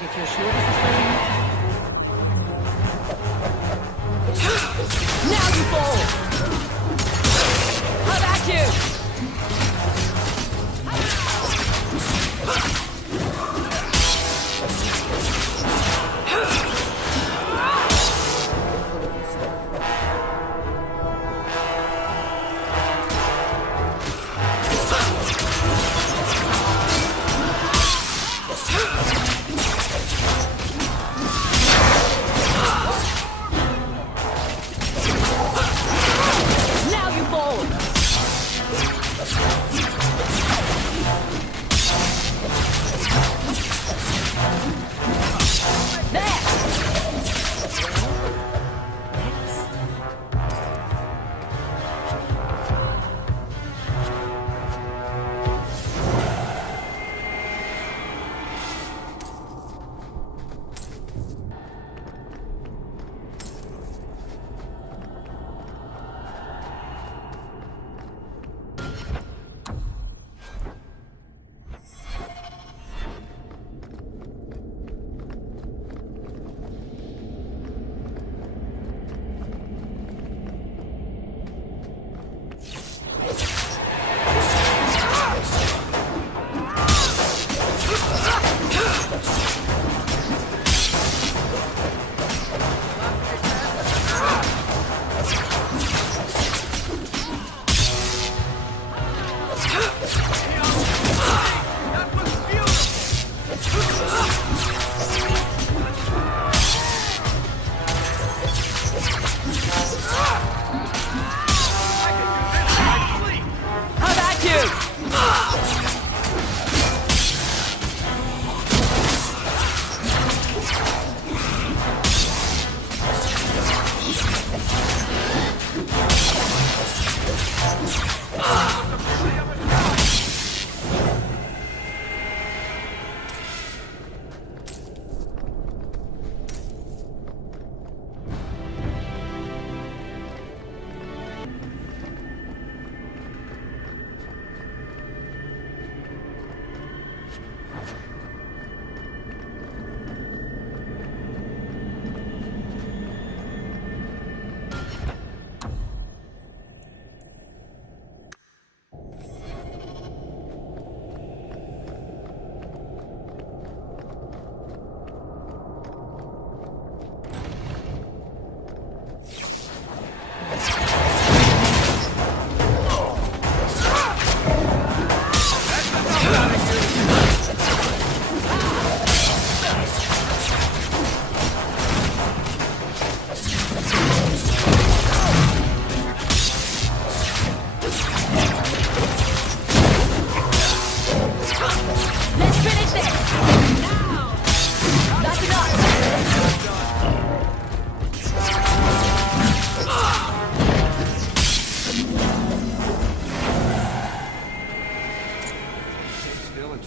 Get your shield ready. Now you fall! How about you?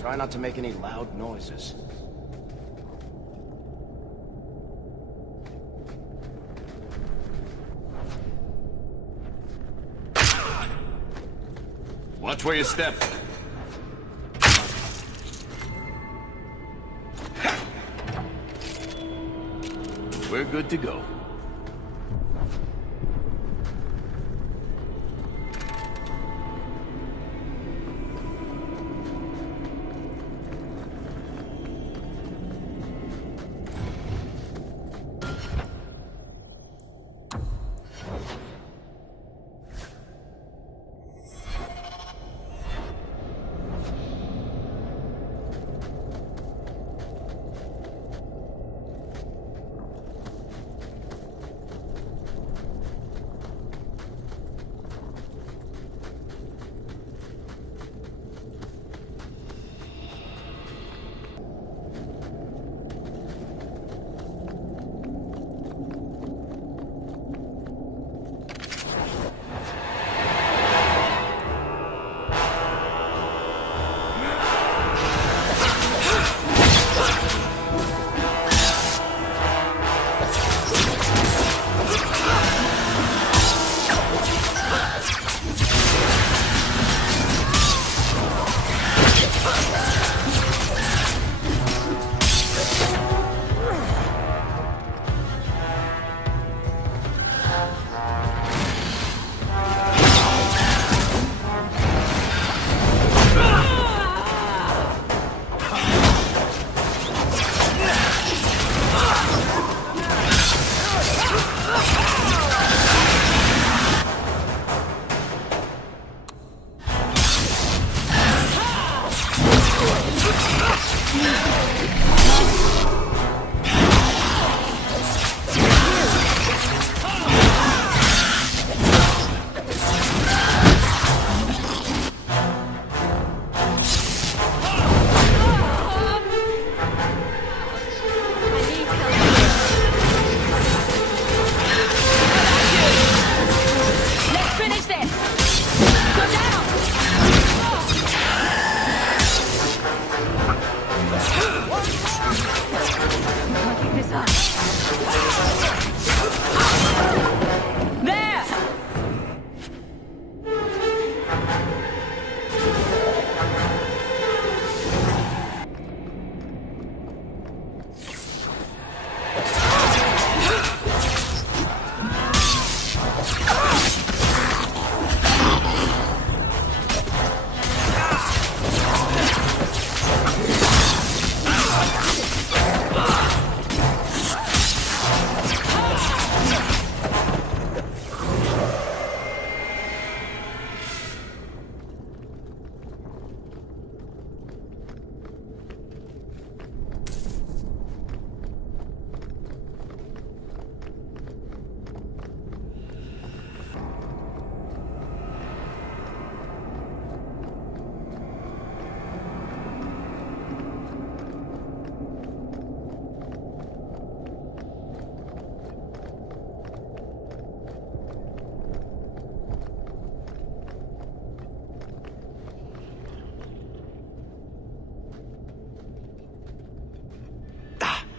Try not to make any loud noises. Watch where you step. We're good to go. Let's finish this! Go down! I'll keep this up. There!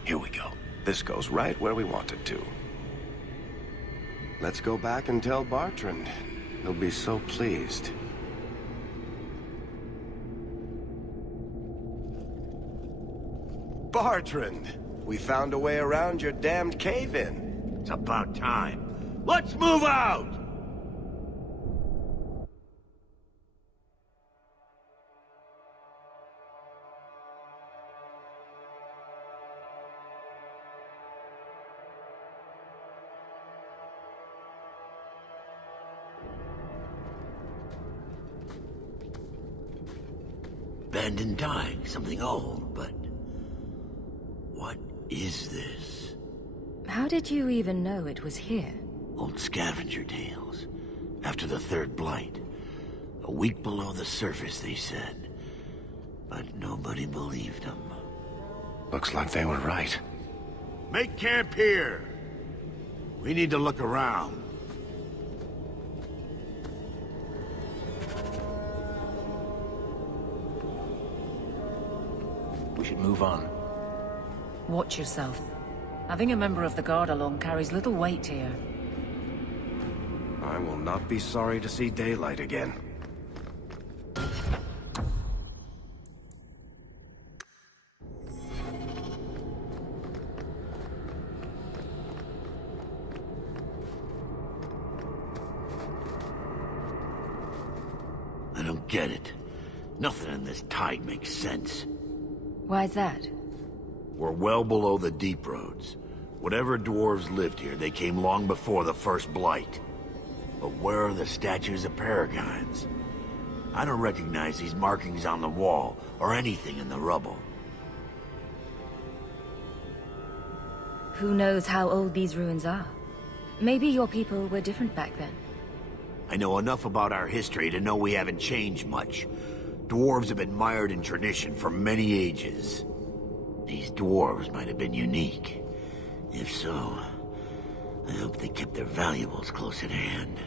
Here we go. This goes right where we want it to. Let's go back and tell Bartrand. He'll be so pleased. Bartrand! We found a way around your damned cave-in. It's about time. Let's move out! Abandoned dying, something old, but... what is this? How did you even know it was here? Old scavenger tales. After the third blight. A week below the surface, they said. But nobody believed them. Looks like they were right. Make camp here! We need to look around. We should move on. Watch yourself. Having a member of the guard along carries little weight here. I will not be sorry to see daylight again. I don't get it. Nothing in this tide makes sense. Why's that? We're well below the deep roads. Whatever dwarves lived here, they came long before the first blight. But where are the statues of paragons? I don't recognize these markings on the wall, or anything in the rubble. Who knows how old these ruins are? Maybe your people were different back then. I know enough about our history to know we haven't changed much. Dwarves have been mired in tradition for many ages. These dwarves might have been unique. If so, I hope they kept their valuables close at hand.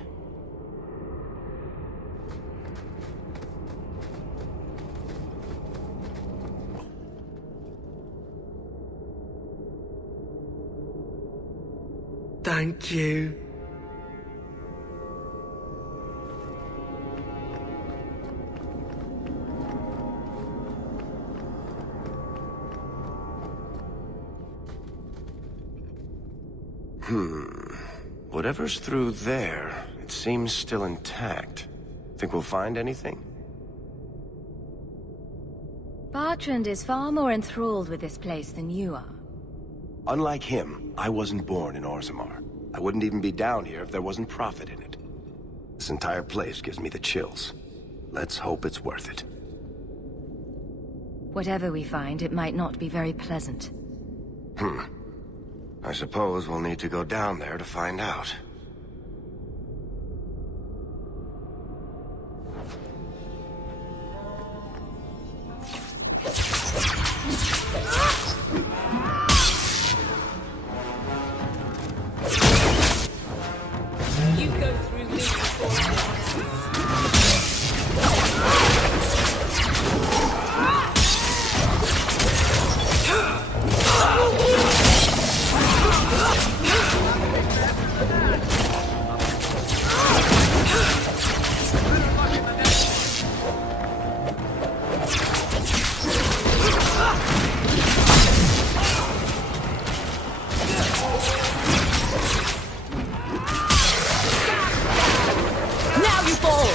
Thank you. Whatever's through there, it seems still intact. Think we'll find anything? Bartrand is far more enthralled with this place than you are. Unlike him, I wasn't born in Orzammar. I wouldn't even be down here if there wasn't profit in it. This entire place gives me the chills. Let's hope it's worth it. Whatever we find, it might not be very pleasant. I suppose we'll need to go down there to find out. You go through me before now you fall!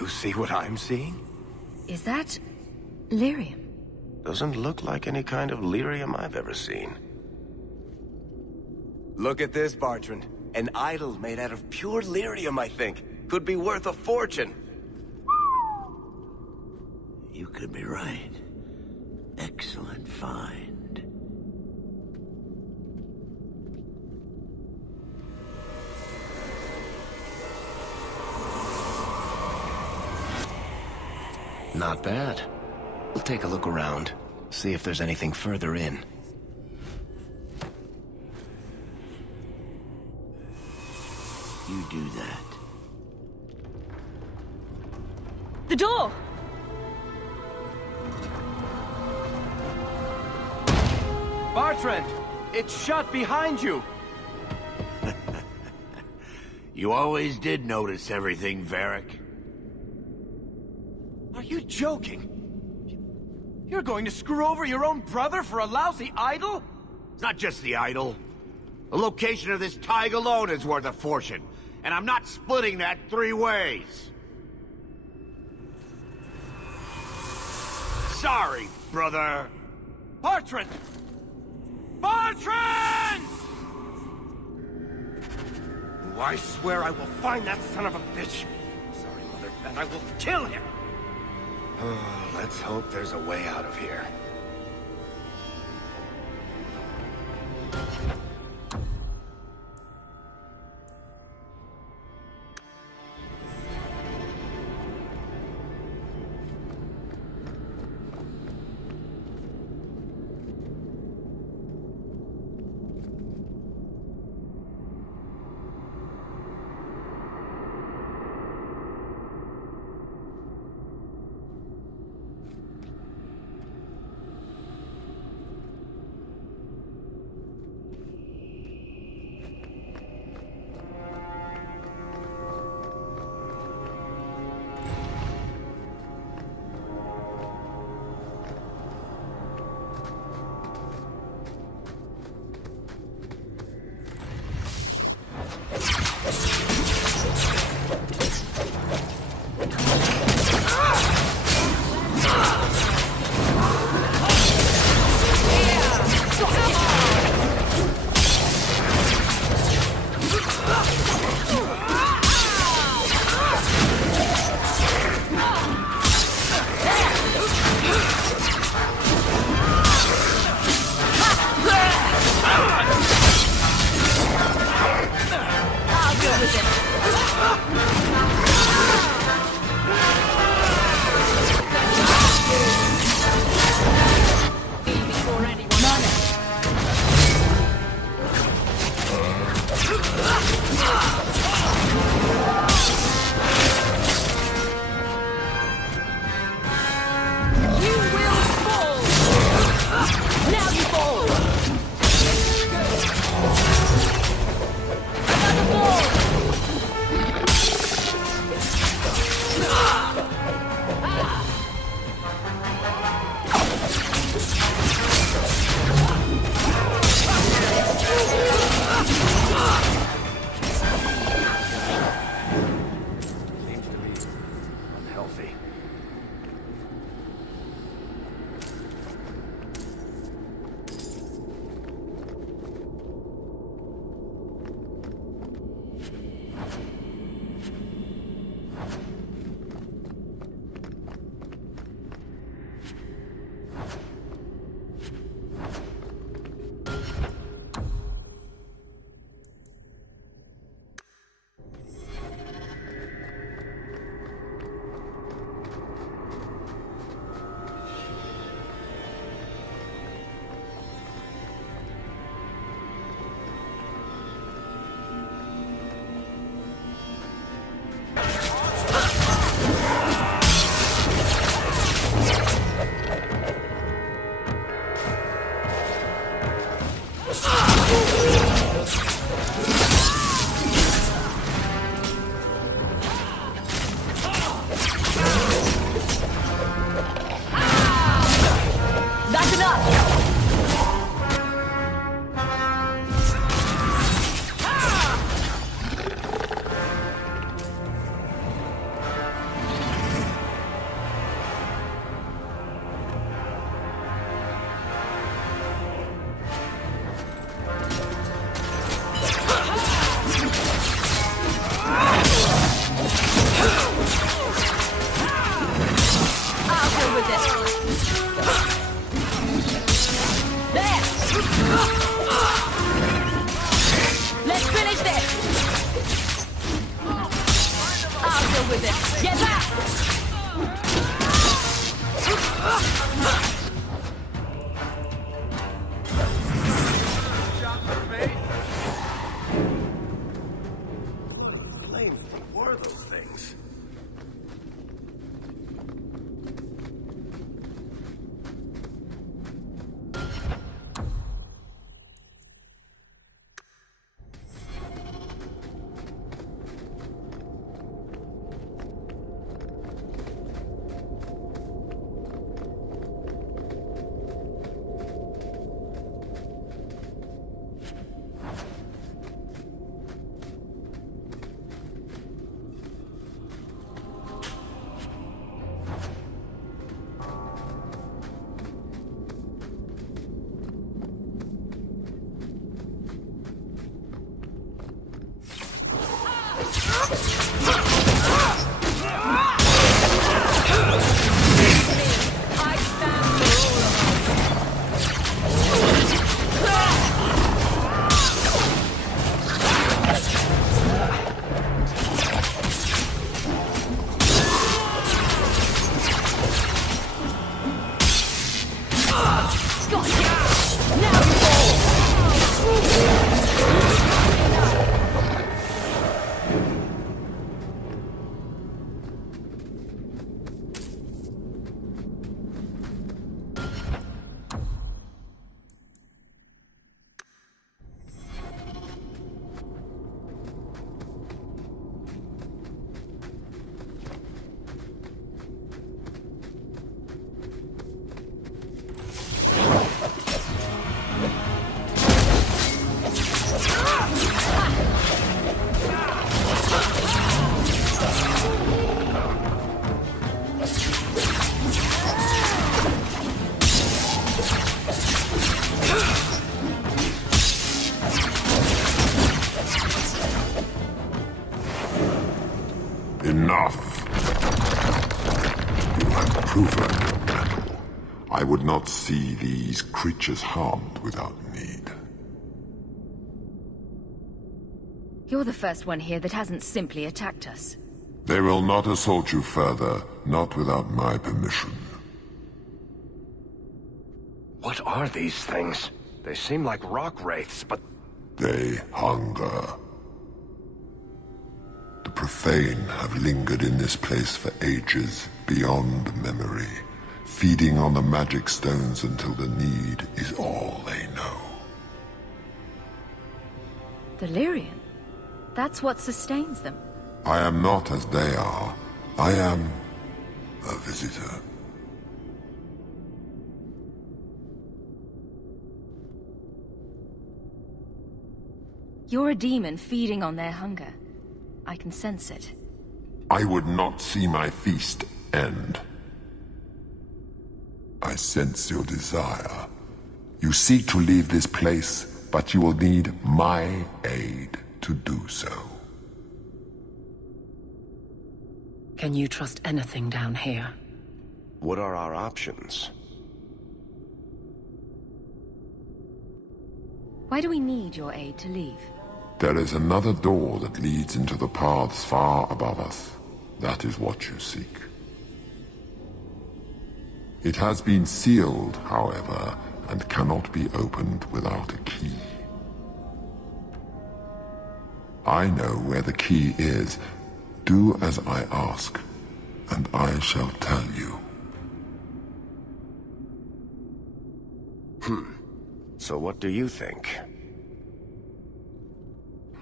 You see what I'm seeing? Is that lyrium? Doesn't look like any kind of lyrium I've ever seen. Look at this, Bartrand. An idol made out of pure lyrium, I think. Could be worth a fortune. You could be right. Excellent find. Not bad. We'll take a look around, see if there's anything further in. You do that. The door! Bartrand! It's shut behind you! You always did notice everything, Varric. Are you joking? You're going to screw over your own brother for a lousy idol? It's not just the idol. The location of this tag alone is worth a fortune, and I'm not splitting that 3 ways. Sorry, brother. Bartrand! Bartrand! I swear I will find that son of a bitch. Sorry, Mother, and I will kill him! Oh, let's hope there's a way out of here. Artsy. That's enough! I'll deal with this. There! Let's finish this! I'll deal with this. Get back! Blamed what were those things? I stand for all of us. Gotcha! Now you fall! Enough. You have proven your mettle. I would not see these creatures harmed without need. You're the first one here that hasn't simply attacked us. They will not assault you further, not without my permission. What are these things? They seem like rock wraiths, but They hunger. The profane have lingered in this place for ages, beyond memory, feeding on the magic stones until the need is all they know. Delirium? That's what sustains them. I am not as they are. I am a visitor. You're a demon feeding on their hunger. I can sense it. I would not see my feast end. I sense your desire. You seek to leave this place, but you will need my aid to do so. Can you trust anything down here? What are our options? Why do we need your aid to leave? There is another door that leads into the paths far above us. That is what you seek. It has been sealed, however, and cannot be opened without a key. I know where the key is. Do as I ask, and I shall tell you. So what do you think?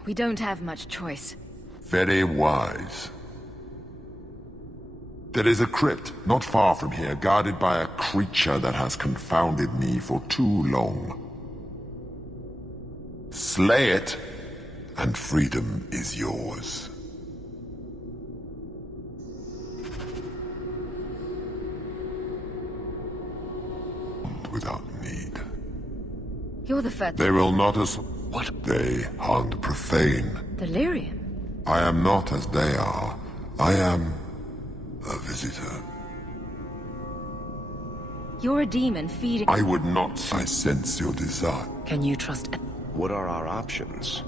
We don't have much choice. Very wise. There is a crypt not far from here, guarded by a creature that has confounded me for too long. Slay it, and freedom is yours. Without need. You're the first. They will not as... What? They hunt profane. Delirium. I am not as they are. I am a visitor. You're a demon feeding. I would not. I sense your desire. Can you trust... What are our options?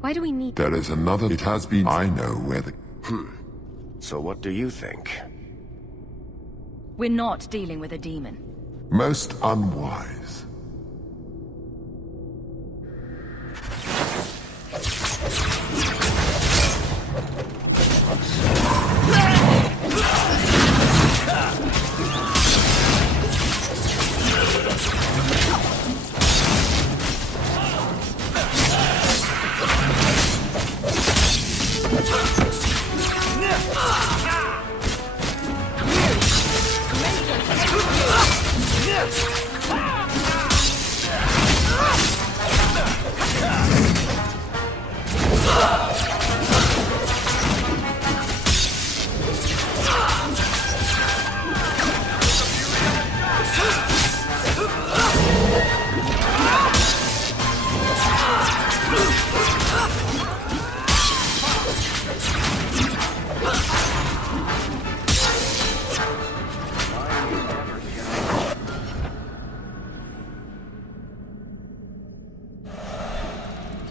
Why do we need... There is another... It has been... I know where the... So what do you think? We're not dealing with a demon. Most unwise.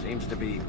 Seems to be...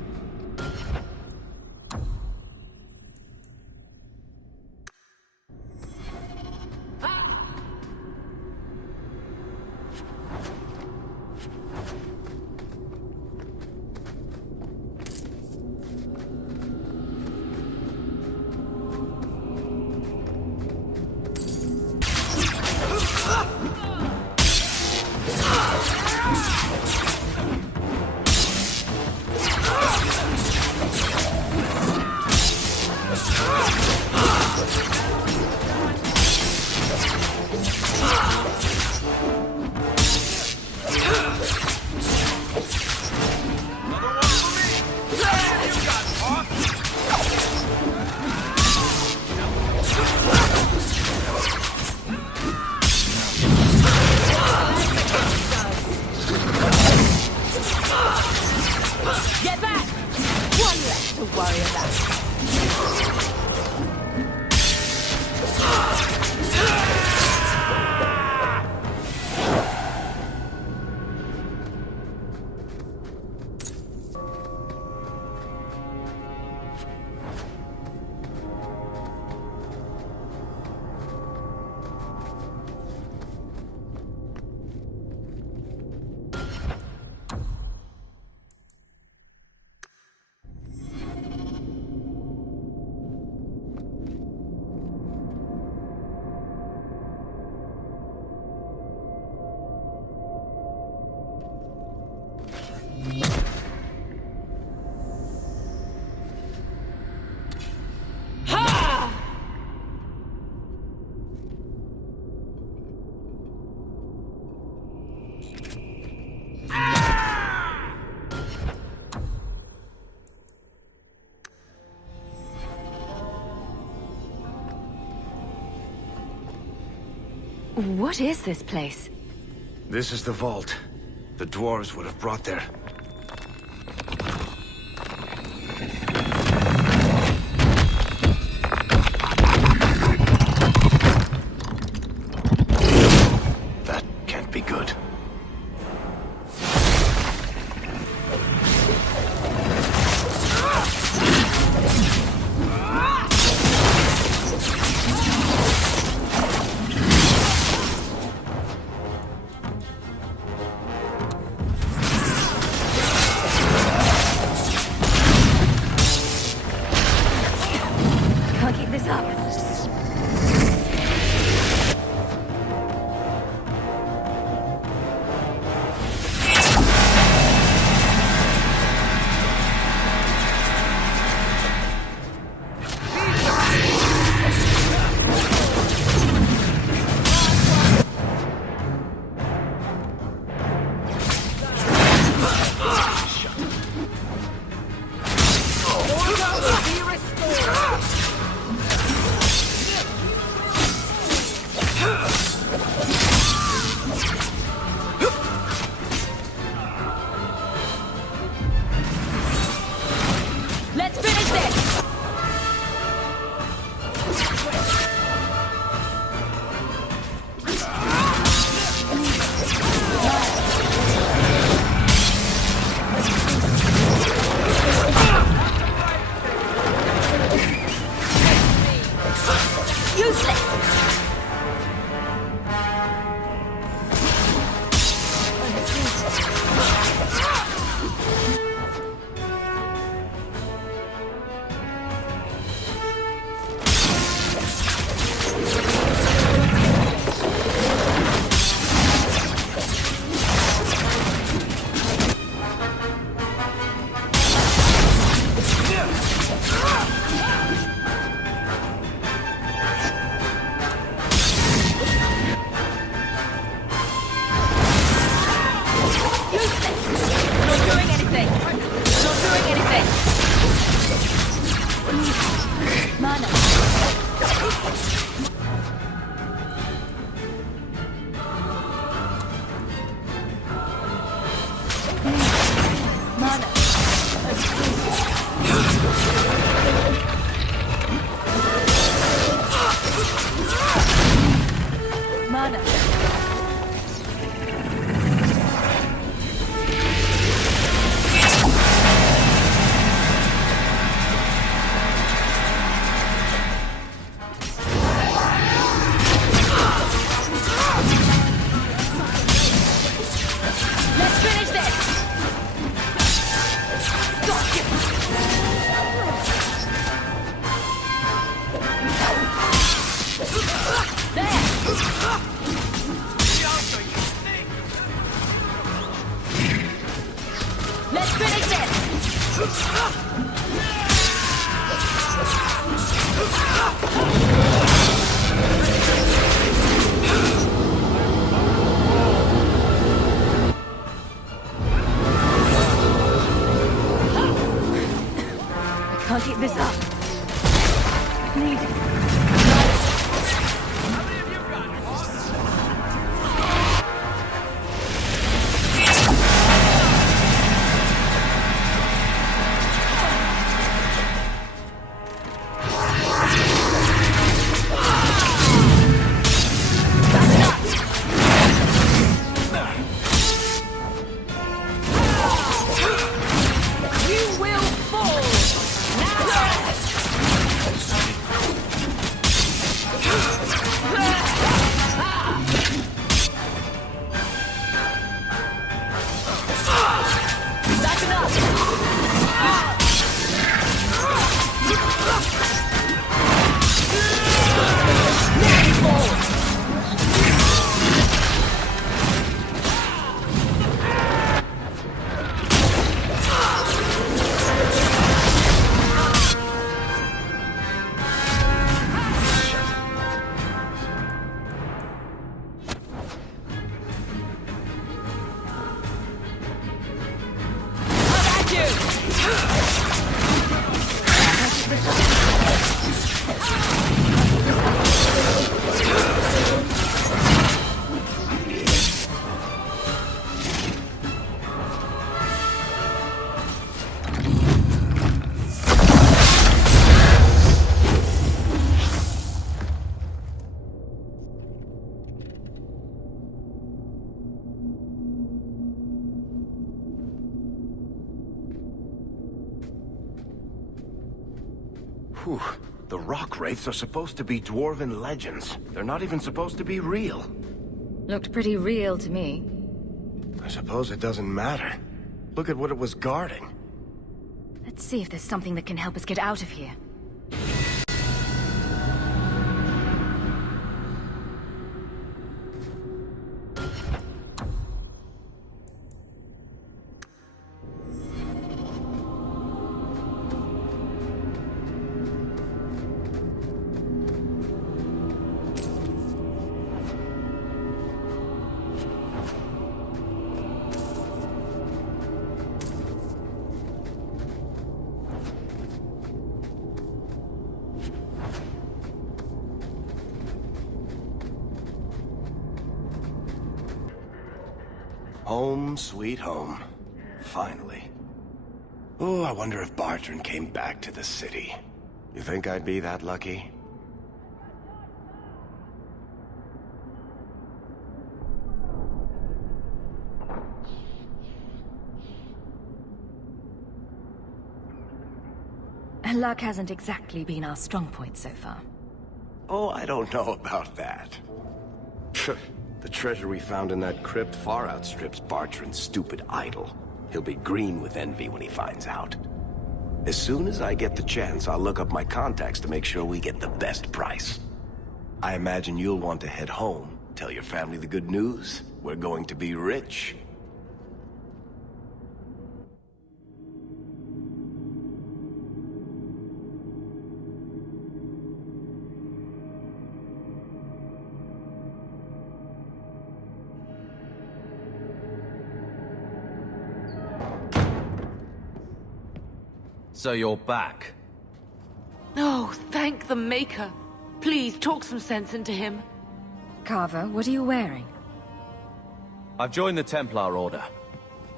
Get back! One less to worry about. What is this place? This is the vault. The dwarves would have brought there. That can't be good. Can't keep this up. Let's finish this! Not doing anything! Not doing anything! Mana! Mana! Mana! Let's finish this! Let's finish this! Can't keep this up. Need... You will fall! Now! Whew. The rock wraiths are supposed to be dwarven legends. They're not even supposed to be real. Looked pretty real to me. I suppose it doesn't matter. Look at what it was guarding. Let's see if there's something that can help us get out of here. Home, sweet home. Finally. Oh, I wonder if Bartrand came back to the city. You think I'd be that lucky? Luck hasn't exactly been our strong point so far. Oh, I don't know about that. The treasure we found in that crypt far outstrips Bartrand's stupid idol. He'll be green with envy when he finds out. As soon as I get the chance, I'll look up my contacts to make sure we get the best price. I imagine you'll want to head home, tell your family the good news. We're going to be rich. So you're back. Oh, thank the Maker. Please, talk some sense into him. Carver, what are you wearing? I've joined the Templar Order.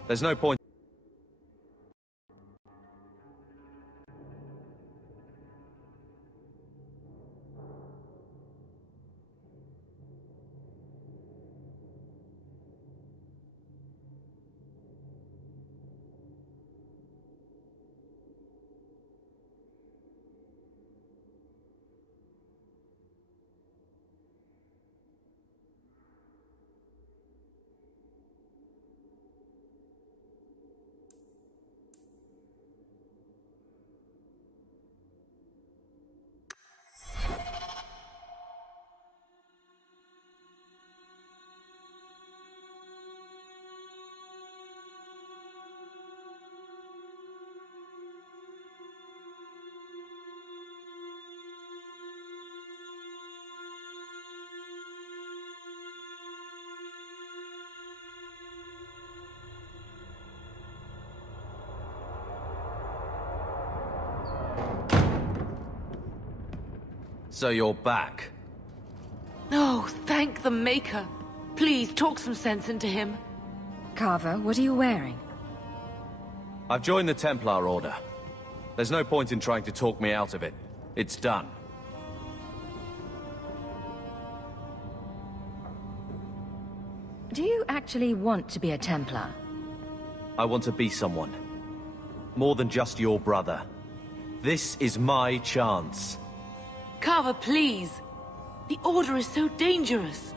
There's no point. So you're back. Oh, thank the Maker. Please, talk some sense into him. Carver, what are you wearing? I've joined the Templar Order. There's no point in trying to talk me out of it. It's done. Do you actually want to be a Templar? I want to be someone. More than just your brother. This is my chance. Carver, please. The Order is so dangerous.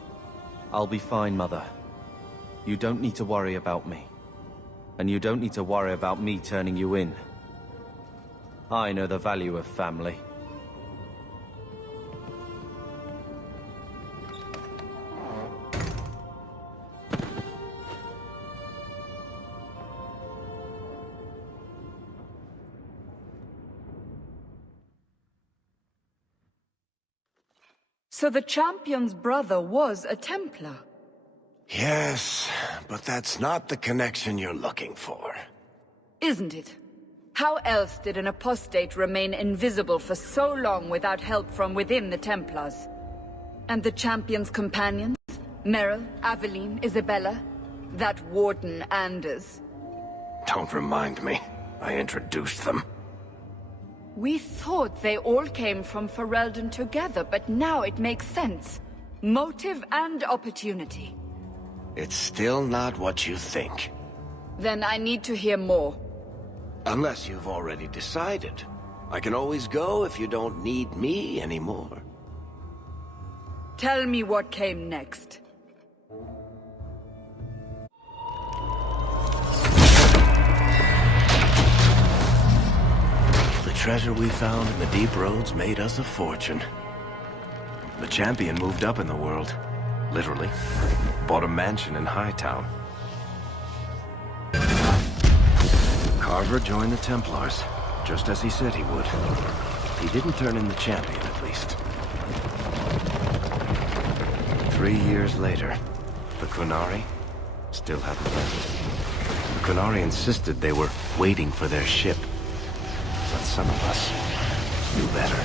I'll be fine, Mother. You don't need to worry about me. And you don't need to worry about me turning you in. I know the value of family. So the champion's brother was a Templar? Yes, but that's not the connection you're looking for. Isn't it? How else did an apostate remain invisible for so long without help from within the Templars? And the champion's companions? Merrill, Aveline, Isabella? That Warden Anders? Don't remind me. I introduced them. We thought they all came from Ferelden together, but now it makes sense. Motive and opportunity. It's still not what you think. Then I need to hear more. Unless you've already decided. I can always go if you don't need me anymore. Tell me what came next. The treasure we found in the deep roads made us a fortune. The champion moved up in the world, literally. Bought a mansion in Hightown. Carver joined the Templars, just as he said he would. He didn't turn in the champion, at least. 3 years later, the Qunari still hadn't left. The Qunari insisted they were waiting for their ship. But some of us knew better.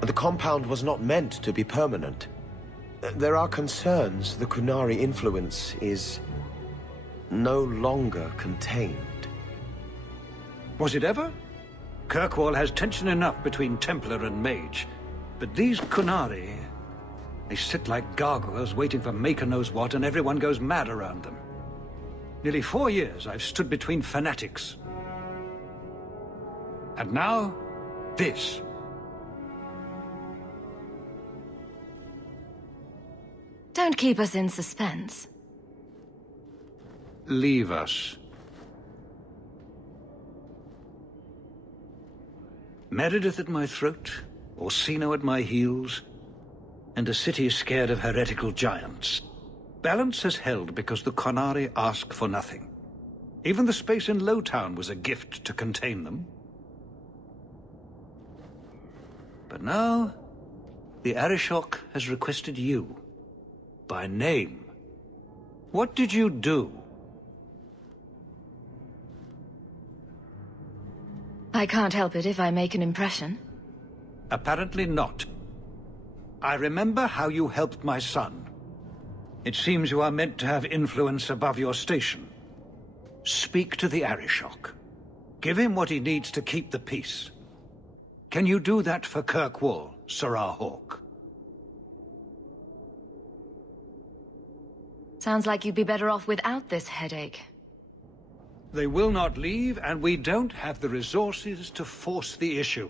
The compound was not meant to be permanent. There are concerns the Qunari influence is no longer contained. Was it ever? Kirkwall has tension enough between Templar and Mage. But these Qunari, they sit like gargoyles waiting for Maker knows what, and everyone goes mad around them. Nearly 4 years I've stood between fanatics. And now, this. Don't keep us in suspense. Leave us. Meredith at my throat, Orsino at my heels, and a city scared of heretical giants. Balance has held because the Qunari ask for nothing. Even the space in Lowtown was a gift to contain them. But now, the Arishok has requested you. By name. What did you do? I can't help it if I make an impression. Apparently not. I remember how you helped my son. It seems you are meant to have influence above your station. Speak to the Arishok. Give him what he needs to keep the peace. Can you do that for Kirkwall, Sirrah Hawke? Sounds like you'd be better off without this headache. They will not leave, and we don't have the resources to force the issue.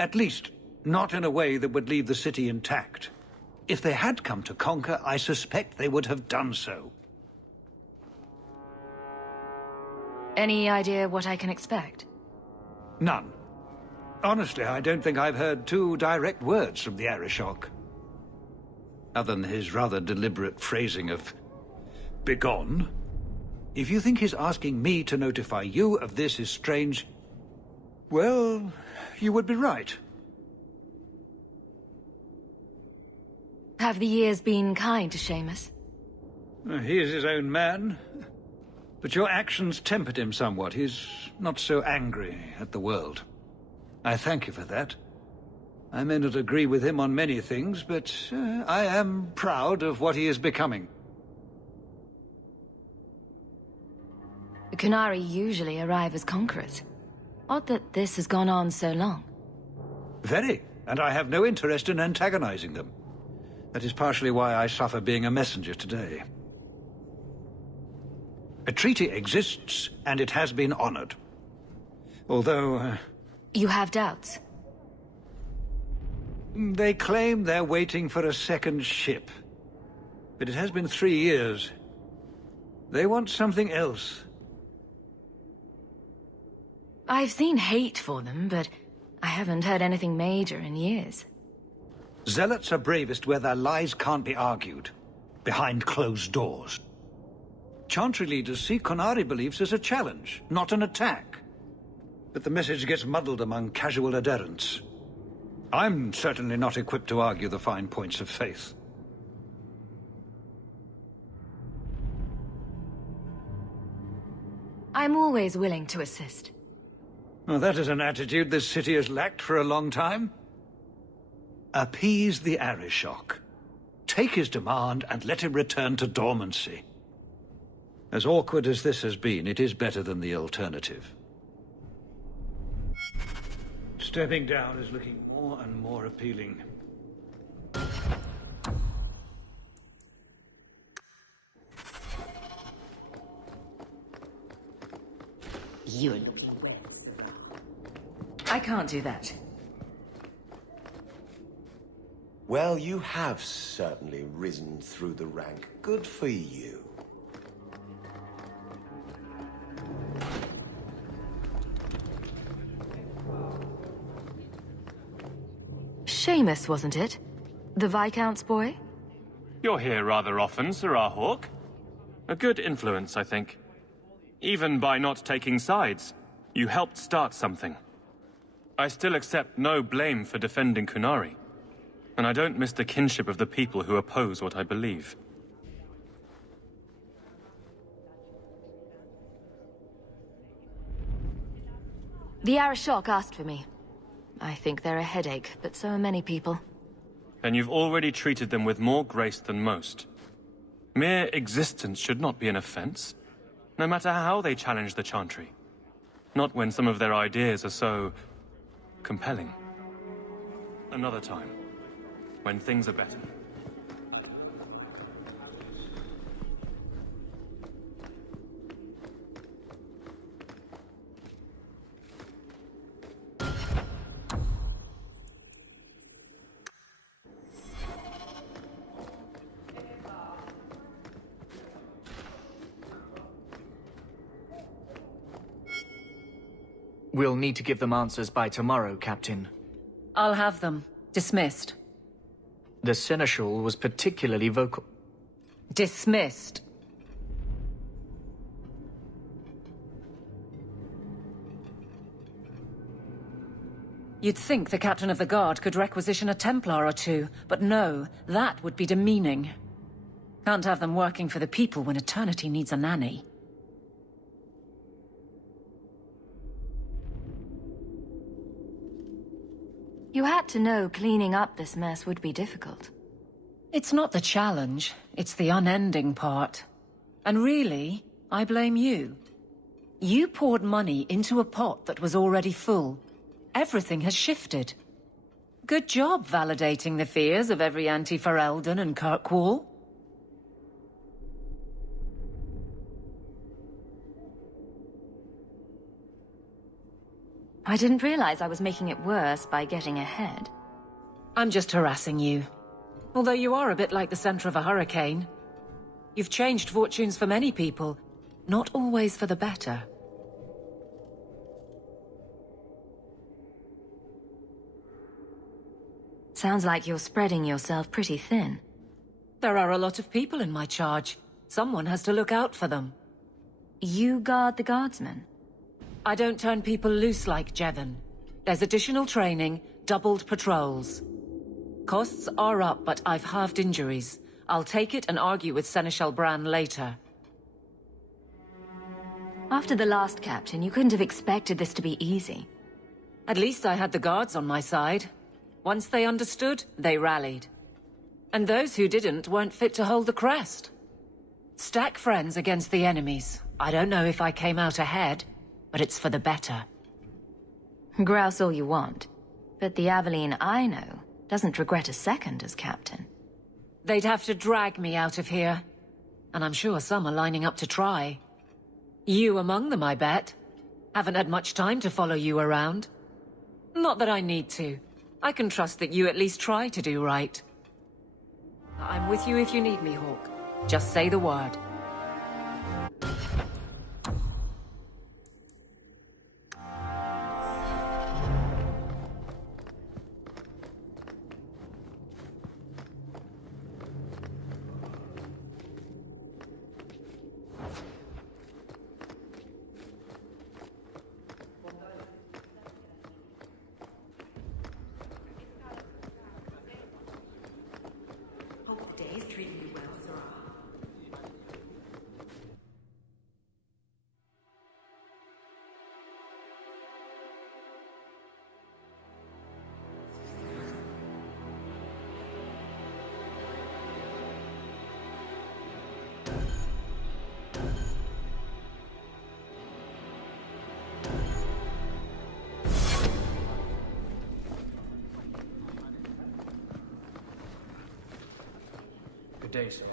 At least, not in a way that would leave the city intact. If they had come to conquer, I suspect they would have done so. Any idea what I can expect? None. Honestly, I don't think I've heard 2 direct words from the Arishok. Other than his rather deliberate phrasing of "begone." If you think his asking me to notify you of this is strange, well, you would be right. Have the years been kind to Seamus? He is his own man. But your actions tempered him somewhat. He's not so angry at the world. I thank you for that. I may not agree with him on many things, but I am proud of what he is becoming. The Qunari usually arrive as conquerors. Odd that this has gone on so long. Very, and I have no interest in antagonizing them. That is partially why I suffer being a messenger today. A treaty exists, and it has been honored. Although... You have doubts? They claim they're waiting for a second ship. But it has been 3 years. They want something else. I've seen hate for them, but I haven't heard anything major in years. Zealots are bravest where their lies can't be argued. Behind closed doors. Chantry leaders see Qunari beliefs as a challenge, not an attack. But the message gets muddled among casual adherents. I'm certainly not equipped to argue the fine points of faith. I'm always willing to assist. Well, that is an attitude this city has lacked for a long time. Appease the Arishok. Take his demand and let him return to dormancy. As awkward as this has been, it is better than the alternative. Stepping down is looking more and more appealing. You're looking well, cigar. I can't do that. Well, you have certainly risen through the rank. Good for you. Seamus, wasn't it? The Viscount's boy? You're here rather often, Sirrah Hawk. A good influence, I think. Even by not taking sides, you helped start something. I still accept no blame for defending Kunari. And I don't miss the kinship of the people who oppose what I believe. The Arishok asked for me. I think they're a headache, but so are many people. And you've already treated them with more grace than most. Mere existence should not be an offense, no matter how they challenge the Chantry. Not when some of their ideas are so compelling. Another time, when things are better. We'll need to give them answers by tomorrow, Captain. I'll have them. Dismissed. The Seneschal was particularly vocal. Dismissed. You'd think the Captain of the Guard could requisition a Templar or two, but no, that would be demeaning. Can't have them working for the people when eternity needs a nanny. You had to know cleaning up this mess would be difficult. It's not the challenge, it's the unending part. And really, I blame you. You poured money into a pot that was already full. Everything has shifted. Good job validating the fears of every anti-Ferelden and Kirkwall. I didn't realize I was making it worse by getting ahead. I'm just harassing you. Although you are a bit like the center of a hurricane. You've changed fortunes for many people, not always for the better. Sounds like you're spreading yourself pretty thin. There are a lot of people in my charge. Someone has to look out for them. You guard the guardsmen? I don't turn people loose like Jevon. There's additional training, doubled patrols. Costs are up, but I've halved injuries. I'll take it and argue with Seneschal Bran later. After the last captain, you couldn't have expected this to be easy. At least I had the guards on my side. Once they understood, they rallied. And those who didn't weren't fit to hold the crest. Stack friends against the enemies. I don't know if I came out ahead, but it's for the better. Grouse all you want, but the Aveline I know doesn't regret a second as captain. They'd have to drag me out of here. And I'm sure some are lining up to try. You among them, I bet. Haven't had much time to follow you around. Not that I need to. I can trust that you at least try to do right. I'm with you if you need me, Hawk. Just say the word. Good day, sir.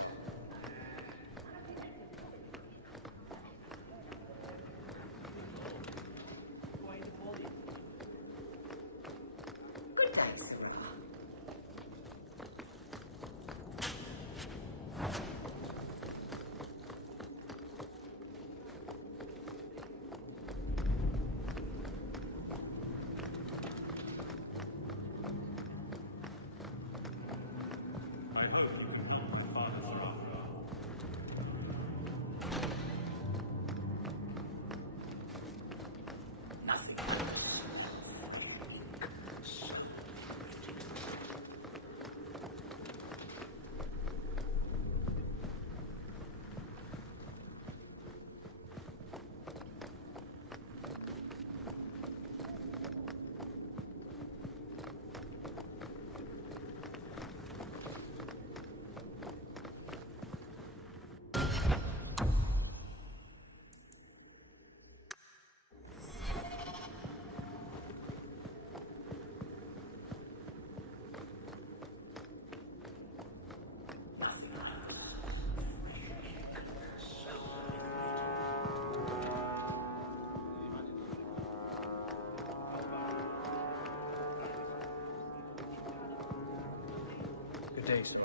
Good day, sir.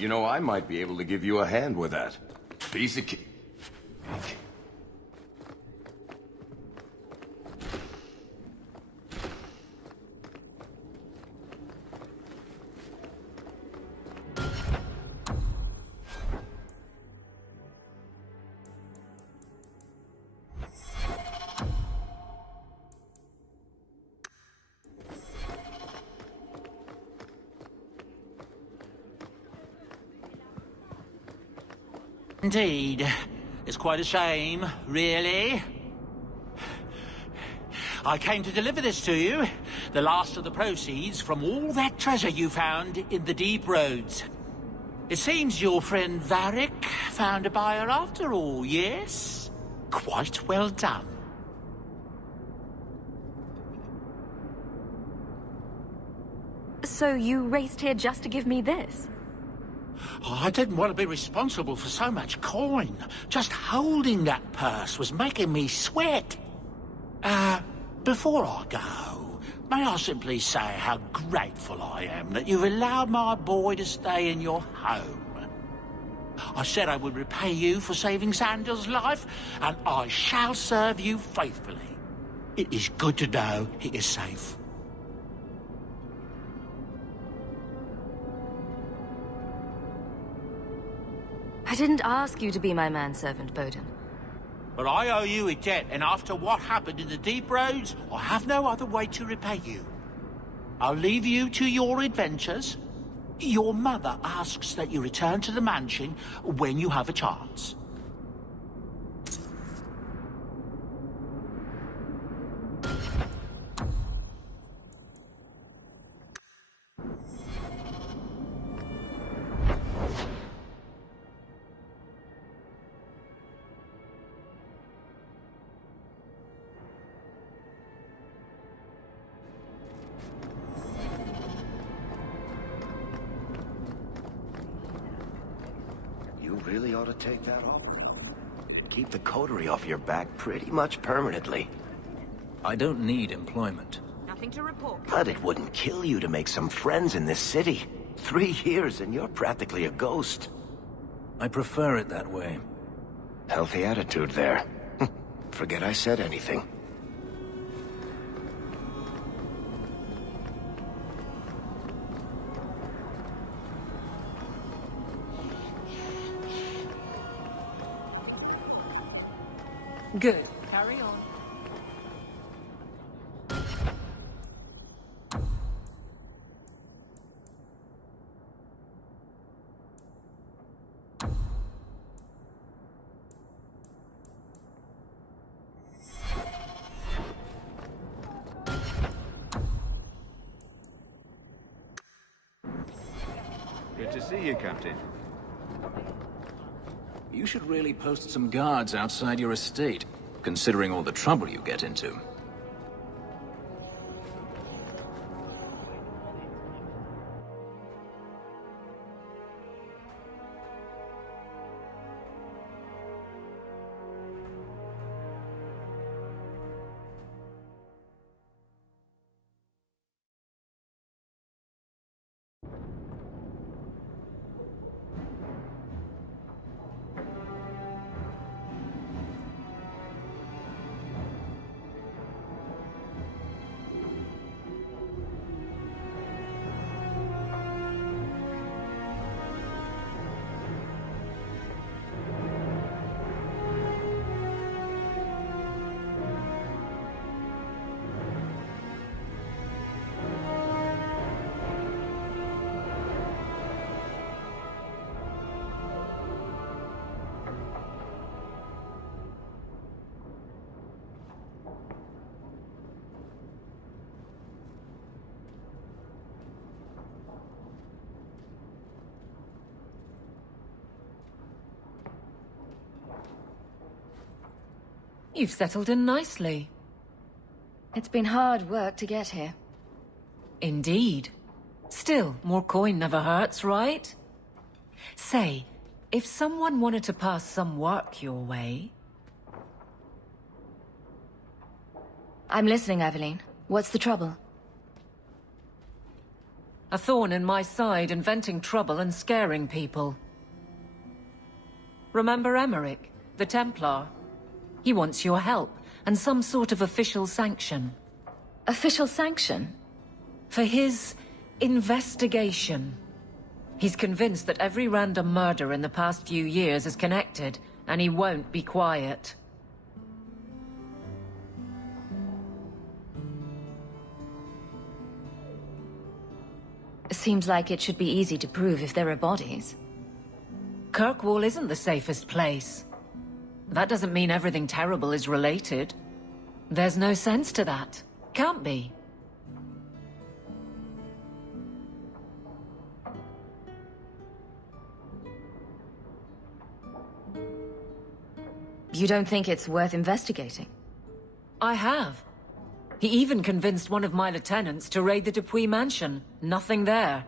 You know, I might be able to give you a hand with that. Piece of cake. Indeed. It's quite a shame, really. I came to deliver this to you. The last of the proceeds from all that treasure you found in the deep roads. It seems your friend Varric found a buyer after all, yes? Quite well done. So you raced here just to give me this? Oh, I didn't want to be responsible for so much coin. Just holding that purse was making me sweat. Before I go, may I simply say how grateful I am that you've allowed my boy to stay in your home. I said I would repay you for saving Sandal's life, and I shall serve you faithfully. It is good to know he is safe. I didn't ask you to be my manservant, Bowden. But I owe you a debt, and after what happened in the deep roads, I have no other way to repay you. I'll leave you to your adventures. Your mother asks that you return to the mansion when you have a chance. You really ought to take that off. Keep the coterie off your back pretty much permanently. I don't need employment. Nothing to report. But it wouldn't kill you to make some friends in this city. 3 years and you're practically a ghost. I prefer it that way. Healthy attitude there. Forget I said anything. Good. Carry on. Good to see you, Captain. You should really post some guards outside your estate, considering all the trouble you get into. You've settled in nicely. It's been hard work to get here. Indeed. Still, more coin never hurts, right? Say, if someone wanted to pass some work your way... I'm listening, Aveline. What's the trouble? A thorn in my side, inventing trouble and scaring people. Remember Emmerich, the Templar? He wants your help, and some sort of official sanction. Official sanction? For his investigation. He's convinced that every random murder in the past few years is connected, and he won't be quiet. Seems like it should be easy to prove if there are bodies. Kirkwall isn't the safest place. That doesn't mean everything terrible is related. There's no sense to that. Can't be. You don't think it's worth investigating? I have. He even convinced one of my lieutenants to raid the Dupuis mansion. Nothing there.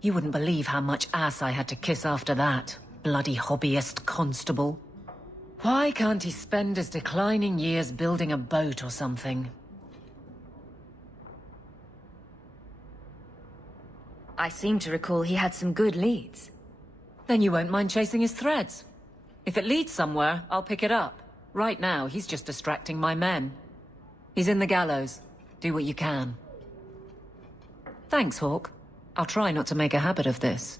You wouldn't believe how much ass I had to kiss after that. Bloody hobbyist constable. Why can't he spend his declining years building a boat or something? I seem to recall he had some good leads. Then you won't mind chasing his threads. If it leads somewhere, I'll pick it up. Right now, he's just distracting my men. He's in the gallows. Do what you can. Thanks, Hawk. I'll try not to make a habit of this.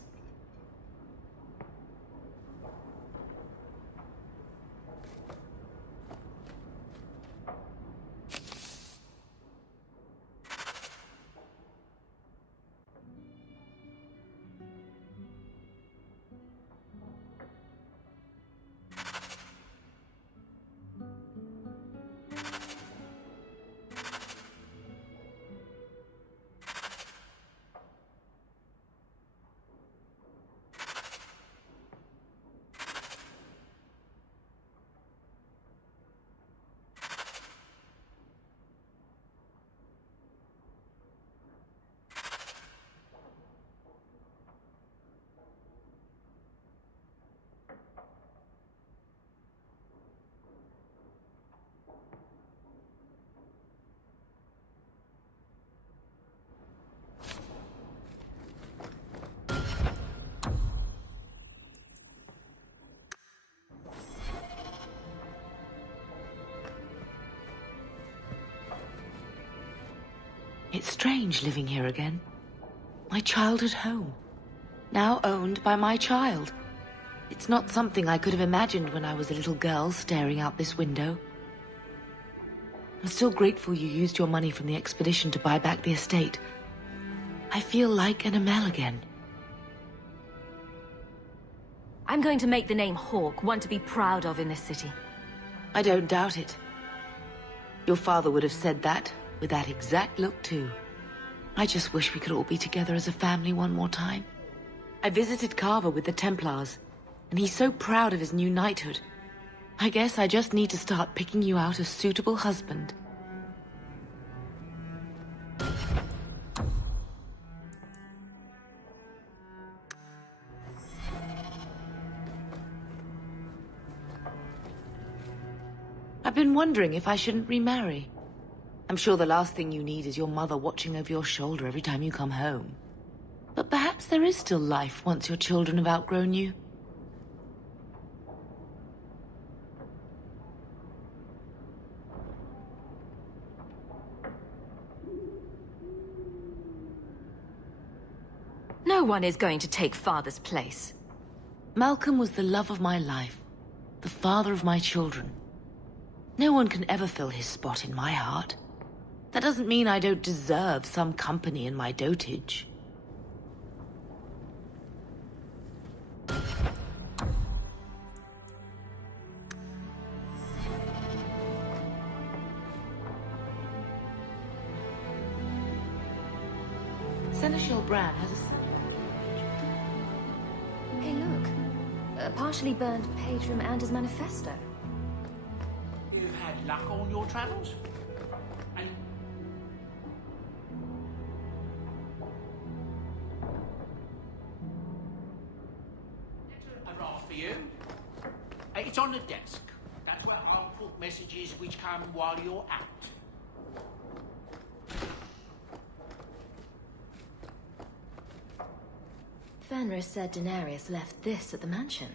It's strange living here again. My childhood home. Now owned by my child. It's not something I could have imagined when I was a little girl staring out this window. I'm still grateful you used your money from the expedition to buy back the estate. I feel like an Amel again. I'm going to make the name Hawk one to be proud of in this city. I don't doubt it. Your father would have said that, with that exact look too. I just wish we could all be together as a family one more time. I visited Carver with the Templars, and he's so proud of his new knighthood. I guess I just need to start picking you out a suitable husband. I've been wondering if I shouldn't remarry. I'm sure the last thing you need is your mother watching over your shoulder every time you come home. But perhaps there is still life once your children have outgrown you. No one is going to take Father's place. Malcolm was the love of my life, the father of my children. No one can ever fill his spot in my heart. That doesn't mean I don't deserve some company in my dotage. Seneschal Bran has a... Hey, look. A partially burned page from Anders' manifesto. You've had luck on your travels? And a raft for you. It's on the desk. That's where I'll put messages which come while you're out. Fenris said Daenerys left this at the mansion.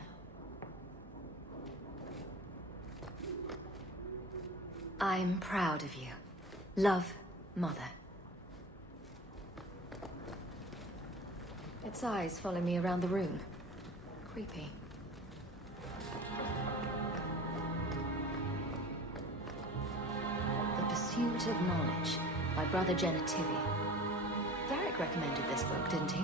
I'm proud of you. Love, Mother. Its eyes follow me around the room. Creepy. The Pursuit of Knowledge by Brother Genetivi. Varric recommended this book, didn't he?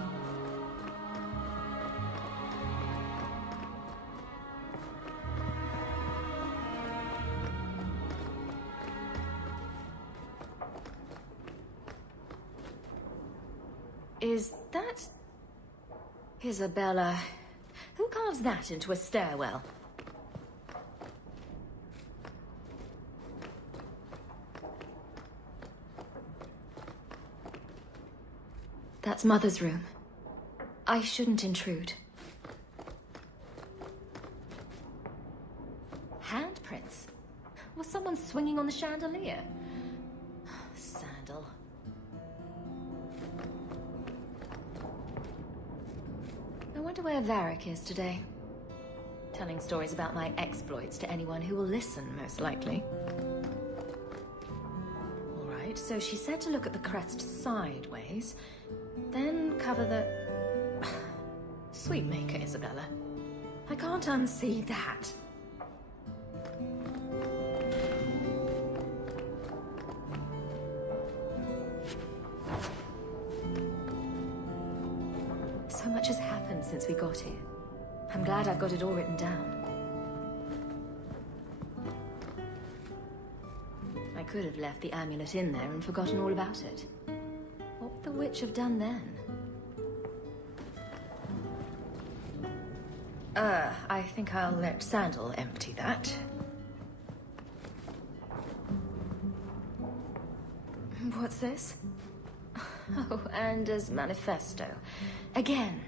Is that... Isabella? Who carves that into a stairwell? That's Mother's room. I shouldn't intrude. Handprints? Was someone swinging on the chandelier? Sandal. I wonder where Varric is today. Telling stories about my exploits to anyone who will listen, most likely. Alright, so she said to look at the crest sideways, then cover the... Sweetmaker, Isabella. I can't unsee that. So much has happened since we got here. I'm glad I've got it all written down. I could have left the amulet in there and forgotten all about it. What would the witch have done then? I think I'll let Sandal empty that. What's this? Oh, Anders' manifesto. Again.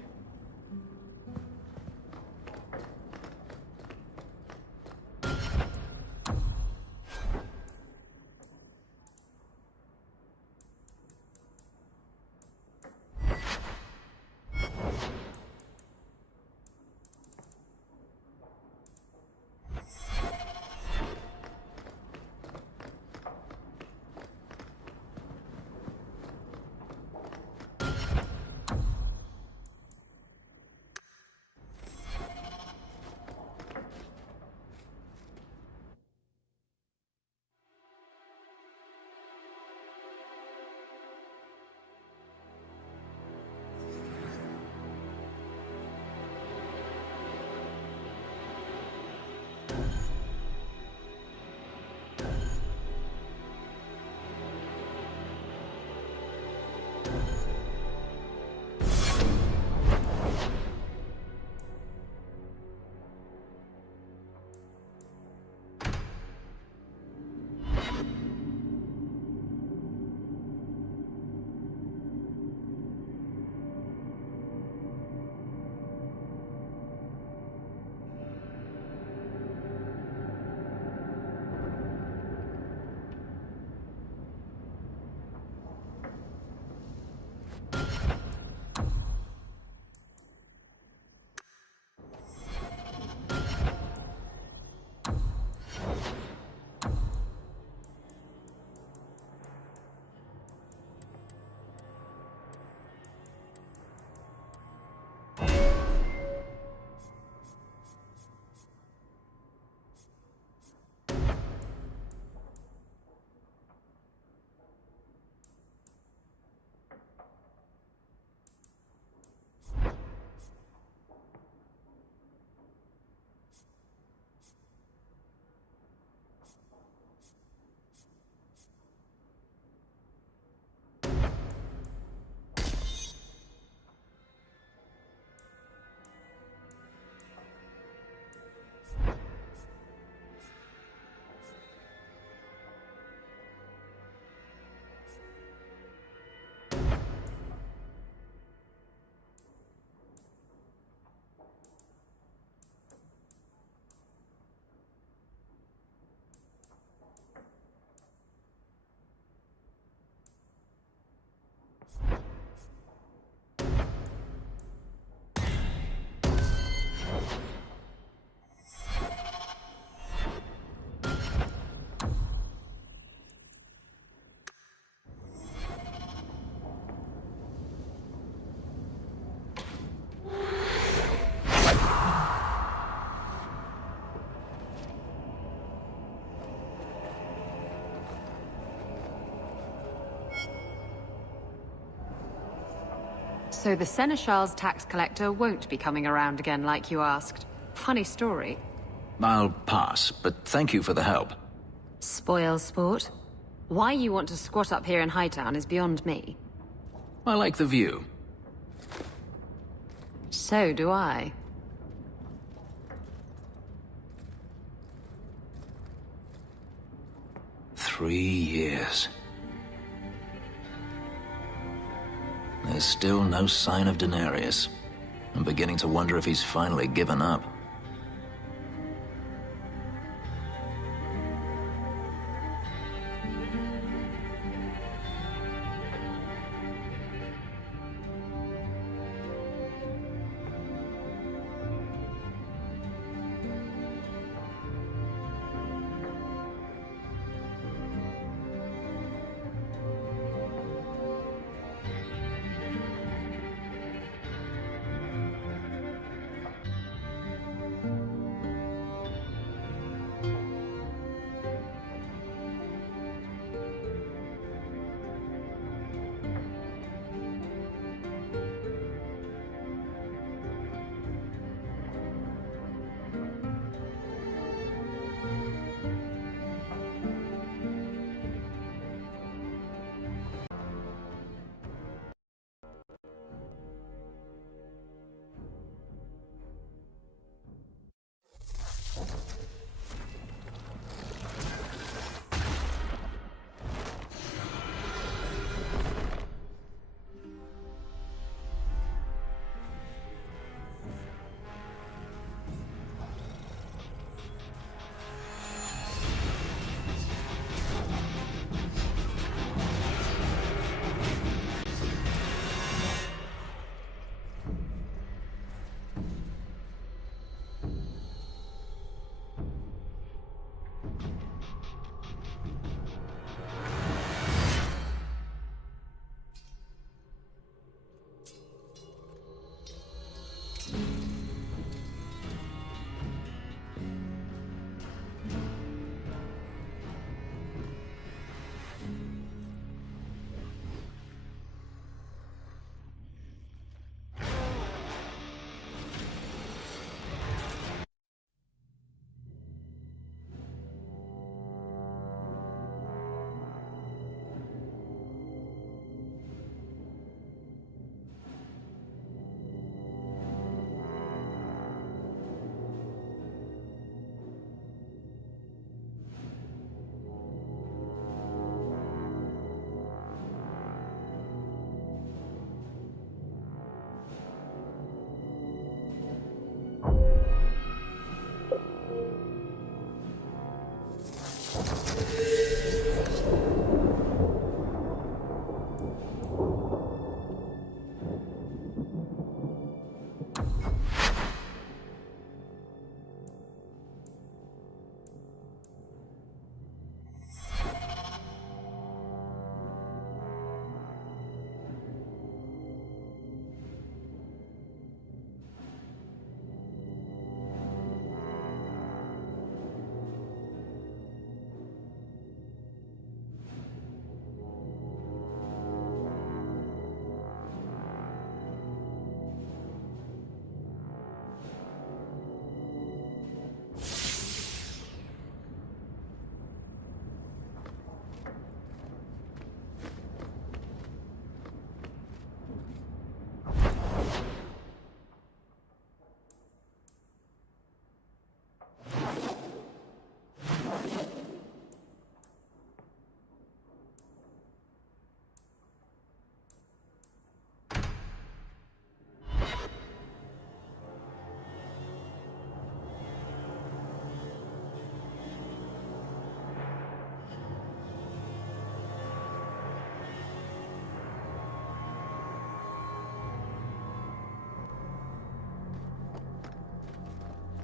So the Seneschal's tax collector won't be coming around again like you asked. Funny story. I'll pass, but thank you for the help. Spoil sport. Why you want to squat up here in Hightown is beyond me. I like the view. So do I. "3 years. There's still no sign of Daenerys. I'm beginning to wonder if he's finally given up.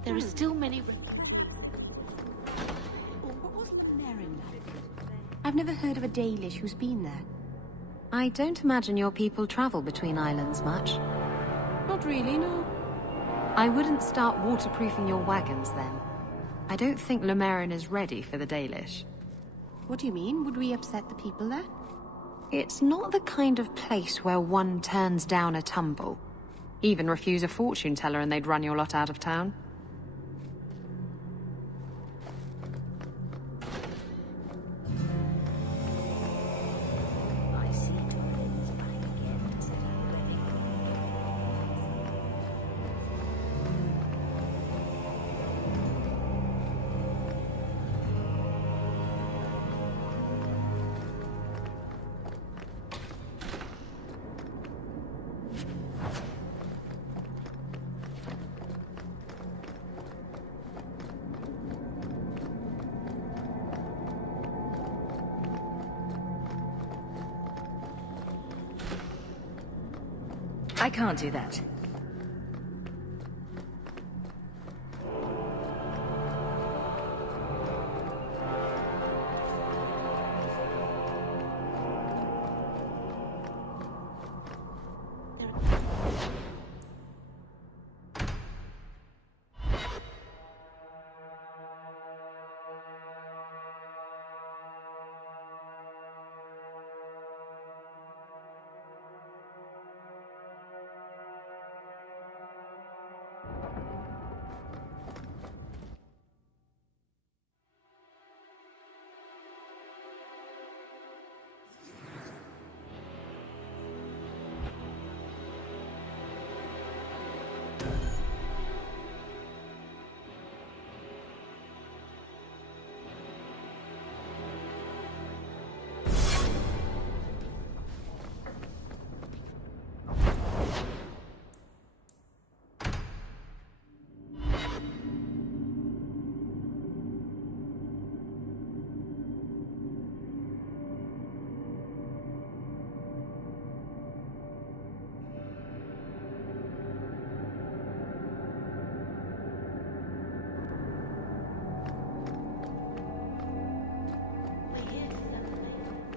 There are still many... What was Merrin like? I've never heard of a Dalish who's been there. I don't imagine your people travel between islands much. Not really, no. I wouldn't start waterproofing your wagons then. I don't think Merrin is ready for the Dalish. What do you mean? Would we upset the people there? It's not the kind of place where one turns down a tumble. Even refuse a fortune teller and they'd run your lot out of town. I can't do that.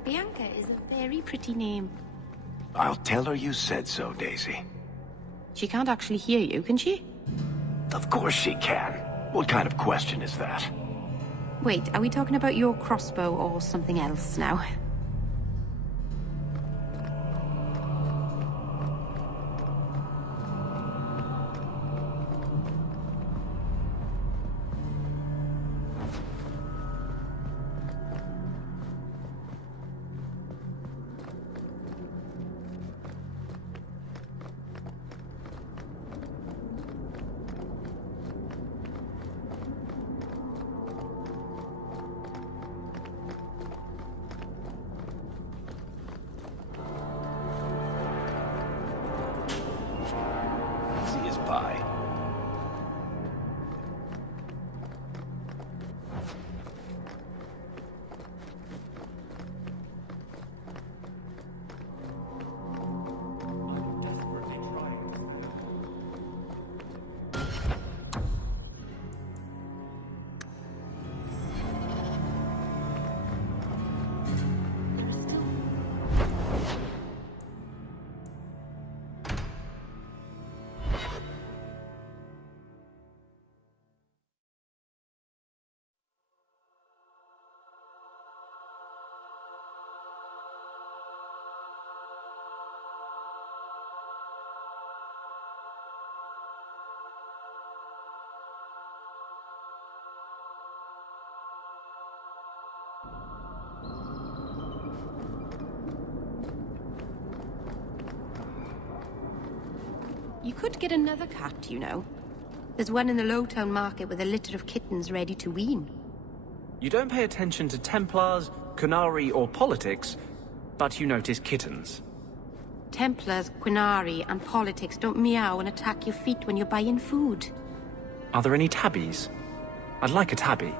Bianca is a very pretty name. I'll tell her you said so, Daisy. She can't actually hear you, can she? Of course she can. What kind of question is that? Wait, are we talking about your crossbow or something else now? See us by. You could get another cat, you know. There's one in the Lowtown market with a litter of kittens ready to wean. You don't pay attention to Templars, Qunari, or politics, but you notice kittens. Templars, Qunari, and politics don't meow and attack your feet when you're buying food. Are there any tabbies? I'd like a tabby.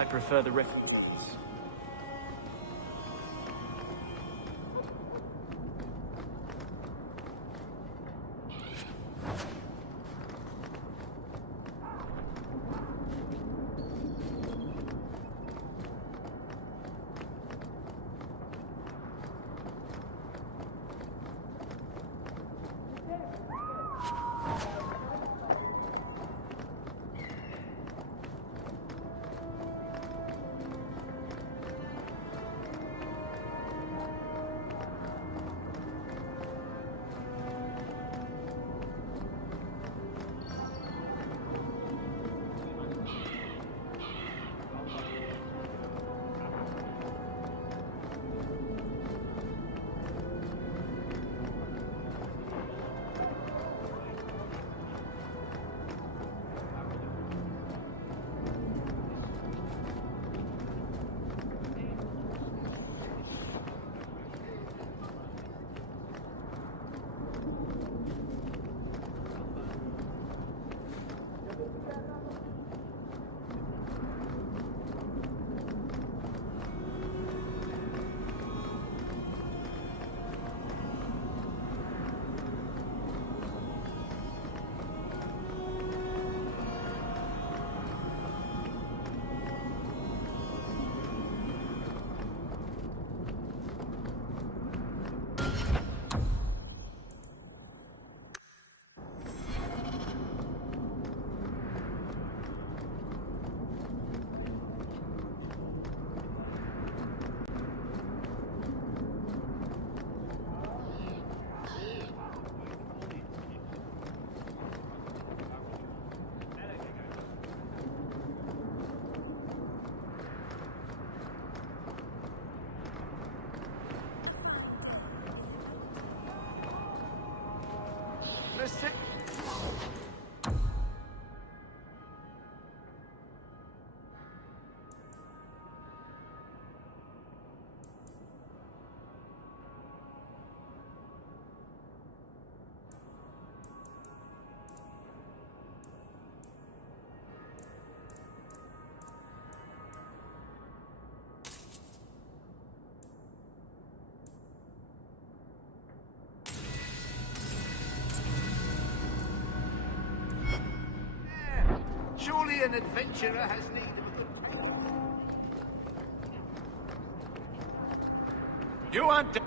I prefer the riff. Surely an adventurer has need of a good... You aren't...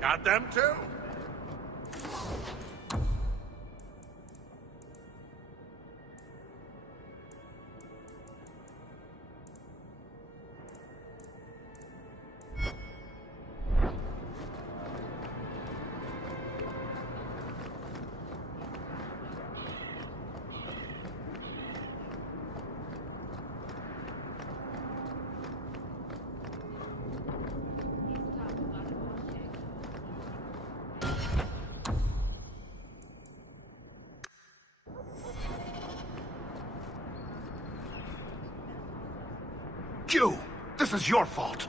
Got them too? You! This is your fault!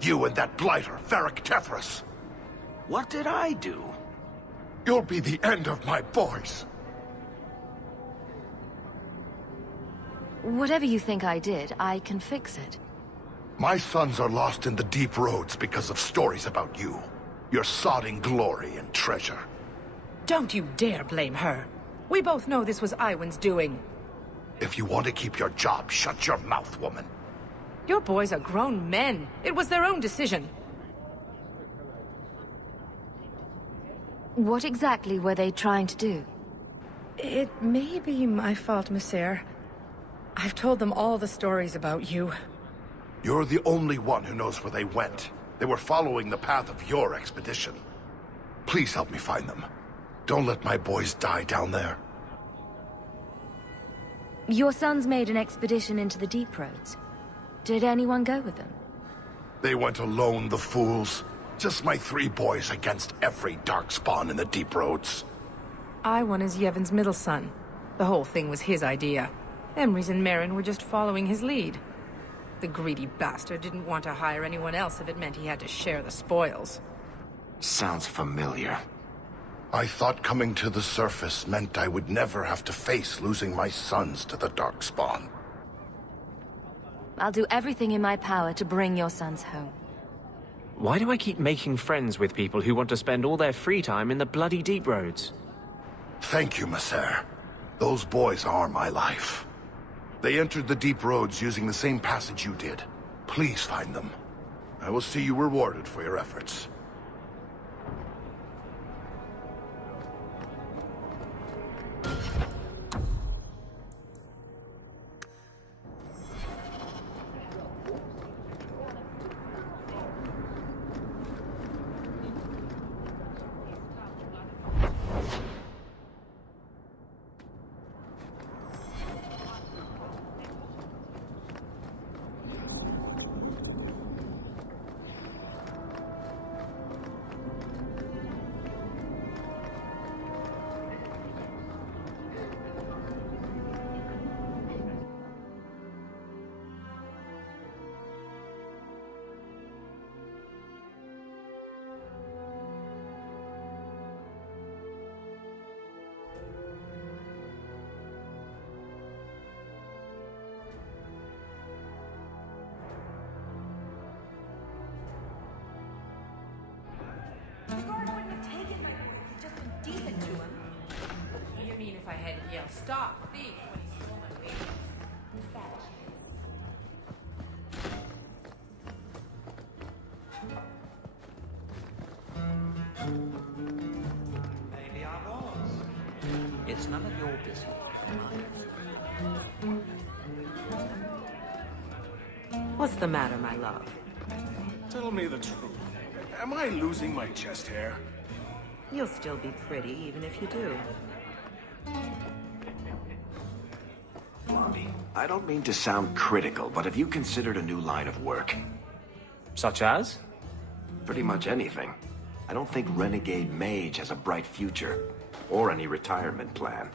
You and that blighter, Varric Tethras. What did I do? You'll be the end of my boys. Whatever you think I did, I can fix it. My sons are lost in the deep roads because of stories about you. Your sodding glory and treasure. Don't you dare blame her. We both know this was Iwan's doing. If you want to keep your job, shut your mouth, woman. Your boys are grown men. It was their own decision. What exactly were they trying to do? It may be my fault, Monsieur. I've told them all the stories about you. You're the only one who knows where they went. They were following the path of your expedition. Please help me find them. Don't let my boys die down there. Your sons made an expedition into the deep roads. Did anyone go with them? They went alone, the fools. Just my 3 boys against every darkspawn in the deep roads. Iwan is Yevon's middle son. The whole thing was his idea. Emrys and Merrin were just following his lead. The greedy bastard didn't want to hire anyone else if it meant he had to share the spoils. Sounds familiar. I thought coming to the surface meant I would never have to face losing my sons to the darkspawn. I'll do everything in my power to bring your sons home. Why do I keep making friends with people who want to spend all their free time in the bloody deep roads? Thank you, Messer. Those boys are my life. They entered the deep roads using the same passage you did. Please find them. I will see you rewarded for your efforts. I had yelled, "Stop, thief!" when he stole my wages. Maybe I was. It's none of your business. What's the matter, my love? Tell me the truth. Am I losing my chest hair? You'll still be pretty, even if you do. Lonnie, I don't mean to sound critical, but have you considered a new line of work? Such as? Pretty much anything. I don't think Renegade Mage has a bright future, or any retirement plan.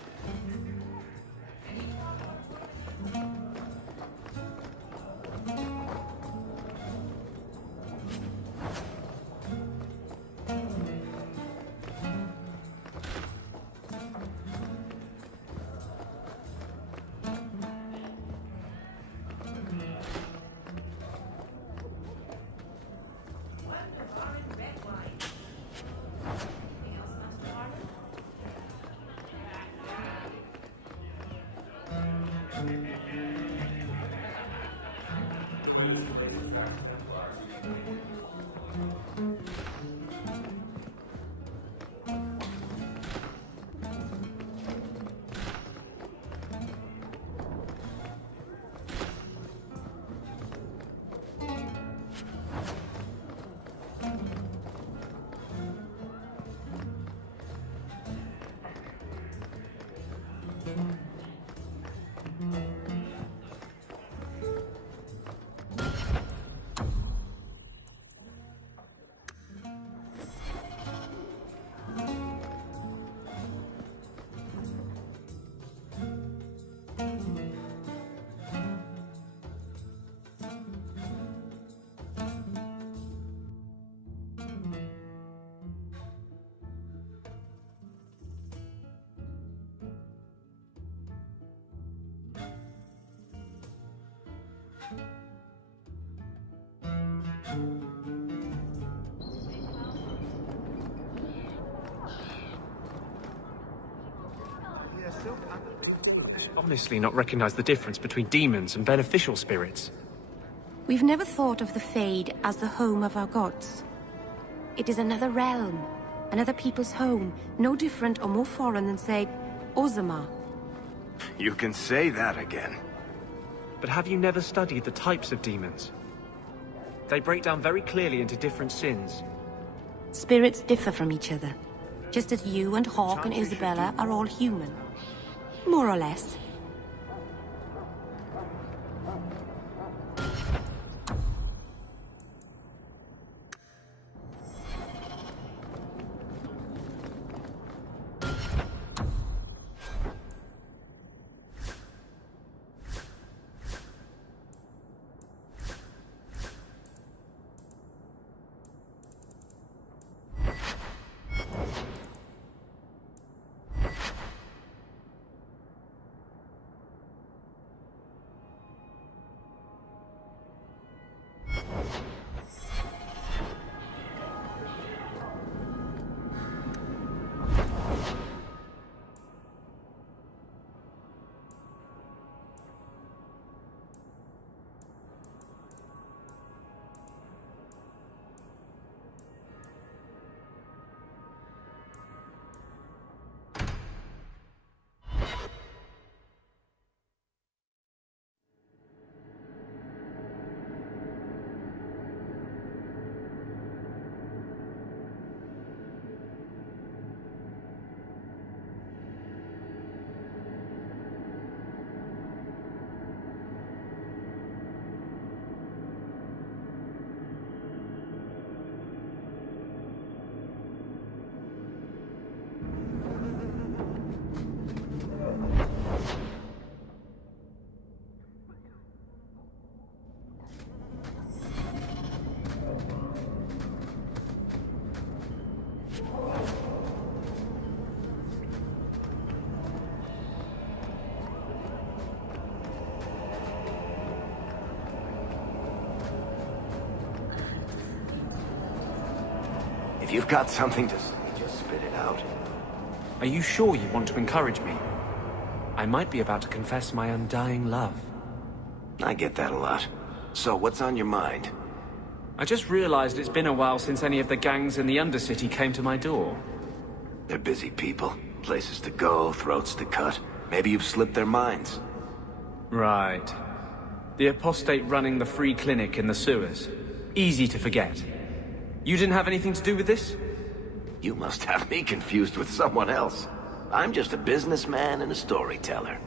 Honestly not recognize the difference between demons and beneficial spirits. We've never thought of the Fade as the home of our gods. It is another realm, another people's home, no different or more foreign than, say, Ozama. You can say that again. But have you never studied the types of demons? They break down very clearly into different sins. Spirits differ from each other, just as you and Hawk and Isabella are all human. More or less. If you've got something to say, just spit it out. Are you sure you want to encourage me? I might be about to confess my undying love. I get that a lot. So, what's on your mind? I just realized it's been a while since any of the gangs in the Undercity came to my door. They're busy people. Places to go, throats to cut. Maybe you've slipped their minds. Right. The apostate running the free clinic in the sewers. Easy to forget. You didn't have anything to do with this? You must have me confused with someone else. I'm just a businessman and a storyteller.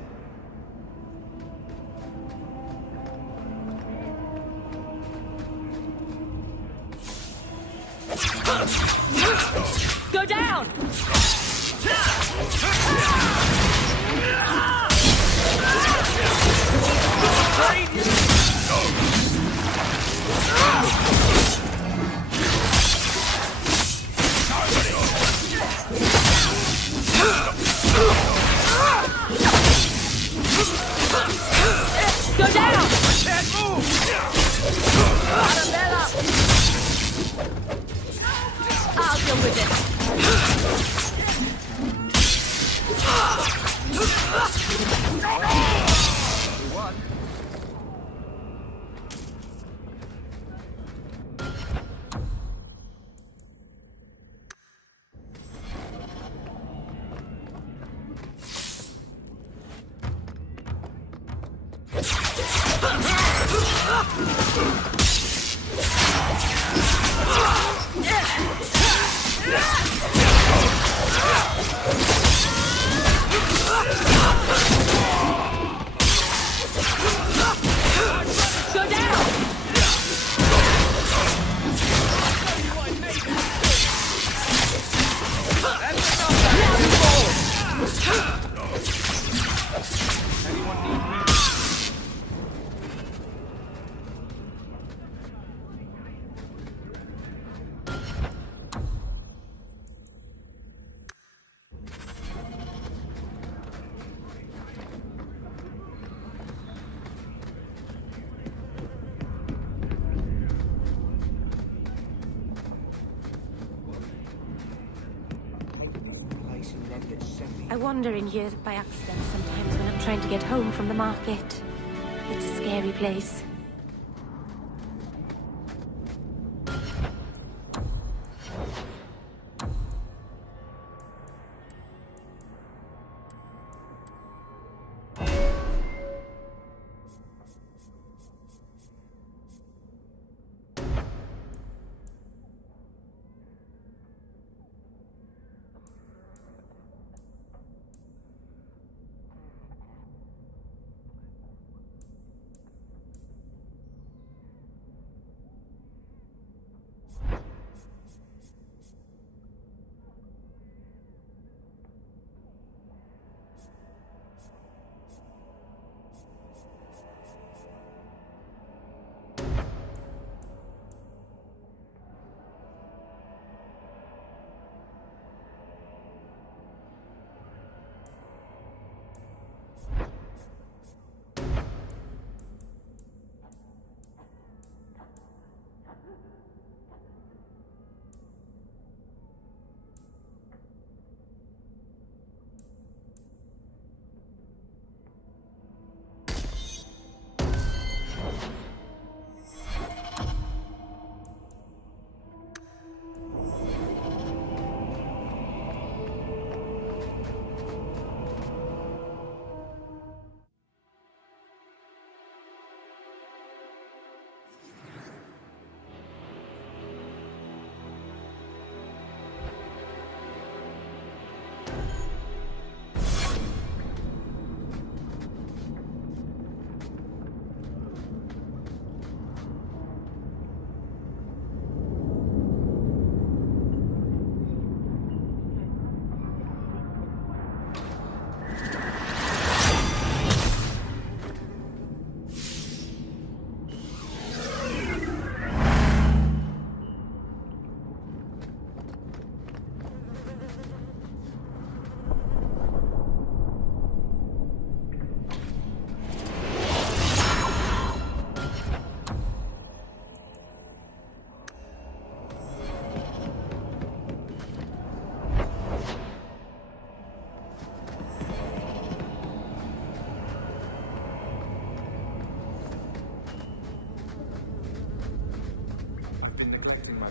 Go down! Go down! Can't move! Arabella! I'll deal with it. Go down! I wander in here by accident sometimes when I'm trying to get home from the market. It's a scary place.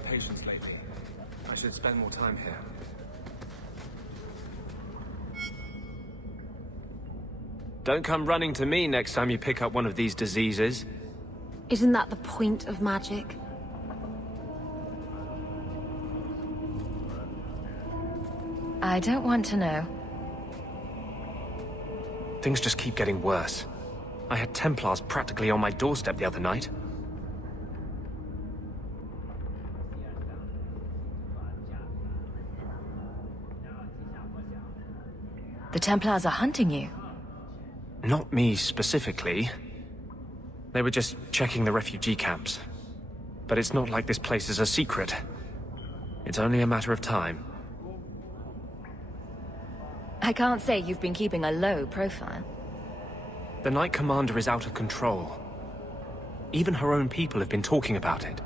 Patience lately. I should spend more time here. Don't come running to me next time you pick up one of these diseases. Isn't that the point of magic? I don't want to know. Things just keep getting worse. I had Templars practically on my doorstep the other night. The Templars are hunting you. Not me specifically. They were just checking the refugee camps. But it's not like this place is a secret. It's only a matter of time. I can't say you've been keeping a low profile. The Knight Commander is out of control. Even her own people have been talking about it.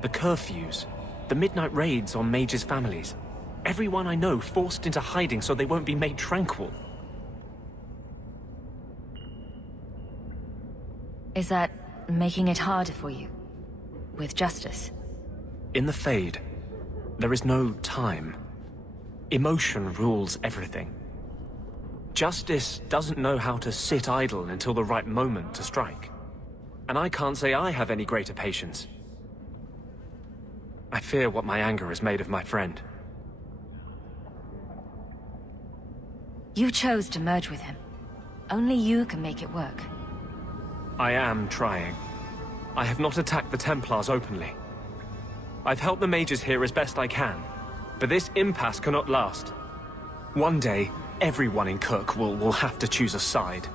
The curfews, the midnight raids on mages' families. Everyone I know forced into hiding so they won't be made tranquil. Is that making it harder for you? With justice? In the Fade, there is no time. Emotion rules everything. Justice doesn't know how to sit idle until the right moment to strike. And I can't say I have any greater patience. I fear what my anger has made of my friend. You chose to merge with him. Only you can make it work. I am trying. I have not attacked the Templars openly. I've helped the mages here as best I can, but this impasse cannot last. One day, everyone in Kirk will have to choose a side.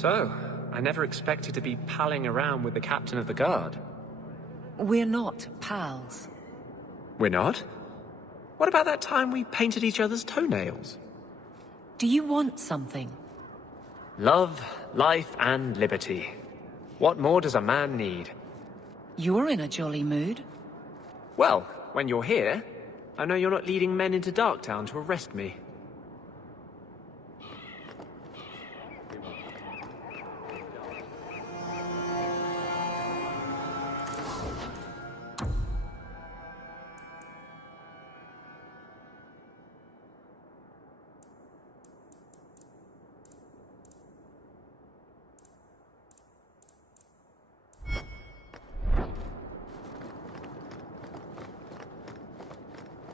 So, I never expected to be palling around with the captain of the guard. We're not pals. We're not? What about that time we painted each other's toenails? Do you want something? Love, life, and liberty. What more does a man need? You're in a jolly mood. Well, when you're here, I know you're not leading men into Darktown to arrest me.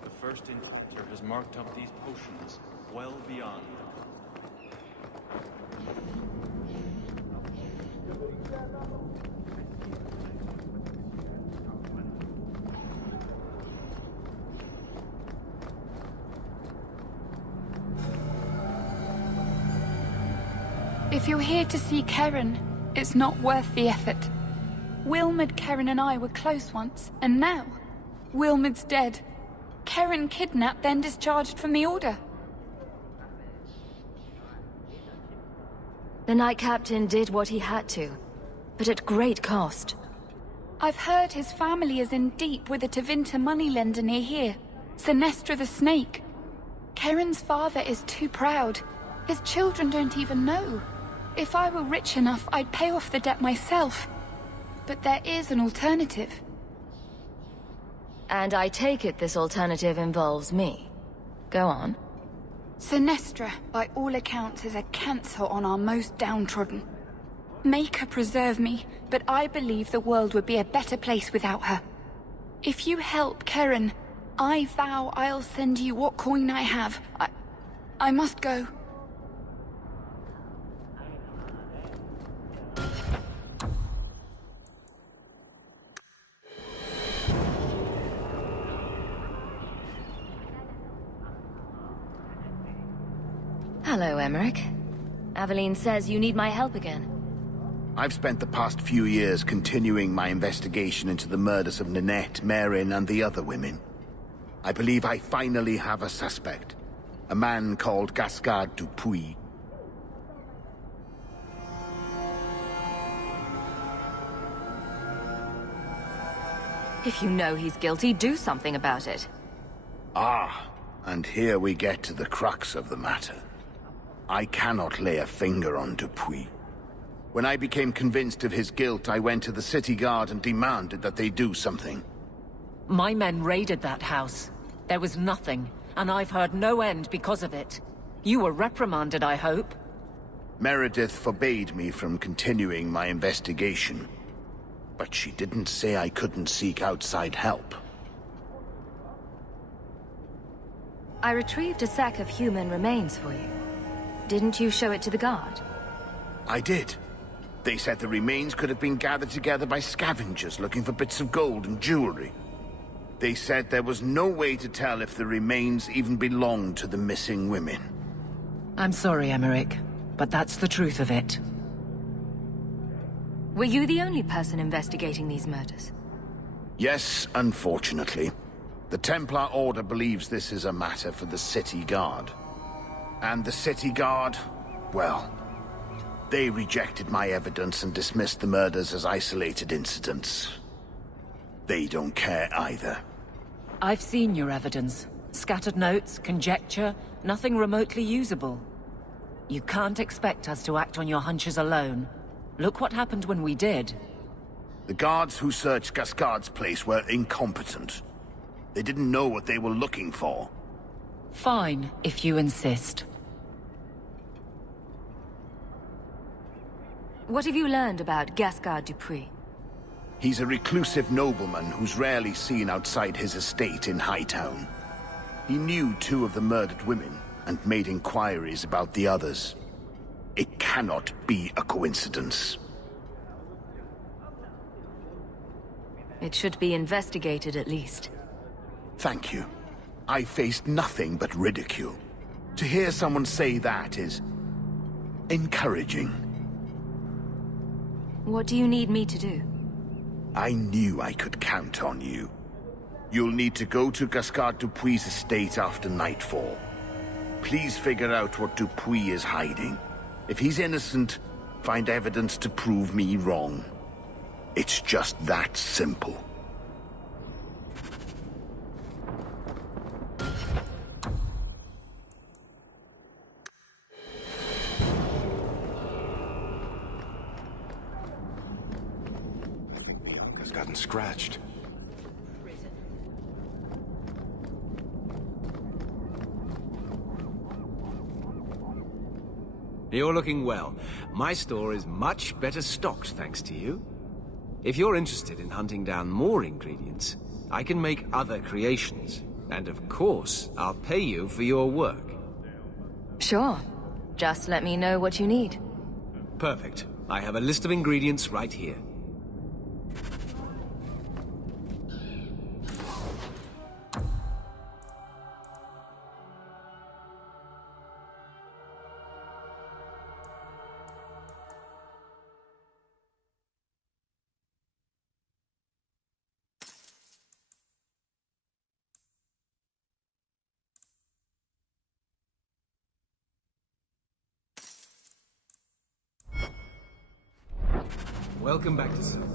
The first encounter has marked up these potions well beyond. If you're here to see Keren, it's not worth the effort. Wilmod, Keren and I were close once, and now Wilmod's dead. Keren kidnapped, then discharged from the Order. The Knight Captain did what he had to, but at great cost. I've heard his family is in deep with a Tevinter moneylender near here, Sinestra the Snake. Keren's father is too proud. His children don't even know. If I were rich enough, I'd pay off the debt myself. But there is an alternative. And I take it this alternative involves me. Go on. Sinestra, by all accounts, is a cancer on our most downtrodden. Make her preserve me, but I believe the world would be a better place without her. If you help Keren, I vow I'll send you what coin I have. I must go. Hello, Emmerich. Aveline says you need my help again. I've spent the past few years continuing my investigation into the murders of Nanette, Merrin, and the other women. I believe I finally have a suspect. A man called Gascard Dupuis. If you know he's guilty, do something about it. Ah, and here we get to the crux of the matter. I cannot lay a finger on Dupuis. When I became convinced of his guilt, I went to the city guard and demanded that they do something. My men raided that house. There was nothing, and I've heard no end because of it. You were reprimanded, I hope? Meredith forbade me from continuing my investigation. But she didn't say I couldn't seek outside help. I retrieved a sack of human remains for you. Didn't you show it to the guard? I did. They said the remains could have been gathered together by scavengers looking for bits of gold and jewelry. They said there was no way to tell if the remains even belonged to the missing women. I'm sorry, Emmerich, but that's the truth of it. Were you the only person investigating these murders? Yes, unfortunately. The Templar Order believes this is a matter for the City Guard. And the City Guard, well, they rejected my evidence and dismissed the murders as isolated incidents. They don't care either. I've seen your evidence. Scattered notes, conjecture, nothing remotely usable. You can't expect us to act on your hunches alone. Look what happened when we did. The guards who searched Gascard's place were incompetent. They didn't know what they were looking for. Fine, if you insist. What have you learned about Gascard Dupuis? He's a reclusive nobleman who's rarely seen outside his estate in Hightown. He knew 2 of the murdered women and made inquiries about the others. It cannot be a coincidence. It should be investigated at least. Thank you. I faced nothing but ridicule. To hear someone say that is encouraging. What do you need me to do? I knew I could count on you. You'll need to go to Gascard Dupuy's estate after nightfall. Please figure out what Dupuy is hiding. If he's innocent, find evidence to prove me wrong. It's just that simple. Bianca's gotten scratched. You're looking well. My store is much better stocked, thanks to you. If you're interested in hunting down more ingredients, I can make other creations. And of course, I'll pay you for your work. Sure. Just let me know what you need. Perfect. I have a list of ingredients right here. Welcome back to Silver.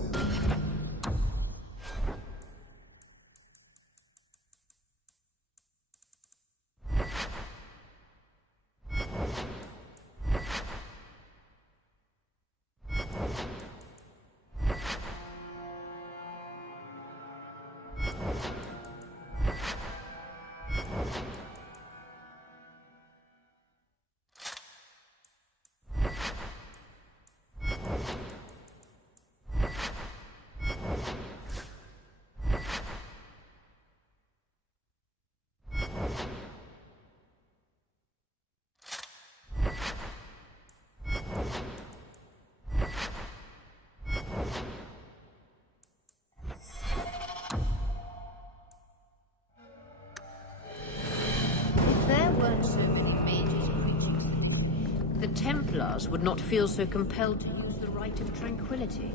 The Templars would not feel so compelled to use the Rite of Tranquility.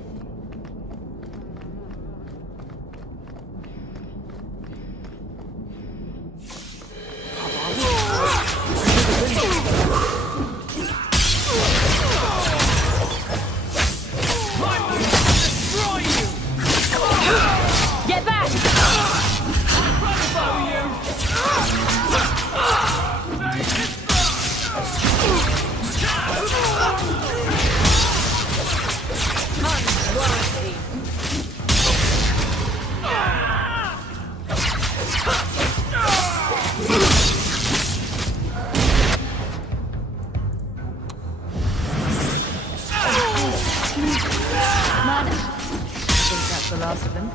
Get back! The last of them.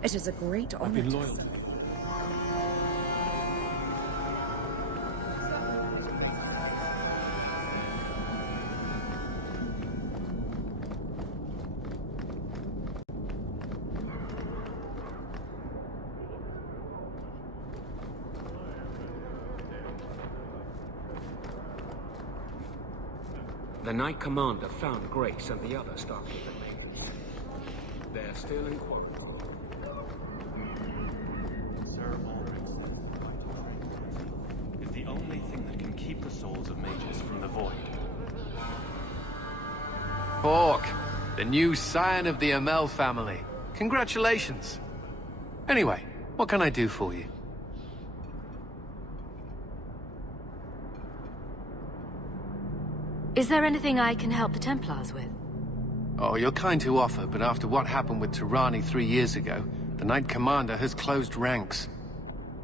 It is a great honor. I've been loyal. The Knight Commander found Grace and the other staff of the maiden. They're still in quarantine. Is the only thing that can keep the souls of mages from the void. Hawk, the new scion of the Amel family. Congratulations. Anyway, what can I do for you? Is there anything I can help the Templars with? Oh, you're kind to offer, but after what happened with Tirani 3 years ago, The Knight Commander has closed ranks.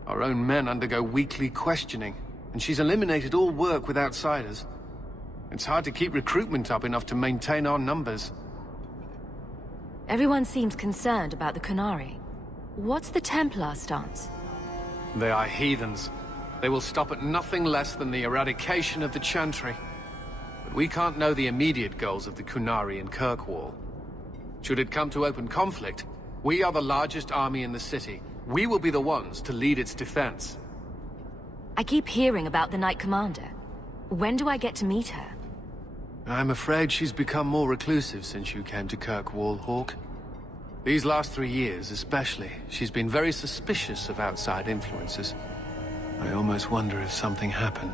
Our own men undergo weekly questioning, and she's eliminated all work with outsiders. It's hard to keep recruitment up enough to maintain our numbers. Everyone seems concerned about the Qunari. What's the Templar stance? They are heathens. They will stop at nothing less than the eradication of the Chantry. But we can't know the immediate goals of the Qunari in Kirkwall. Should it come to open conflict, we are the largest army in the city. We will be the ones to lead its defense. I keep hearing about the Knight Commander. When do I get to meet her? I'm afraid she's become more reclusive since you came to Kirkwall, Hawk. These last 3 years, especially, she's been very suspicious of outside influences. I almost wonder if something happened.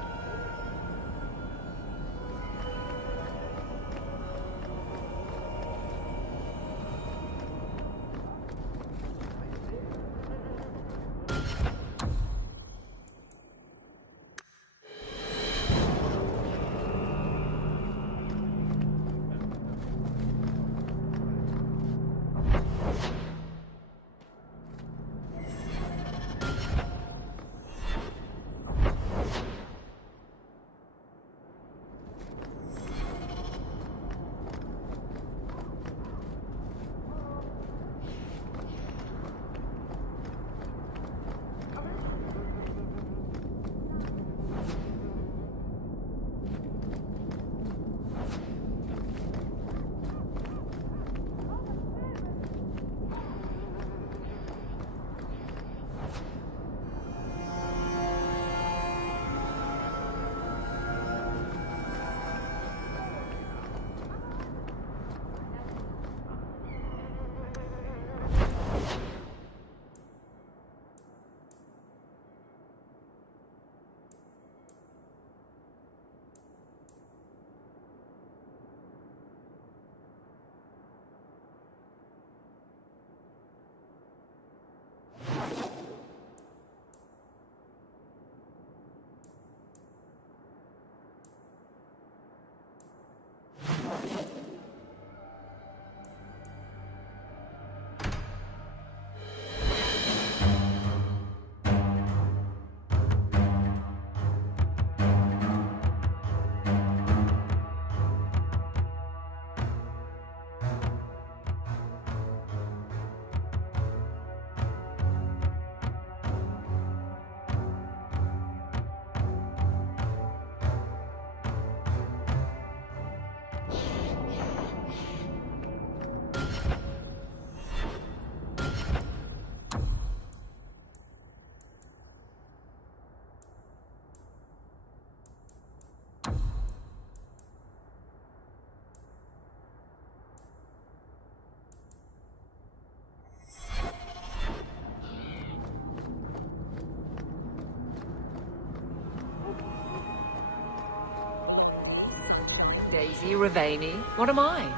Daisy Ravaney. What am I?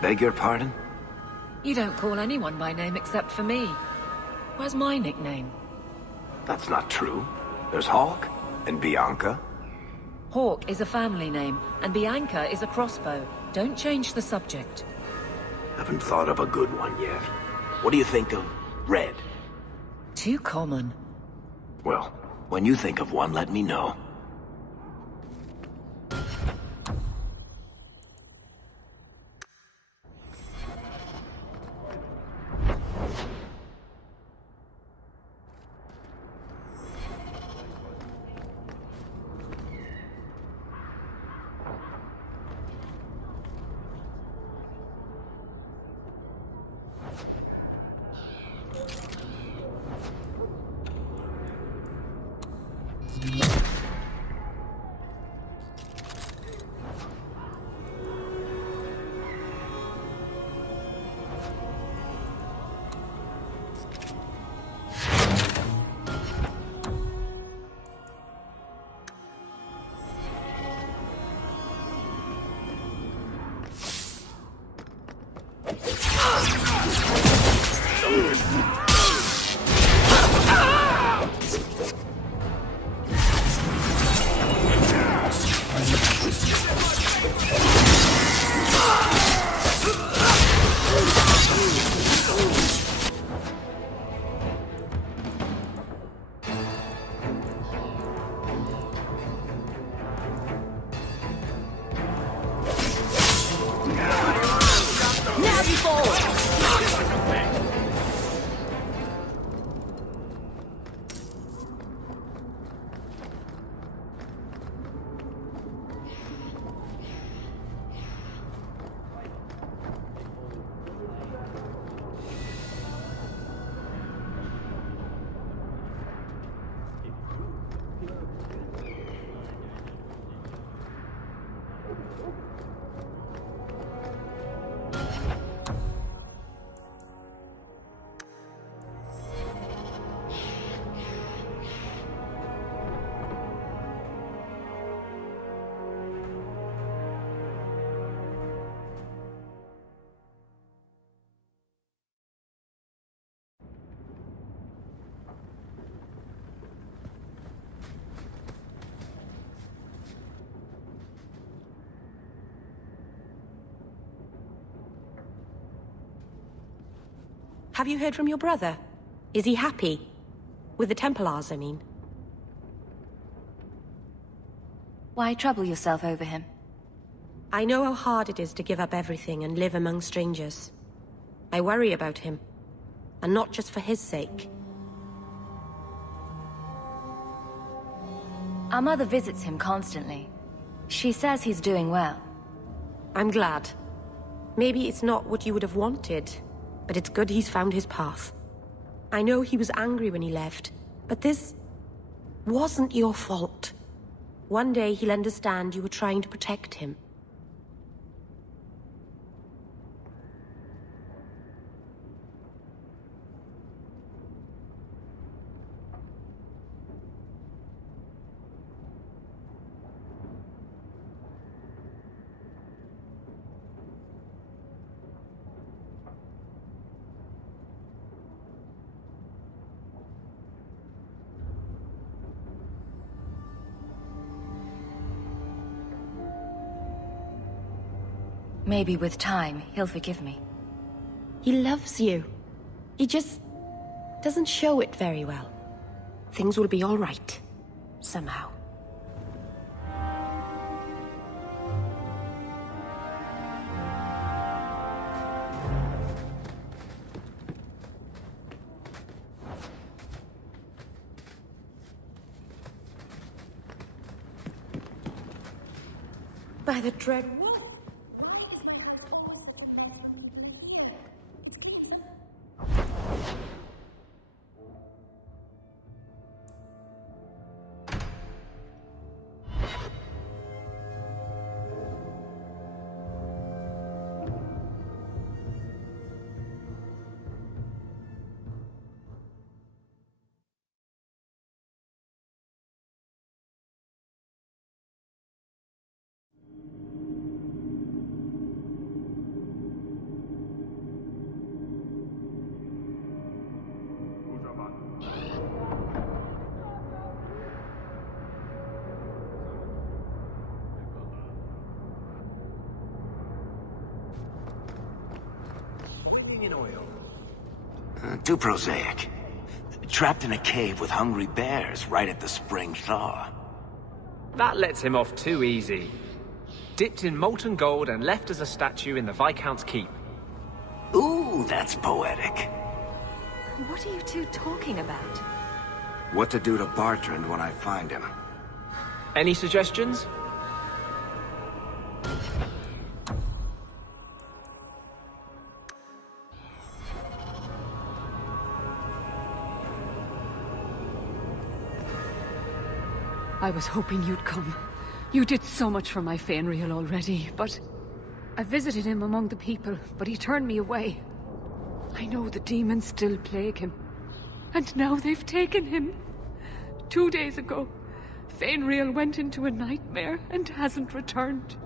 Beg your pardon? You don't call anyone by name except for me. Where's my nickname? That's not true. There's Hawk and Bianca. Hawk is a family name, and Bianca is a crossbow. Don't change the subject. Haven't thought of a good one yet. What do you think of Red? Too common. Well, when you think of one, let me know. Have you heard from your brother? Is he happy? With the Templars, I mean. Why trouble yourself over him? I know how hard it is to give up everything and live among strangers. I worry about him. And not just for his sake. Our mother visits him constantly. She says he's doing well. I'm glad. Maybe it's not what you would have wanted, but it's good he's found his path. I know he was angry when he left, but this wasn't your fault. One day he'll understand you were trying to protect him. Maybe with time, he'll forgive me. He loves you. He just doesn't show it very well. Things will be all right. Somehow. By the dread wall. In oil. Too prosaic. Trapped in a cave with hungry bears right at the spring thaw. That lets him off too easy. Dipped in molten gold and left as a statue in the Viscount's keep. Ooh, that's poetic. What are you two talking about? What to do to Bartrand when I find him. Any suggestions? I was hoping you'd come. You did so much for my Fainreal already, but... I visited him among the people, but he turned me away. I know the demons still plague him. And now they've taken him. 2 days ago, Fainreal went into a nightmare and hasn't returned.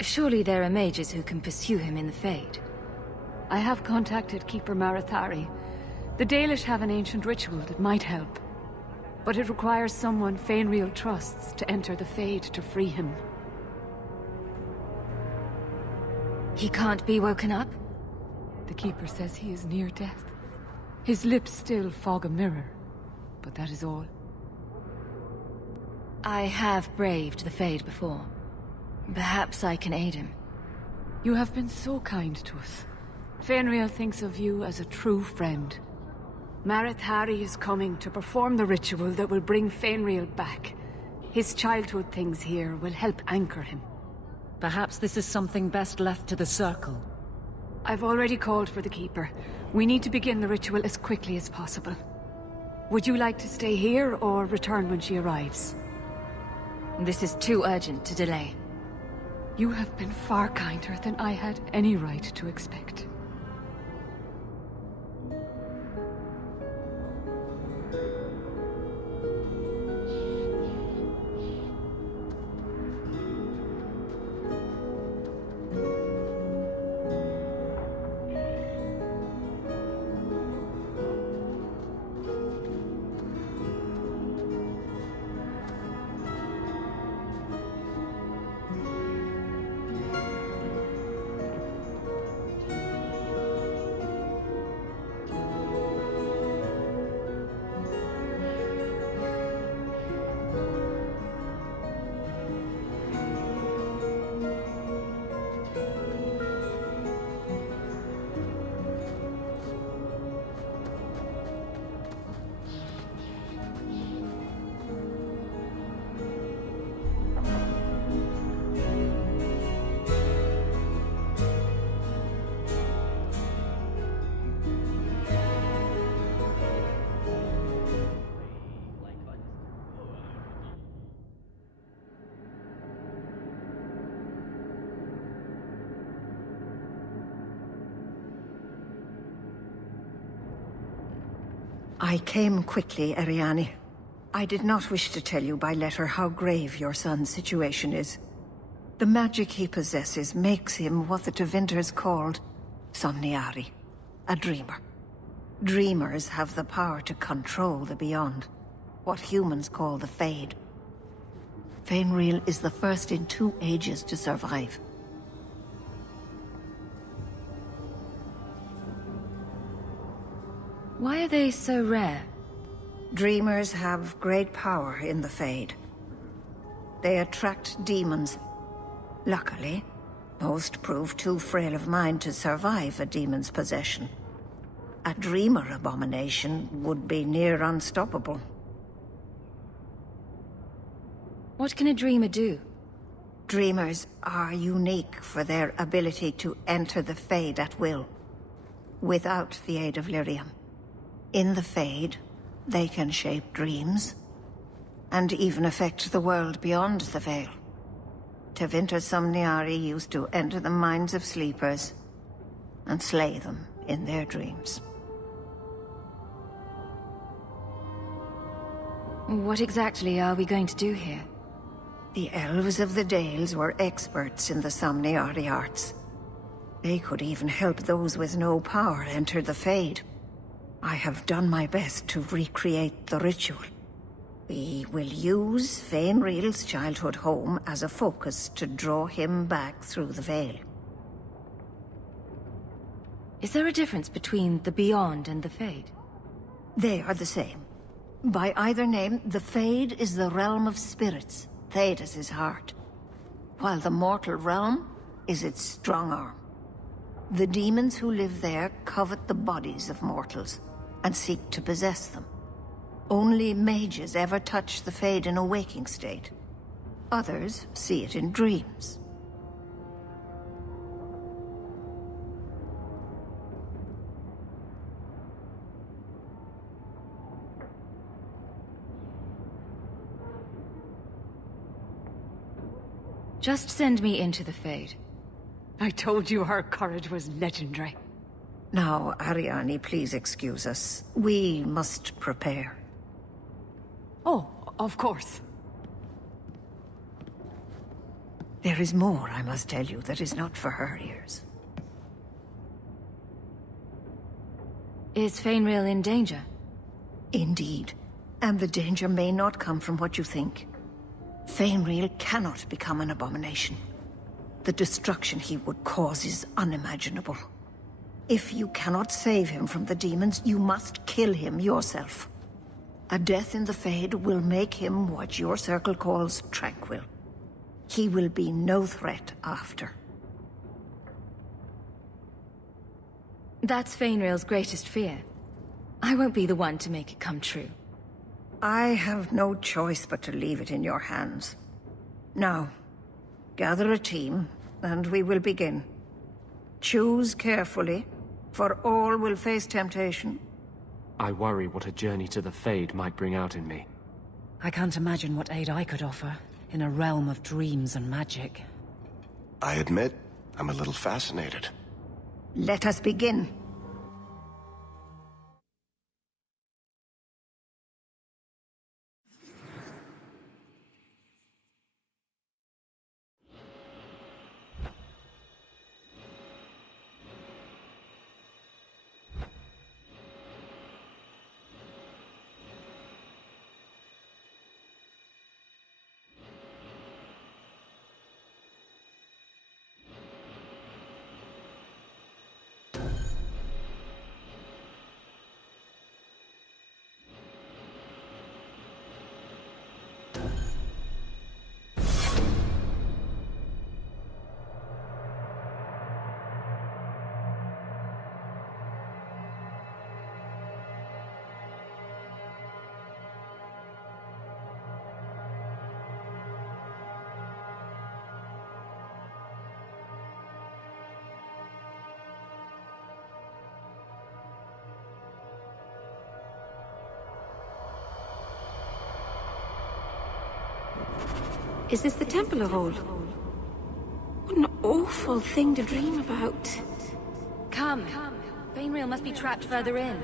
Surely there are mages who can pursue him in the Fade. I have contacted Keeper Marathari. The Dalish have an ancient ritual that might help. But it requires someone Fainreal trusts to enter the Fade to free him. He can't be woken up? The Keeper says he is near death. His lips still fog a mirror, but that is all. I have braved the Fade before. Perhaps I can aid him. You have been so kind to us. Fainreal thinks of you as a true friend. Marathari is coming to perform the ritual that will bring Fainreal back. His childhood things here will help anchor him. Perhaps this is something best left to the Circle. I've already called for the Keeper. We need to begin the ritual as quickly as possible. Would you like to stay here or return when she arrives? This is too urgent to delay. You have been far kinder than I had any right to expect. I came quickly, Ariane. I did not wish to tell you by letter how grave your son's situation is. The magic he possesses makes him what the Tevinters called Somniari, a dreamer. Dreamers have the power to control the beyond, what humans call the Fade. Fainril is the first in 2 ages to survive. Why are they so rare? Dreamers have great power in the Fade. They attract demons. Luckily, most prove too frail of mind to survive a demon's possession. A dreamer abomination would be near unstoppable. What can a dreamer do? Dreamers are unique for their ability to enter the Fade at will, without the aid of lyrium. In the Fade, they can shape dreams, and even affect the world beyond the Veil. Tevinter Somniari used to enter the minds of sleepers, and slay them in their dreams. What exactly are we going to do here? The elves of the Dales were experts in the Somniari arts. They could even help those with no power enter the Fade. I have done my best to recreate the ritual. We will use Fainril's childhood home as a focus to draw him back through the Veil. Is there a difference between the Beyond and the Fade? They are the same. By either name, the Fade is the realm of spirits, Thedas' heart, while the mortal realm is its strong arm. The demons who live there covet the bodies of mortals, and seek to possess them. Only mages ever touch the Fade in a waking state. Others see it in dreams. Just send me into the Fade. I told you her courage was legendary. Now, Ariane, please excuse us. We must prepare. Oh, of course. There is more I must tell you that is not for her ears. Is Fainril in danger? Indeed. And the danger may not come from what you think. Fainril cannot become an abomination. The destruction he would cause is unimaginable. If you cannot save him from the demons, you must kill him yourself. A death in the Fade will make him what your circle calls tranquil. He will be no threat after. That's Fainril's greatest fear. I won't be the one to make it come true. I have no choice but to leave it in your hands. Now, gather a team, and we will begin. Choose carefully, for all will face temptation. I worry what a journey to the Fade might bring out in me. I can't imagine what aid I could offer, in a realm of dreams and magic. I admit, I'm a little fascinated. Let us begin. Is this the Templar Hall? What an awful thing to dream about. Come. Fainril must be trapped further in.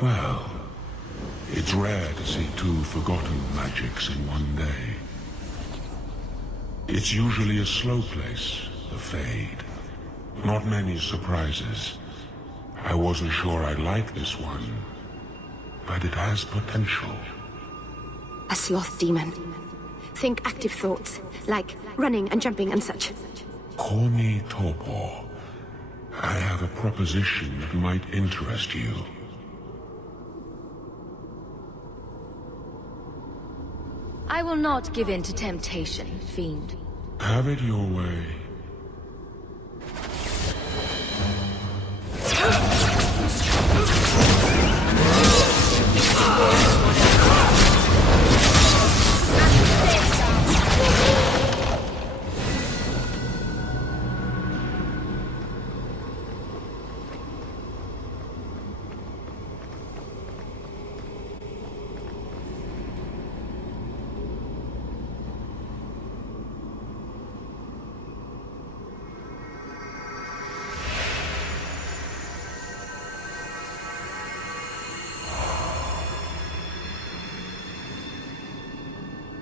Well, it's rare to see two forgotten magics in one day. It's usually a slow place, the Fade. Not many surprises. I wasn't sure I'd like this one, but it has potential. A sloth demon. Think active thoughts, like running and jumping and such. Call me Torpor. I have a proposition that might interest you. I will not give in to temptation, fiend. Have it your way.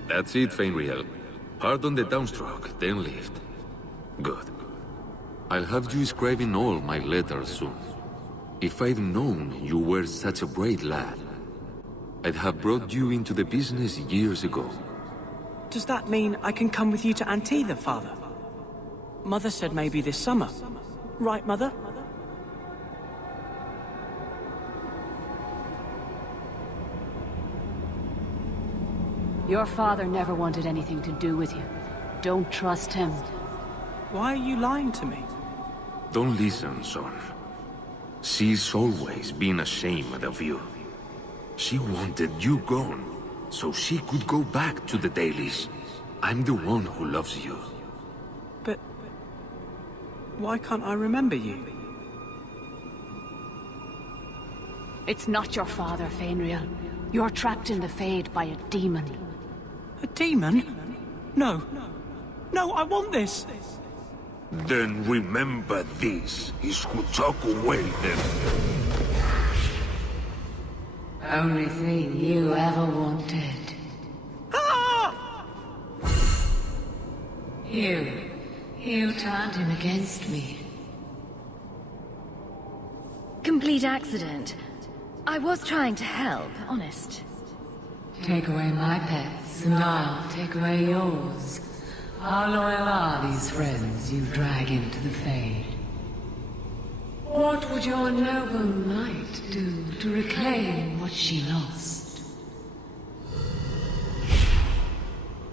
That's it, Fenriel. Hard on the downstroke, then lift. Good. I'll have you scribing all my letters soon. If I'd known you were such a brave lad, I'd have brought you into the business years ago. Does that mean I can come with you to Antitha, Father? Mother said maybe this summer. Right, Mother? Your father never wanted anything to do with you. Don't trust him. Why are you lying to me? Don't listen, son. She's always been ashamed of you. She wanted you gone, so she could go back to the dailies. I'm the one who loves you. But... why can't I remember you? It's not your father, Fenriel. You're trapped in the Fade by a demon. A demon? No. No, I want this! Then remember this is who took away them. Only thing you ever wanted. You turned him against me. Complete accident. I was trying to help, honest. Take away my pets, and I'll take away yours. How loyal are these friends you drag into the Fade? What would your noble knight do to reclaim what she lost?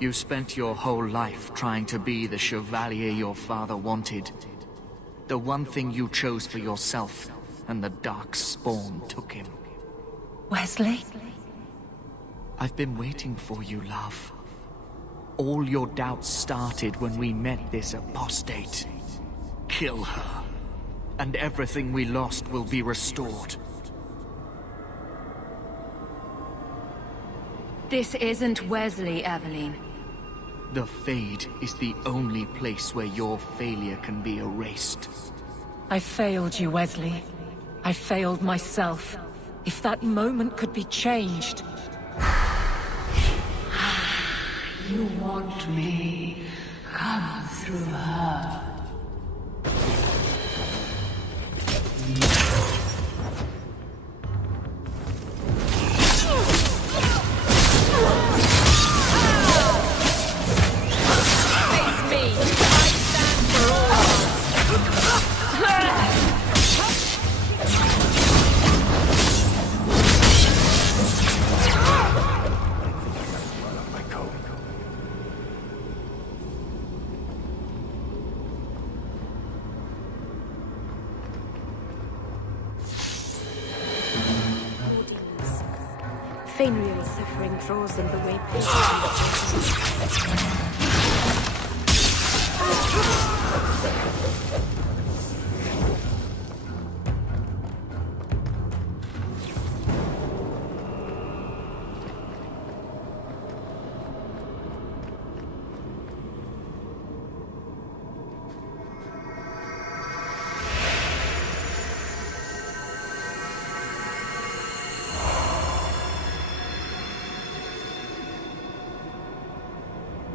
You spent your whole life trying to be the chevalier your father wanted. The one thing you chose for yourself, and the dark spawn took him. Wesley? I've been waiting for you, love. All your doubts started when we met this apostate. Kill her, and everything we lost will be restored. This isn't Wesley, Aveline. The Fade is the only place where your failure can be erased. I failed you, Wesley. I failed myself. If that moment could be changed... You want me? Come through her. Face me! I stand for all! Fenriel's suffering draws in the way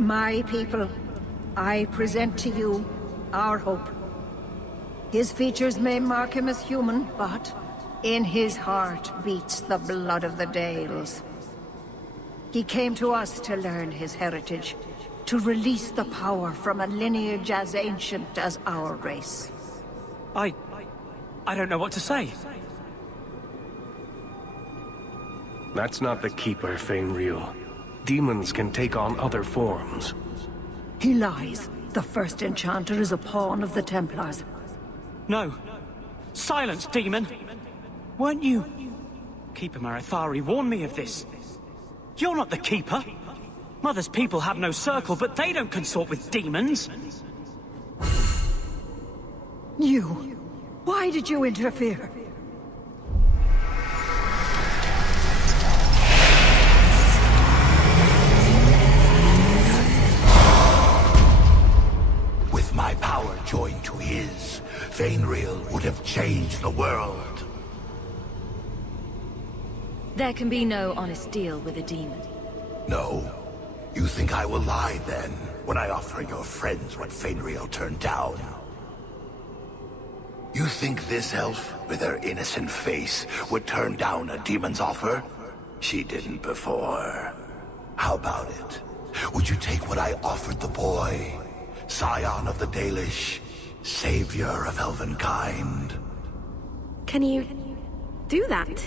My people, I present to you our hope. His features may mark him as human, but in his heart beats the blood of the Dales. He came to us to learn his heritage, to release the power from a lineage as ancient as our race. I don't know what to say. That's not the Keeper, Fainreal. Demons can take on other forms. He lies. The first enchanter is a pawn of the Templars. No. Silence, demon! Weren't you... Keeper Marathari warned me of this. You're not the Keeper. Mother's people have no circle, but they don't consort with demons. You... Why did you interfere? With my power joined to his, Fainreal would have changed the world. There can be no honest deal with a demon. No? You think I will lie then, when I offer your friends what Fainreal turned down? You think this elf, with her innocent face, would turn down a demon's offer? She didn't before. How about it? Would you take what I offered the boy? Scion of the Dalish, savior of elvenkind. Can you do that?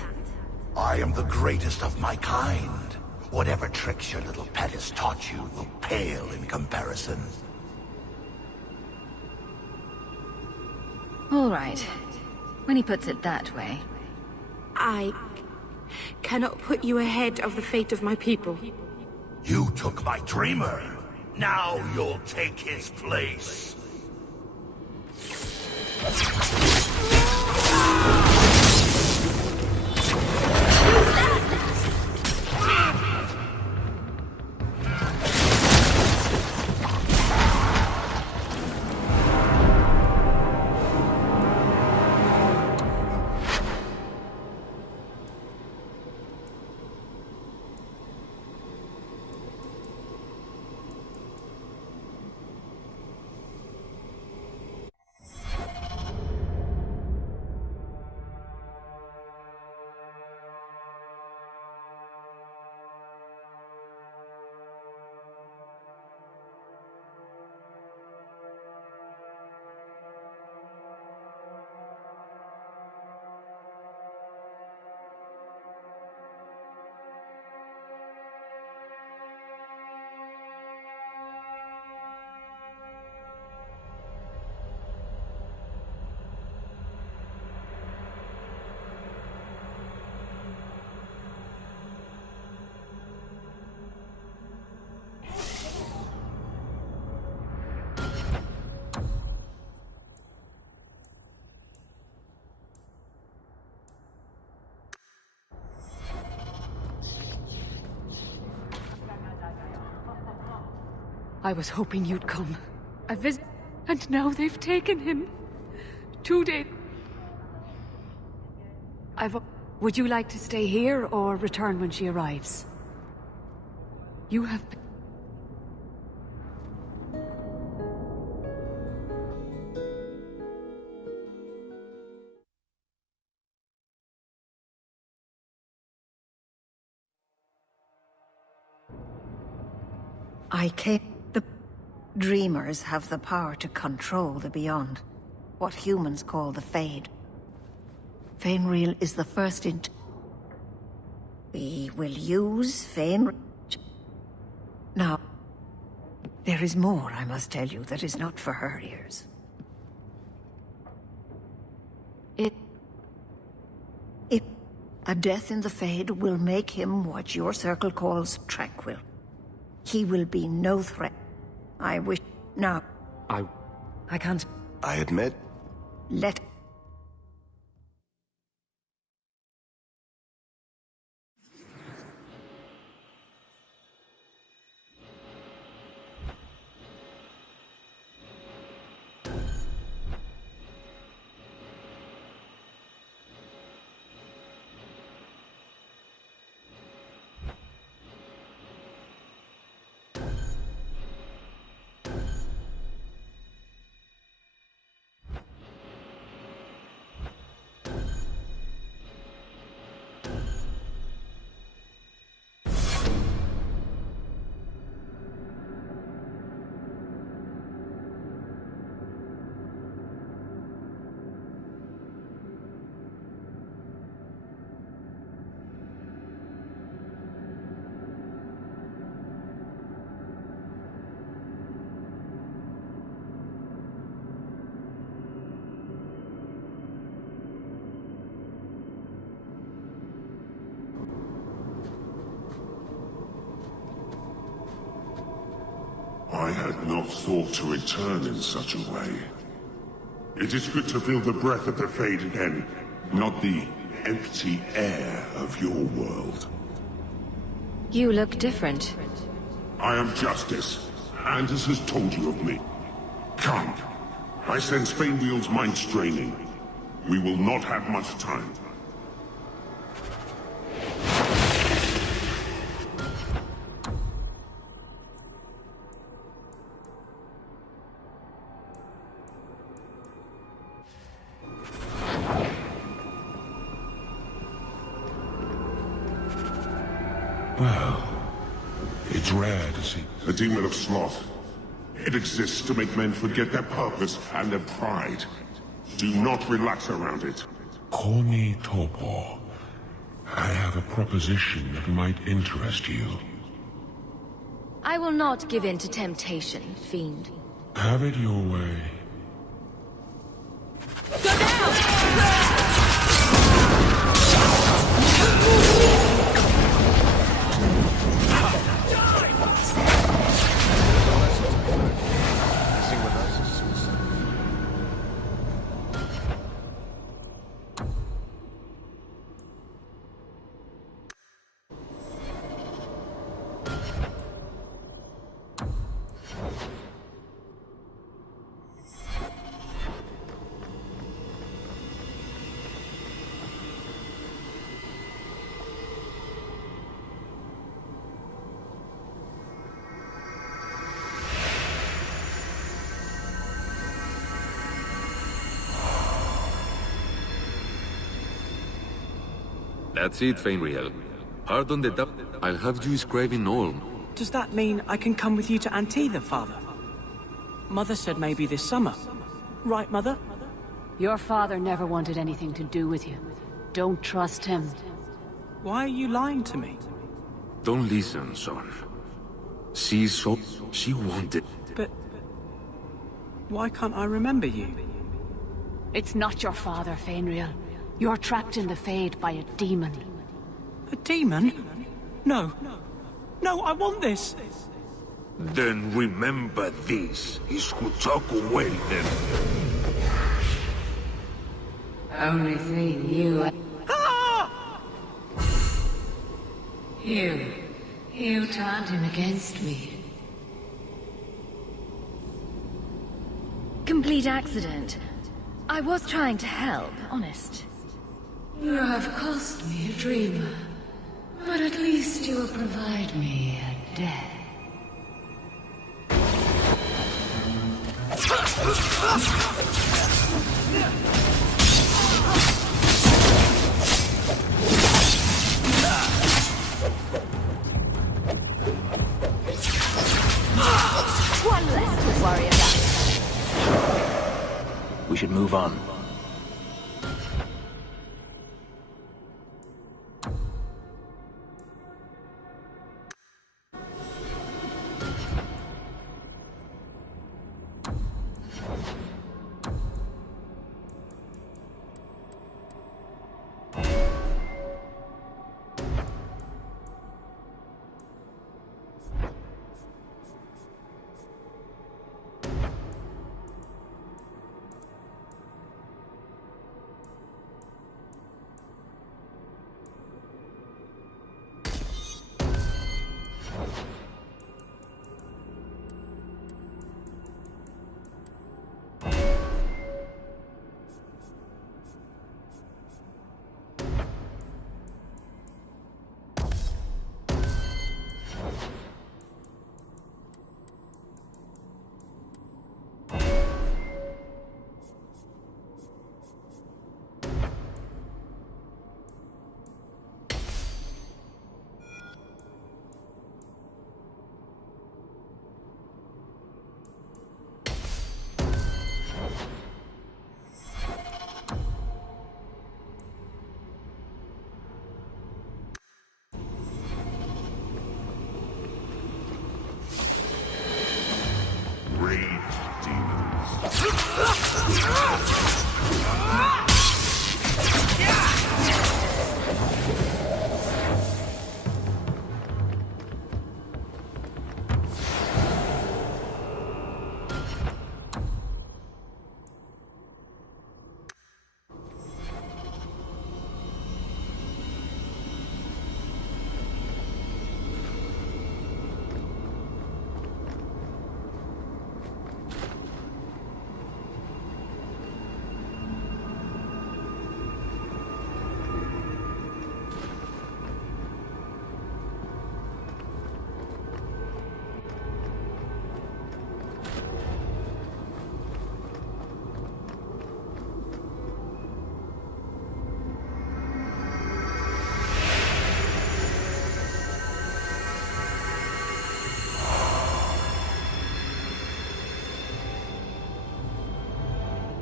I am the greatest of my kind. Whatever tricks your little pet has taught you will pale in comparison. All right. When he puts it that way. I cannot put you ahead of the fate of my people. You took my dreamer. Now you'll take his place. I was hoping you'd come. I visit, and now they've taken him. 2 days. Would you like to stay here or return when she arrives? You have been... I came... The Dreamers have the power to control the Beyond. What humans call the Fade. Fainreal is the first in... We will use Fainreal... Now, there is more I must tell you that is not for her ears. A death in the Fade will make him what your circle calls tranquil. He will be no threat. I wish... Now... I can't... I admit... Let... not thought to return in such a way. It is good to feel the breath of the Fade again, not the empty air of your world. You look different. I am Justice. Anders has told you of me. Come. I sense Fainwheel's mind straining. We will not have much time. Well, it's rare to see a demon of sloth. It exists to make men forget their purpose and their pride. Do not relax around it. Call me Torpor. I have a proposition that might interest you. I will not give in to temptation, fiend. Have it your way. Go down! That's it, Fainriel. Pardon the doubt. I'll have you scribing all. Does that mean I can come with you to Antitha, Father? Mother said maybe this summer. Right, Mother? Your father never wanted anything to do with you. Don't trust him. Why are you lying to me? Don't listen, son. She wanted... But... why can't I remember you? It's not your father, Fainriel. You're trapped in the Fade by a demon. A demon? No. No, I want this! Then remember this is who took away them. Only thing you... You turned him against me. Complete accident. I was trying to help, honest. You have cost me a dreamer, but at least you will provide me a death. One less to worry about. We should move on.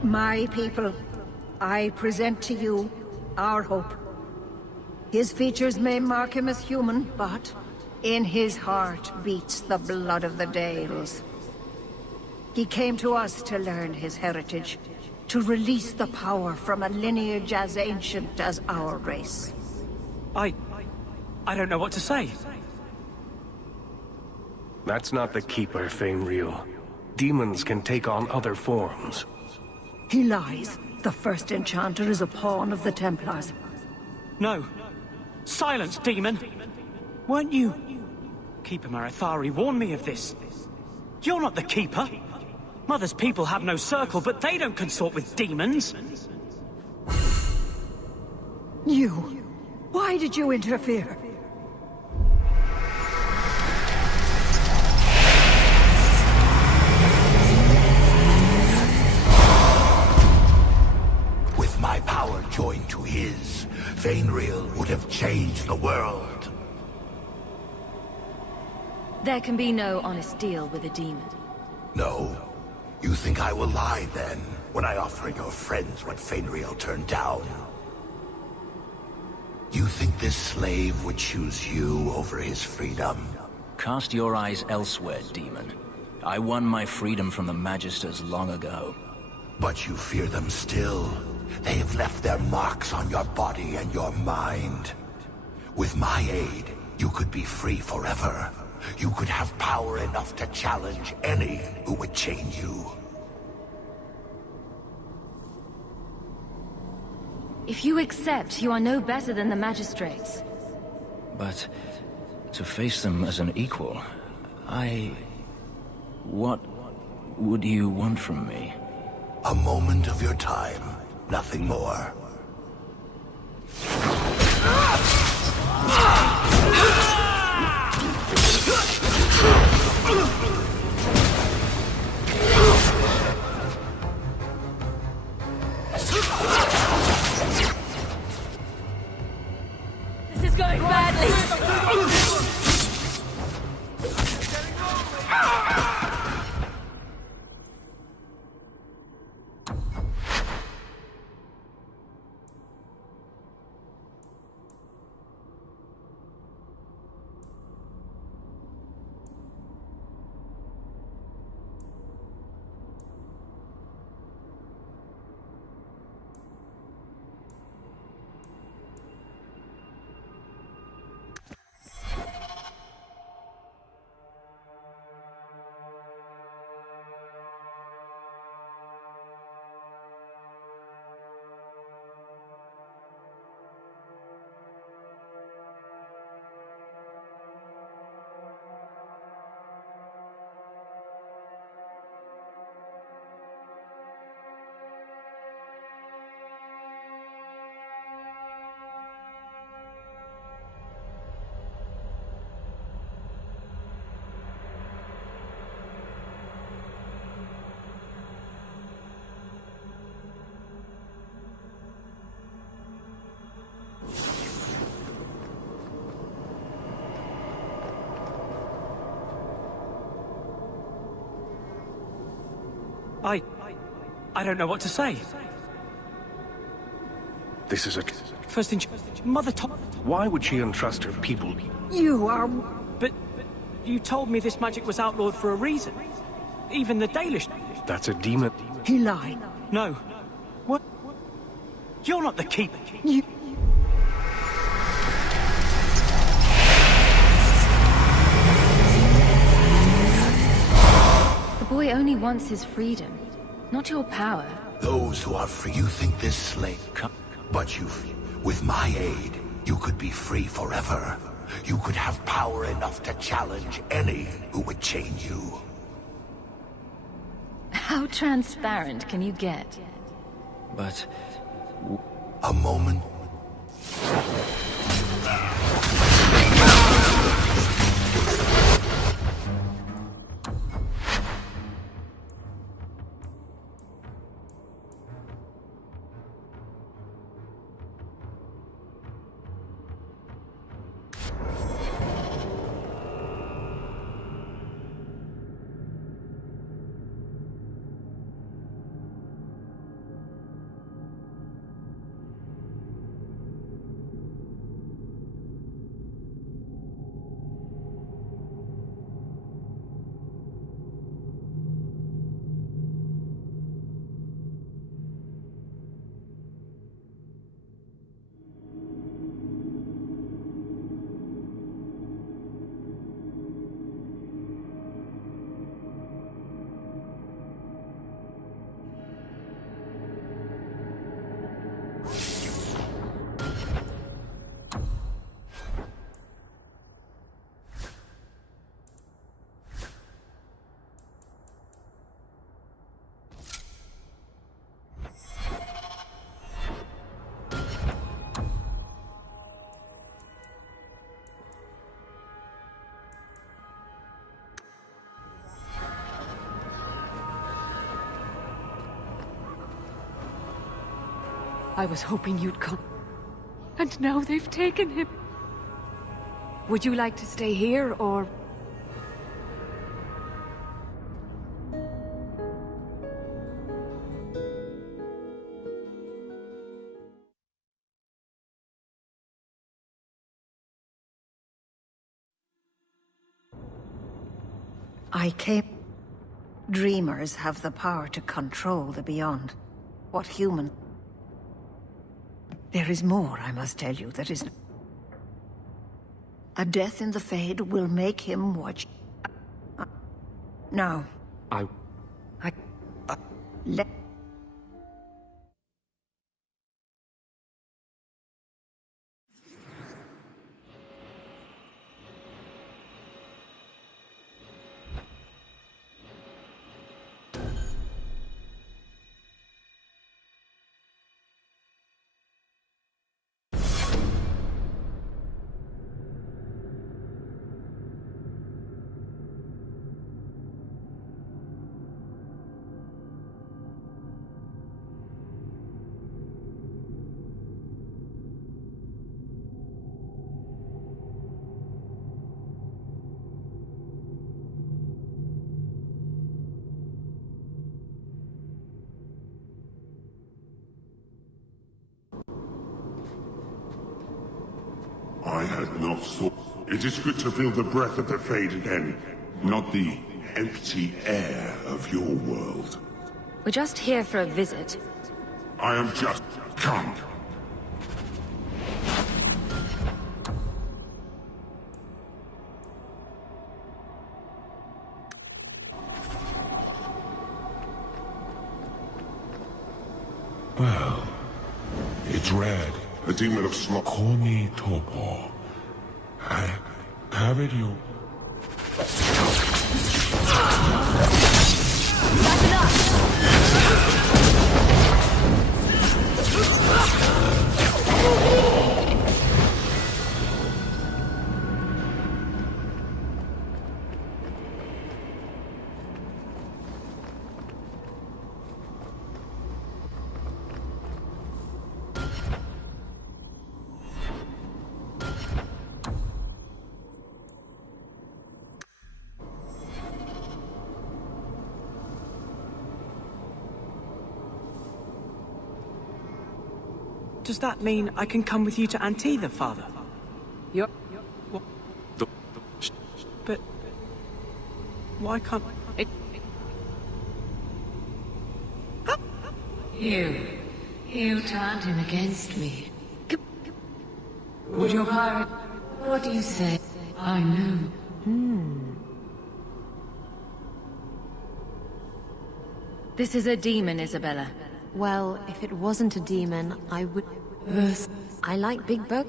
My people, I present to you our hope. His features may mark him as human, but in his heart beats the blood of the Dales. He came to us to learn his heritage, to release the power from a lineage as ancient as our race. I don't know what to say. That's not the Keeper, Fainreal. Demons can take on other forms. He lies. The first enchanter is a pawn of the Templars. No. Silence, demon! Weren't you... Keeper Marathari warned me of this. You're not the Keeper. Mother's people have no circle, but they don't consort with demons. You... Why did you interfere? With my power joined to his, Fainreal would have changed the world. There can be no honest deal with a demon. No. You think I will lie then, when I offer your friends what Fainreal turned down? You think this slave would choose you over his freedom? Cast your eyes elsewhere, demon. I won my freedom from the Magisters long ago. But you fear them still. They have left their marks on your body and your mind. With my aid, you could be free forever. You could have power enough to challenge any who would chain you. If you accept, you are no better than the magistrates. But to face them as an equal, What would you want from me? A moment of your time, nothing more. This is going badly. I don't know what to say. This is a... First in... Mother Why would she entrust her people? You are... But you told me this magic was outlawed for a reason. Even the Dalish... That's a demon. He lied. No. What? You're not the Keeper. You... The boy only wants his freedom, not your power. Those who are free, you think this slave... But with my aid, you could be free forever. You could have power enough to challenge any who would chain you. How transparent can you get? But... A moment... I was hoping you'd come. And now they've taken him. Would you like to stay here, or... I came... Dreamers have the power to control the beyond. What human... There is more, I must tell you, that is... A death in the Fade will make him watch... Now. Let... I had not thought. It is good to feel the breath of the Fade again, not the empty air of your world. We're just here for a visit. I am just... come. Well, it's red. The demon of sloth. Call me Topo. I have it you. Does that mean I can come with you to Anthe, Father? You're... What? But... Why can't... You turned him against me. Would your pirate... What do you say? I know. This is a demon, Isabella. Well, if it wasn't a demon, I would... I like big boat.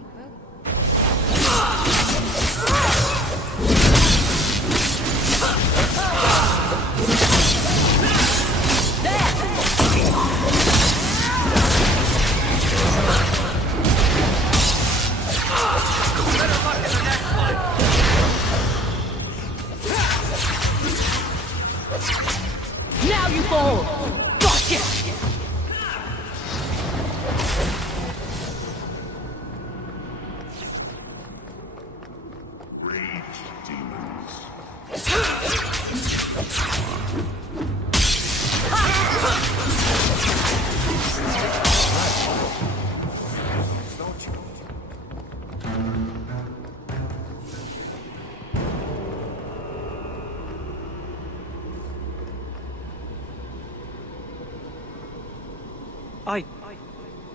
Now you fall! Gotcha!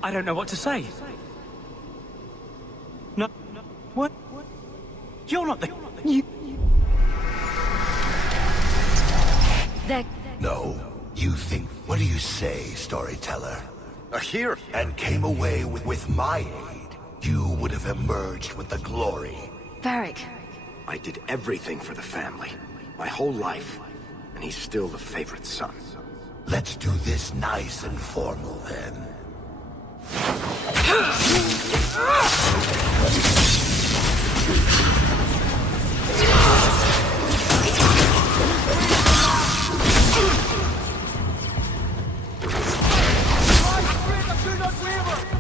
I don't know what to say. No. What? You're not the... You... No. You think... What do you say, storyteller? Here. And came away with my aid. You would have emerged with the glory. Varric. I did everything for the family. My whole life. And he's still the favorite son. Let's do this nice and formal, then. Do not waver!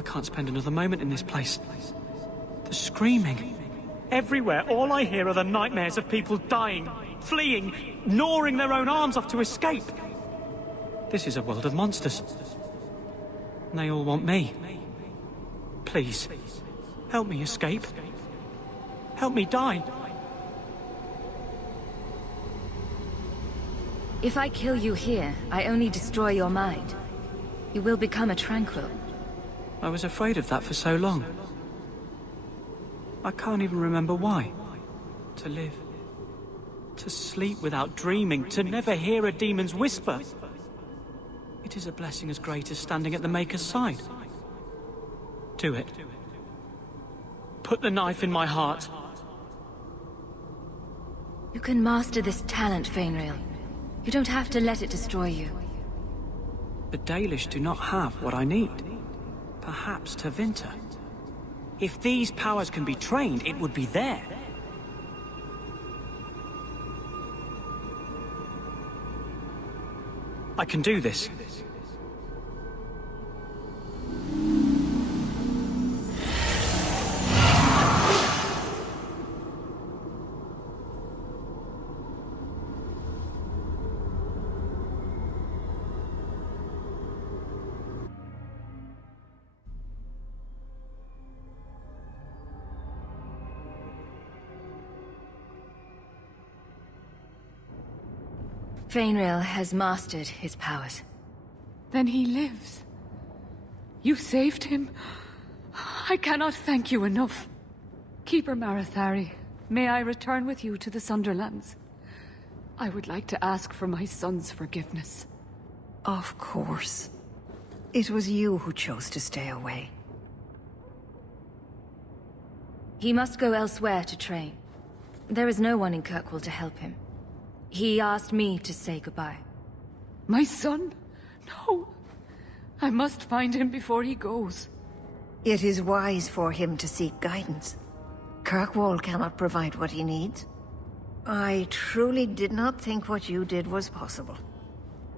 I can't spend another moment in this place. The screaming. Everywhere, all I hear are the nightmares of people dying, fleeing, gnawing their own arms off to escape. This is a world of monsters. And they all want me. Please, help me escape. Help me die. If I kill you here, I only destroy your mind. You will become a tranquil. I was afraid of that for so long. I can't even remember why. To live. To sleep without dreaming. To never hear a demon's whisper. It is a blessing as great as standing at the Maker's side. Do it. Put the knife in my heart. You can master this talent, Fainrail. You don't have to let it destroy you. The Dalish do not have what I need. Perhaps Tevinter. If these powers can be trained, it would be there. I can do this. Fainrail has mastered his powers. Then he lives. You saved him. I cannot thank you enough. Keeper Marathari, may I return with you to the Sunderlands? I would like to ask for my son's forgiveness. Of course. It was you who chose to stay away. He must go elsewhere to train. There is no one in Kirkwall to help him. He asked me to say goodbye. My son? No. I must find him before he goes. It is wise for him to seek guidance. Kirkwall cannot provide what he needs. I truly did not think what you did was possible.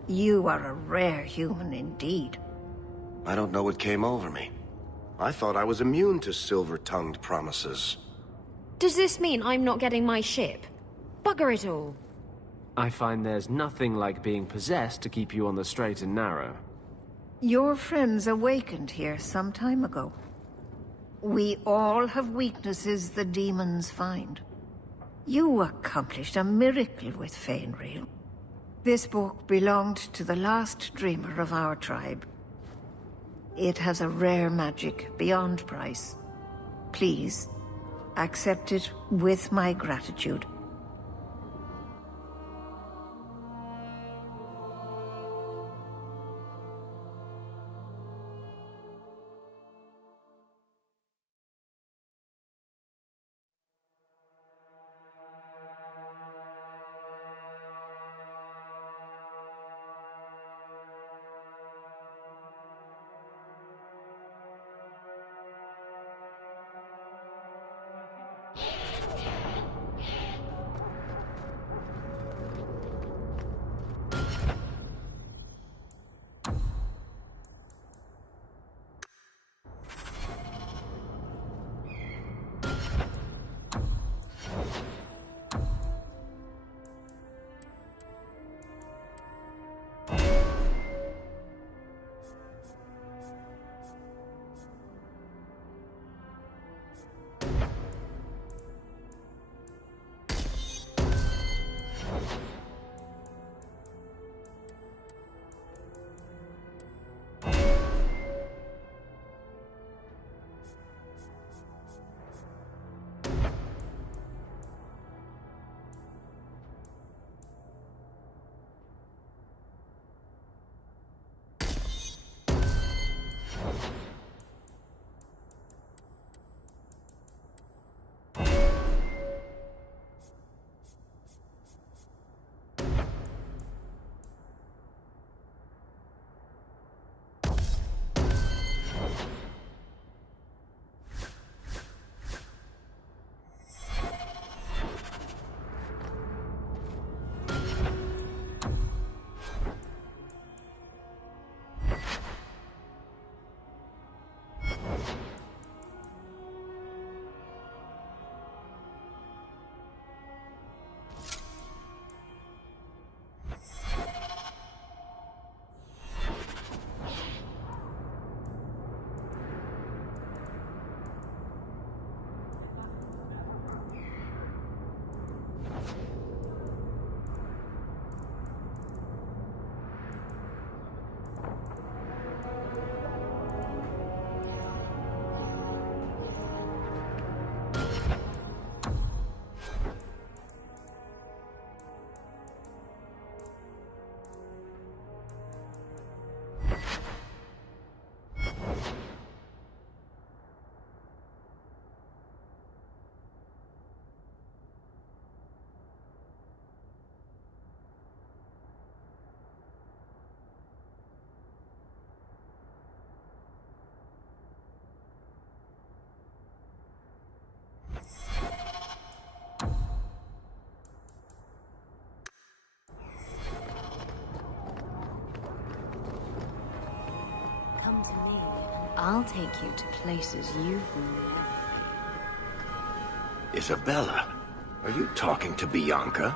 You are a rare human indeed. I don't know what came over me. I thought I was immune to silver-tongued promises. Does this mean I'm not getting my ship? Bugger it all. I find there's nothing like being possessed to keep you on the straight and narrow. Your friends awakened here some time ago. We all have weaknesses the demons find. You accomplished a miracle with Fainrail. This book belonged to the last dreamer of our tribe. It has a rare magic beyond price. Please, accept it with my gratitude. I'll take you to places you've... Isabella, are you talking to Bianca?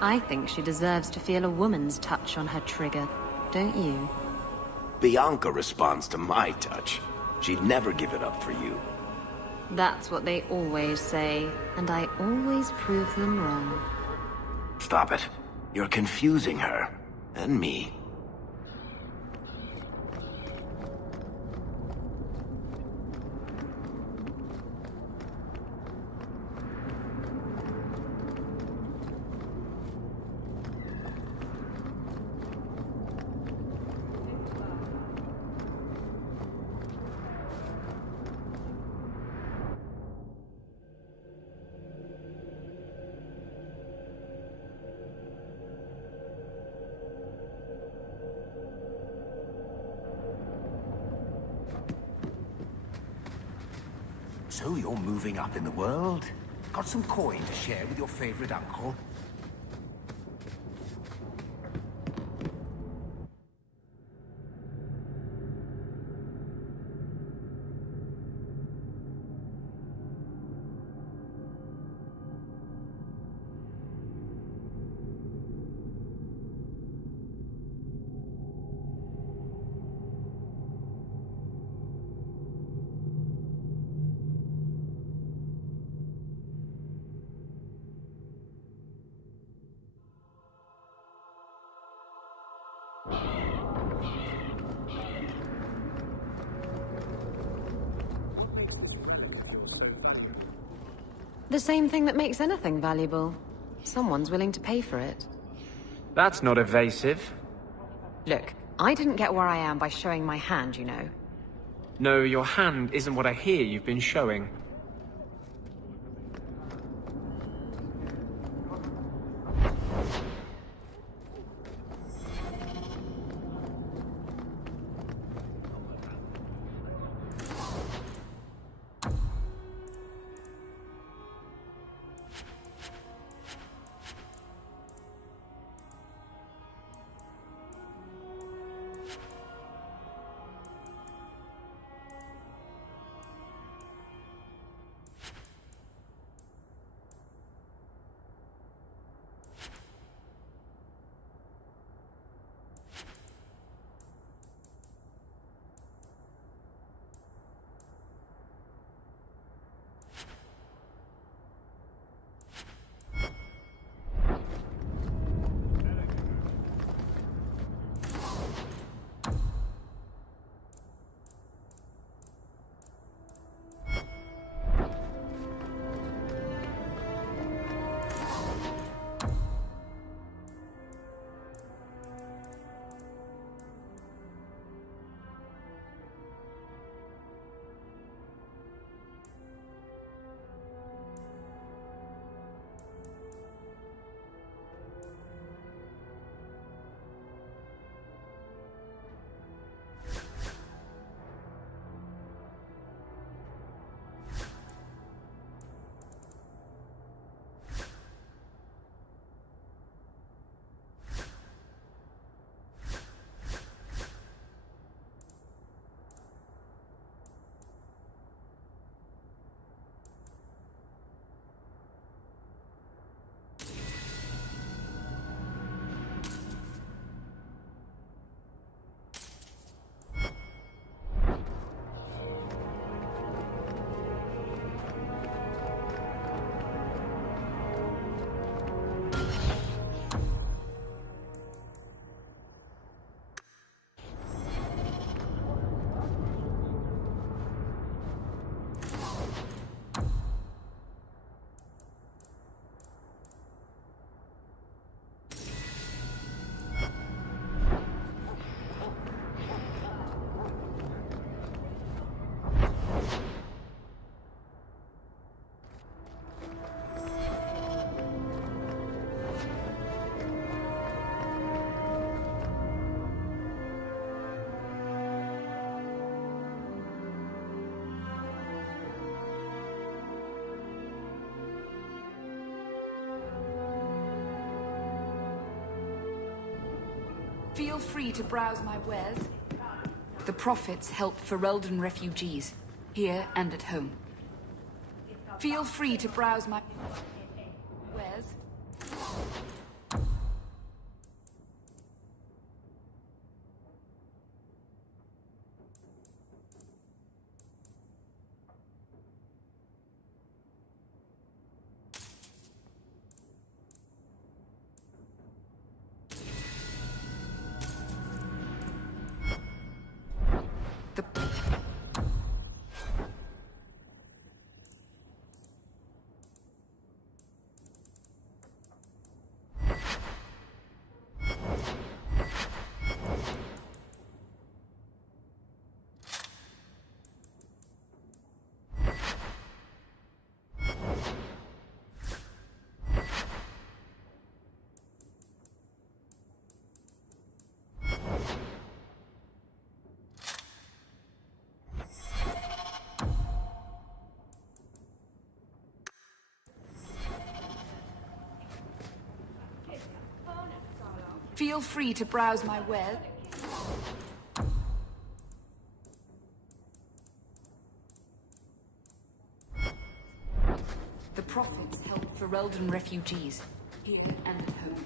I think she deserves to feel a woman's touch on her trigger, don't you? Bianca responds to my touch. She'd never give it up for you. That's what they always say, and I always prove them wrong. Stop it. You're confusing her. And me. So you're moving up in the world? Got some coin to share with your favorite uncle? The same thing that makes anything valuable. Someone's willing to pay for it. That's not evasive. Look, I didn't get where I am by showing my hand, you know. No, your hand isn't what I hear you've been showing. Feel free to browse my wares. The Prophets help Ferelden refugees, here and at home. Feel free to browse my... wares. Feel free to browse my web. The Prophets help Ferelden refugees, here and at home.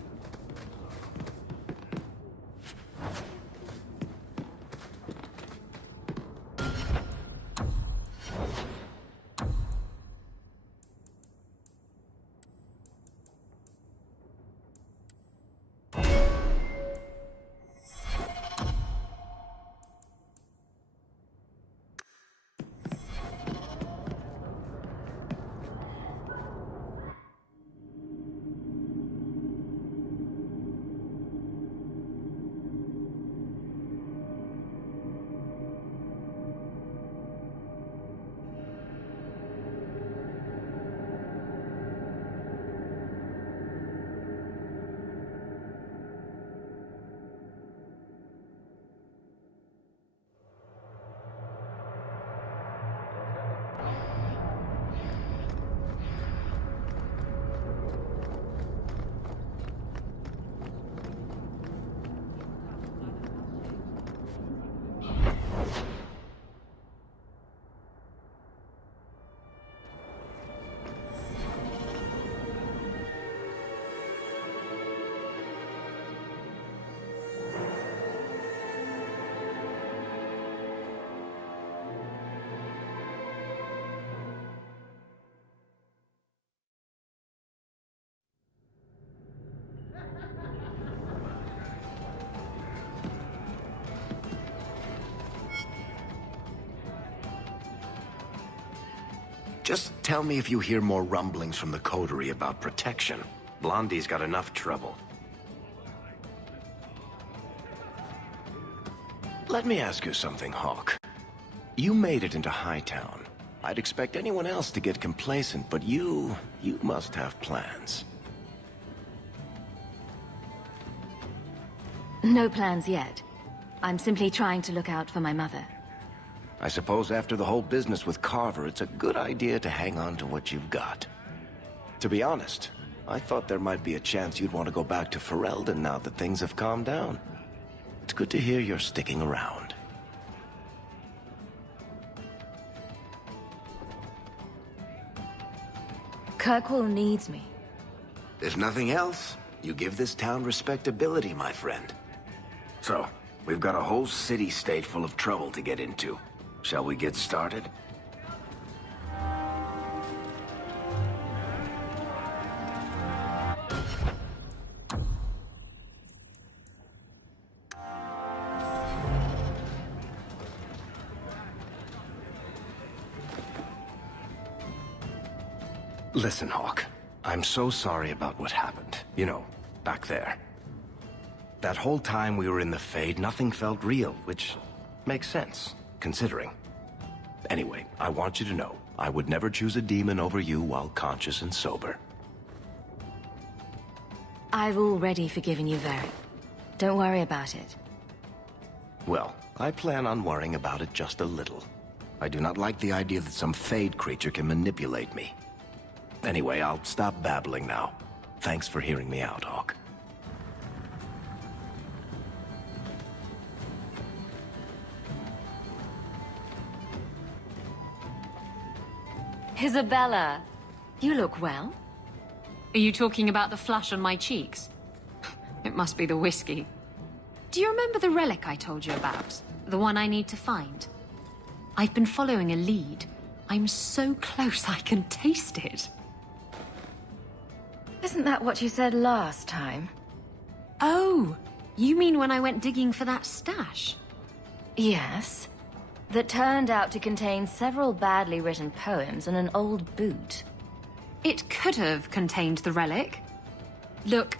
Just tell me if you hear more rumblings from the coterie about protection. Blondie's got enough trouble. Let me ask you something, Hawk. You made it into Hightown. I'd expect anyone else to get complacent, but you must have plans. No plans yet. I'm simply trying to look out for my mother. I suppose after the whole business with Carver, it's a good idea to hang on to what you've got. To be honest, I thought there might be a chance you'd want to go back to Ferelden now that things have calmed down. It's good to hear you're sticking around. Kirkwall needs me. If nothing else, you give this town respectability, my friend. So, we've got a whole city-state full of trouble to get into. Shall we get started? Listen, Hawk. I'm so sorry about what happened. You know, back there. That whole time we were in the Fade, nothing felt real, which makes sense, considering. Anyway, I want you to know, I would never choose a demon over you while conscious and sober. I've already forgiven you, Varric. Don't worry about it. Well, I plan on worrying about it just a little. I do not like the idea that some Fade creature can manipulate me. Anyway, I'll stop babbling now. Thanks for hearing me out, Hawk. Isabella, you look well. Are you talking about the flush on my cheeks? It must be the whiskey. Do you remember the relic I told you about? The one I need to find? I've been following a lead. I'm so close I can taste it. Isn't that what you said last time? Oh, you mean when I went digging for that stash? Yes. That turned out to contain several badly written poems and an old boot. It could have contained the relic. Look,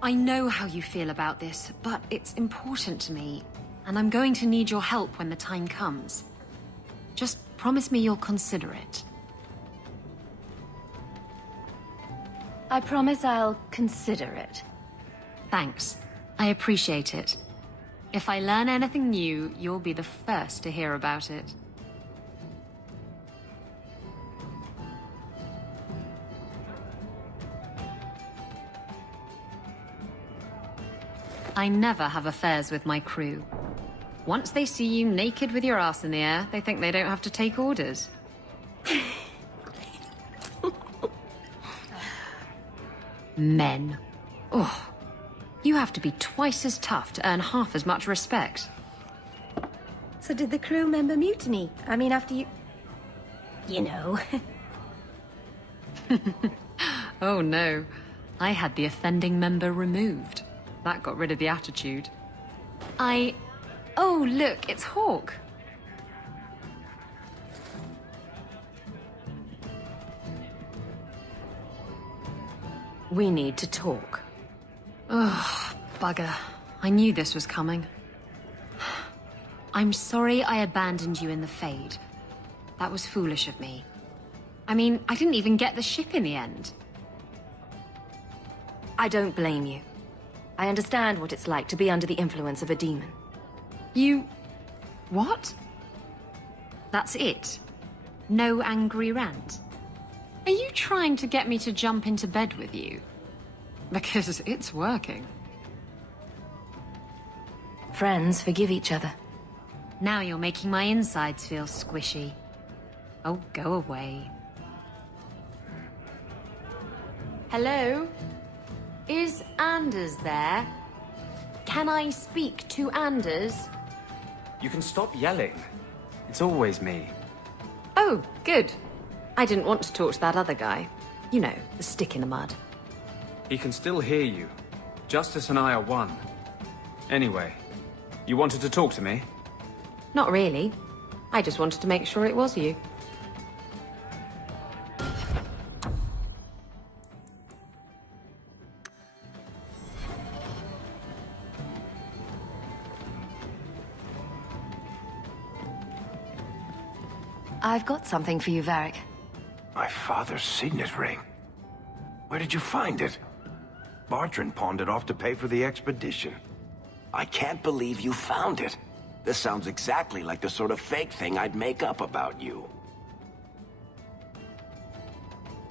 I know how you feel about this, but it's important to me, and I'm going to need your help when the time comes. Just promise me you'll consider it. I promise I'll consider it. Thanks. I appreciate it. If I learn anything new, you'll be the first to hear about it. I never have affairs with my crew. Once they see you naked with your ass in the air, they think they don't have to take orders. Men. Oh, you have to be twice as tough to earn half as much respect. So did the crew member mutiny? I mean, after you... You know. Oh no. I had the offending member removed. That got rid of the attitude. Oh, look, it's Hawk. We need to talk. Ugh, bugger. I knew this was coming. I'm sorry I abandoned you in the Fade. That was foolish of me. I mean, I didn't even get the ship in the end. I don't blame you. I understand what it's like to be under the influence of a demon. You... what? That's it? No angry rant? Are you trying to get me to jump into bed with you? Because it's working. Friends forgive each other. Now you're making my insides feel squishy. Oh, go away. Hello? Is Anders there? Can I speak to Anders? You can stop yelling. It's always me. Oh, good. I didn't want to talk to that other guy. You know, the stick in the mud. He can still hear you. Justice and I are one. Anyway, you wanted to talk to me? Not really. I just wanted to make sure it was you. I've got something for you, Varric. My father's signet ring. Where did you find it? Bartrand pawned it off to pay for the expedition. I can't believe you found it. This sounds exactly like the sort of fake thing I'd make up about you.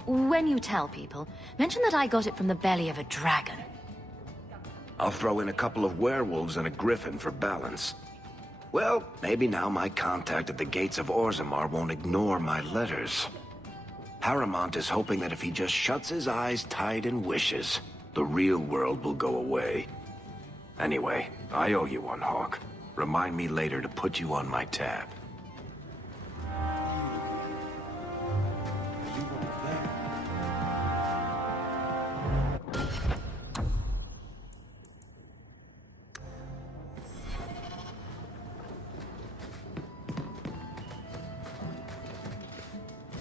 When you tell people, mention that I got it from the belly of a dragon. I'll throw in a couple of werewolves and a griffin for balance. Well, maybe now my contact at the gates of Orzammar won't ignore my letters. Harrimont is hoping that if he just shuts his eyes tight and wishes, the real world will go away. Anyway, I owe you one, Hawk. Remind me later to put you on my tab.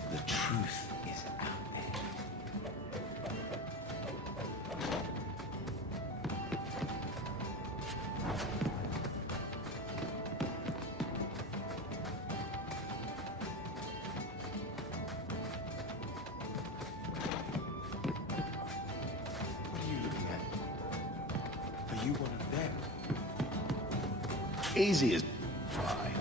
The truth is out there. What are you looking at? Are you one of them? Easy as pie.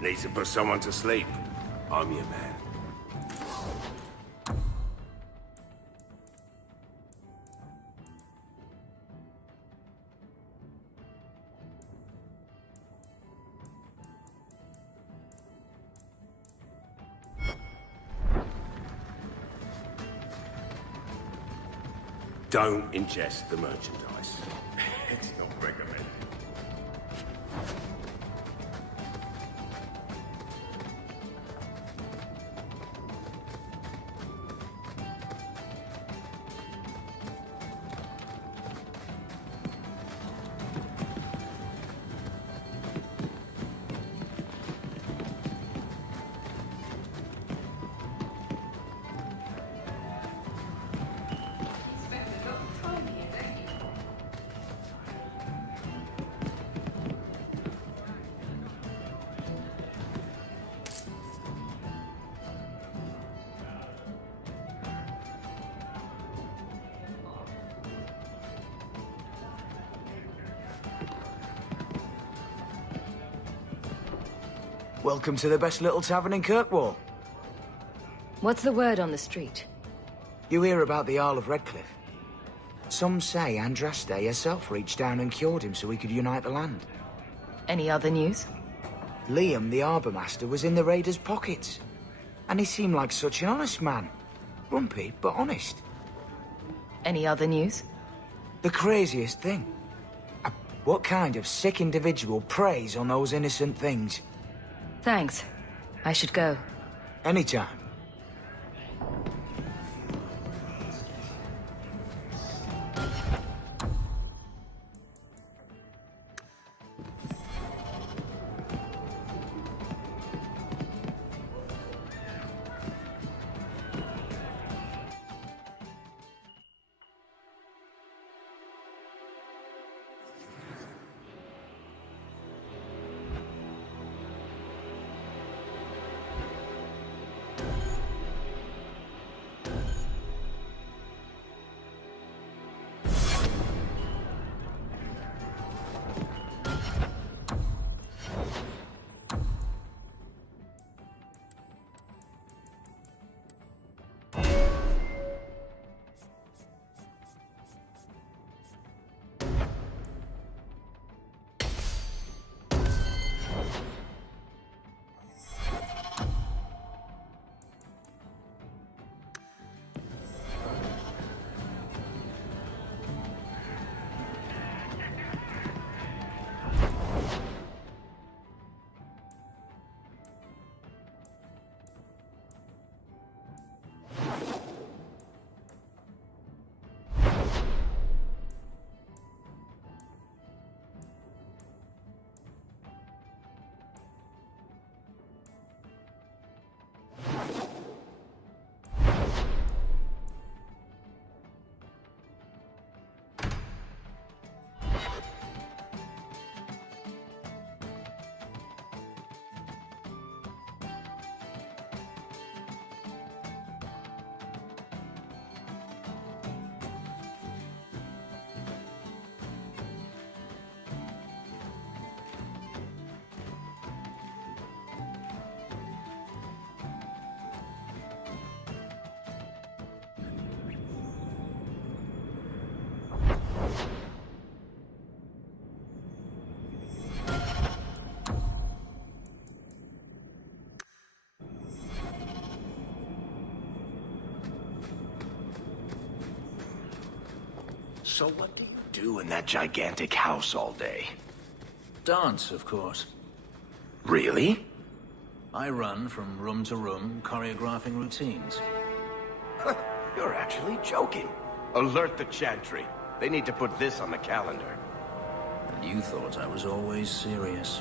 Need to put someone to sleep. I'm your man. Don't ingest the merchandise. It's not recommended. Welcome to the best little tavern in Kirkwall. What's the word on the street? You hear about the Isle of Redcliffe? Some say Andraste herself reached down and cured him so he could unite the land. Any other news? Liam, the harbour master, was in the raiders' pockets. And he seemed like such an honest man. Grumpy, but honest. Any other news? The craziest thing. What kind of sick individual preys on those innocent things? Thanks. I should go. Anytime. So what do you do in that gigantic house all day? Dance, of course. Really? I run from room to room, choreographing routines. You're actually joking. Alert the Chantry. They need to put this on the calendar. And you thought I was always serious.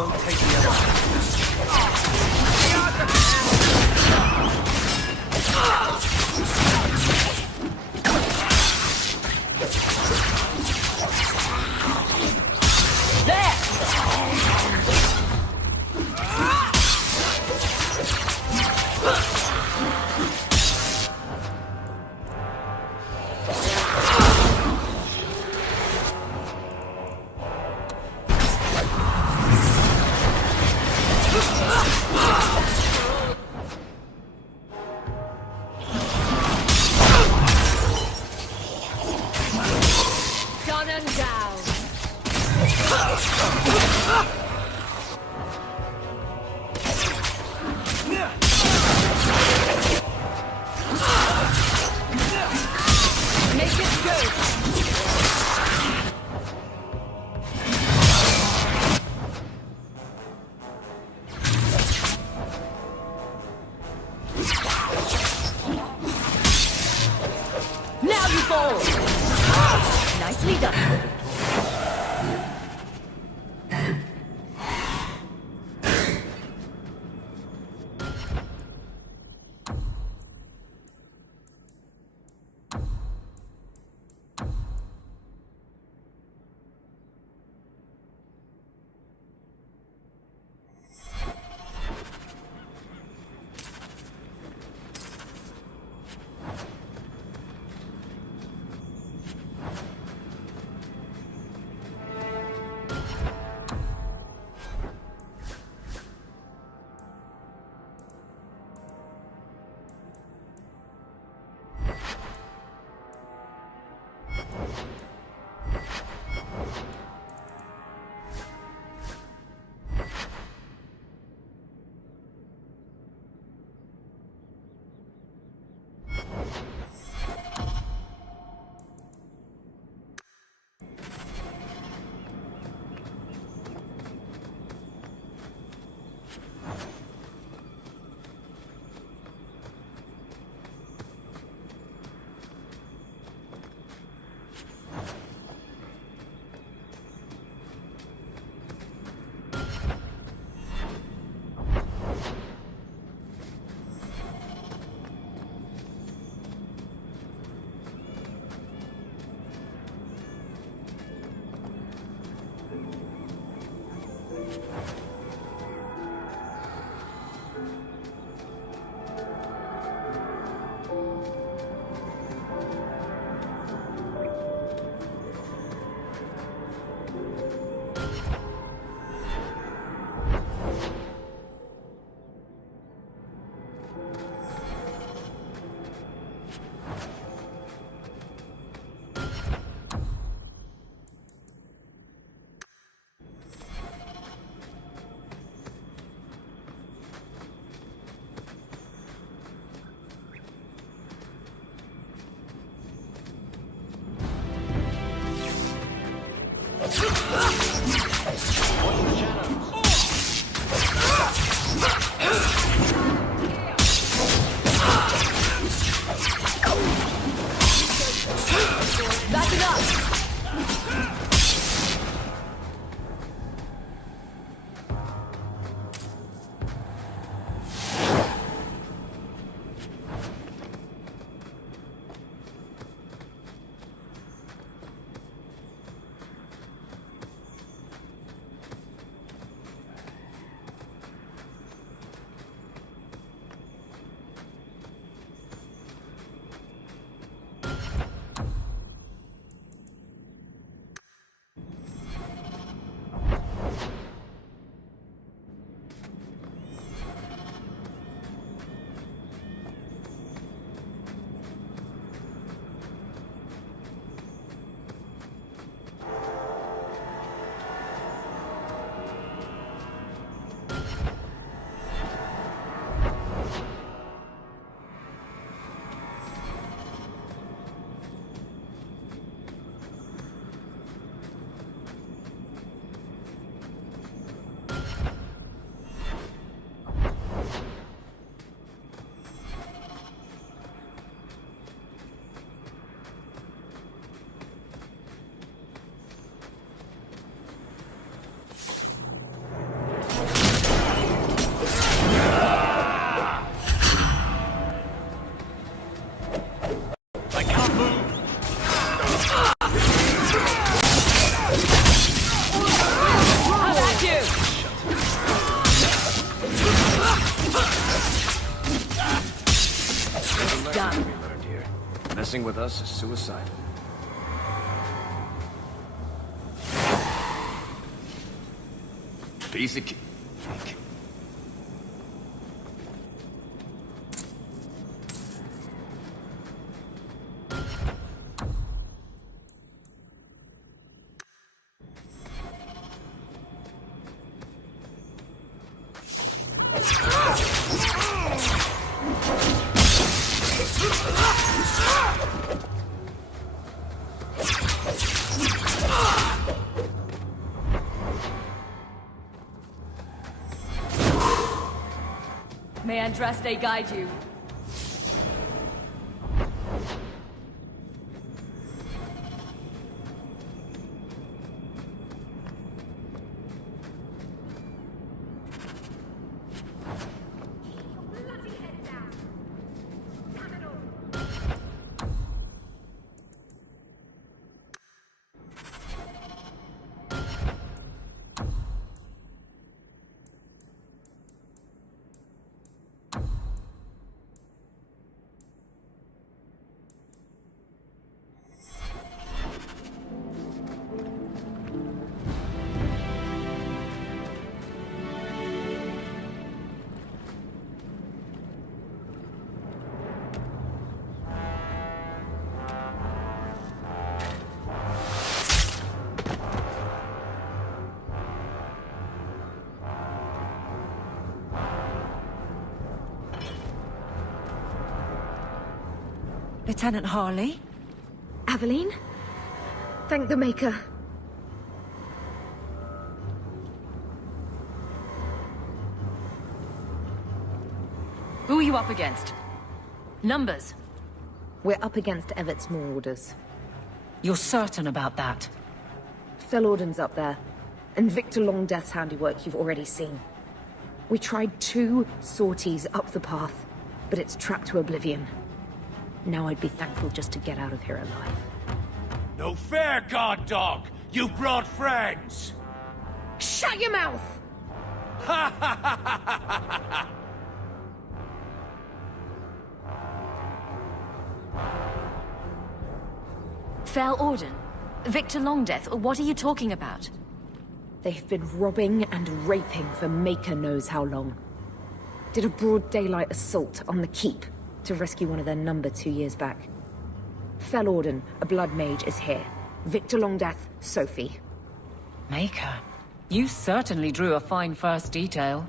won't take the other. Gone and down. Make it good. Now you fall. Nicely done. Messing with us is suicidal. Piece of cake. May Andraste guide you. Lieutenant Harley? Aveline? Thank the Maker. Who are you up against? Numbers. We're up against Evert's Marauders. You're certain about that? Fellorden's up there, and Victor Longdeath's handiwork you've already seen. We tried 2 sorties up the path, but it's trapped to oblivion. Now I'd be thankful just to get out of here alive. No fair, guard dog! You brought friends! Shut your mouth! Ha ha ha ha ha ha! Fellorden? Victor Longdeath? What are you talking about? They've been robbing and raping for Maker knows how long. Did a broad daylight assault on the keep to rescue one of their number 2 years back. Fellorden, a blood mage, is here. Victor Longdeath, Sophie. Maker, you certainly drew a fine first detail.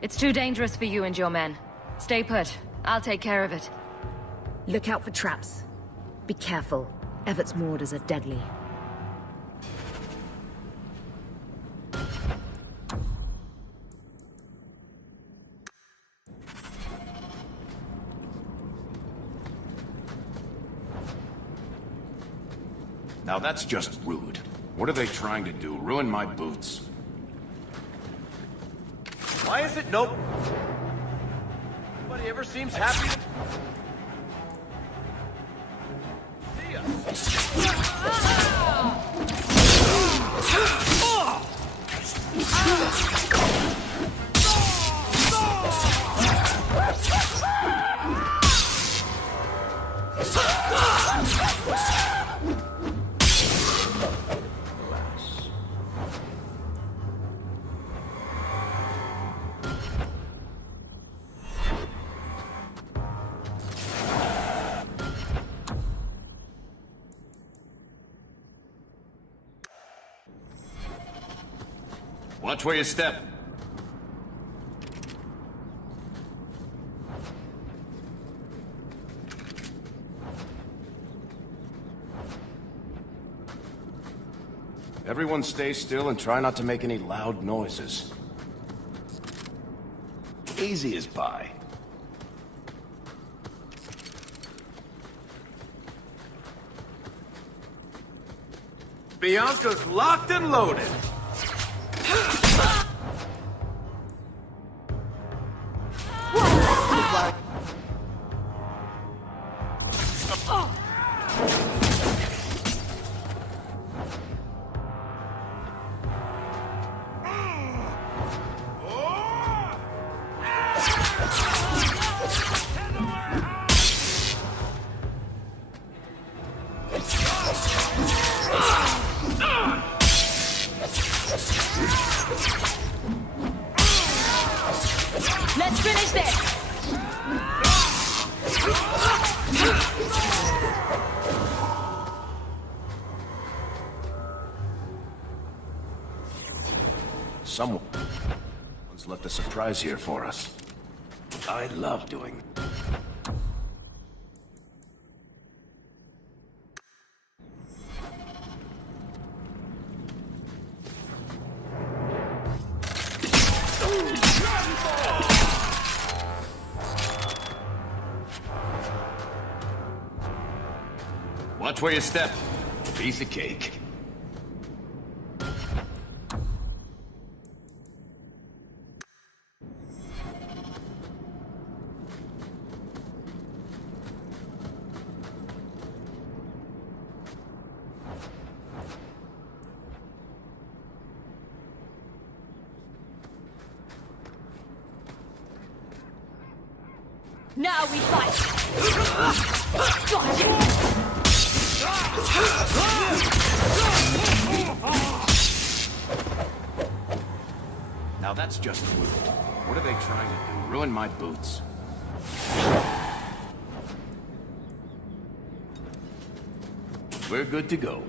It's too dangerous for you and your men. Stay put. I'll take care of it. Look out for traps. Be careful. Evert's Marauders are deadly. Now that's just rude. What are they trying to do? Ruin my boots? Why is it nope? Nobody ever seems happy to see us. Watch where you step. Everyone stay still and try not to make any loud noises. Easy as pie. Bianca's locked and loaded. Someone's left a surprise here for us. I love doing. Watch where you step. Piece of cake. Now we fight! Got you! Now that's just rude. What are they trying to do? Ruin my boots. We're good to go.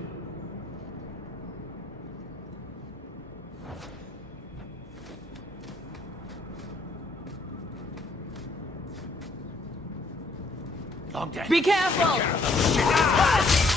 Be careful! You are not enough!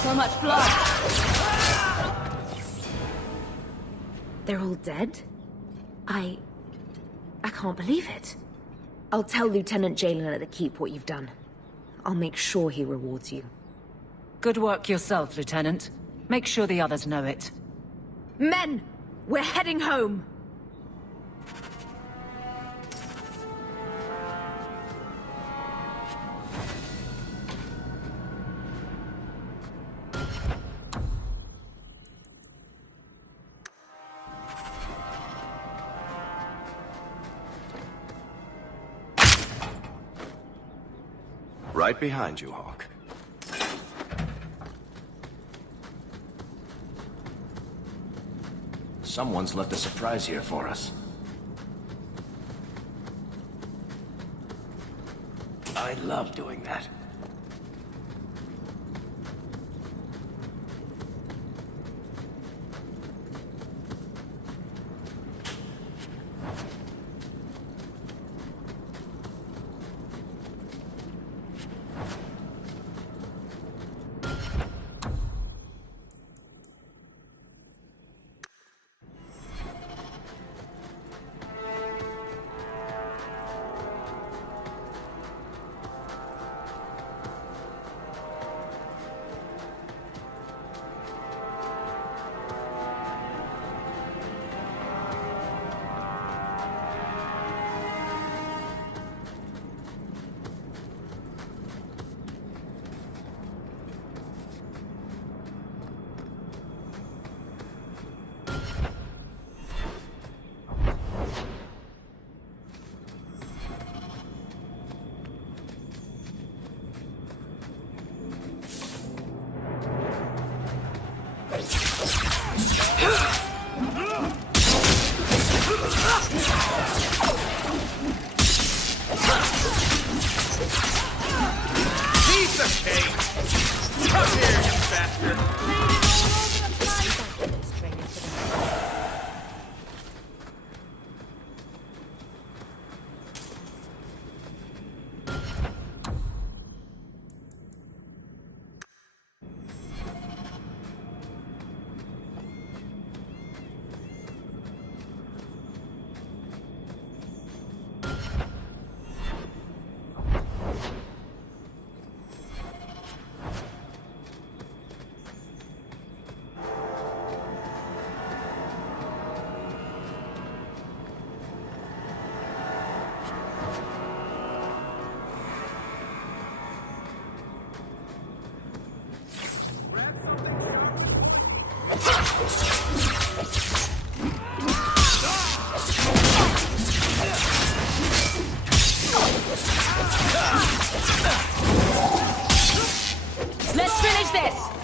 So much blood! They're all dead? I can't believe it. I'll tell Lieutenant Jalen at the Keep what you've done. I'll make sure he rewards you. Good work yourself, Lieutenant. Make sure the others know it. Men! We're heading home! Right behind you, Hawk. Someone's left a surprise here for us. I love doing that. Piece of cake! Come here, you bastard! this!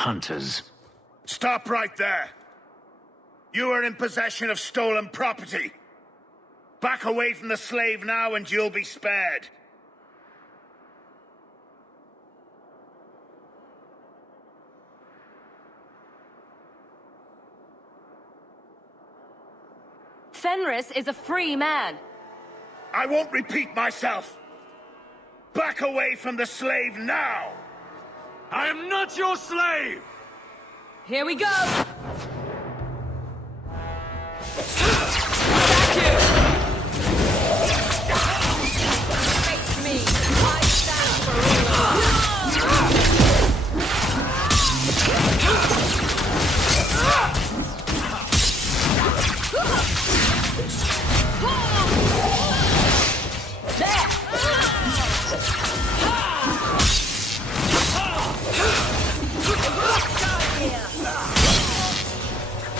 hunters. Stop right there! You are in possession of stolen property. Back away from the slave now and you'll be spared. Fenris is a free man. I won't repeat myself. Back away from the slave now! I am not your slave! Here we go! Face me! I stand for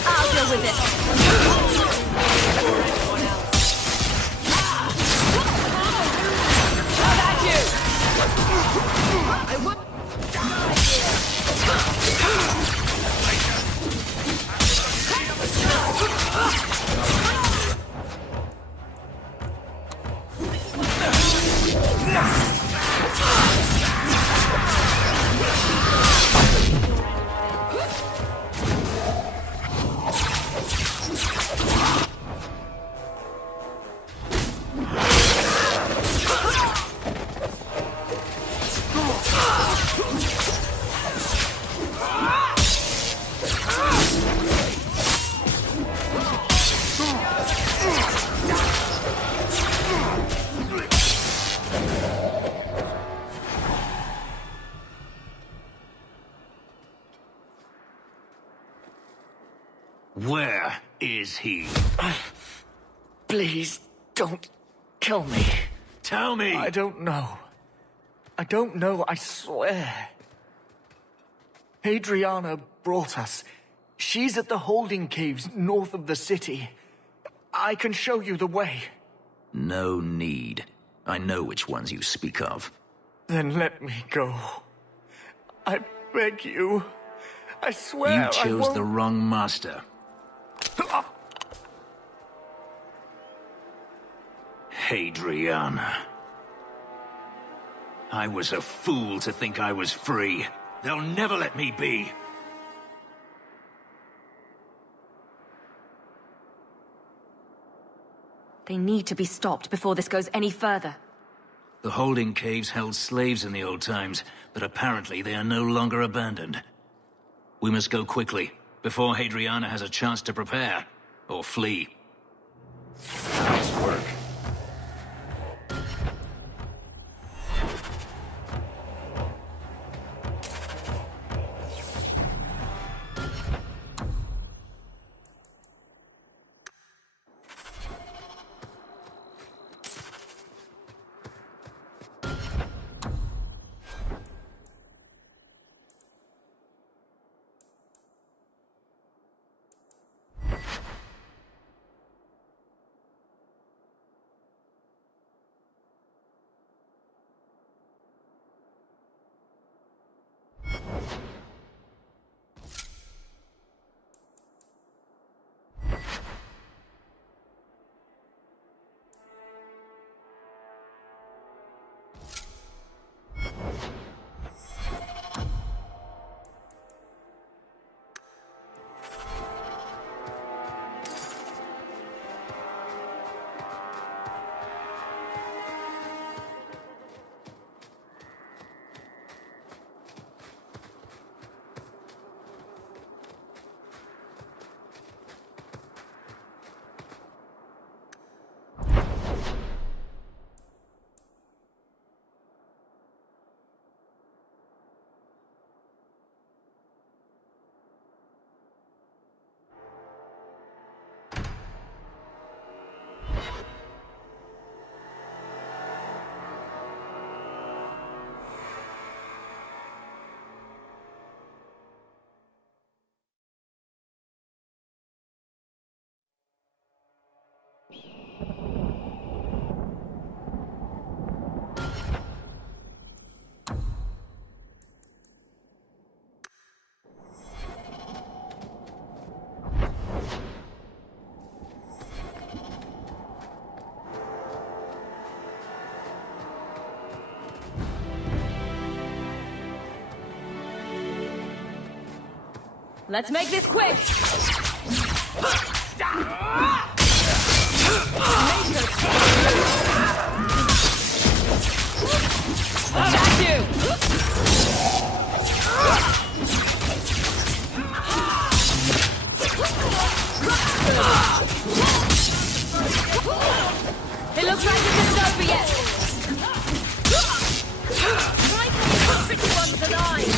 I'll deal with this. How about you? I would die Where is he? Please, don't kill me. Tell me! I don't know. I don't know, I swear. Adriana brought us. She's at the holding caves north of the city. I can show you the way. No need. I know which ones you speak of. Then let me go. I beg you. I swear You chose the wrong master. Hadriana. I was a fool to think I was free. They'll never let me be. They need to be stopped before this goes any further. The holding caves held slaves in the old times, but apparently they are no longer abandoned. We must go quickly, before Hadriana has a chance to prepare, or flee. Nice work. Let's make this quick! Attack you! It looks like this isn't over yet! Try to keep the tricky ones alive!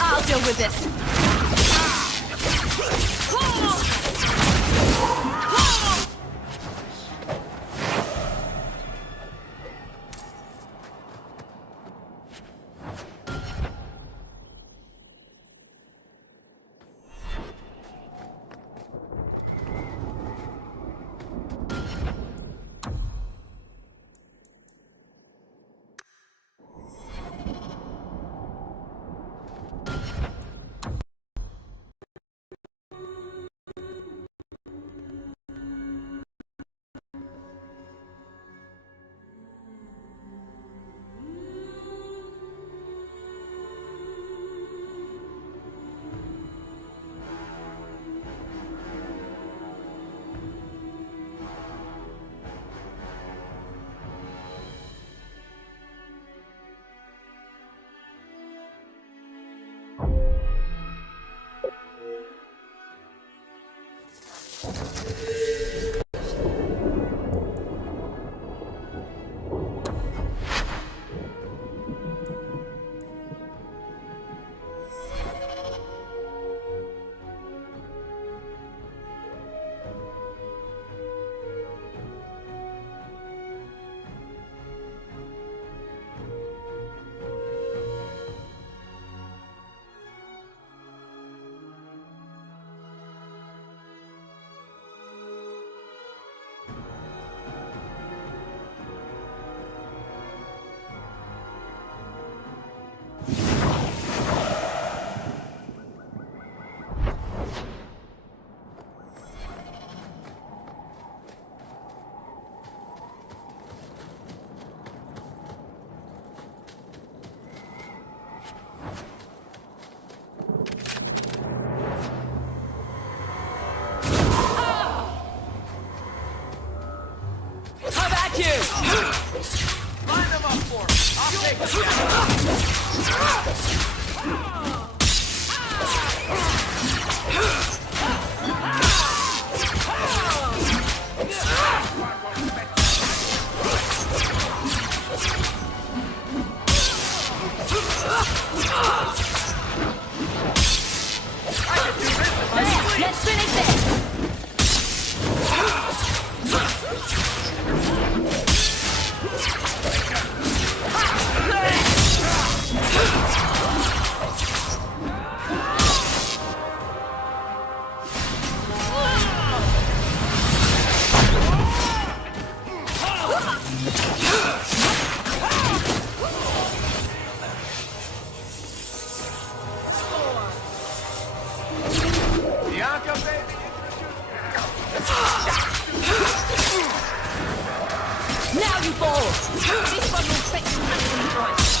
I'll deal with this. Line them up for me. I'll take Let's finish this! Now you fall! This one will fetch you handsome price.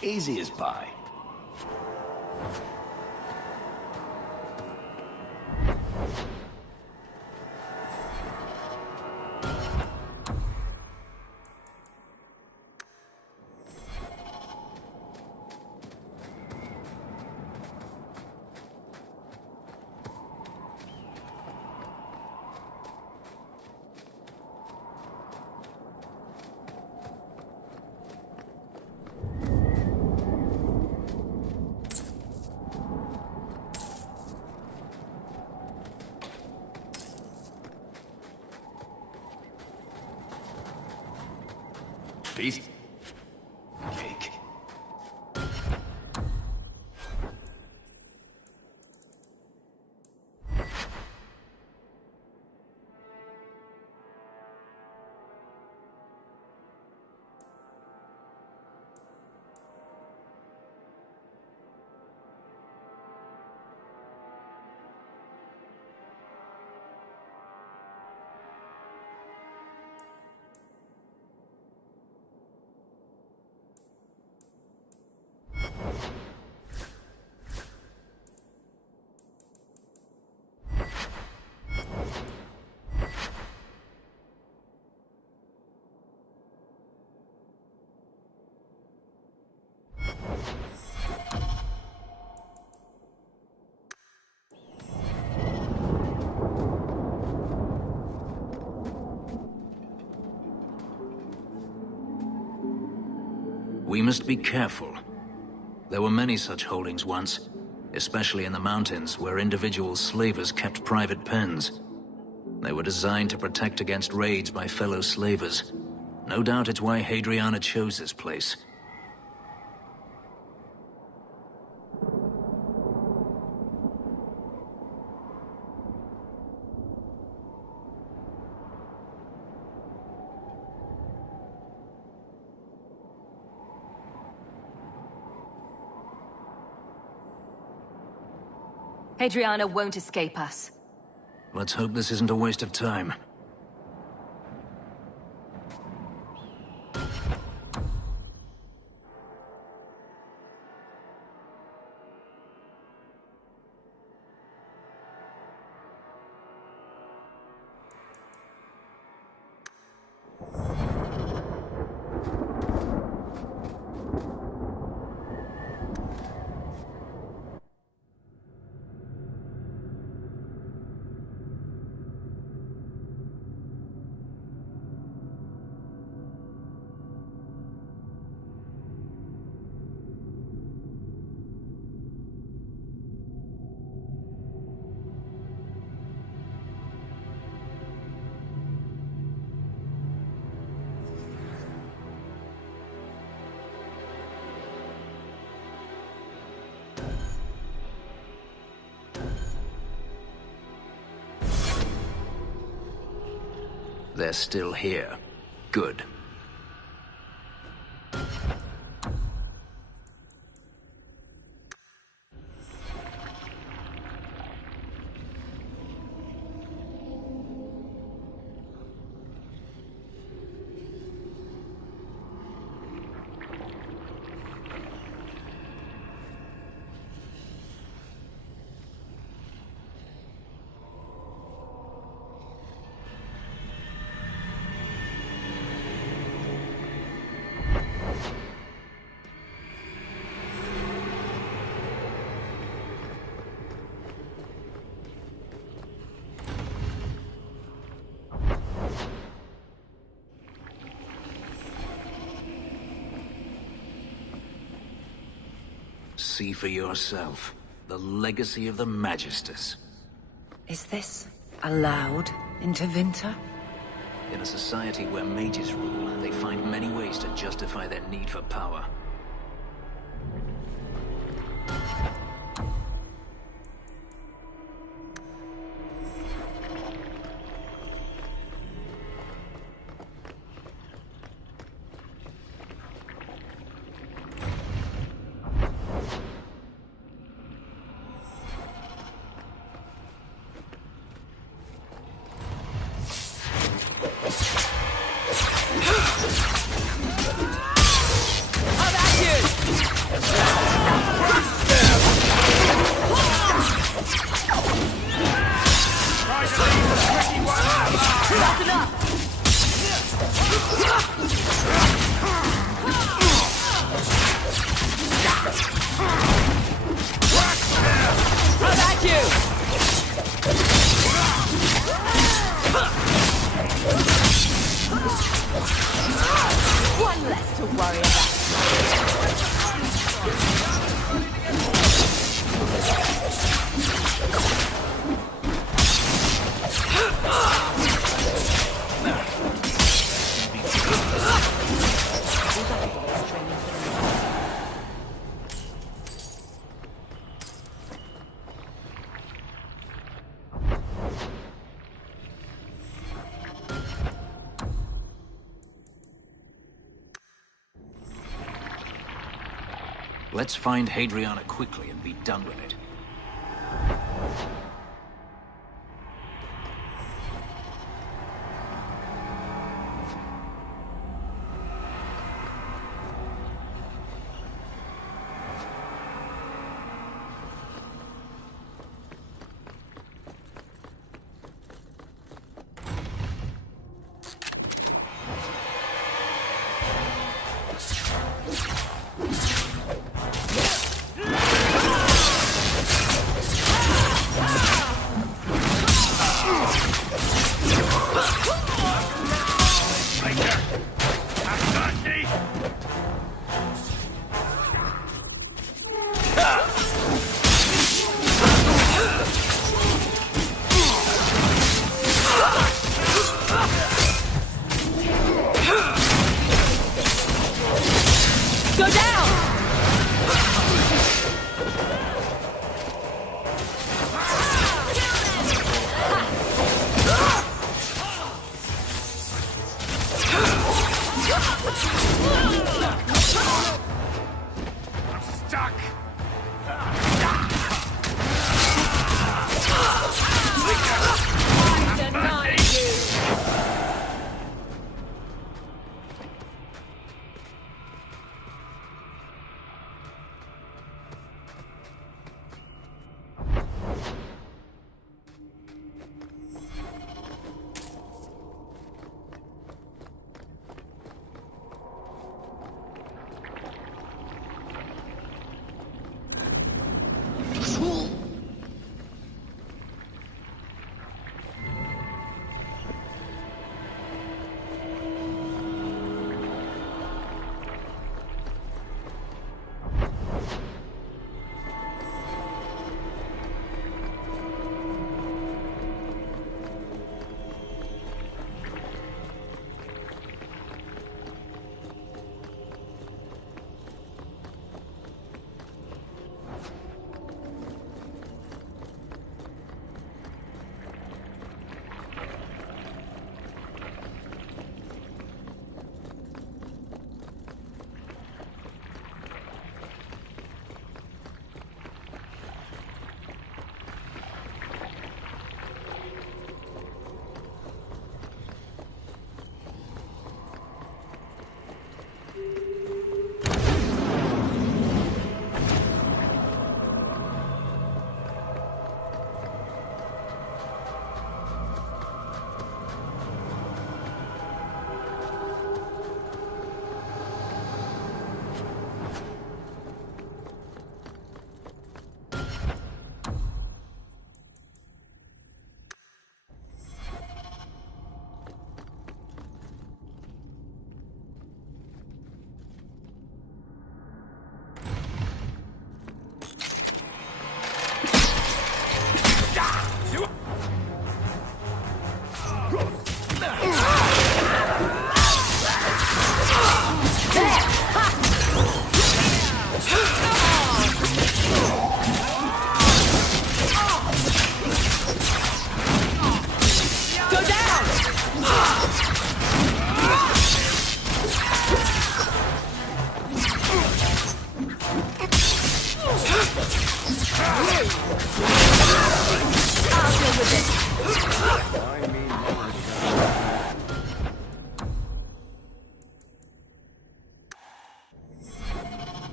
Easy as pie. Piece. Cake. We must be careful. There were many such holdings once, especially in the mountains where individual slavers kept private pens. They were designed to protect against raids by fellow slavers. No doubt it's why Hadriana chose this place. Hadriana won't escape us. Let's hope this isn't a waste of time. They're still here. Good. See for yourself. The legacy of the Magisters. Is this allowed into Winter? In a society where mages rule, they find many ways to justify their need for power. Let's find Hadriana quickly and be done with it. Go down! I'm stuck.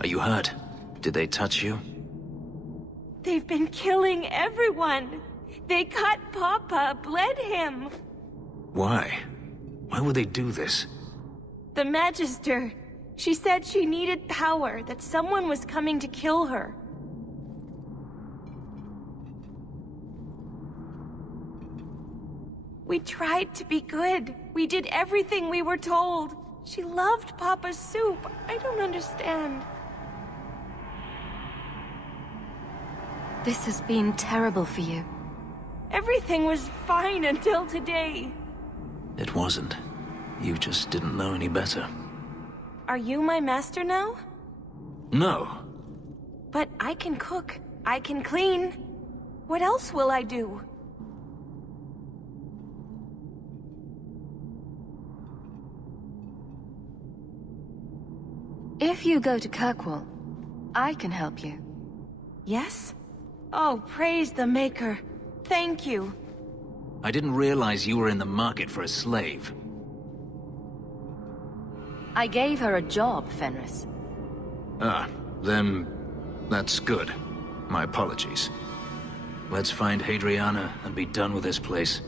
Are you hurt? Did they touch you? They've been killing everyone. They cut Papa, bled him. Why? Why would they do this? The Magister. She said she needed power, that someone was coming to kill her. We tried to be good. We did everything we were told. She loved Papa's soup. I don't understand. This has been terrible for you. Everything was fine until today. It wasn't. You just didn't know any better. Are you my master now? No. But I can cook. I can clean. What else will I do? If you go to Kirkwall, I can help you. Yes? Oh, praise the Maker. Thank you. I didn't realize you were in the market for a slave. I gave her a job, Fenris. Ah, then that's good. My apologies. Let's find Hadriana and be done with this place.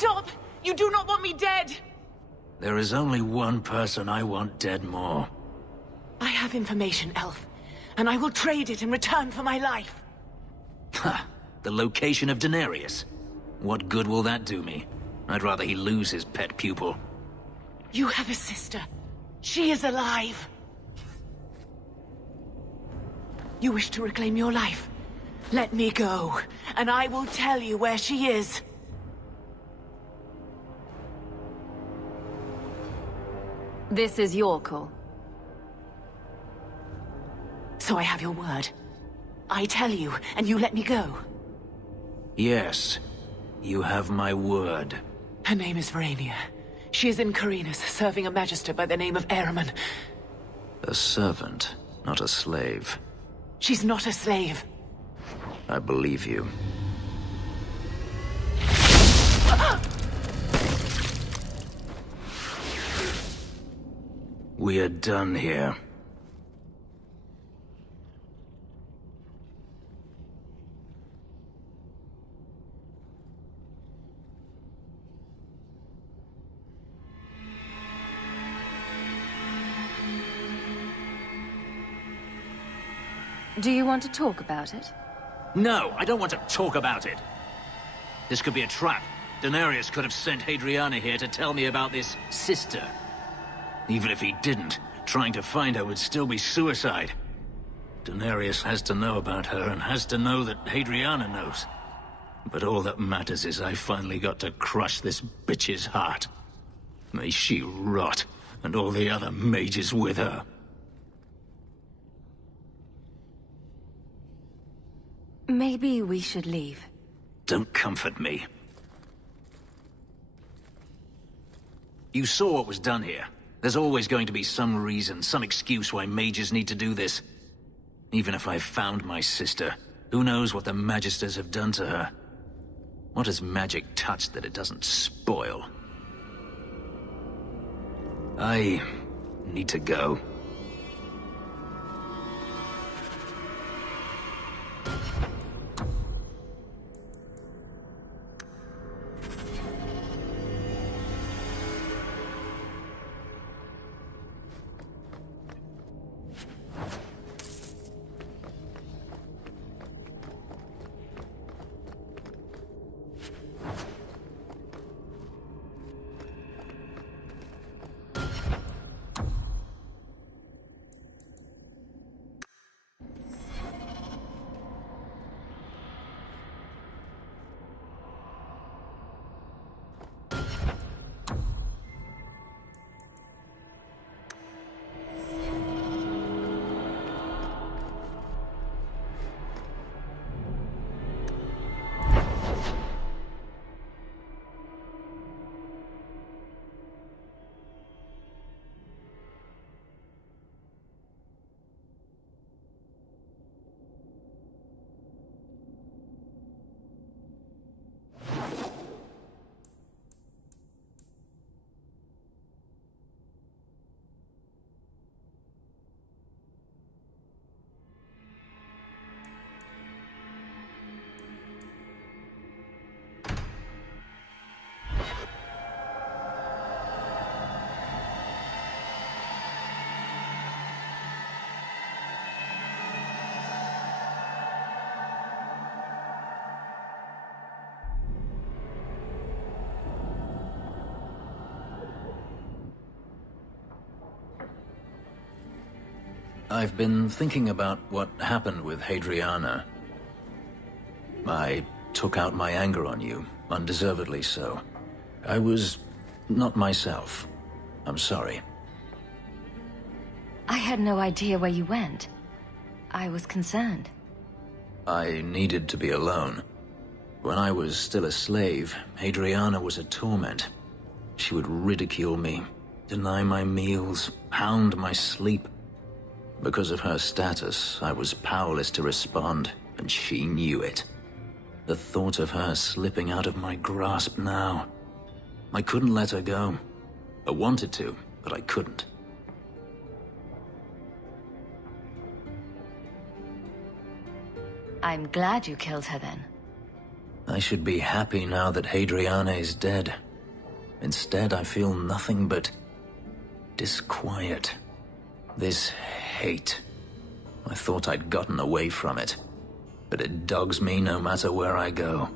Stop! You do not want me dead! There is only one person I want dead more. I have information, Elf, and I will trade it in return for my life. Ha! The location of Denarius. What good will that do me? I'd rather he lose his pet pupil. You have a sister. She is alive. You wish to reclaim your life? Let me go, and I will tell you where she is. This is your call. So I have your word. I tell you, and you let me go. Yes, you have my word. Her name is Verania. She is in Carinus, serving a magister by the name of Ahriman. A servant, not a slave. She's not a slave. I believe you. We are done here. Do you want to talk about it? No, I don't want to talk about it. This could be a trap. Denarius could have sent Hadriana here to tell me about this sister. Even if he didn't, trying to find her would still be suicide. Denarius has to know about her and has to know that Hadriana knows. But all that matters is I finally got to crush this bitch's heart. May she rot, and all the other mages with her. Maybe we should leave. Don't comfort me. You saw what was done here. There's always going to be some reason, some excuse why mages need to do this. Even if I found my sister, who knows what the Magisters have done to her? What has magic touched that it doesn't spoil? I need to go. I've been thinking about what happened with Hadriana. I took out my anger on you, undeservedly so. I was not myself. I'm sorry. I had no idea where you went. I was concerned. I needed to be alone. When I was still a slave, Hadriana was a torment. She would ridicule me, deny my meals, hound my sleep. Because of her status, I was powerless to respond, and she knew it. The thought of her slipping out of my grasp now. I couldn't let her go. I wanted to, but I couldn't. I'm glad you killed her then. I should be happy now that Hadriana is dead. Instead, I feel nothing but disquiet. This hate. I thought I'd gotten away from it, but it dogs me no matter where I go.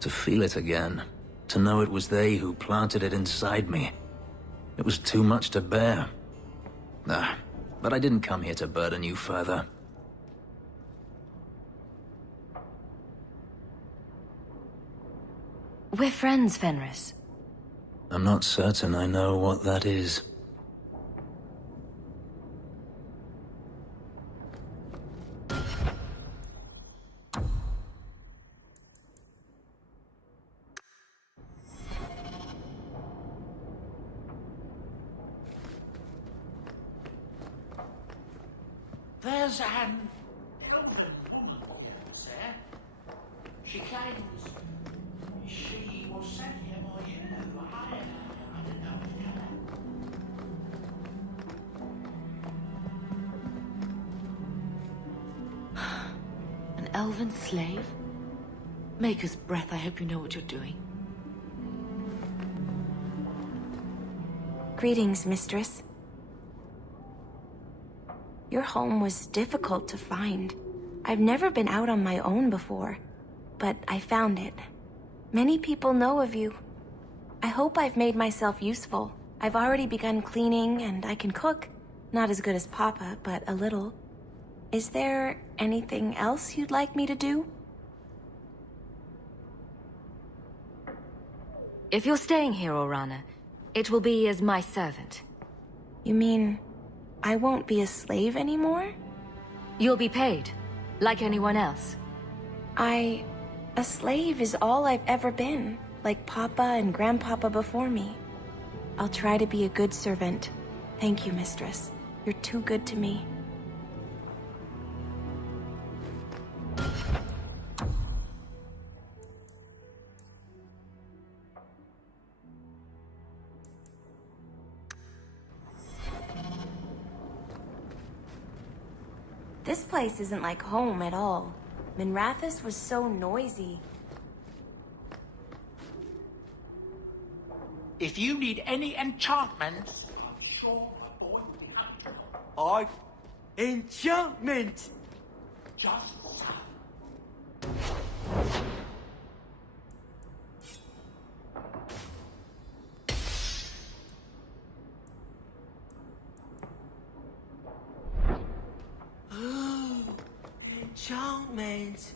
To feel it again, to know it was they who planted it inside me. It was too much to bear. But I didn't come here to burden you further. We're friends, Fenris. I'm not certain I know what that is. There's an elven woman here, sir. She claims she was sent here by you. I don't know if you know. An elven slave? Maker's breath, I hope you know what you're doing. Greetings, mistress. Your home was difficult to find. I've never been out on my own before, but I found it. Many people know of you. I hope I've made myself useful. I've already begun cleaning, and I can cook. Not as good as Papa, but a little. Is there anything else you'd like me to do? If you're staying here, Orana, it will be as my servant. You mean I won't be a slave anymore? You'll be paid, like anyone else. A slave is all I've ever been, like Papa and Grandpapa before me. I'll try to be a good servant. Thank you, mistress. You're too good to me. This place isn't like home at all. Minrathous was so noisy. If you need any enchantments, I'm sure my boy will have to. Enchantment! Just so. Enchantment!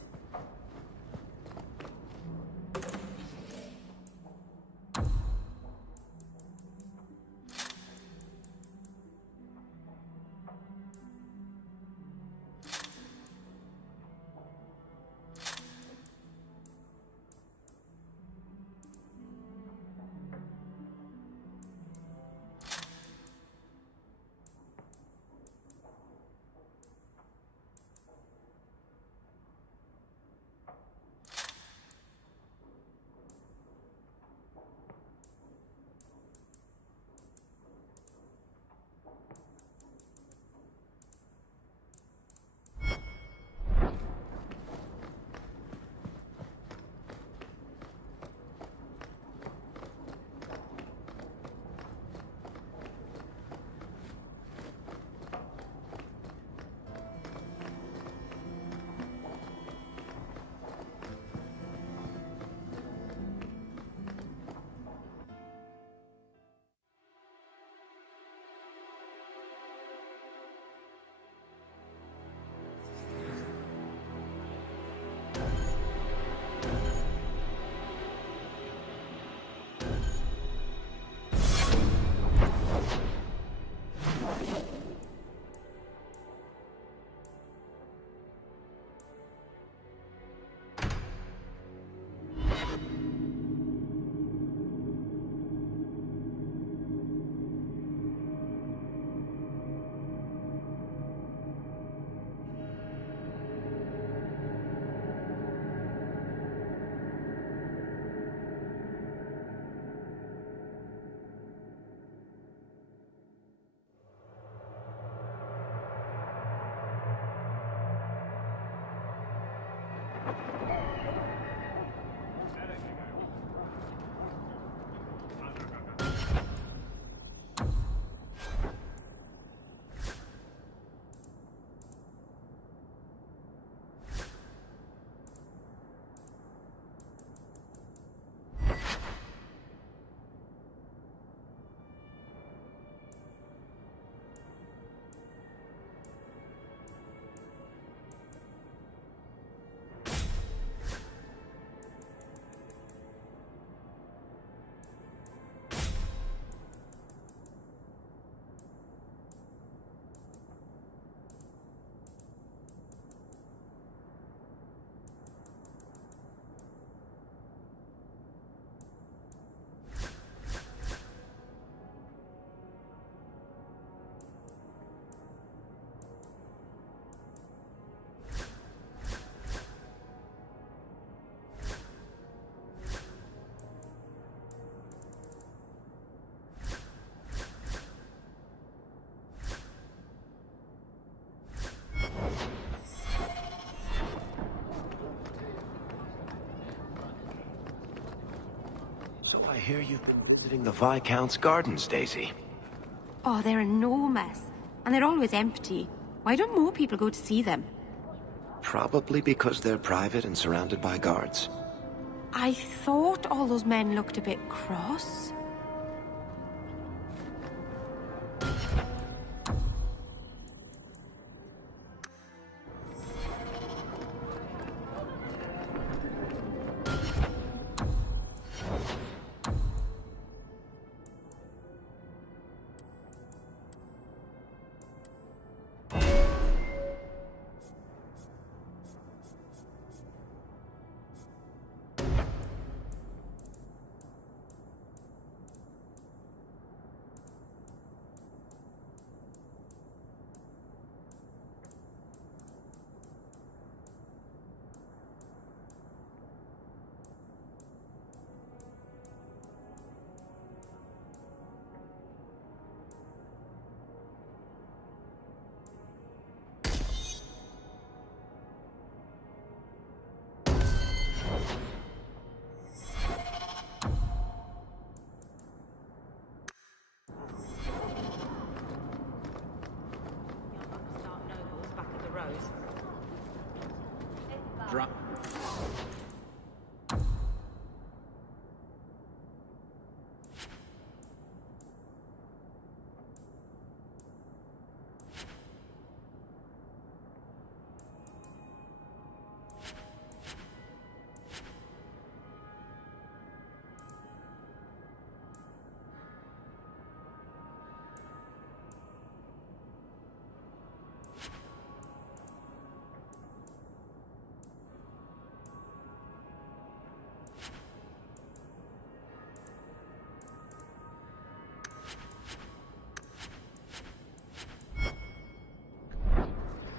I hear you've been visiting the Viscount's gardens, Daisy. Oh, they're enormous. And they're always empty. Why don't more people go to see them? Probably because they're private and surrounded by guards. I thought all those men looked a bit cross.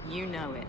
You know it.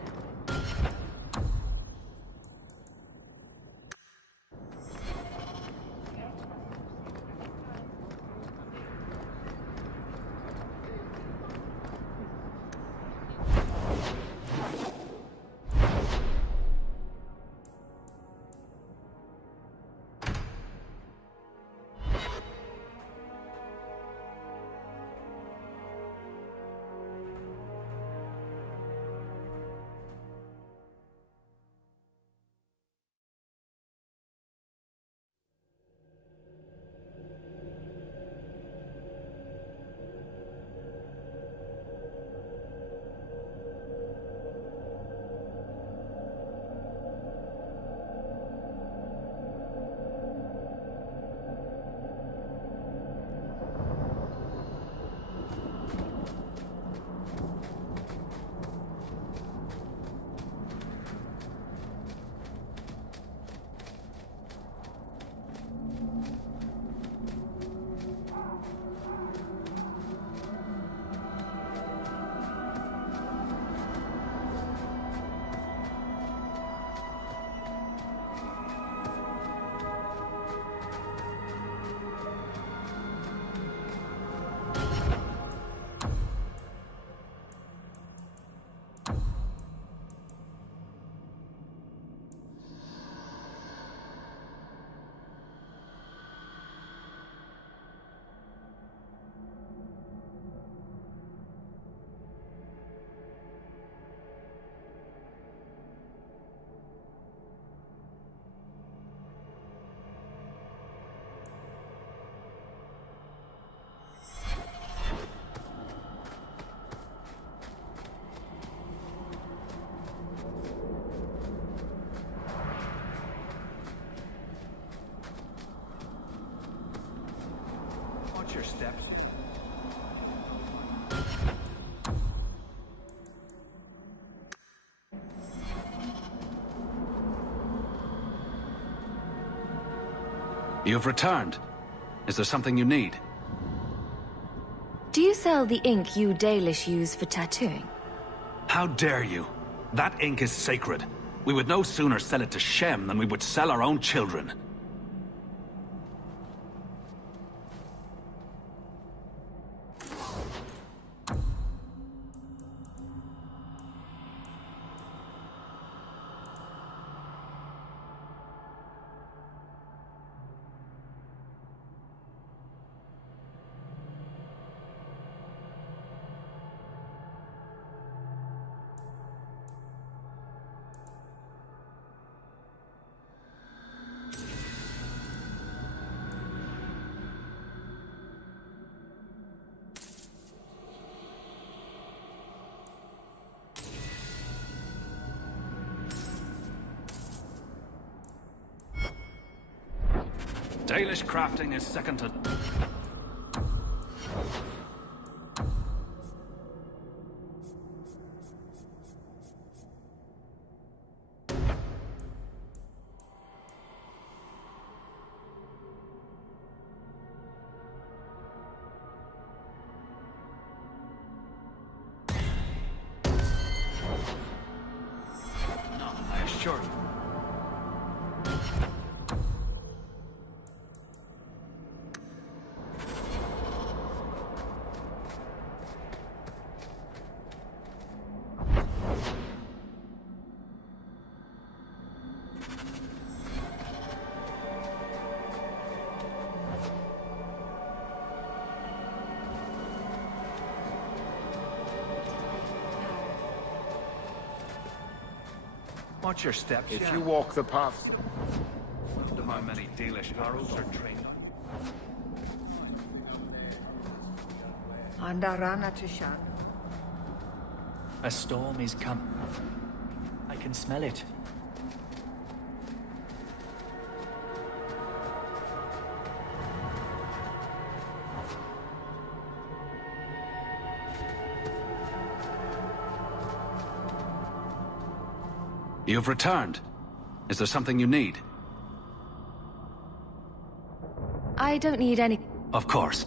Watch your steps. You've returned. Is there something you need? Do you sell the ink you Dalish use for tattooing? How dare you? That ink is sacred. We would no sooner sell it to Shem than we would sell our own children. Dalish crafting is second to... No, I assure you. Watch your steps. If you walk the path... To how many Dalish arrows are trained on. Andarana Tishan. A storm is coming. I can smell it. You've returned. Is there something you need? I don't need any... Of course.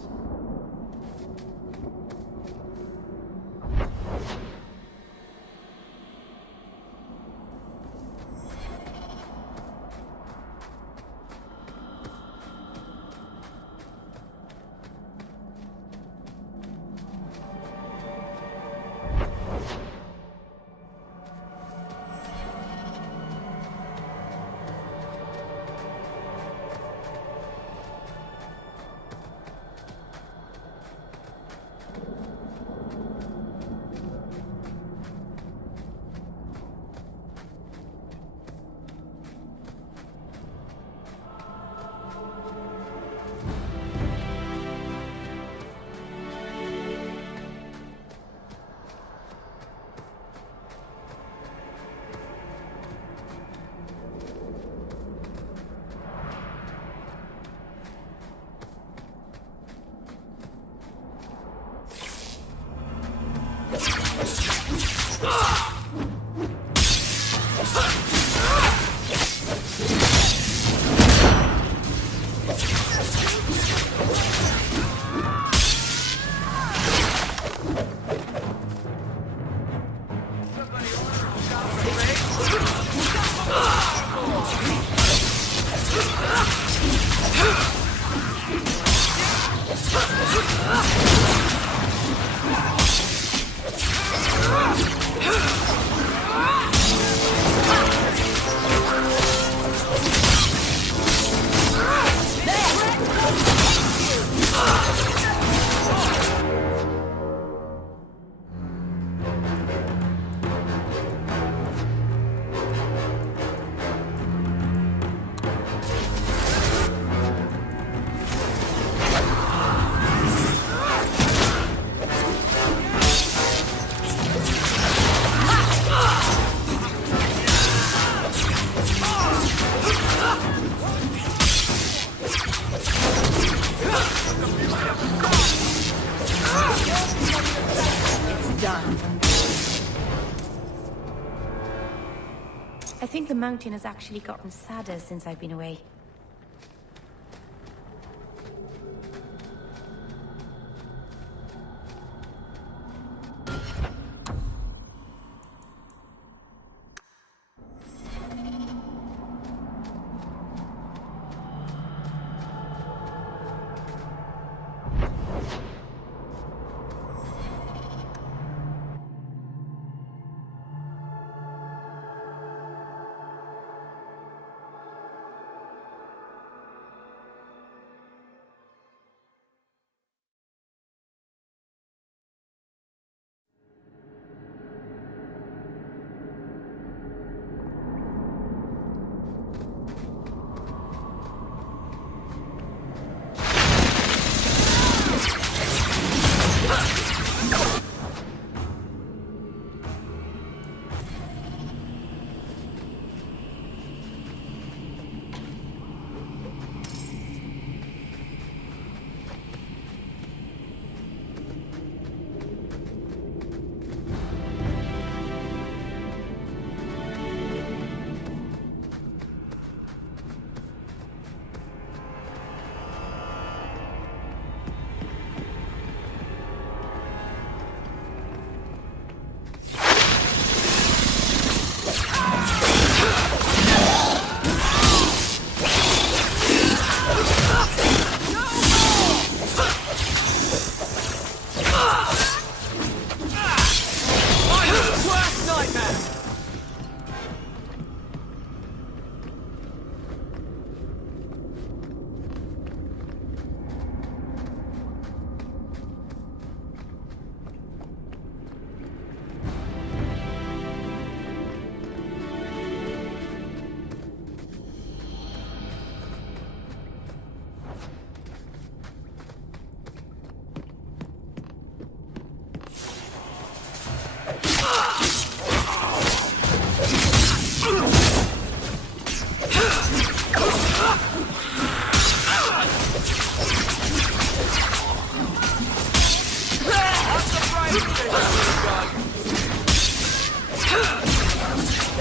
I think the mountain has actually gotten sadder since I've been away.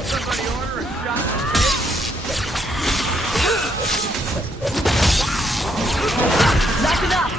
Somebody order a shot of That's enough!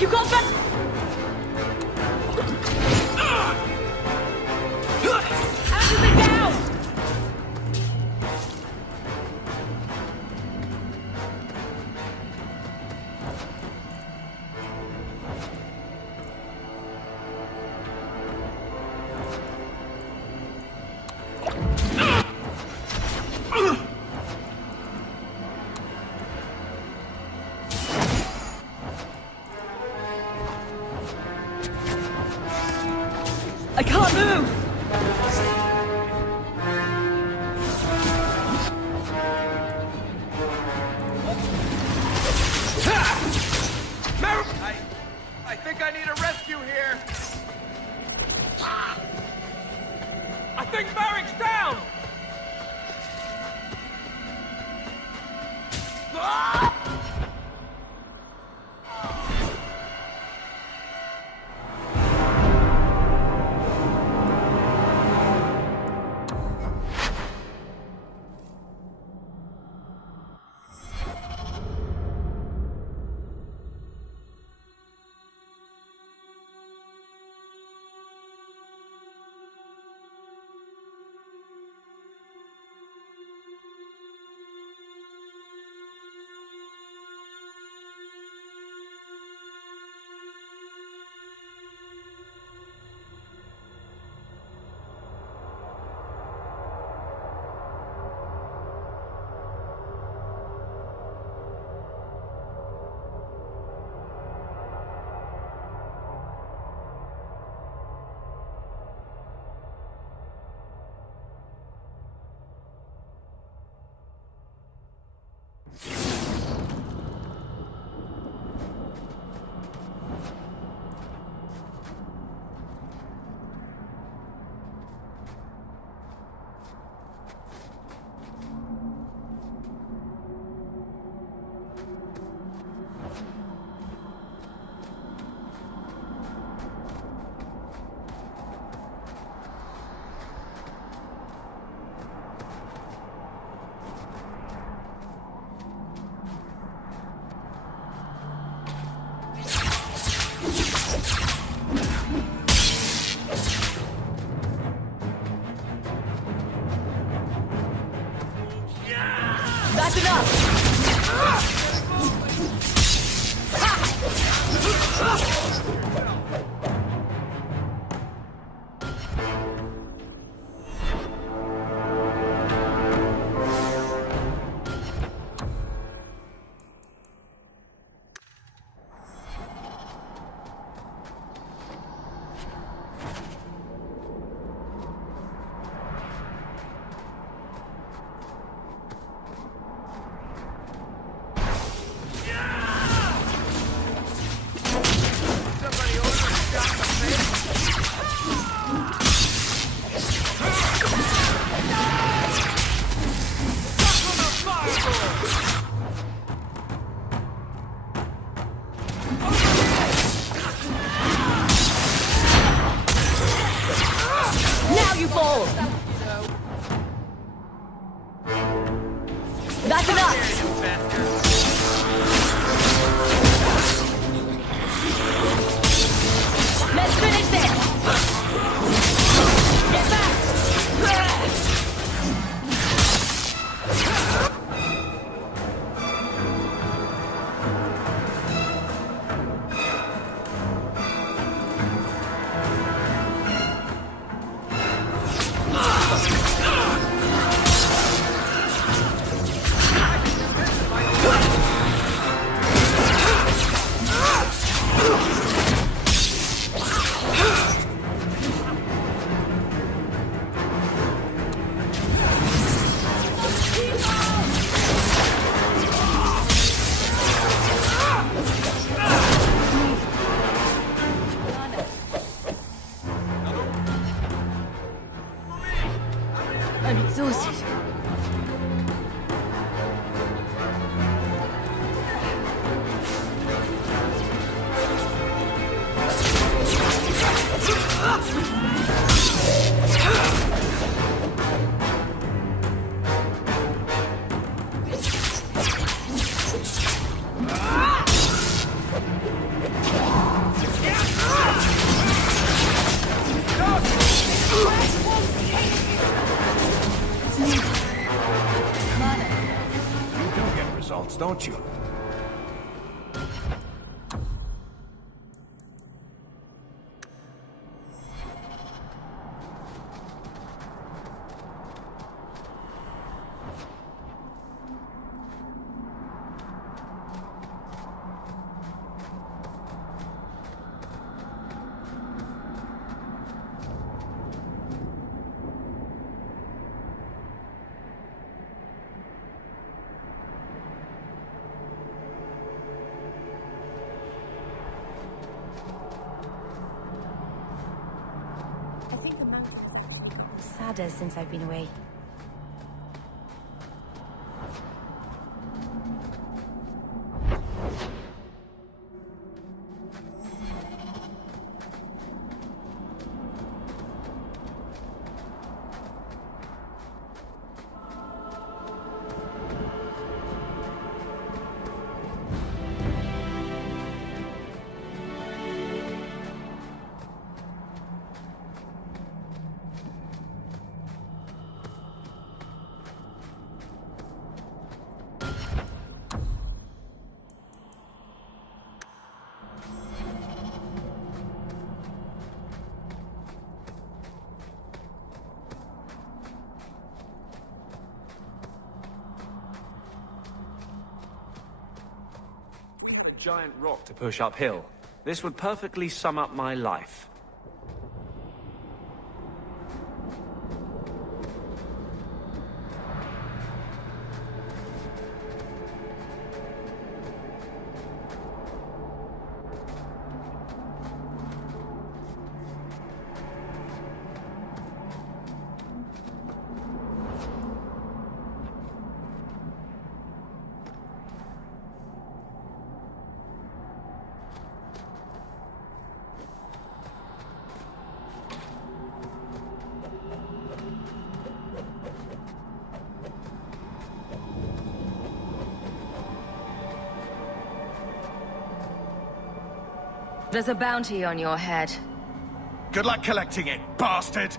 You got that? Everything down! I can't move! I think I need a rescue here. I think Merrick's down! That's enough! Now you fall! That's enough! Let's finish this! Get back! I'm exhausted. Don't you? Sadder since I've been away. Giant rock to push uphill. This would perfectly sum up my life. There's a bounty on your head. Good luck collecting it, bastard!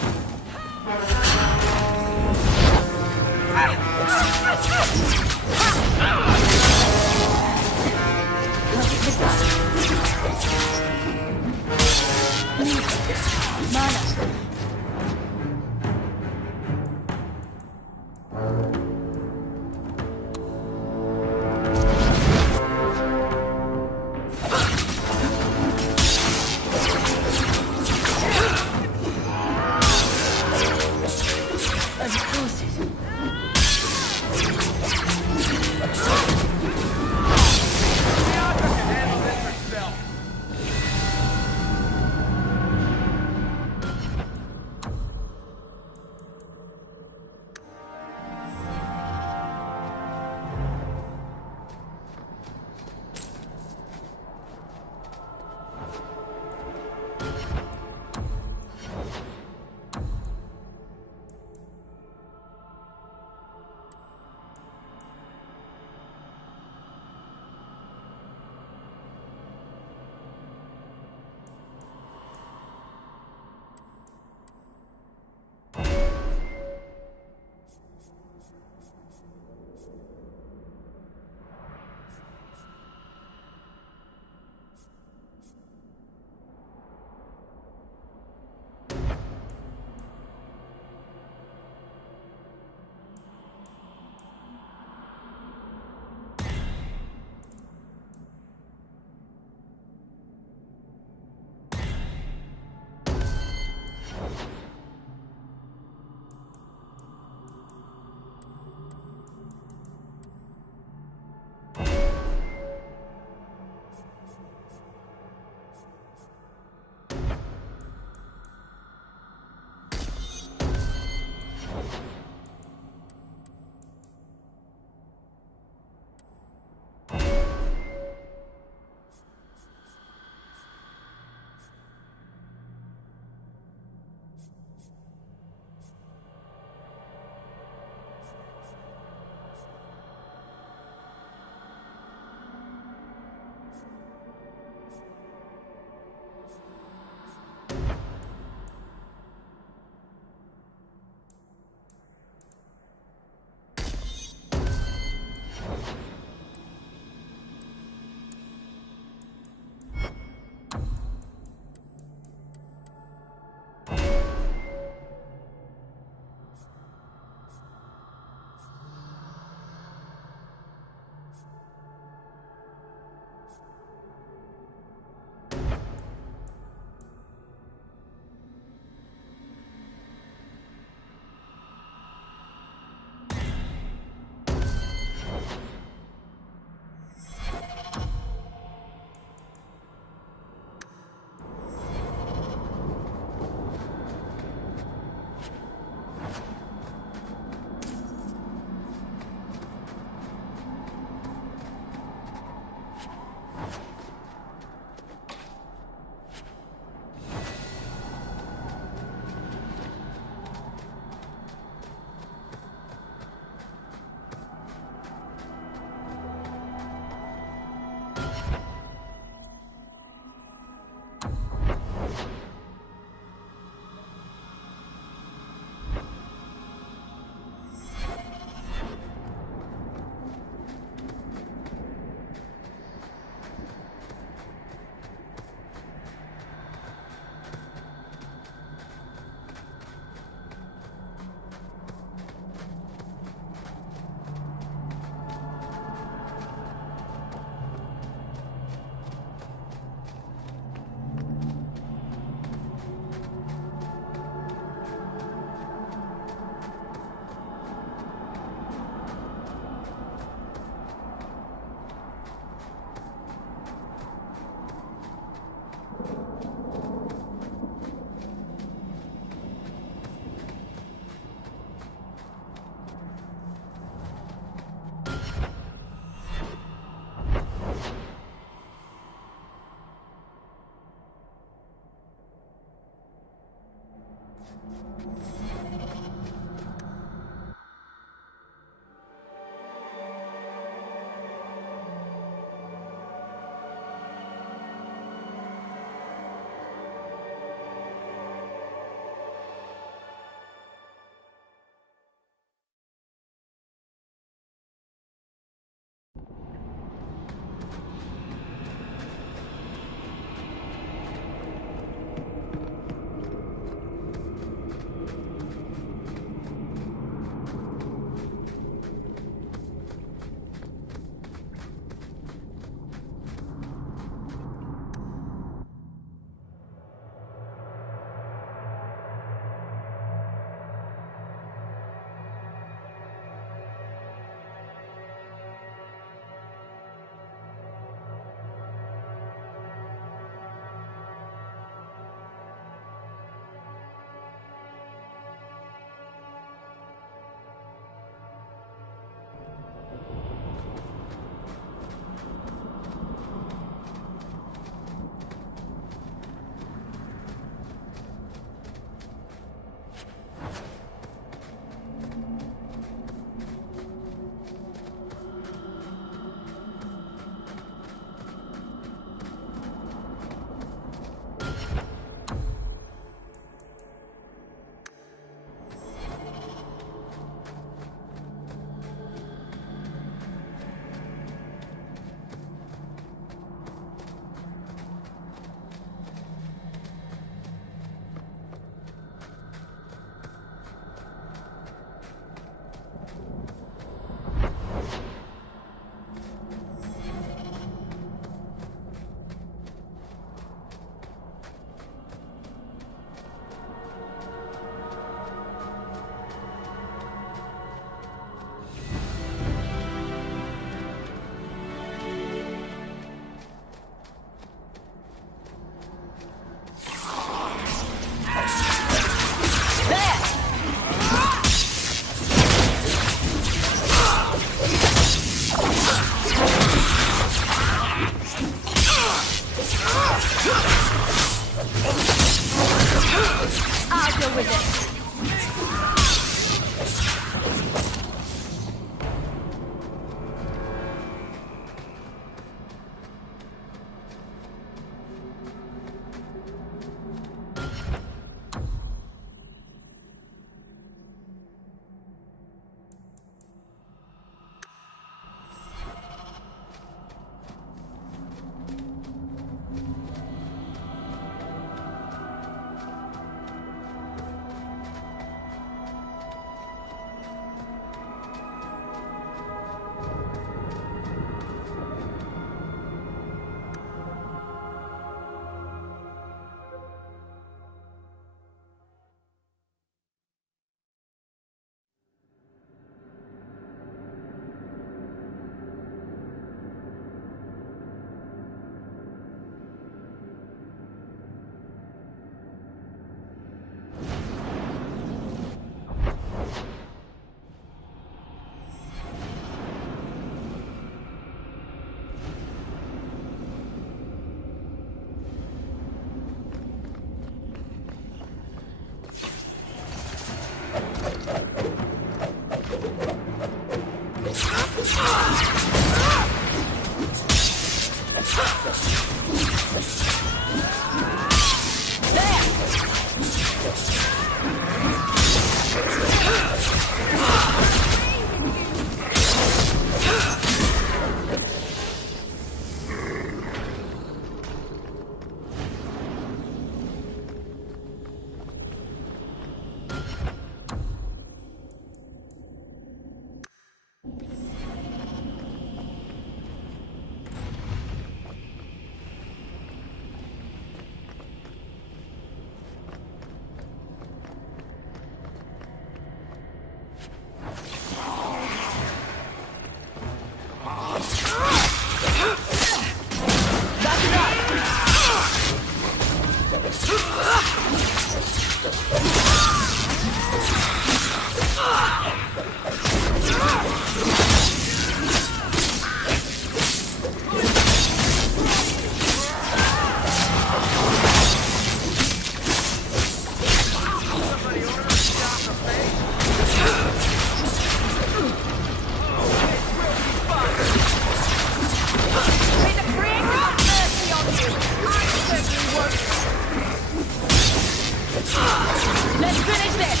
Let's finish this!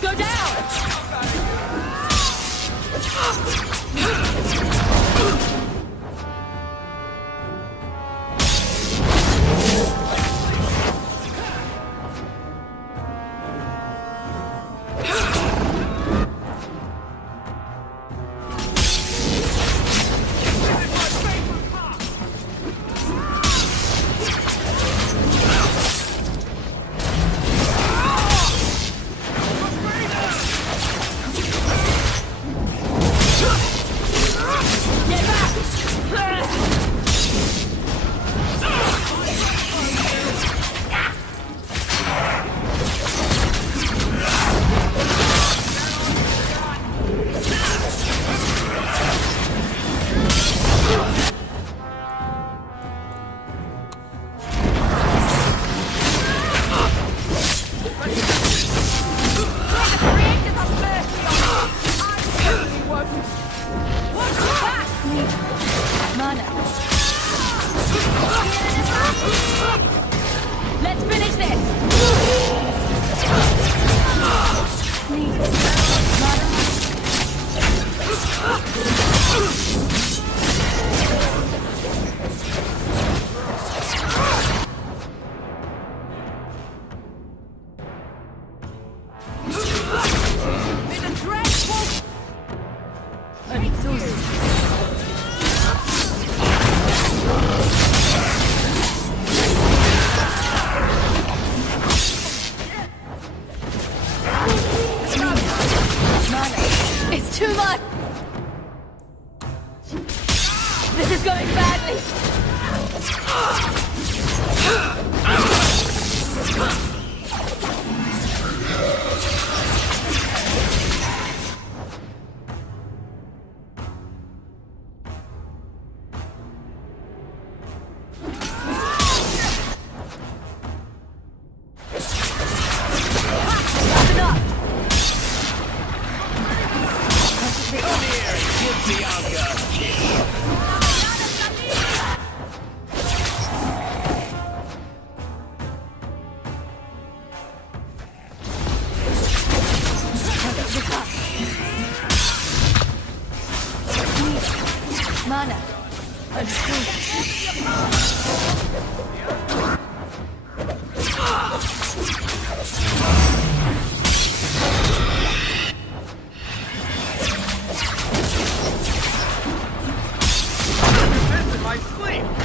Go down! Let's finish this! I'm exhausted. mana. And This in my sleep!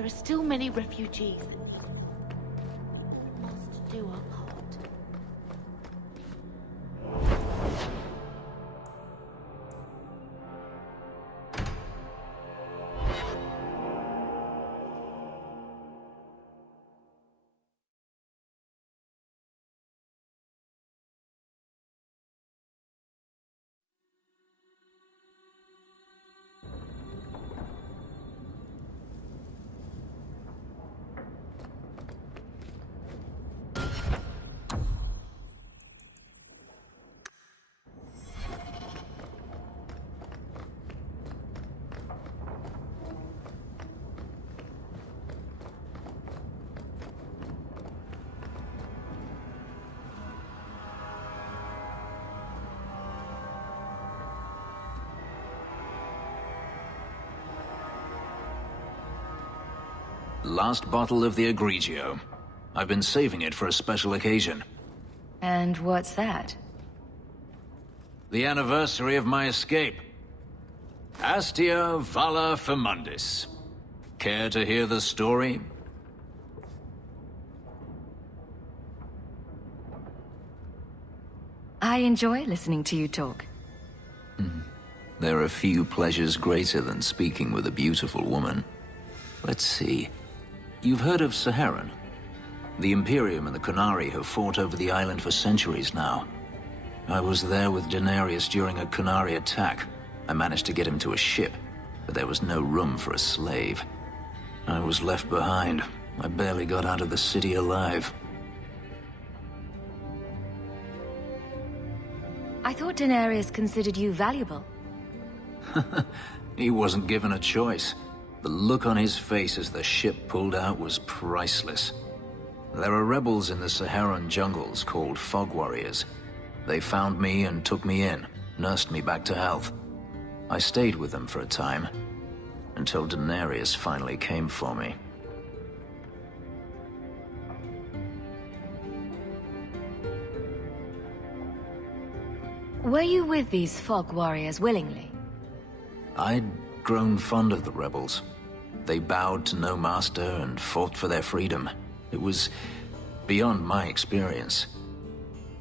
there are still many refugees that need us to do our part. Last bottle of the Egregio. I've been saving it for a special occasion. And what's that? The anniversary of my escape. Astia Vala Femundis. Care to hear the story? I enjoy listening to you talk. There are few pleasures greater than speaking with a beautiful woman. Let's see. You've heard of Saharan? The Imperium and the Qunari have fought over the island for centuries now. I was there with Daenerys during a Qunari attack. I managed to get him to a ship, but there was no room for a slave. I was left behind. I barely got out of the city alive. I thought Daenerys considered you valuable. He wasn't given a choice. The look on his face as the ship pulled out was priceless. There are rebels in the Saharan jungles called Fog Warriors. They found me and took me in, nursed me back to health. I stayed with them for a time, until Daenerys finally came for me. Were you with these Fog Warriors willingly? I'd grown fond of the rebels. They bowed to no master and fought for their freedom. It was beyond my experience.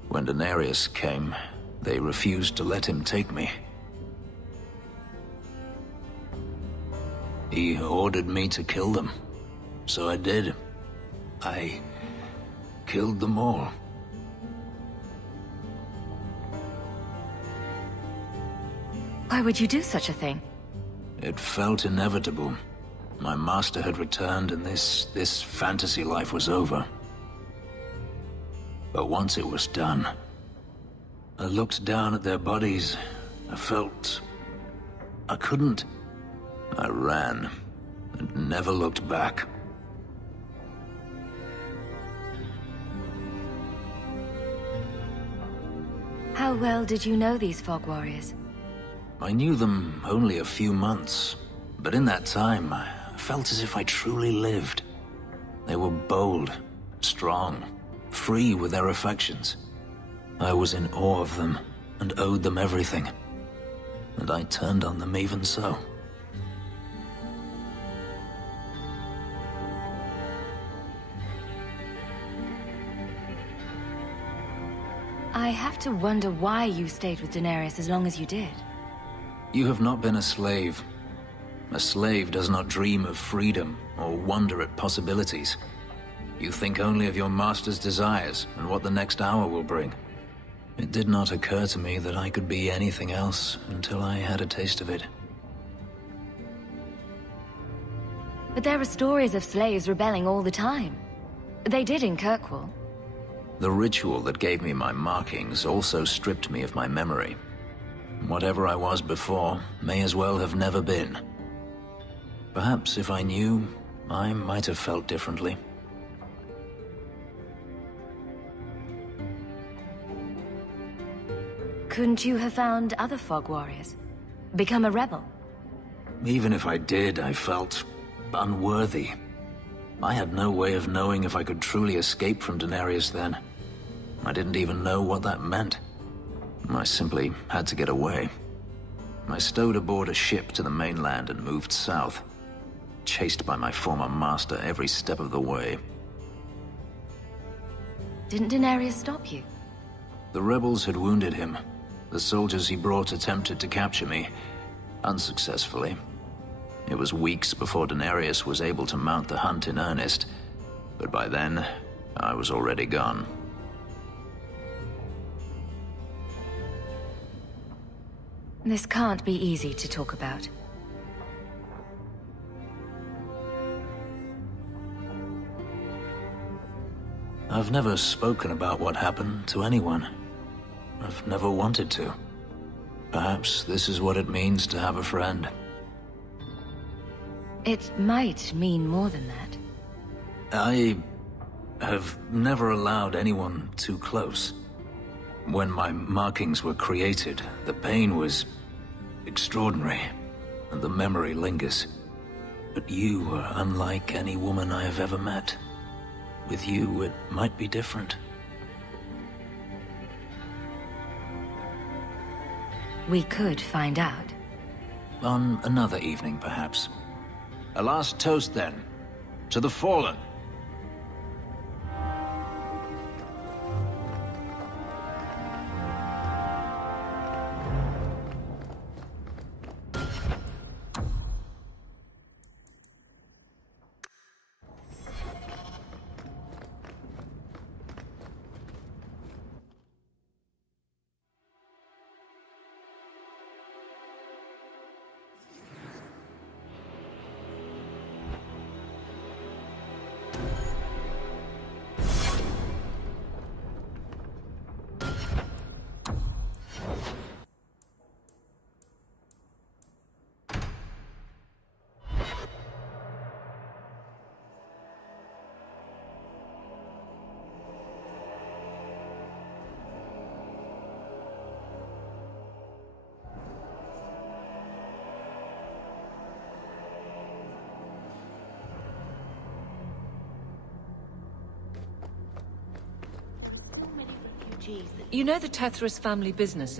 When Daenerys came, they refused to let him take me. He ordered me to kill them, so I did. I killed them all. Why would you do such a thing? It felt inevitable. My master had returned and this fantasy life was over. But once it was done, I looked down at their bodies. I felt I couldn't. I ran and never looked back. How well did you know these Fog Warriors? I knew them only a few months, but in that time, I felt as if I truly lived. They were bold, strong, free with their affections. I was in awe of them and owed them everything. And I turned on them even so. I have to wonder why you stayed with Daenerys as long as you did. You have not been a slave. A slave does not dream of freedom or wonder at possibilities. You think only of your master's desires and what the next hour will bring. It did not occur to me that I could be anything else until I had a taste of it. But there are stories of slaves rebelling all the time. They did in Kirkwall. The ritual that gave me my markings also stripped me of my memory. Whatever I was before may as well have never been. Perhaps if I knew, I might have felt differently. Couldn't you have found other Fog Warriors? Become a rebel? Even if I did, I felt unworthy. I had no way of knowing if I could truly escape from Daenerys then. I didn't even know what that meant. I simply had to get away. I stowed aboard a ship to the mainland and moved south. chased by my former master every step of the way. Didn't Daenerys stop you? The rebels had wounded him. The soldiers he brought attempted to capture me, unsuccessfully. It was weeks before Daenerys was able to mount the hunt in earnest, but by then, I was already gone. This can't be easy to talk about. I've never spoken about what happened to anyone. I've never wanted to. Perhaps this is what it means to have a friend. It might mean more than that. I have never allowed anyone too close. When my markings were created, the pain was extraordinary, and the memory lingers. But you were unlike any woman I have ever met. With you, it might be different. We could find out. On another evening, perhaps. A last toast, then. To the fallen. You know the Tethras family business?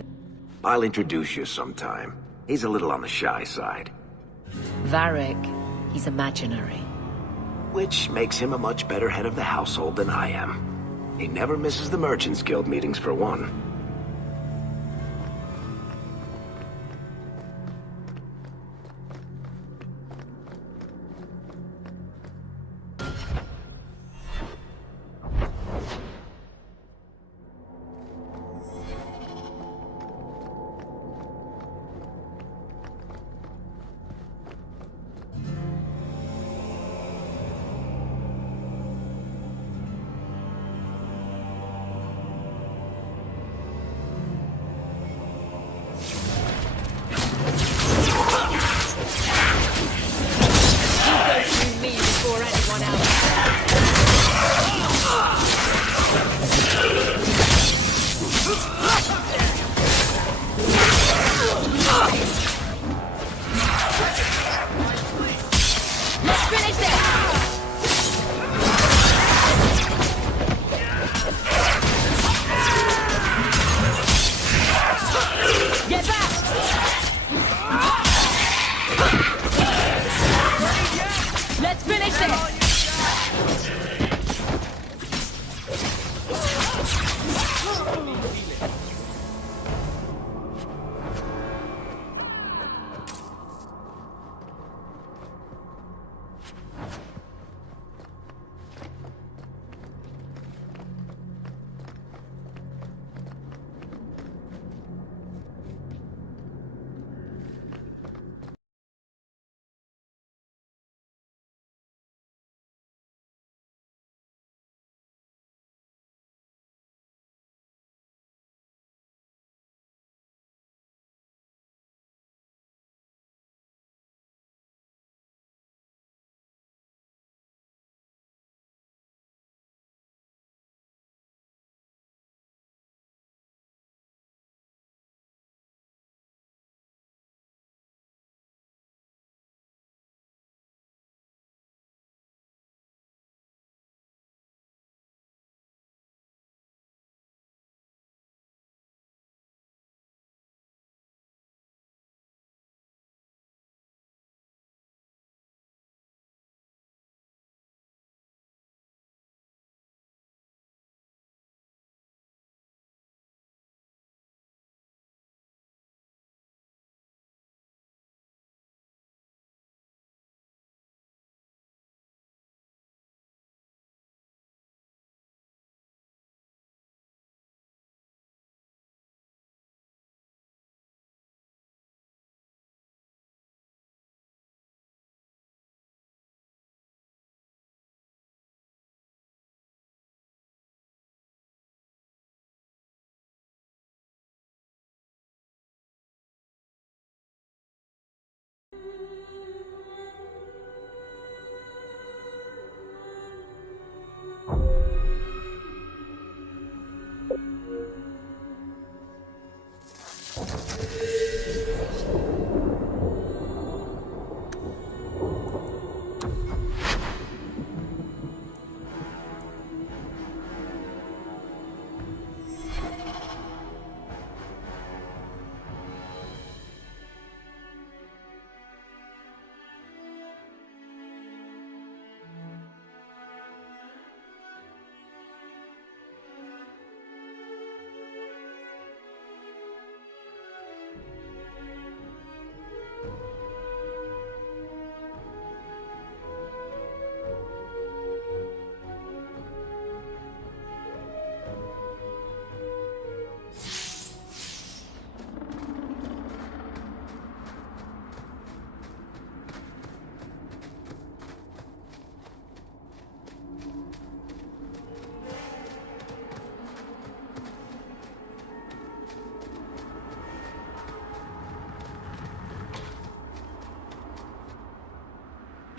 I'll introduce you sometime. He's a little on the shy side. Varric, he's imaginary. Which makes him a much better head of the household than I am. He never misses the Merchants Guild meetings for one.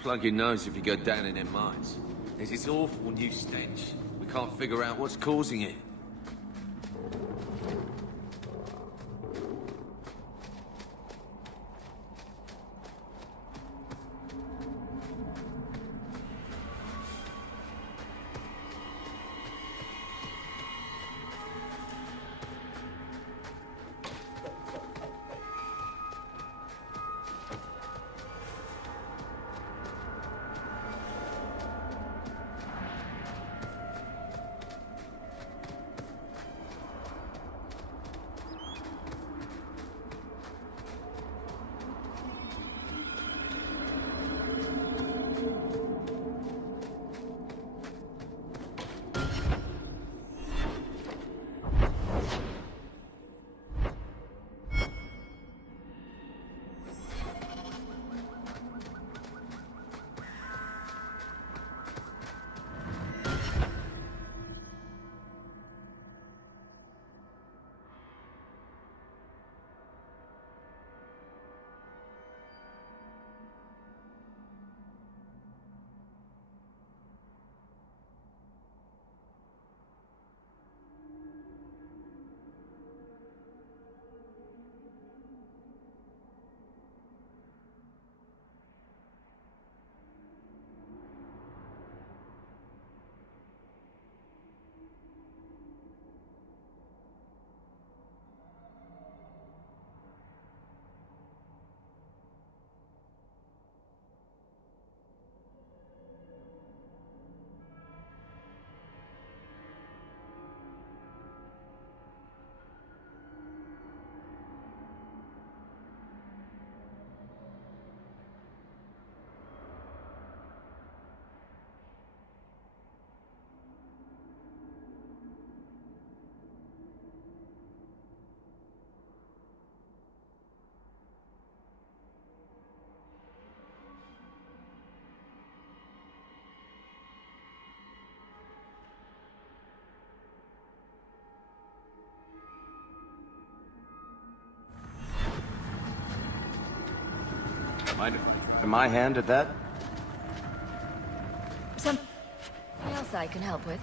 Plug your nose if you go down in them mines. There's this awful new stench. We can't figure out what's causing it. Mind my hand at that? Something else I can help with?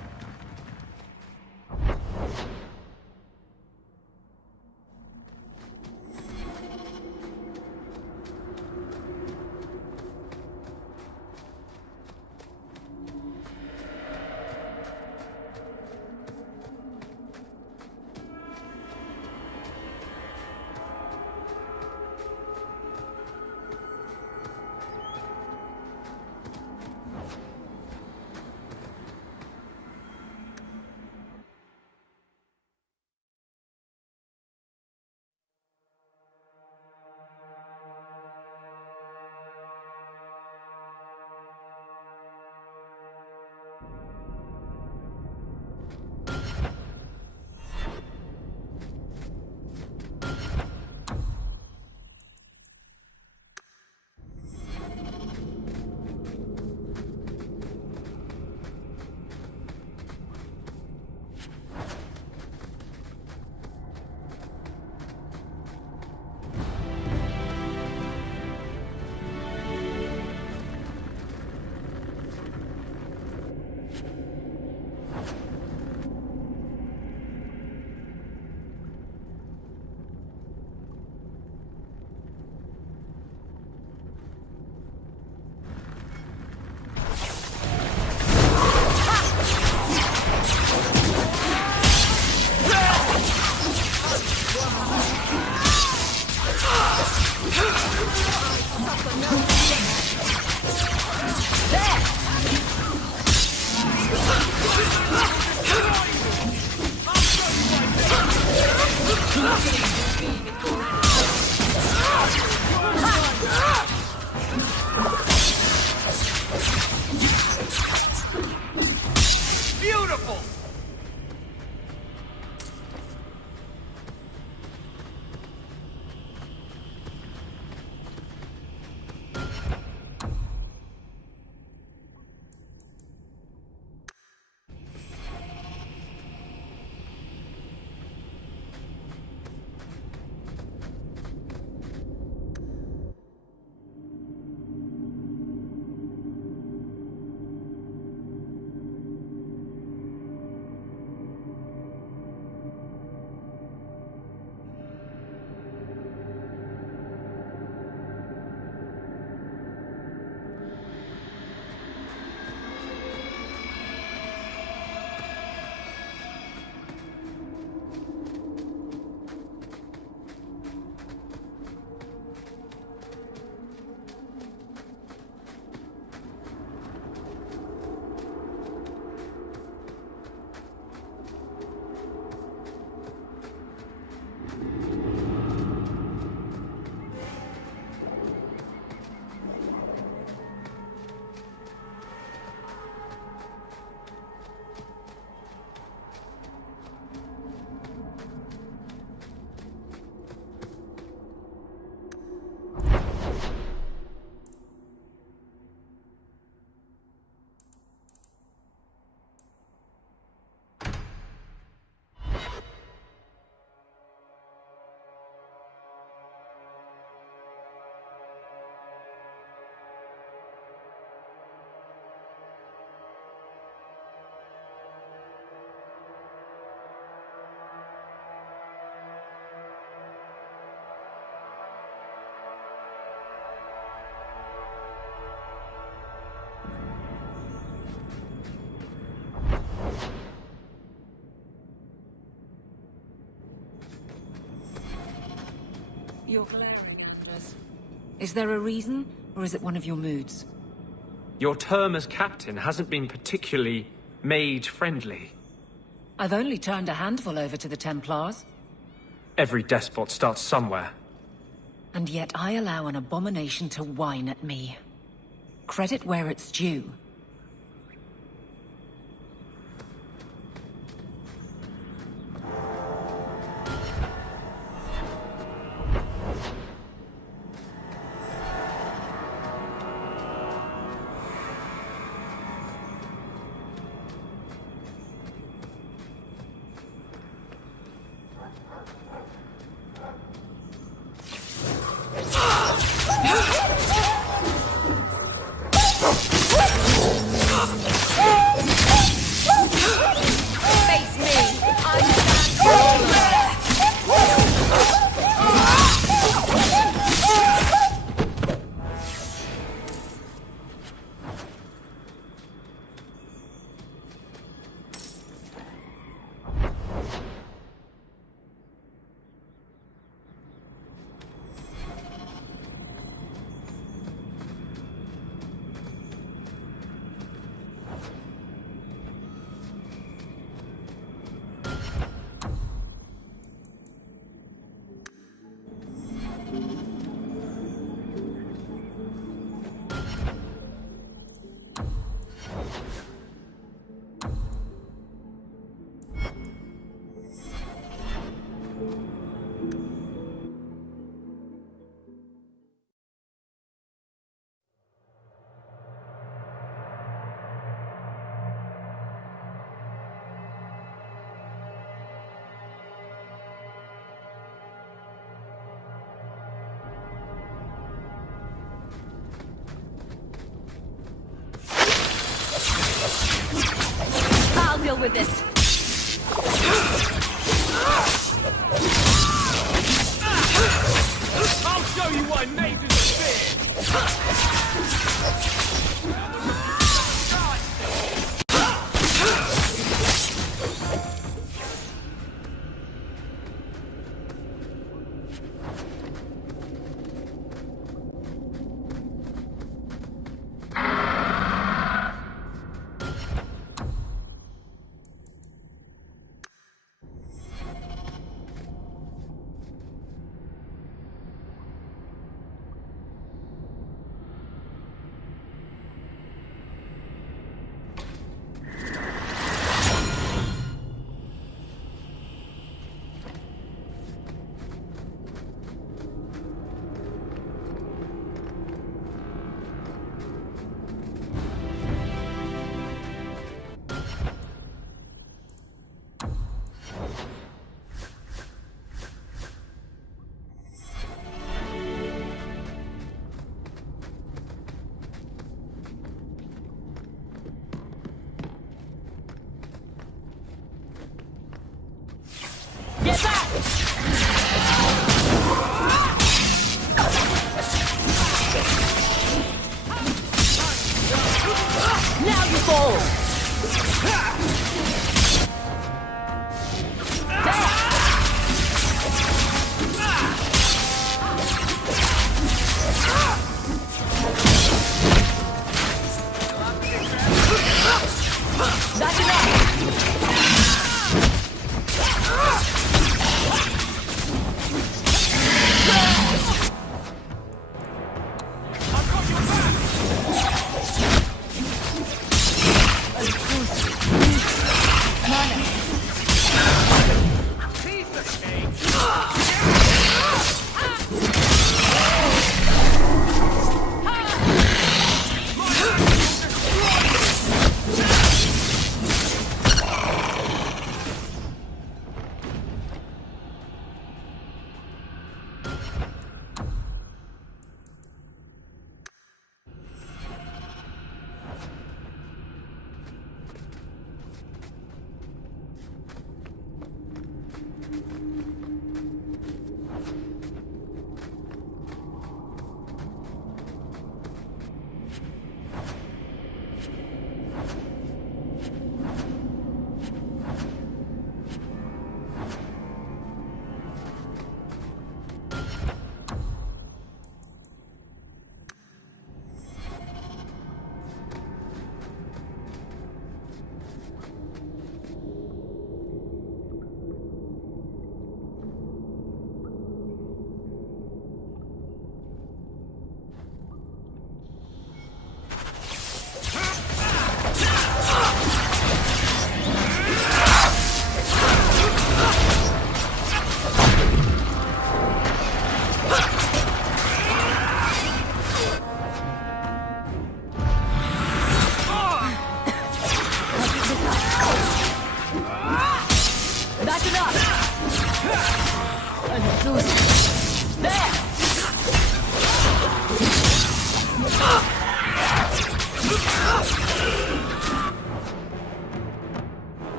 Beautiful! You're glaring at us. Is there a reason, or is it one of your moods? Your term as captain hasn't been particularly mage-friendly. I've only turned a handful over to the Templars. Every despot starts somewhere. And yet I allow an abomination to whine at me. Credit where it's due. I'll deal with this. I'll show you why mages are feared!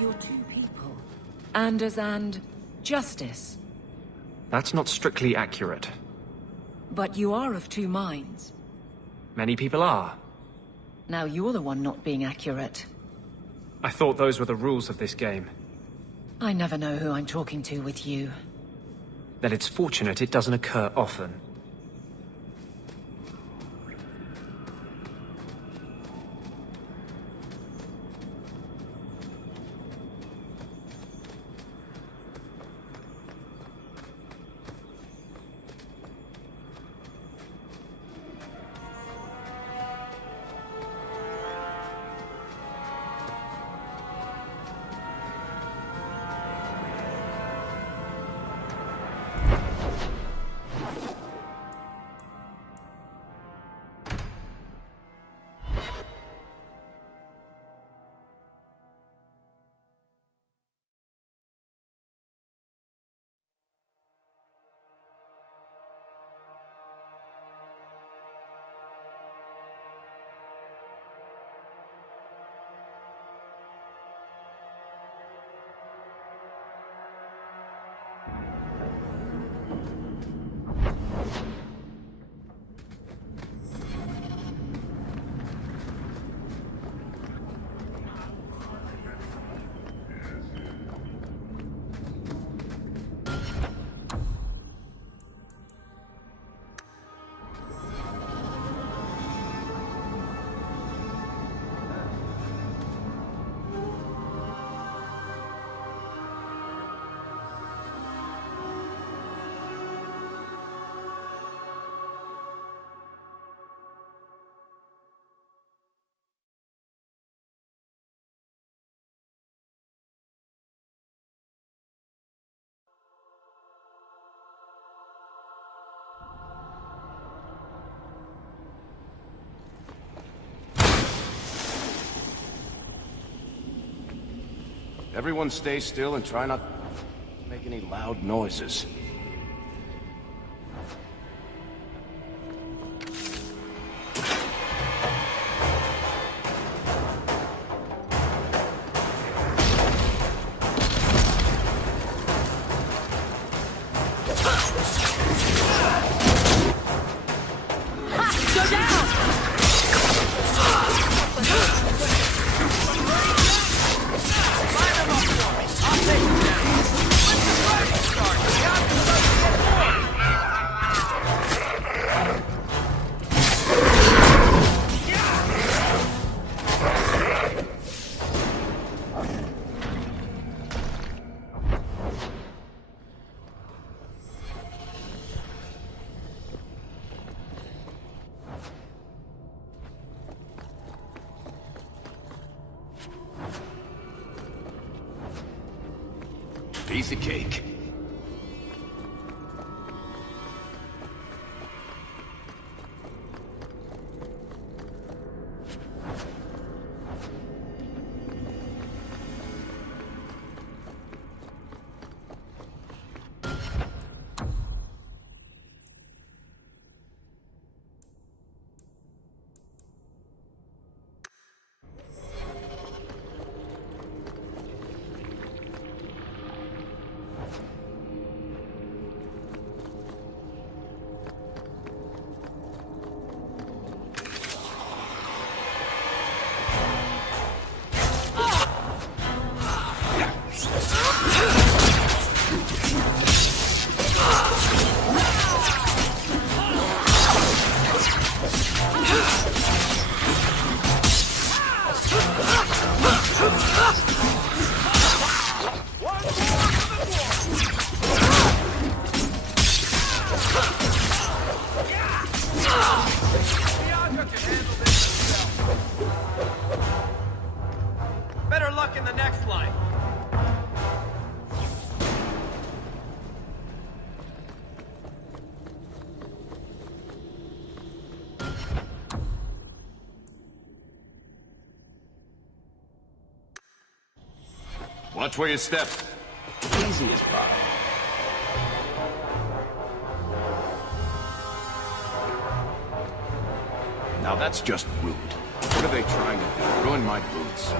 You're two people. Anders and Justice. That's not strictly accurate. But you are of two minds. Many people are. Now you're the one not being accurate. I thought those were the rules of this game. I never know who I'm talking to with you. Then it's fortunate it doesn't occur often. Everyone stay still and try not to make any loud noises. Piece of cake. Better luck in the next life. Watch where you step. Easy as pie. Now that's just rude. What are they trying to do? Ruin my boots.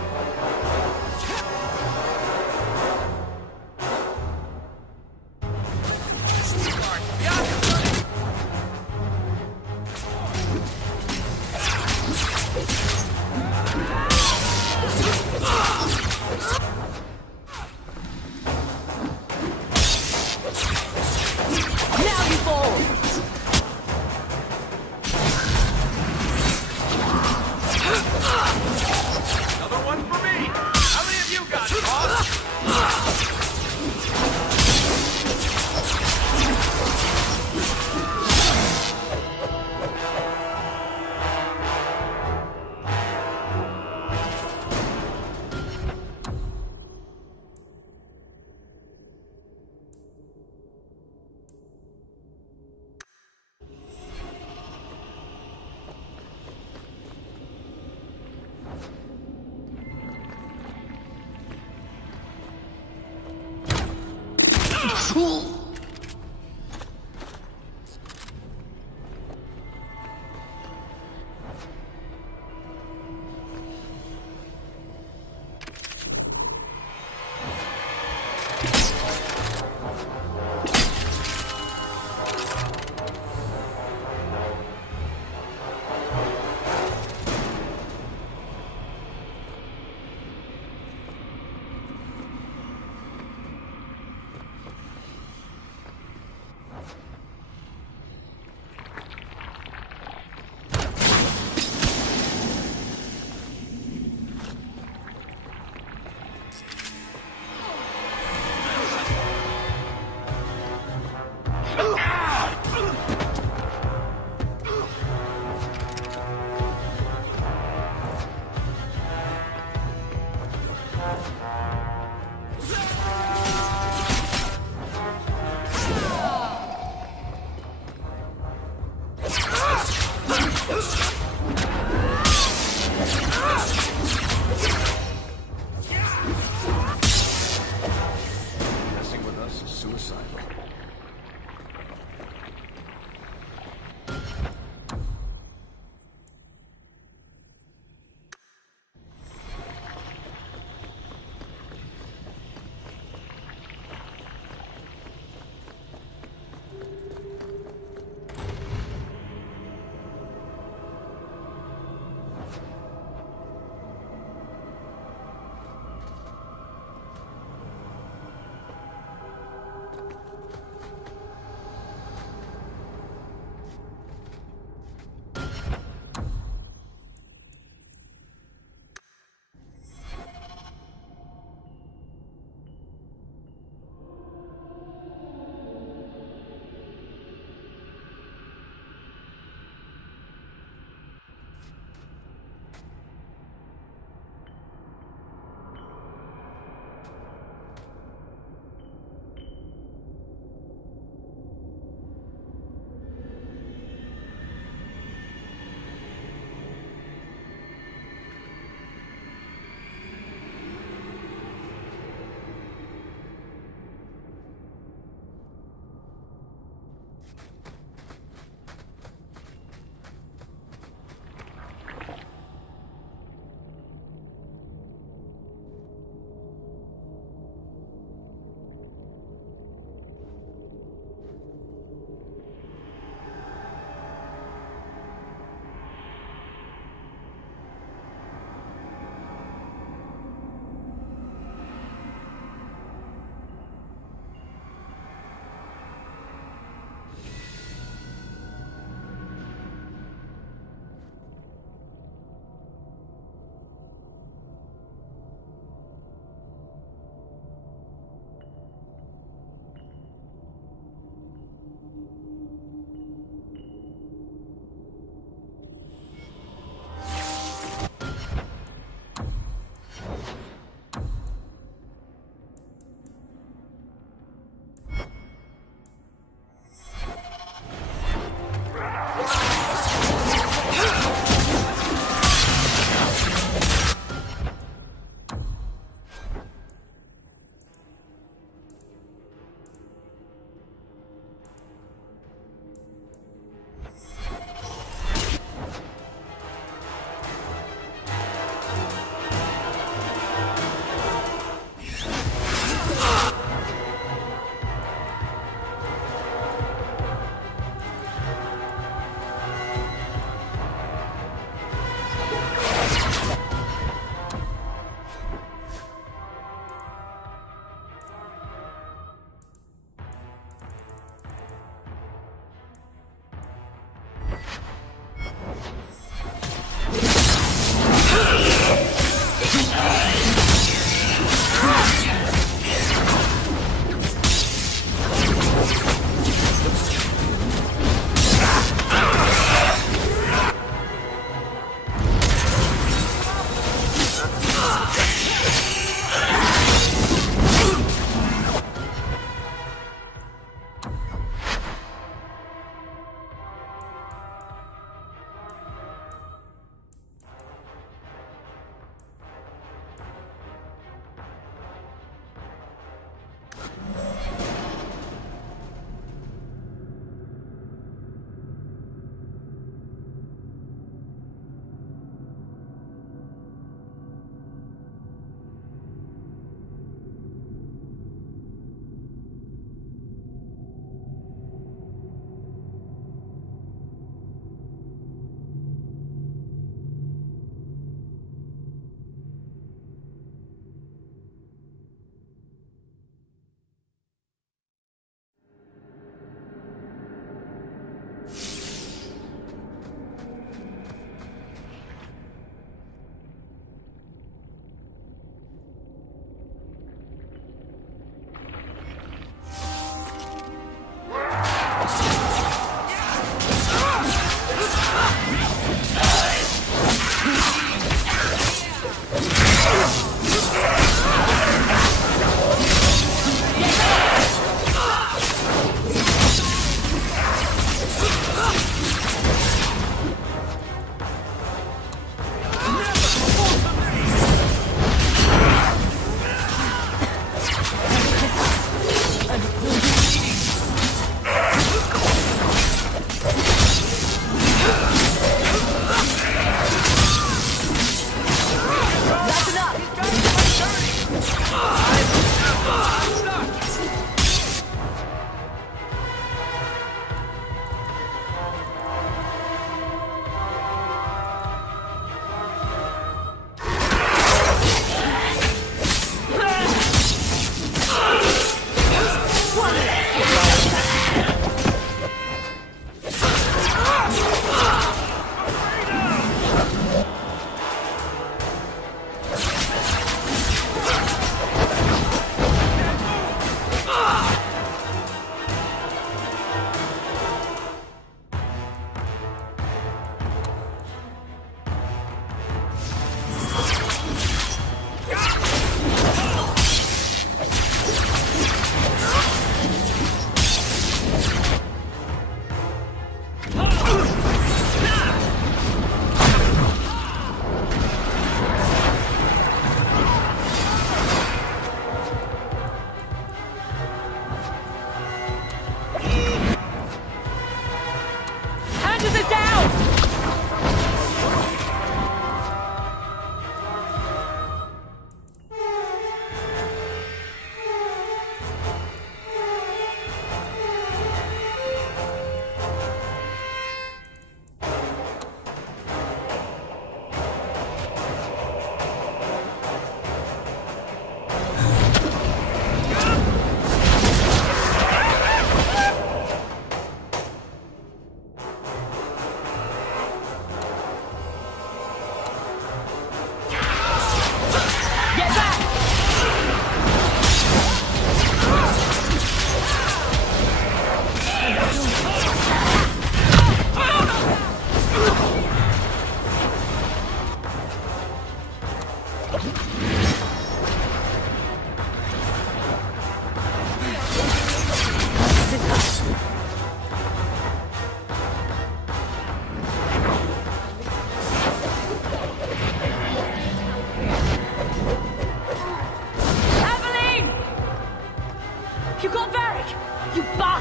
Another one for me!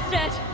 bastard!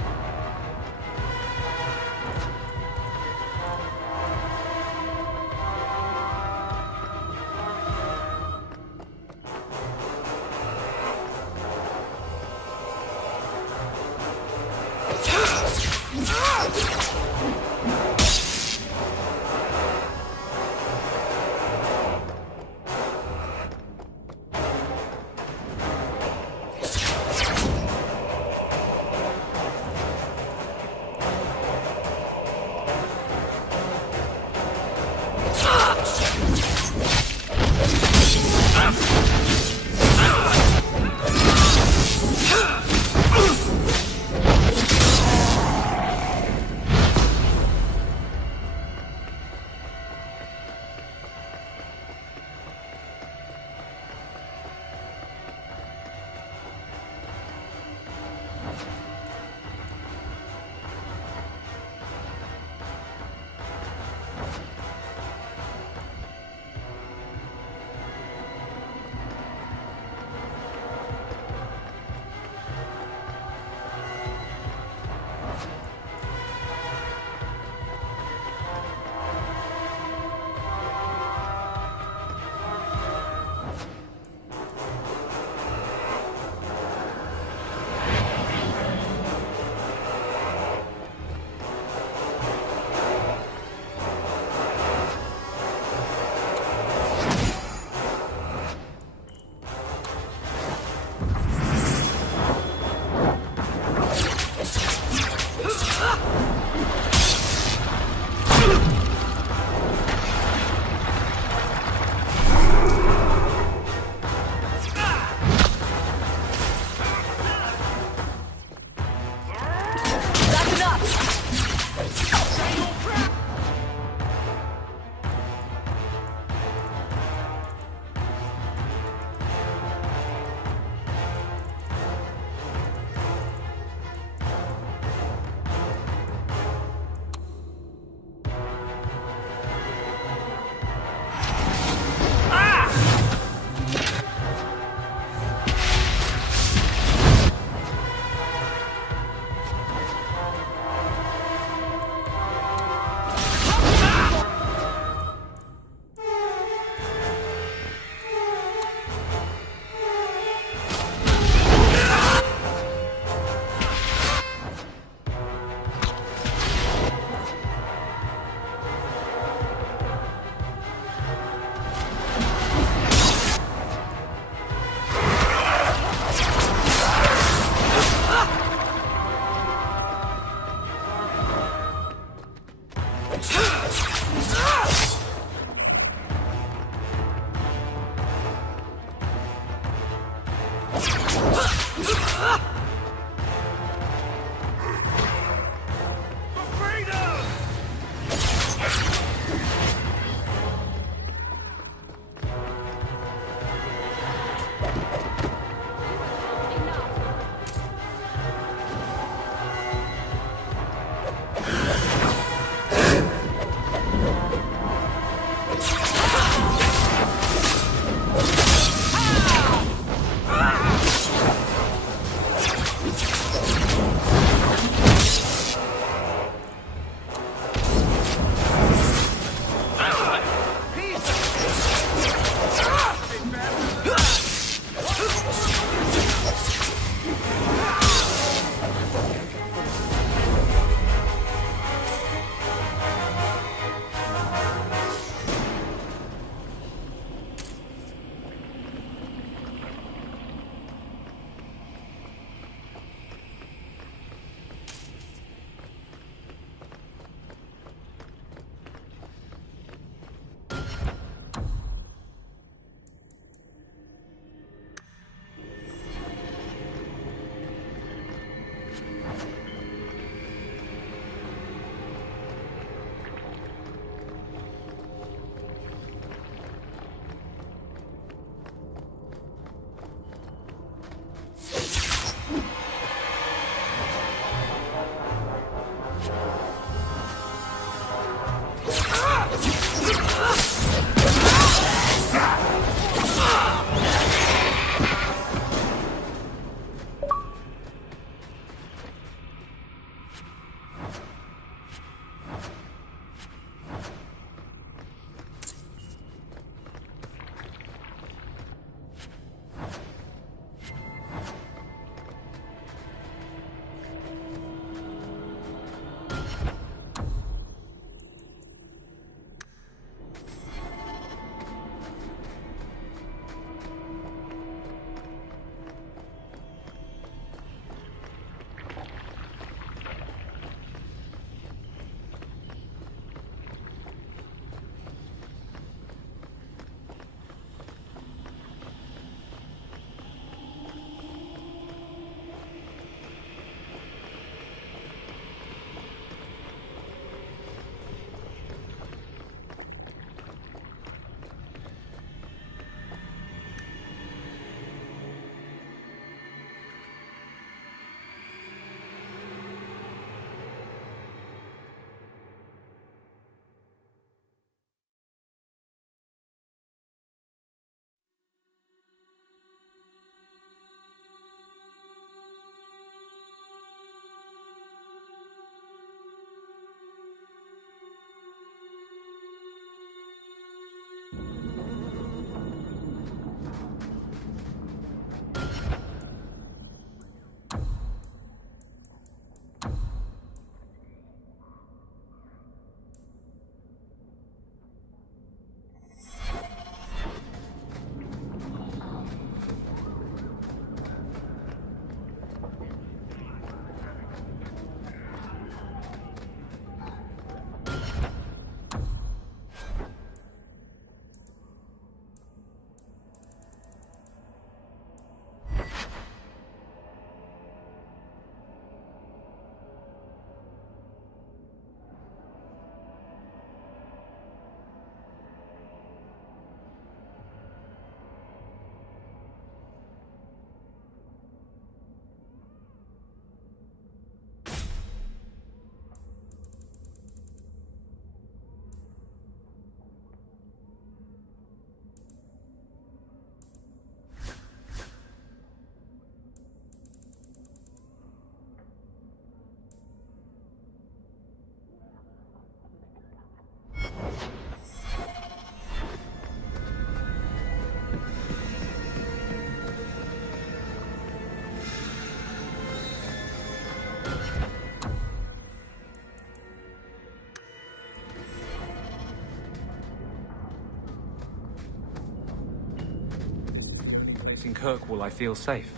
Kirkwall, I feel safe.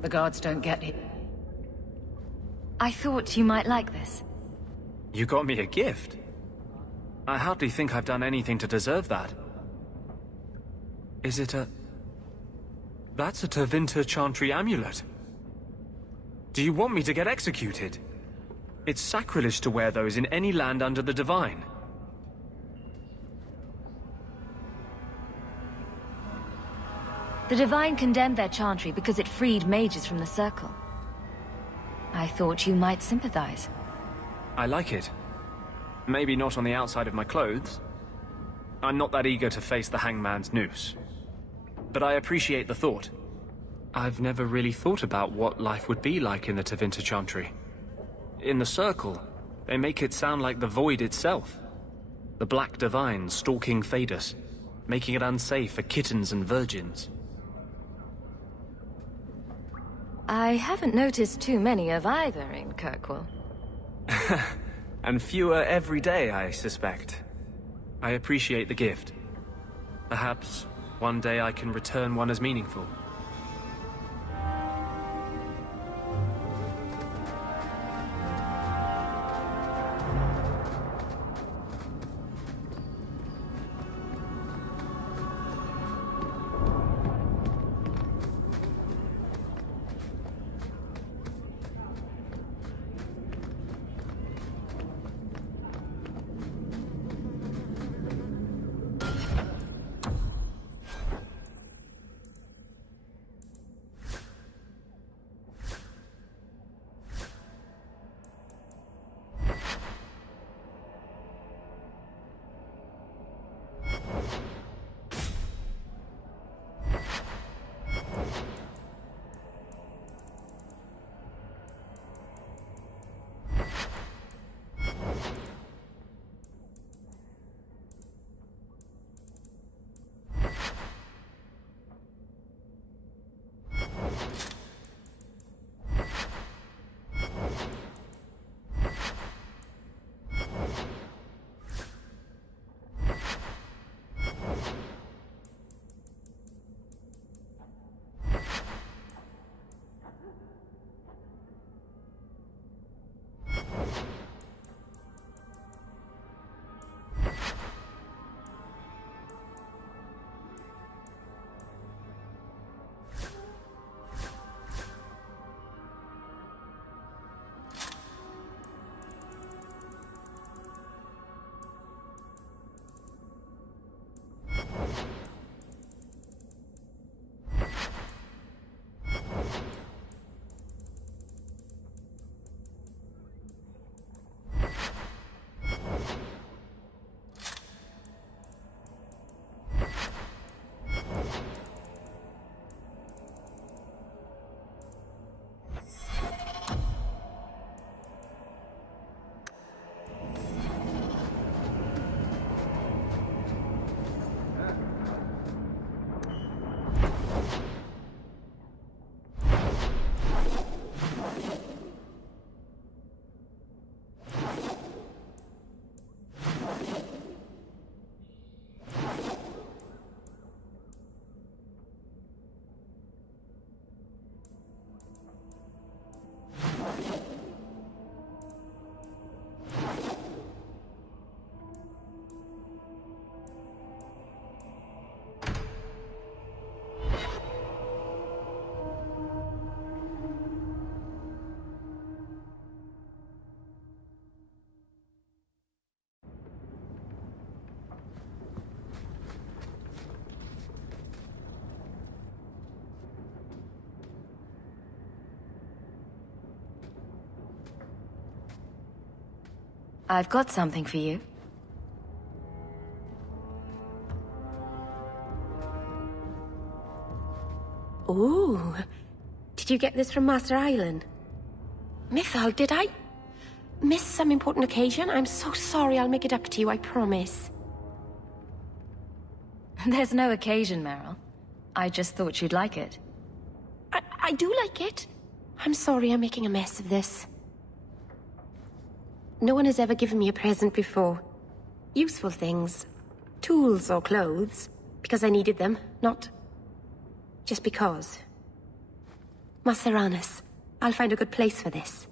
The guards don't get it. I thought you might like this. You got me a gift? I hardly think I've done anything to deserve that. Is it a... That's a Tevinter Chantry amulet. Do you want me to get executed? It's sacrilege to wear those in any land under the Divine. The Divine condemned their chantry because it freed mages from the Circle. I thought you might sympathize. I like it. Maybe not on the outside of my clothes. I'm not that eager to face the hangman's noose. But I appreciate the thought. I've never really thought about what life would be like in the Tevinter Chantry. In the Circle, they make it sound like the Void itself. The Black Divine stalking Thedas, making it unsafe for kittens and virgins. I haven't noticed too many of either in Kirkwall. And fewer every day, I suspect. I appreciate the gift. Perhaps one day I can return one as meaningful. I've got something for you. Ooh. Did you get this from Master Island? Mythal, did I miss some important occasion? I'm so sorry. I'll make it up to you, I promise. There's no occasion, Meryl. I just thought you'd like it. I do like it. I'm sorry I'm making a mess of this. No one has ever given me a present before. Useful things. tools or clothes, because I needed them, not just because. Maseranis, I'll find a good place for this.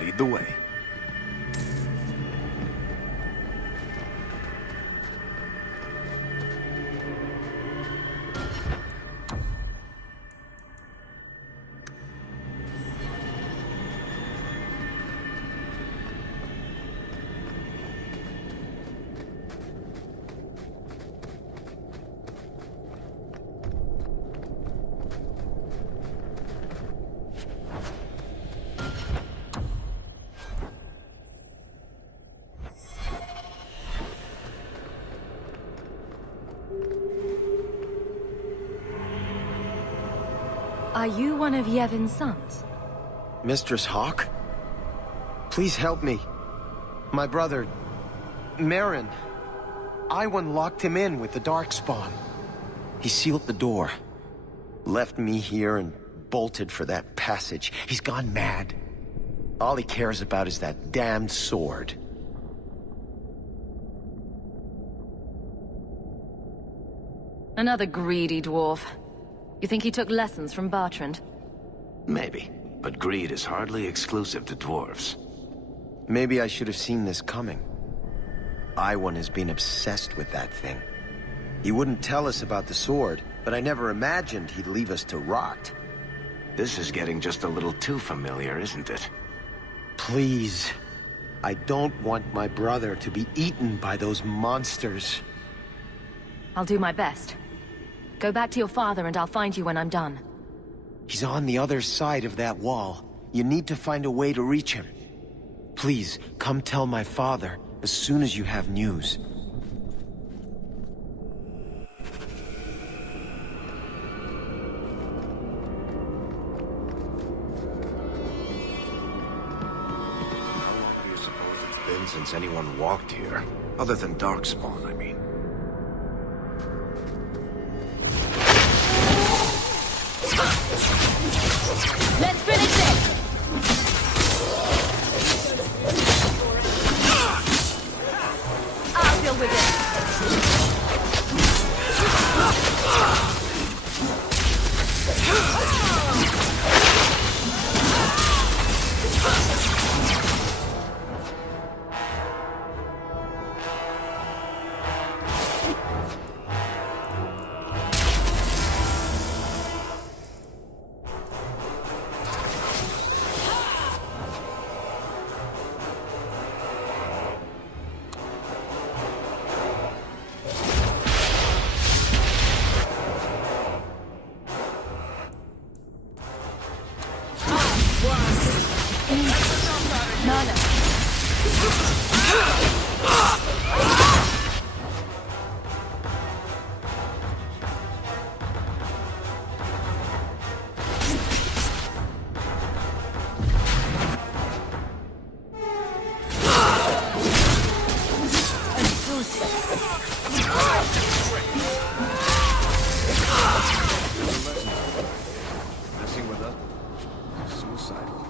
Lead the way. Are you one of Yevon's sons? Mistress Hawk? Please help me. My brother, Marin. Iwan locked him in with the Darkspawn. He sealed the door. Left me here and bolted for that passage. He's gone mad. All he cares about is that damned sword. Another greedy dwarf. You think he took lessons from Bertrand? Maybe, but greed is hardly exclusive to dwarves. Maybe I should have seen this coming. Iwan has been obsessed with that thing. He wouldn't tell us about the sword, but I never imagined he'd leave us to rot. This is getting just a little too familiar, isn't it? Please. I don't want my brother to be eaten by those monsters. I'll do my best. Go back to your father and I'll find you when I'm done. He's on the other side of that wall. You need to find a way to reach him. Please, come tell my father as soon as you have news. How long do you suppose it's been since anyone walked here? Other than Darkspawn, I mean. Messing with us? Suicidal.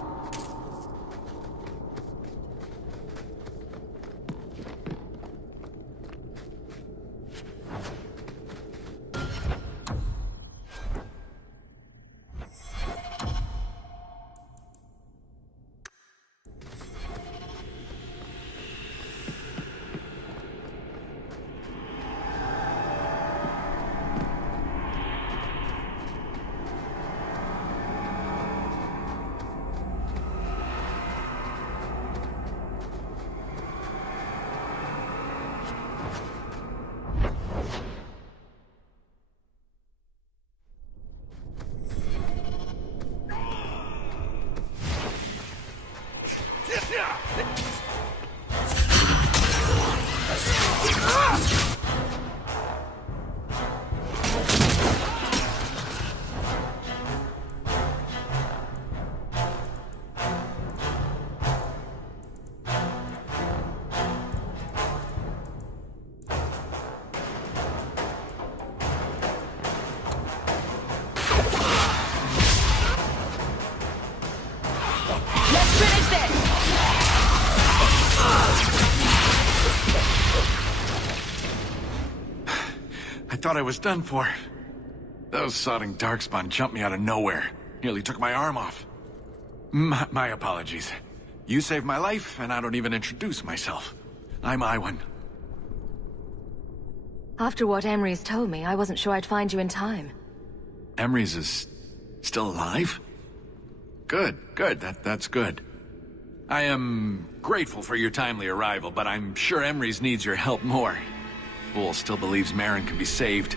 I thought I was done for. Those sodding darkspawn jumped me out of nowhere. Nearly took my arm off. My apologies. You saved my life, and I don't even introduce myself. I'm Iwan. After what Emery's told me, I wasn't sure I'd find you in time. Emery's is still alive? Good. That's good. I am grateful for your timely arrival, but I'm sure Emery's needs your help more. Fool still believes Merrin can be saved.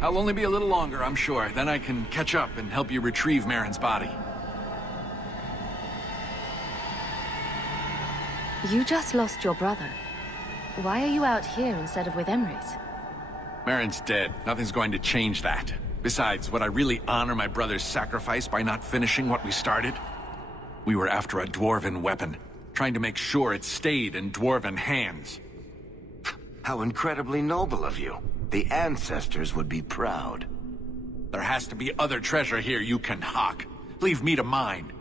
I'll only be a little longer, I'm sure. Then I can catch up and help you retrieve Merrin's body. You just lost your brother. Why are you out here instead of with Emery's? Merrin's dead. Nothing's going to change that. Besides, would I really honor my brother's sacrifice by not finishing what we started? We were after a dwarven weapon, trying to make sure it stayed in dwarven hands. How incredibly noble of you. The ancestors would be proud. There has to be other treasure here you can hawk. Leave me to mine.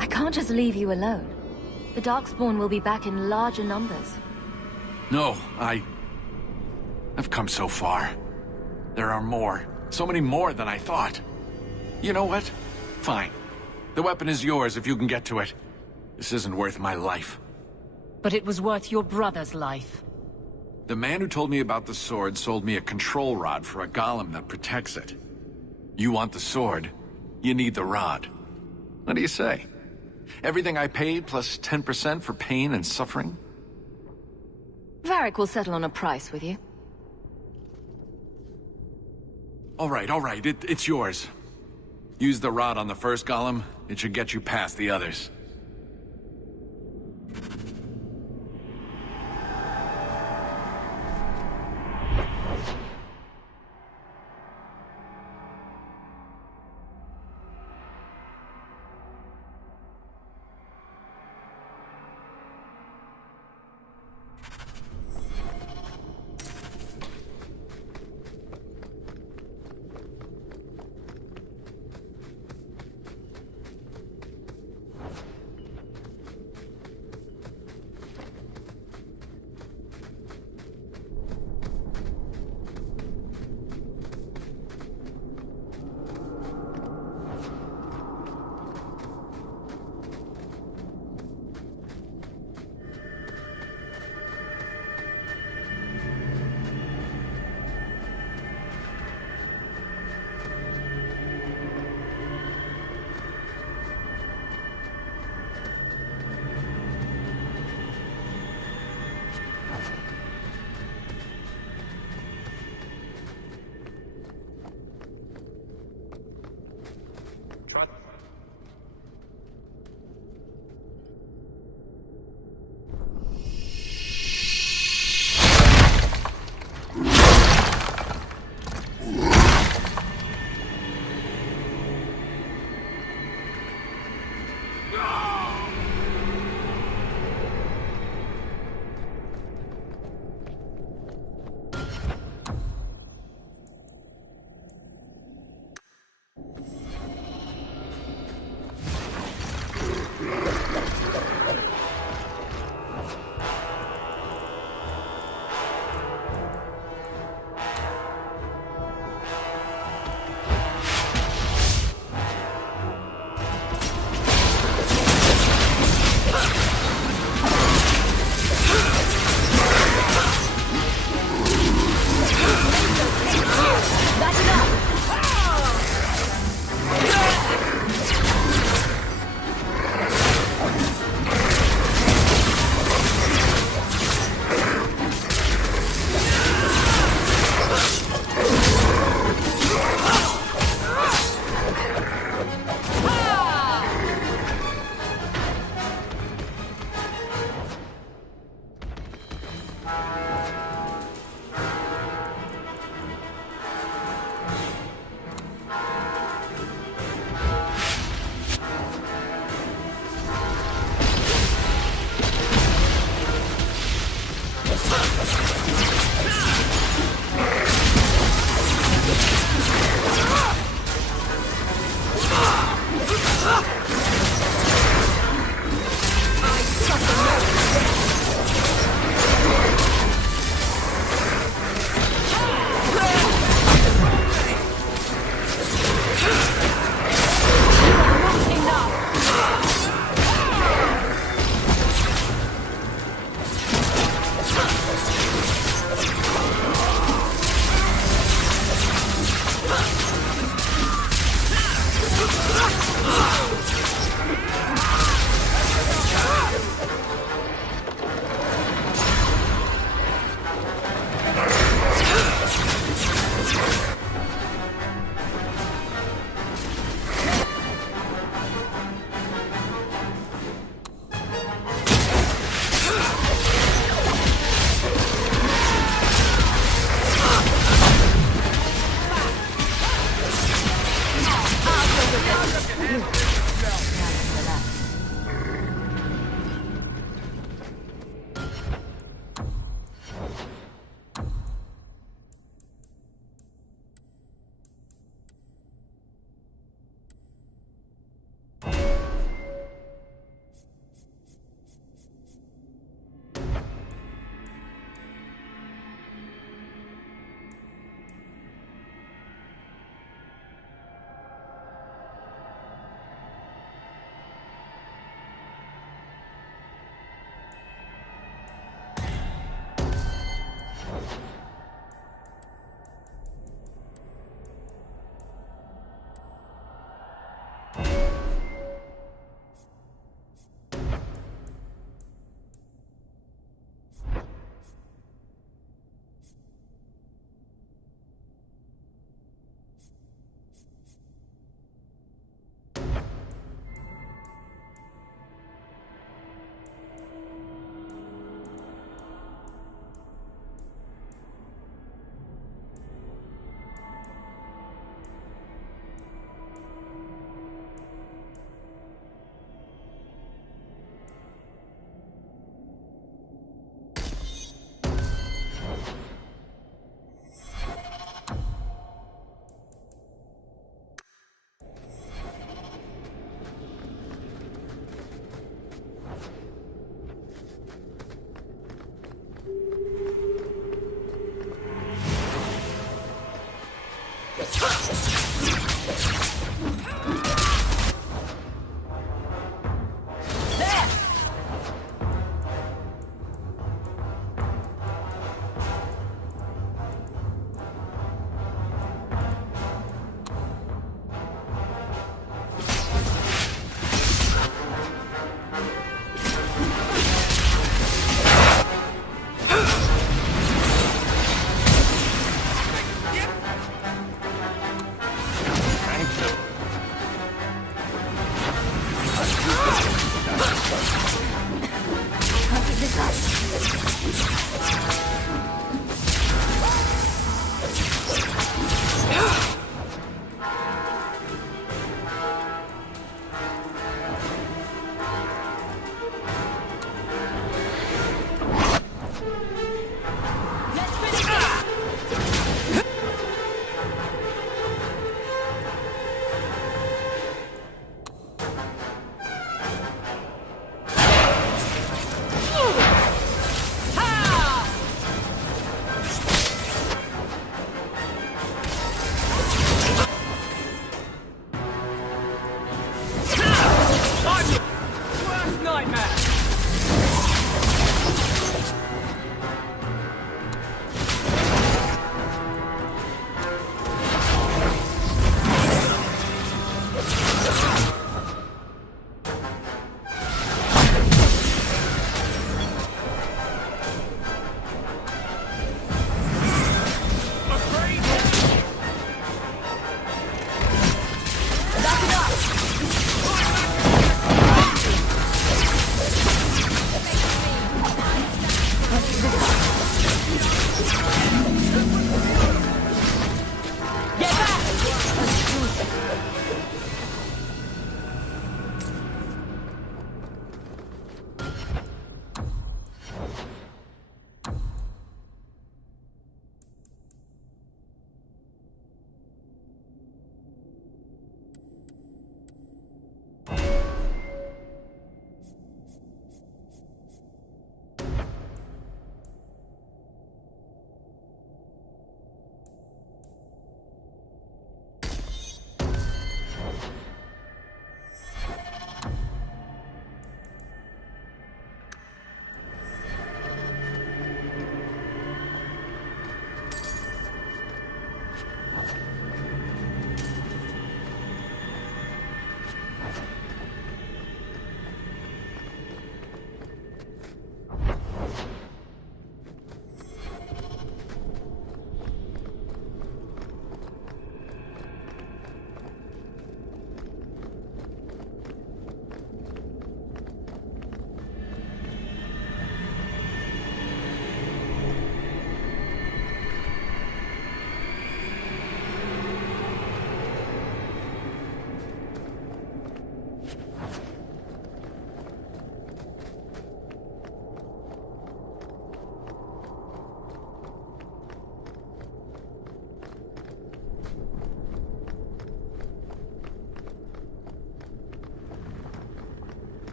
I can't just leave you alone. The Darkspawn will be back in larger numbers. No, I've come so far. There are more. So many more than I thought. You know what? Fine. The weapon is yours if you can get to it. This isn't worth my life. But it was worth your brother's life. The man who told me about the sword sold me a control rod for a golem that protects it. You want the sword, you need the rod. What do you say? Everything I paid plus 10% for pain and suffering? Varric will settle on a price with you. All right, it's yours. Use the rod on the first golem, it should get you past the others.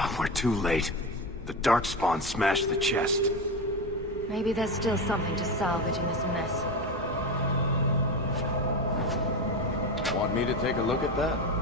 Oh, we're too late. The Darkspawn smashed the chest. Maybe there's still something to salvage in this mess. Want me to take a look at that?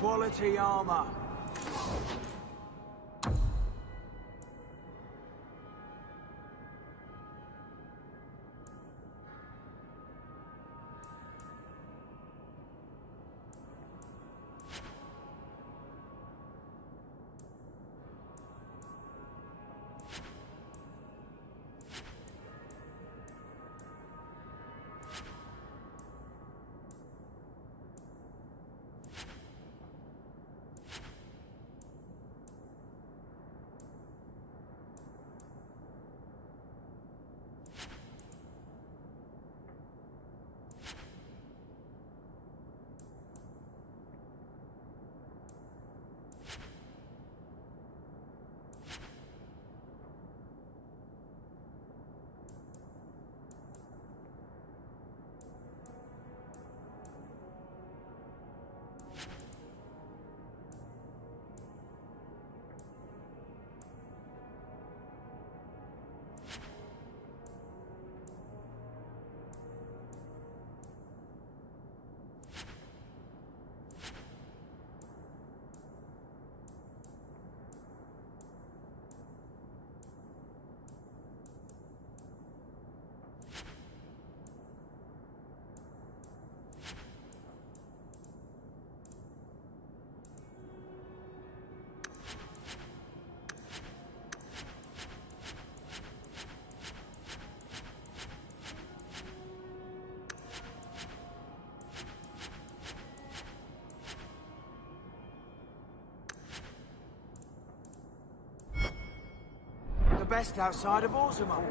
quality armor. The best outside of Orzammar.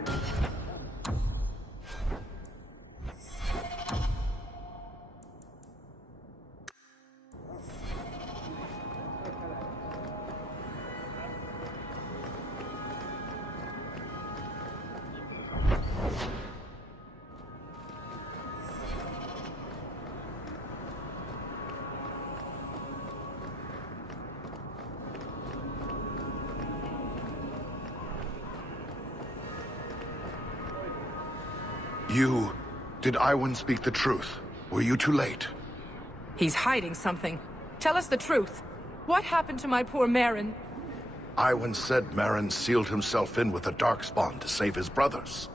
Did Iwan speak the truth? Were you too late? He's hiding something. Tell us the truth. What happened to my poor Merrin? Iwan said Merrin sealed himself in with the Darkspawn to save his brothers.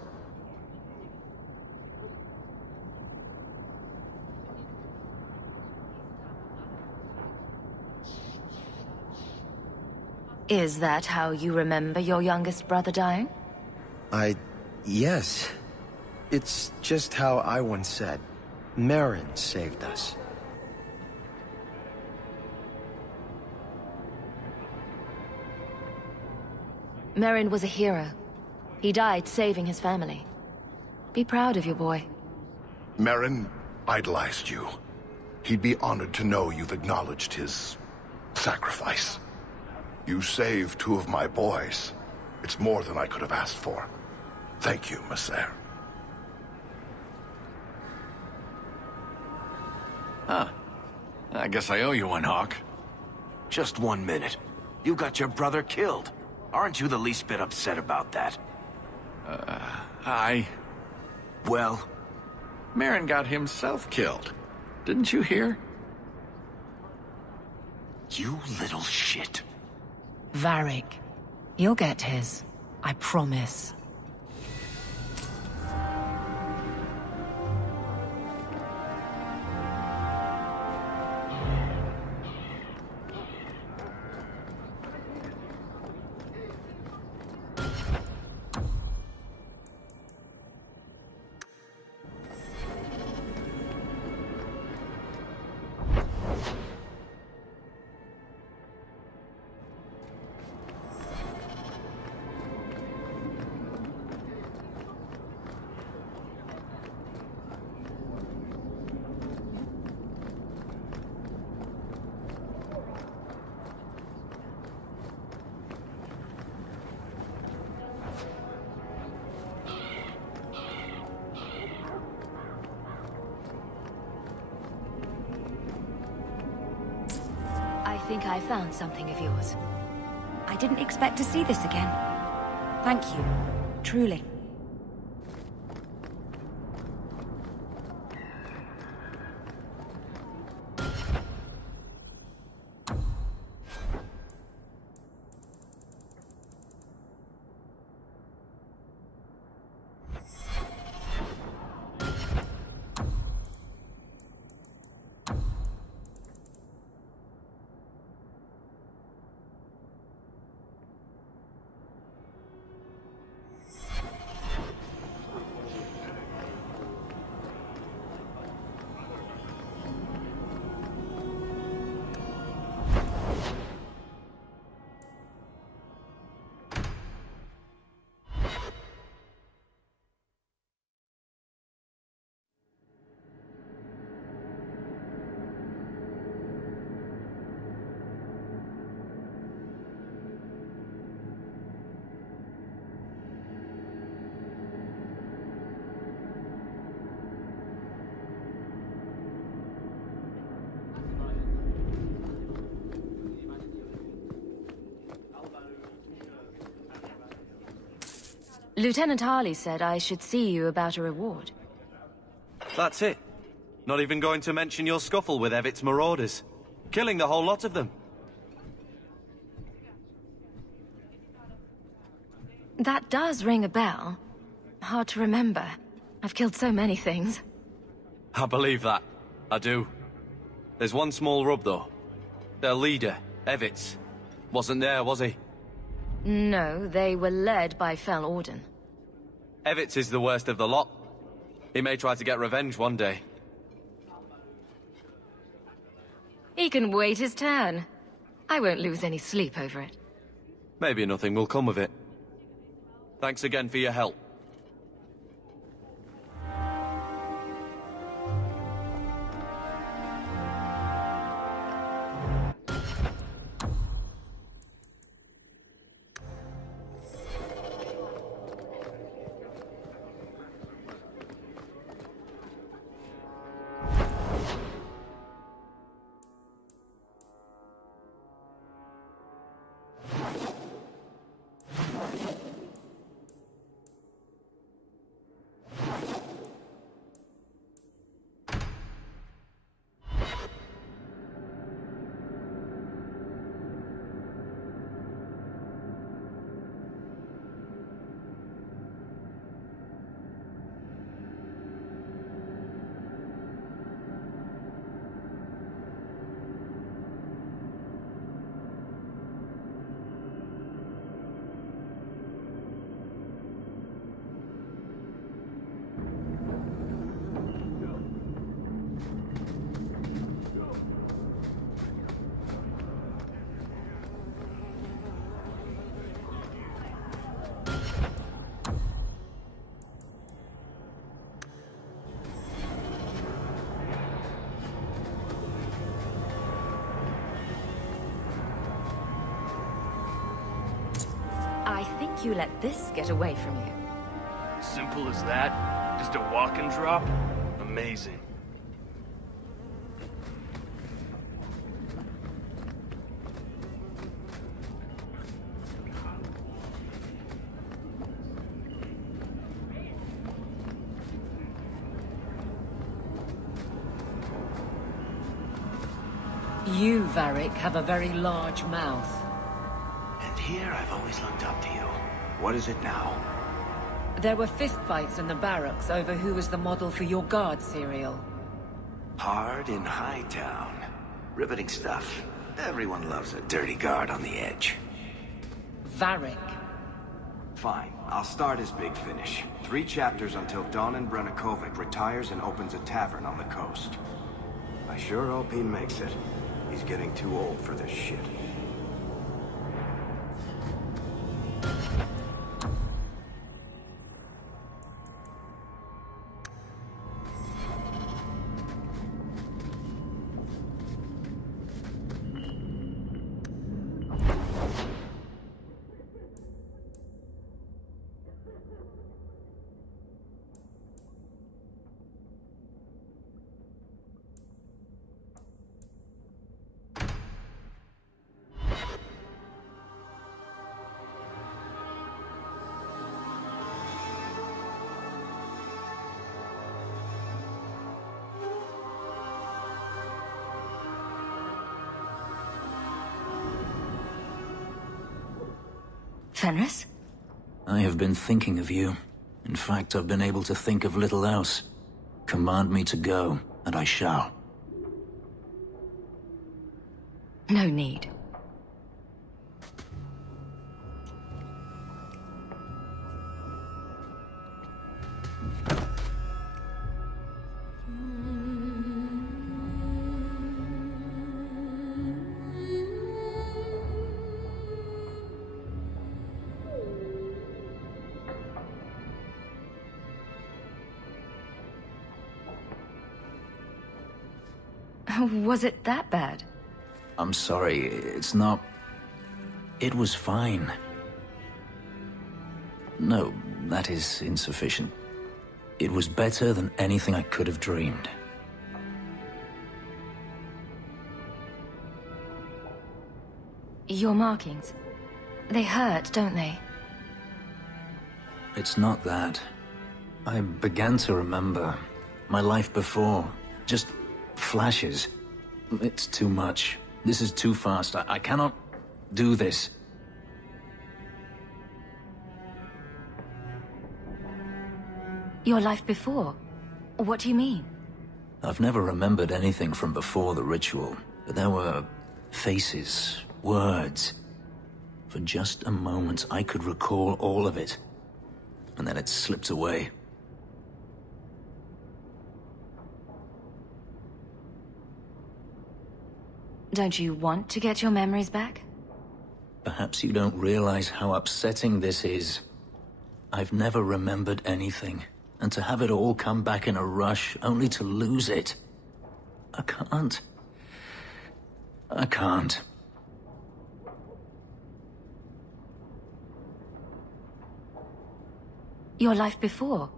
Is that how you remember your youngest brother dying? Yes. It's just how Iwan said. Merrin saved us. Merrin was a hero. He died saving his family. Be proud of your boy. Merrin idolized you. He'd be honored to know you've acknowledged his sacrifice. You saved two of my boys. It's more than I could have asked for. Thank you, Messer. Huh. I guess I owe you one, Hawk. Just 1 minute. You got your brother killed. Aren't you the least bit upset about that? Well? Merrin got himself killed. Didn't you hear? You little shit. Varric. You'll get his. I promise. I think I found something of yours. I didn't expect to see this again. Thank you. Truly. Lieutenant Harley said I should see you about a reward. That's it. Not even going to mention your scuffle with Evit's marauders. Killing the whole lot of them. That does ring a bell. Hard to remember. I've killed so many things. I believe that. I do. There's one small rub, though. Their leader, Evitz, wasn't there, was he? No, they were led by Fel Orden. Evitz is the worst of the lot. He may try to get revenge one day. He can wait his turn. I won't lose any sleep over it. Maybe nothing will come of it. Thanks again for your help. I think you let this get away from you. Simple as that? Just a walk and drop? Amazing. You, Varric, have a very large mouth. And here I've always looked up to you. What is it now? There were fistfights in the barracks over who was the model for your guard cereal. Hard in Hightown. Riveting stuff. Everyone loves a dirty guard on the edge. Varric. Fine. I'll start his big finish. 3 chapters until Donan Brennikovic retires and opens a tavern on the coast. I sure hope he makes it. He's getting too old for this shit. Fenris? I have been thinking of you. In fact, I've been able to think of little else. Command me to go, and I shall. No need. Was it that bad? I'm sorry, it's not... It was fine. No, that is insufficient. It was better than anything I could have dreamed. Your markings. They hurt, don't they? It's not that. I began to remember my life before. Just flashes. It's too much. This is too fast. I cannot do this. Your life before? What do you mean? I've never remembered anything from before the ritual, but there were faces, words. For just a moment, I could recall all of it, and then it slipped away. Don't you want to get your memories back? Perhaps you don't realize how upsetting this is. I've never remembered anything, and to have it all come back in a rush, only to lose it. I can't. I can't. Your life before?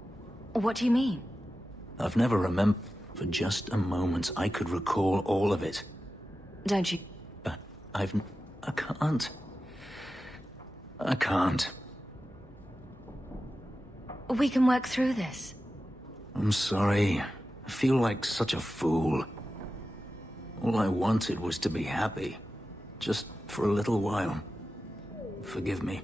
What do you mean? I've never remembered. For just a moment, I could recall all of it. Don't you? But I can't. I can't. We can work through this. I'm sorry. I feel like such a fool. All I wanted was to be happy. Just for a little while. Forgive me.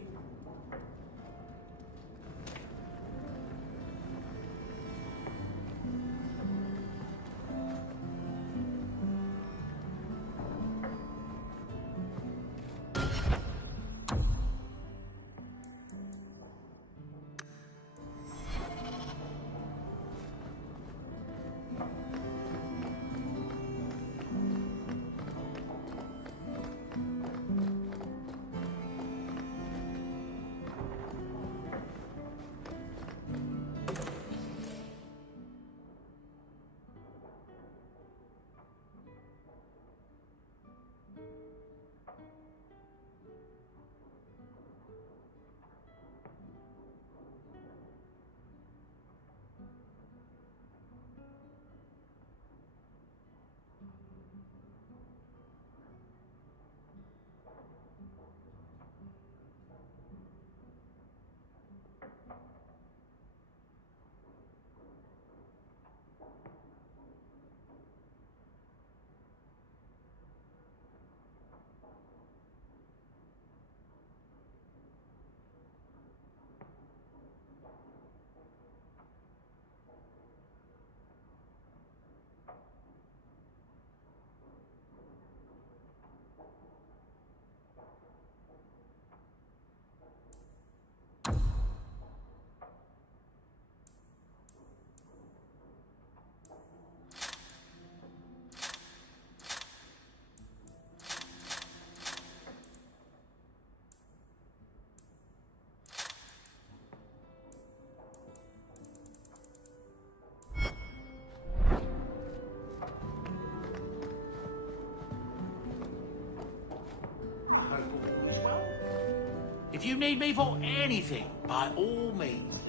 If you need me for anything, by all means.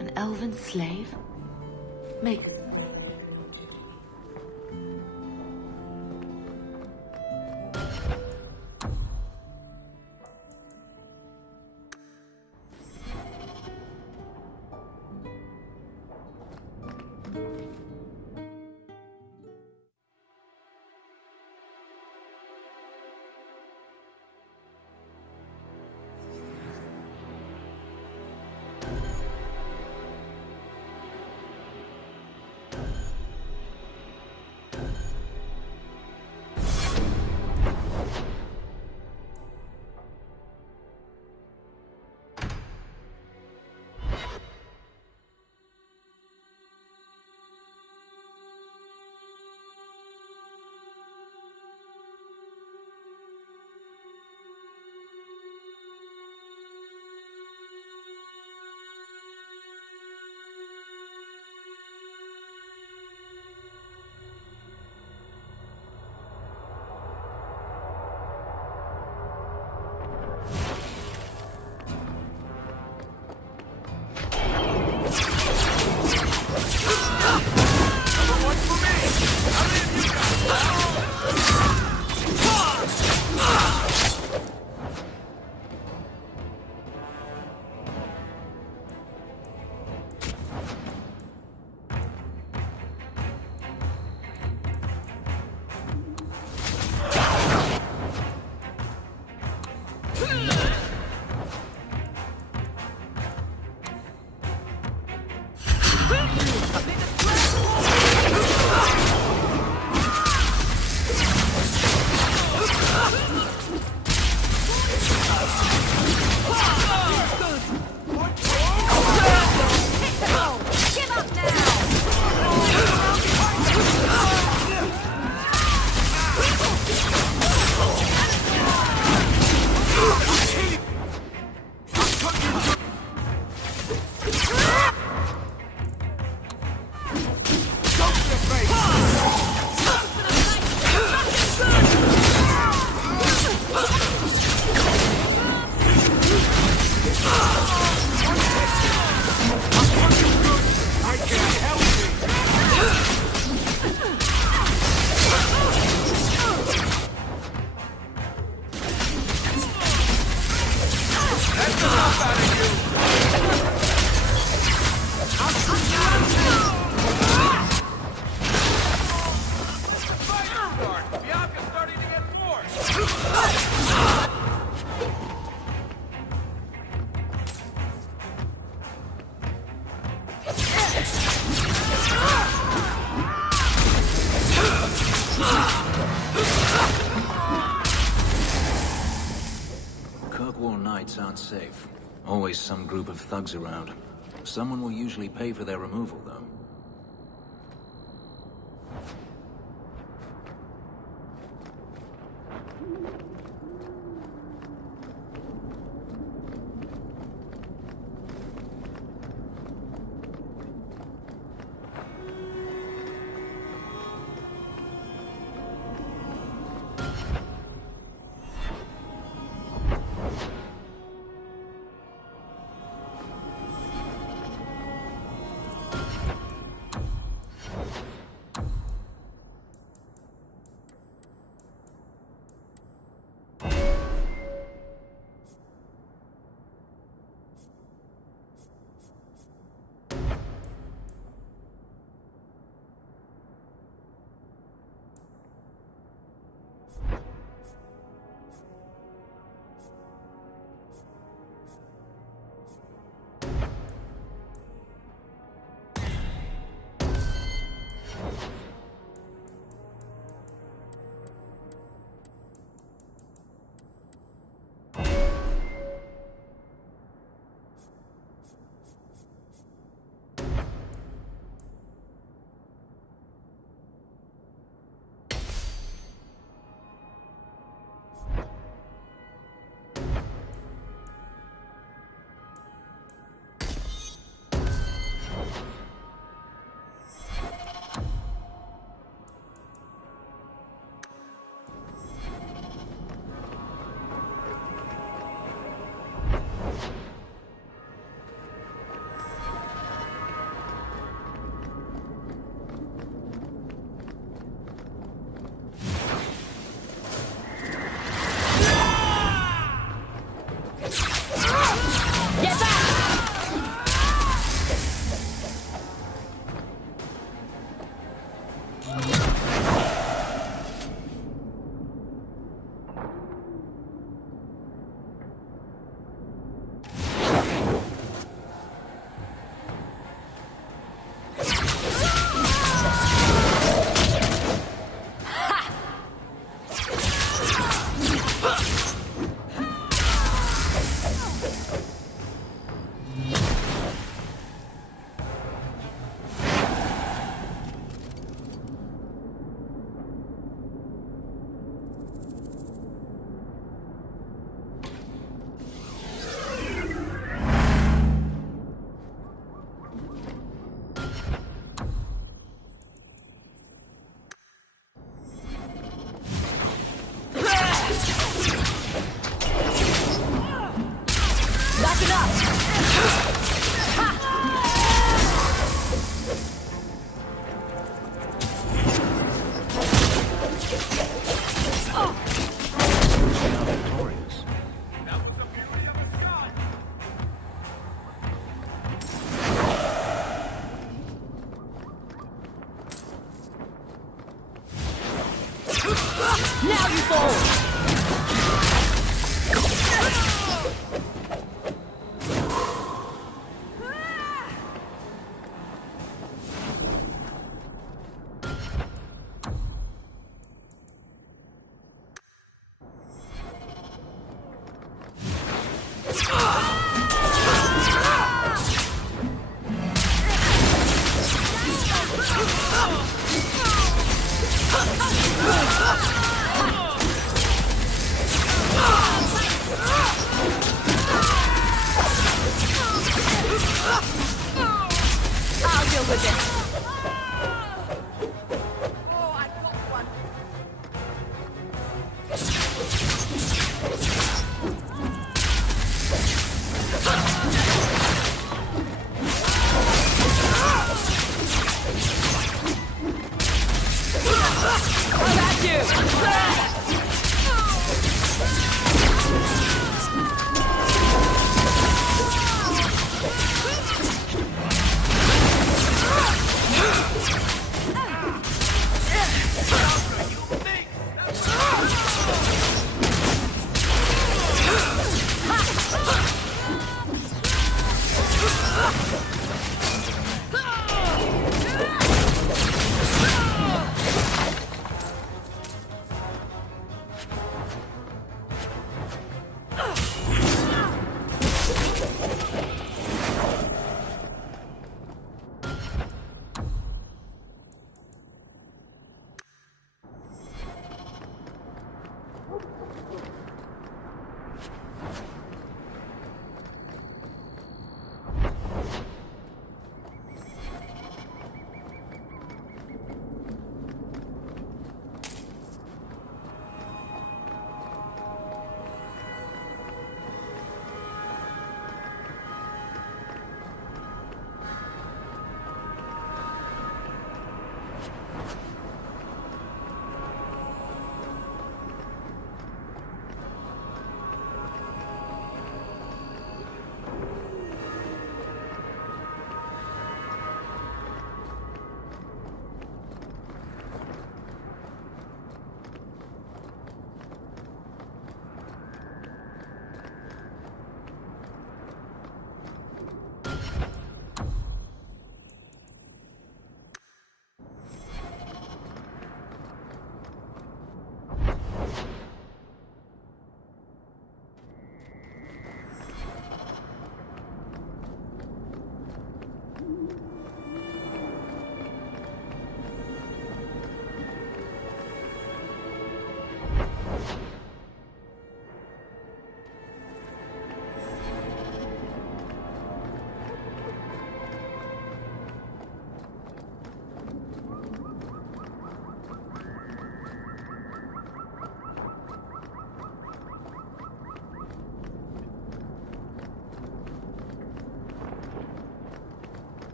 An elven slave? Make this. Kirkwall nights aren't safe. Always some group of thugs around. Someone will usually pay for their removal, though. Now you fall!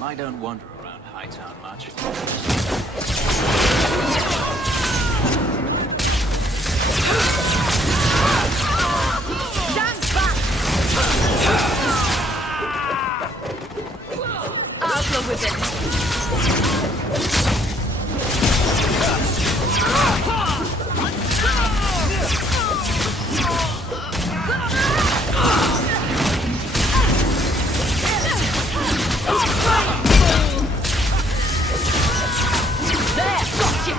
I don't wander around Hightown much. Stand back! I'll deal with it. There, gotcha!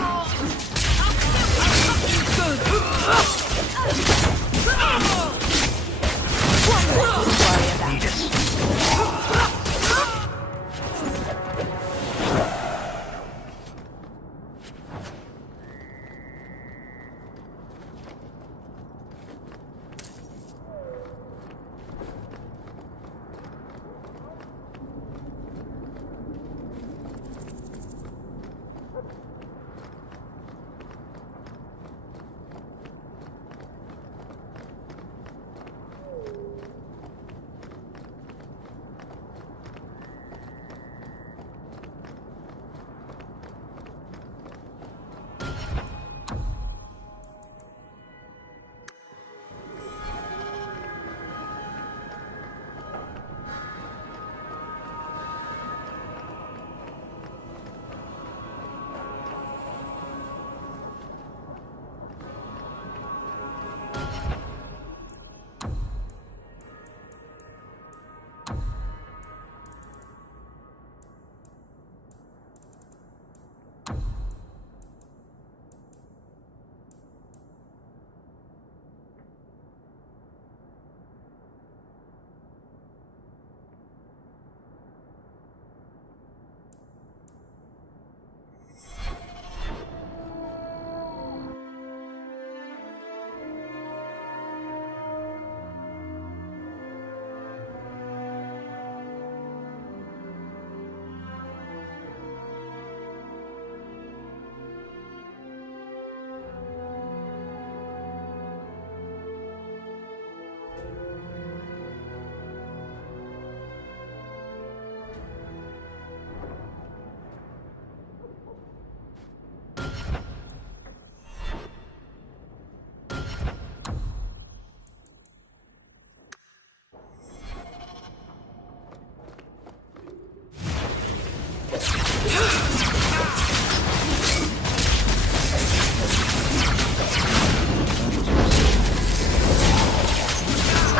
Good. One more to worry about. Need us.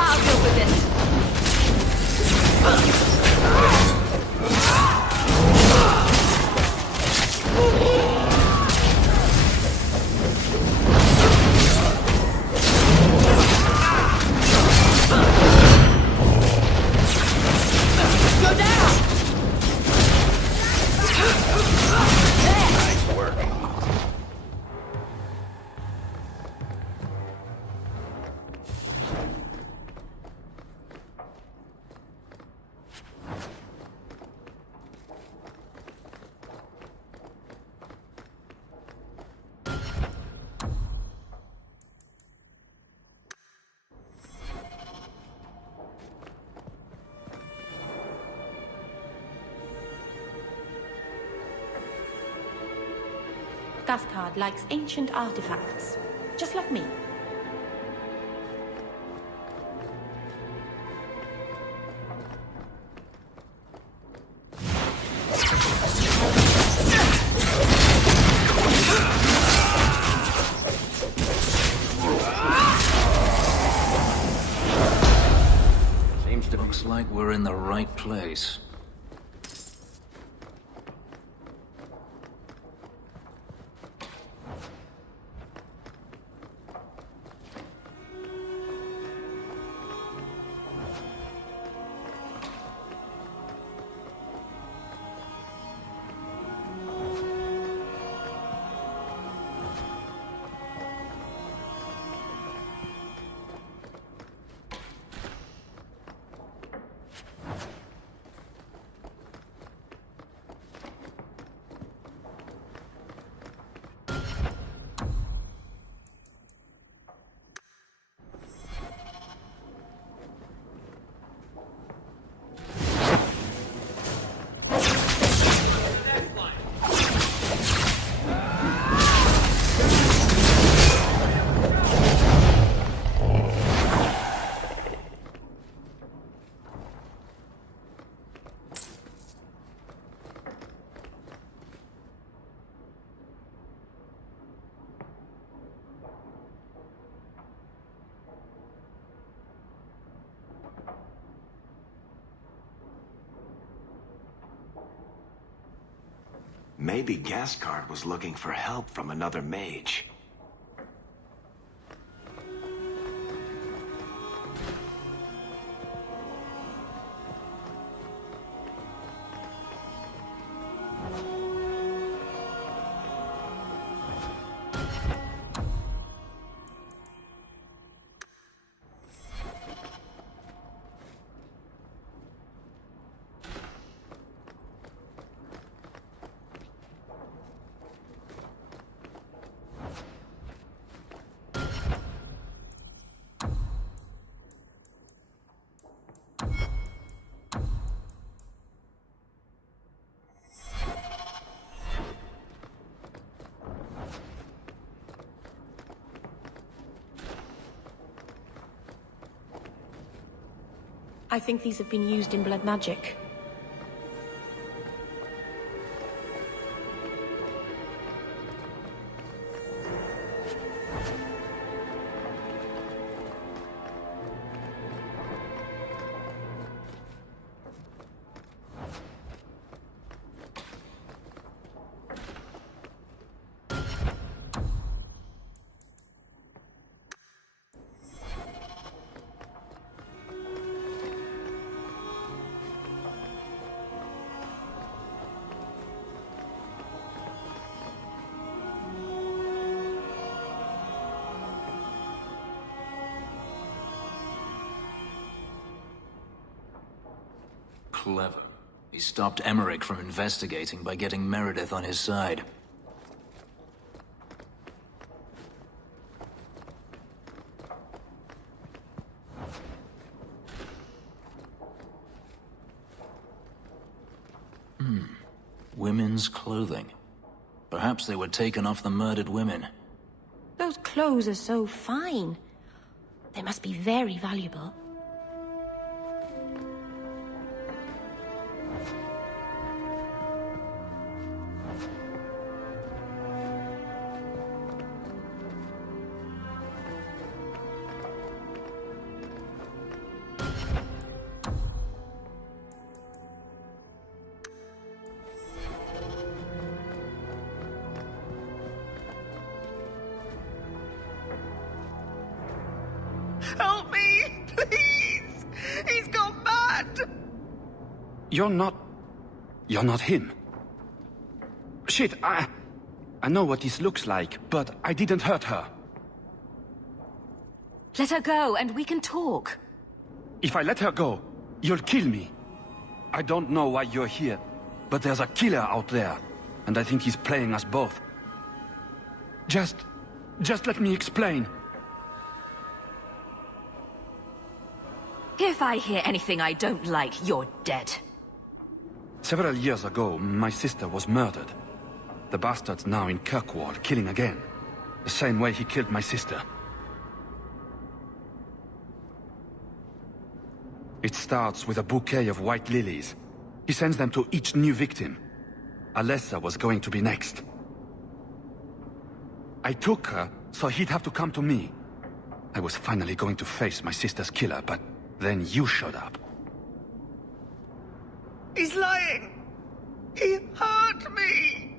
I'll deal with this. Go down! Nice work. Guthcard likes ancient artifacts, just like me. Looks like we're in the right place. Maybe Gascard was looking for help from another mage. I think these have been used in blood magic. Clever. He stopped Emmerich from investigating by getting Meredith on his side. Women's clothing. Perhaps they were taken off the murdered women. Those clothes are so fine. They must be very valuable. Help me! Please! He's gone mad! You're not him. Shit, I know what this looks like, but I didn't hurt her. Let her go, and we can talk. If I let her go, you'll kill me. I don't know why you're here, but there's a killer out there, and I think he's playing us both. Just let me explain. If I hear anything I don't like, you're dead. Several years ago, my sister was murdered. The bastard's now in Kirkwall, killing again. The same way he killed my sister. It starts with a bouquet of white lilies. He sends them to each new victim. Alessa was going to be next. I took her, so he'd have to come to me. I was finally going to face my sister's killer, but then you showed up. He's lying! He hurt me!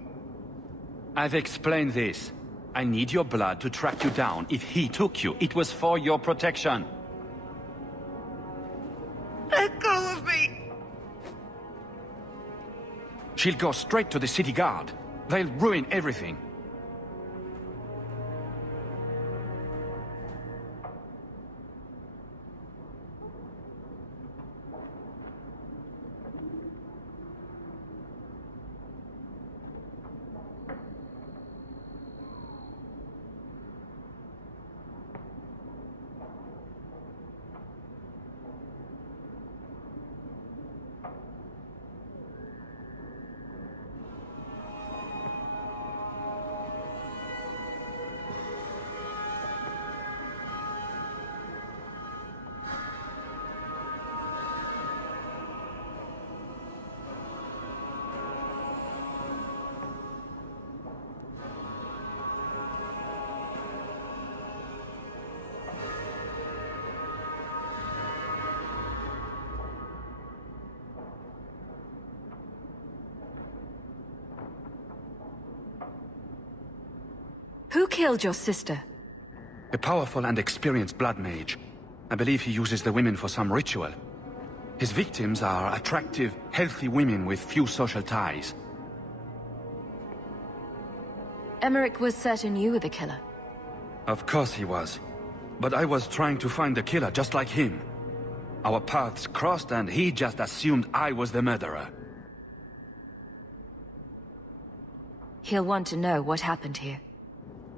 I've explained this. I need your blood to track you down. If he took you, it was for your protection. Let go of me! She'll go straight to the city guard. They'll ruin everything. Who killed your sister? A powerful and experienced blood mage. I believe he uses the women for some ritual. His victims are attractive, healthy women with few social ties. Emmerich was certain you were the killer. Of course he was. But I was trying to find the killer just like him. Our paths crossed and he just assumed I was the murderer. He'll want to know what happened here.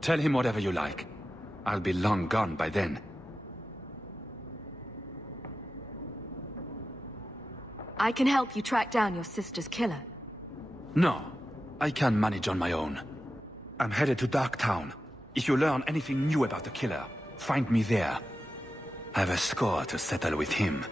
Tell him whatever you like. I'll be long gone by then. I can help you track down your sister's killer. No, I can manage on my own. I'm headed to Darktown. If you learn anything new about the killer, find me there. I have a score to settle with him.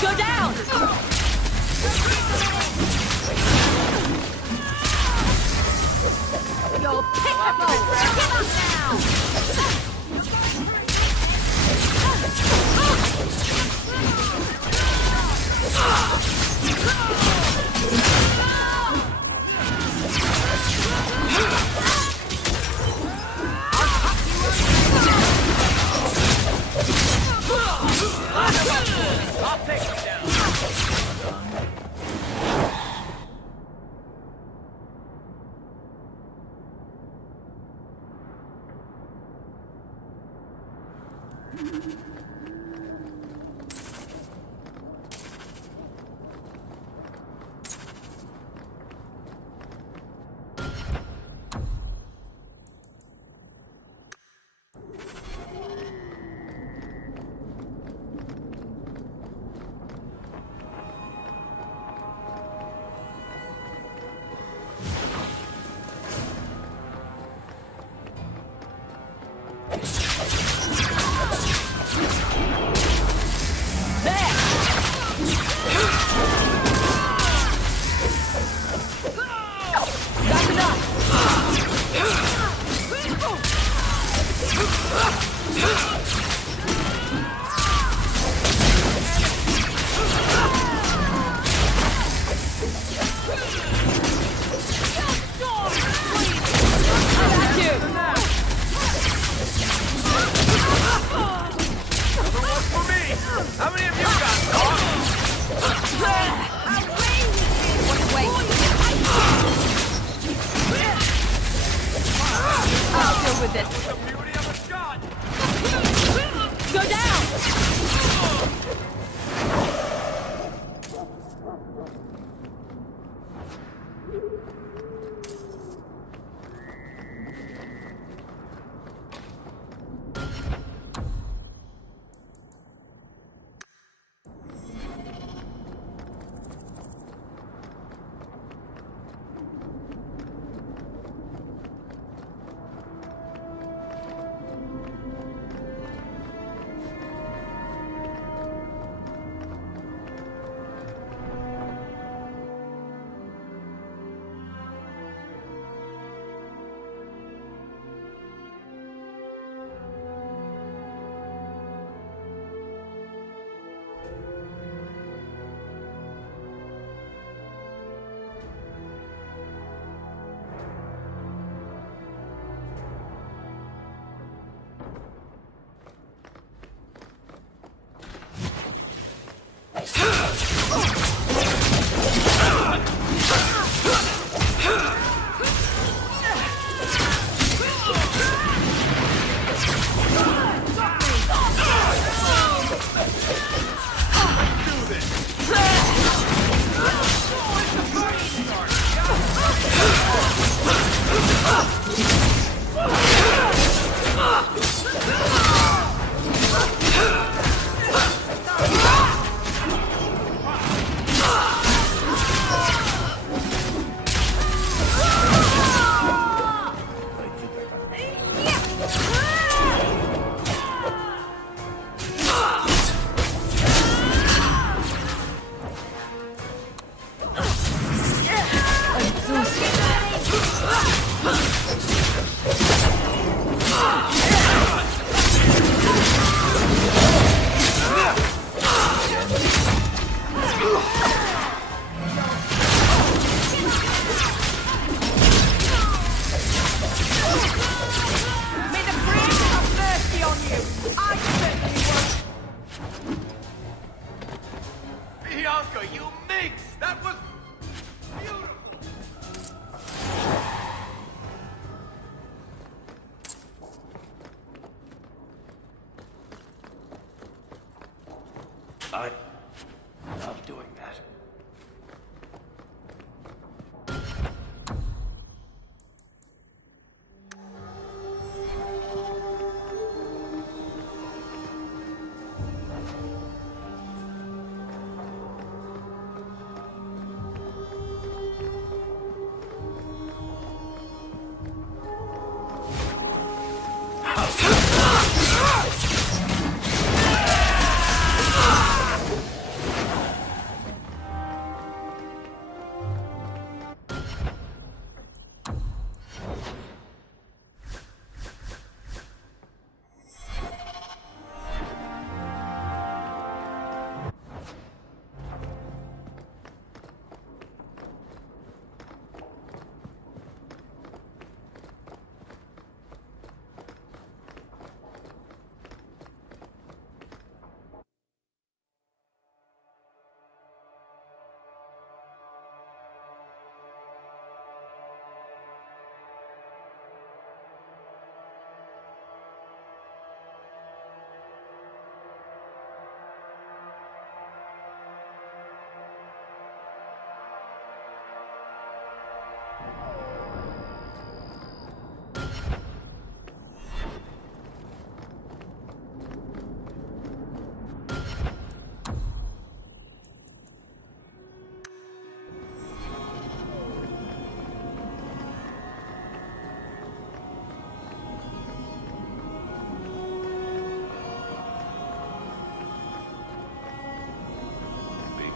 Go down! You're pickable! Give up now! I'll take you down. How many of you got I'll deal with this. Go down! I certainly won't. Bianca, you minx! That was beautiful! I love doing that.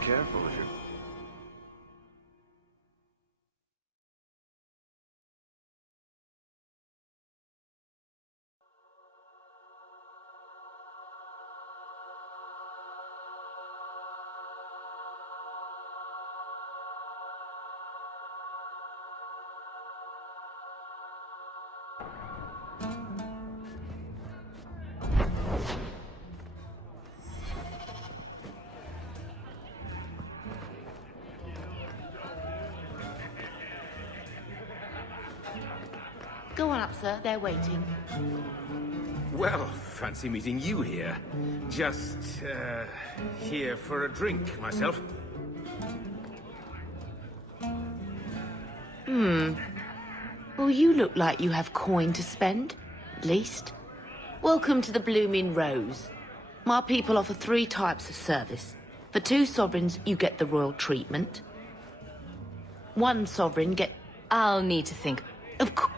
Careful if you're... Go on up, sir. They're waiting. Well, fancy meeting you here. Just, here for a drink, myself. Well, you look like you have coin to spend, at least. Welcome to the Blooming Rose. My people offer 3 types of service. For 2 sovereigns, you get the royal treatment. 1 sovereign get... I'll need to think. Of course.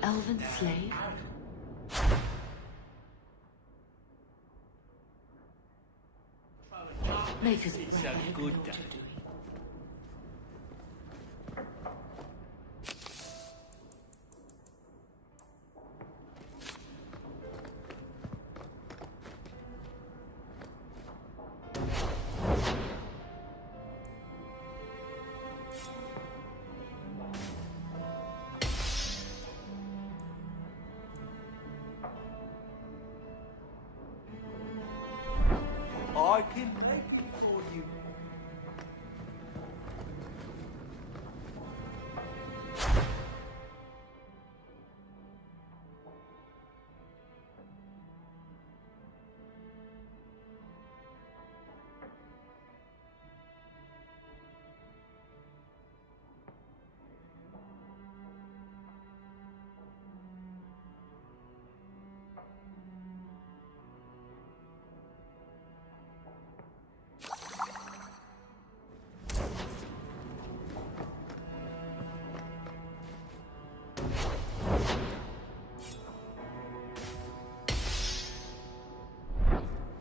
Elven slave? Make us It's a good day. I can make it for you.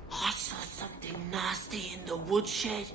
I saw something nasty in the woodshed.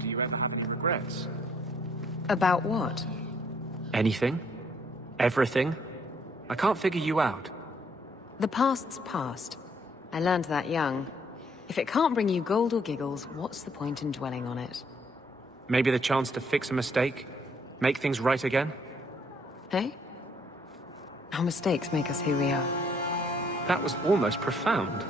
Do you ever have any regrets? About what? Anything? Everything? I can't figure you out. The past's past. I learned that young. If it can't bring you gold or giggles, what's the point in dwelling on it? Maybe the chance to fix a mistake? Make things right again? Hey? Our mistakes make us who we are. That was almost profound.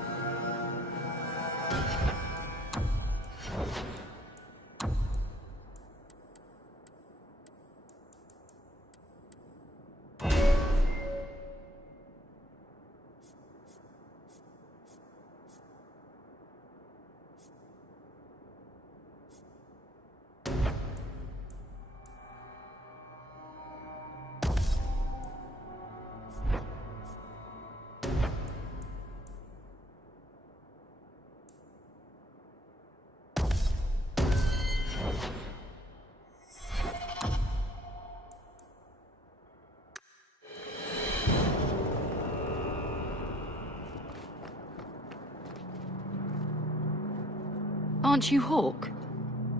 Aren't you Hawk?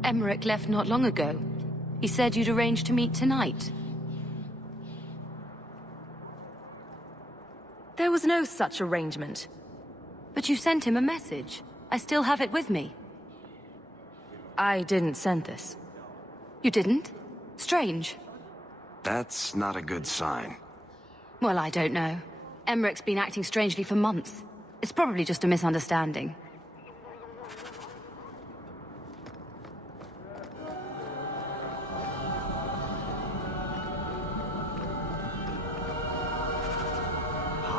Emmerich left not long ago. He said you'd arranged to meet tonight. There was no such arrangement. But you sent him a message. I still have it with me. I didn't send this. You didn't? Strange. That's not a good sign. Well, I don't know. Emmerich's been acting strangely for months. It's probably just a misunderstanding.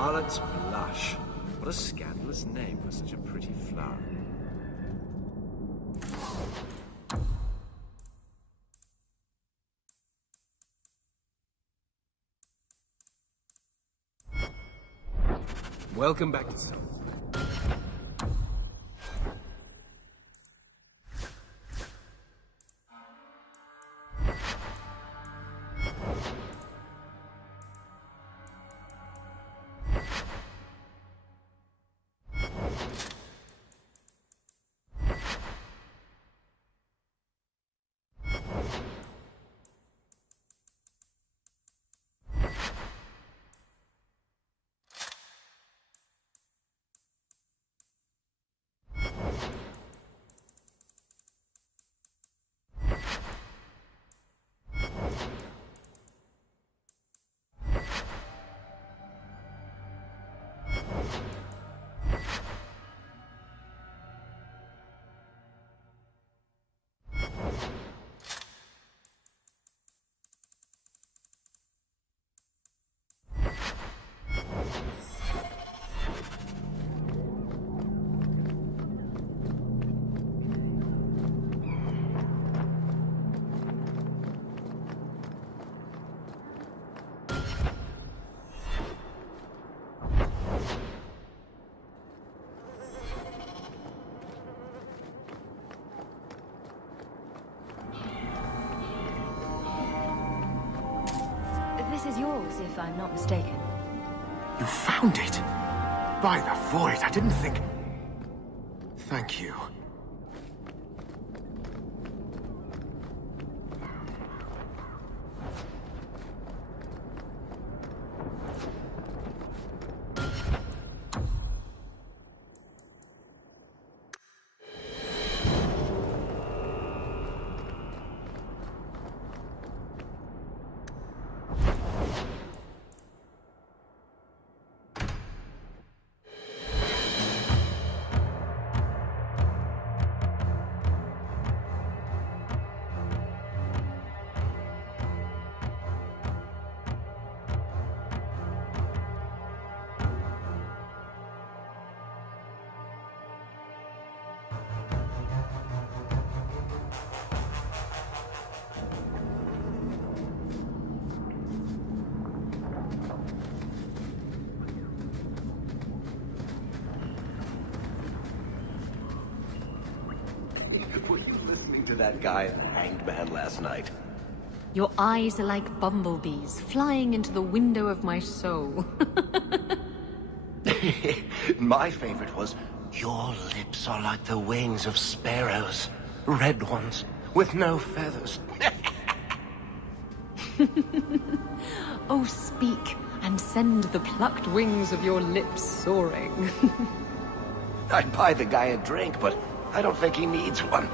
Harlot's Blush. What a scandalous name for such a pretty flower. Welcome back to Summer. this is yours, if I'm not mistaken. You found it? By the void, I didn't think... Thank you. Were you listening to that guy, the hanged man, last night? Your eyes are like bumblebees flying into the window of my soul. My favorite was, your lips are like the wings of sparrows. Red ones, with no feathers. Oh, speak, and send the plucked wings of your lips soaring. I'd buy the guy a drink, but I don't think he needs one.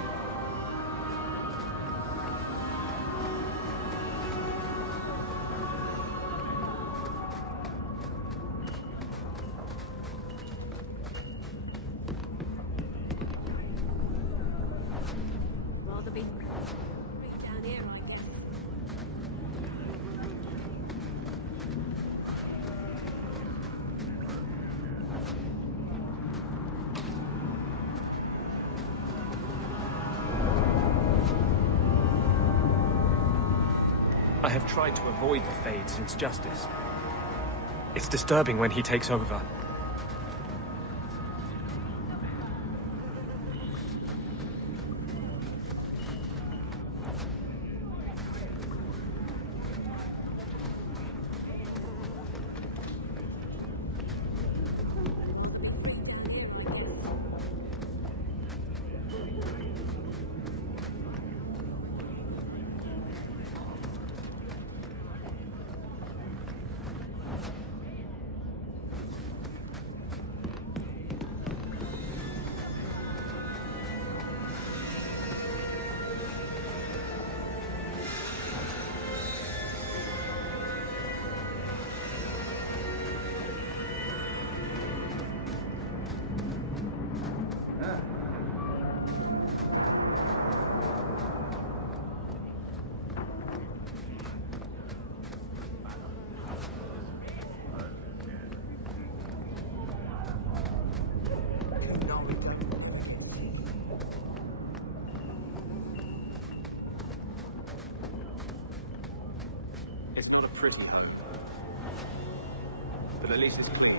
Rather be down here, I guess. I have tried to avoid the Fade since Justice. It's disturbing when he takes over. It's not a pretty home, but at least it's clean.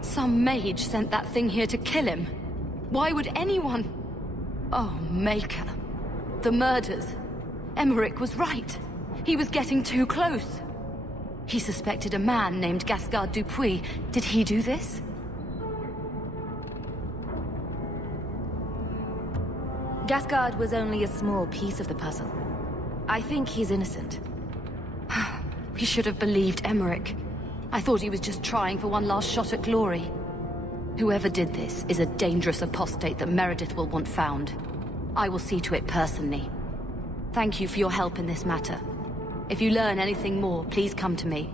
Some mage sent that thing here to kill him. Why would anyone... Oh, Maker. The murders. Emmerich was right. He was getting too close. He suspected a man named Gascard Dupuis. Did he do this? Gascard was only a small piece of the puzzle. I think he's innocent. We should have believed Emmerich. I thought he was just trying for one last shot at glory. Whoever did this is a dangerous apostate that Meredith will want found. I will see to it personally. Thank you for your help in this matter. If you learn anything more, please come to me.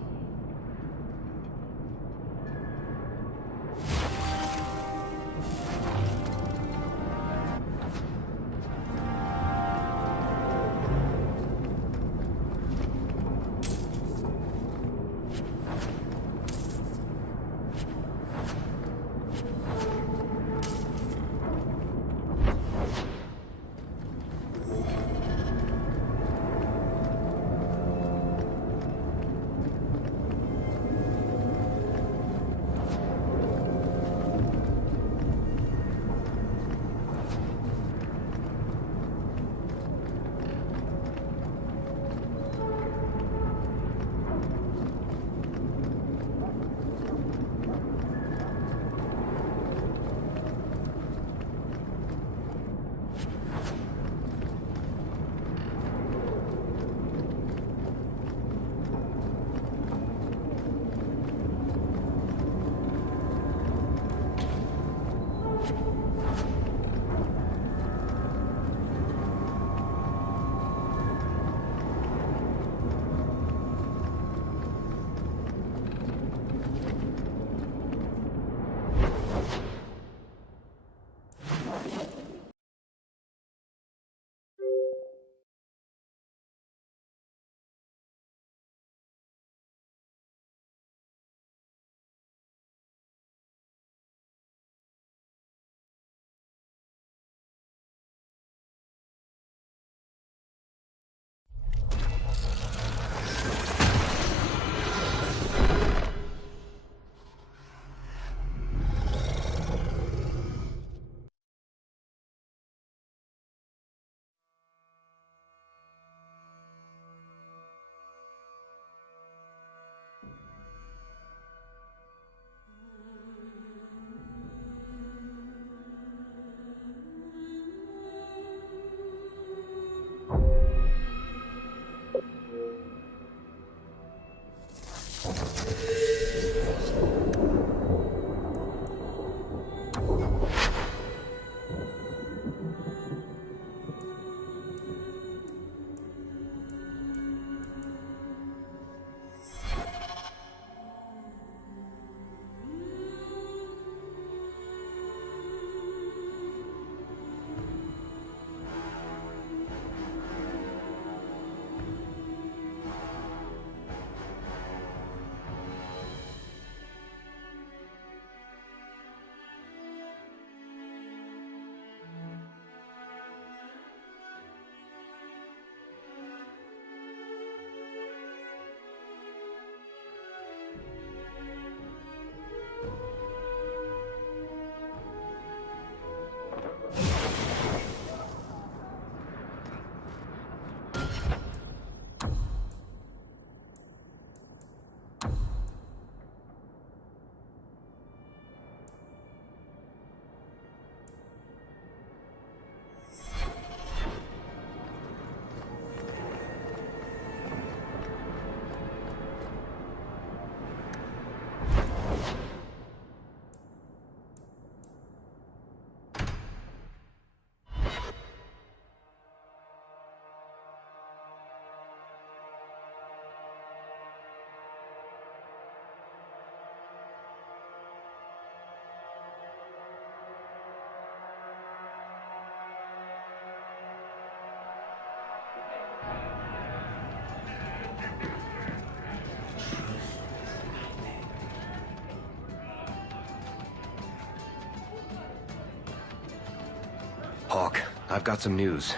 Hawk, I've got some news.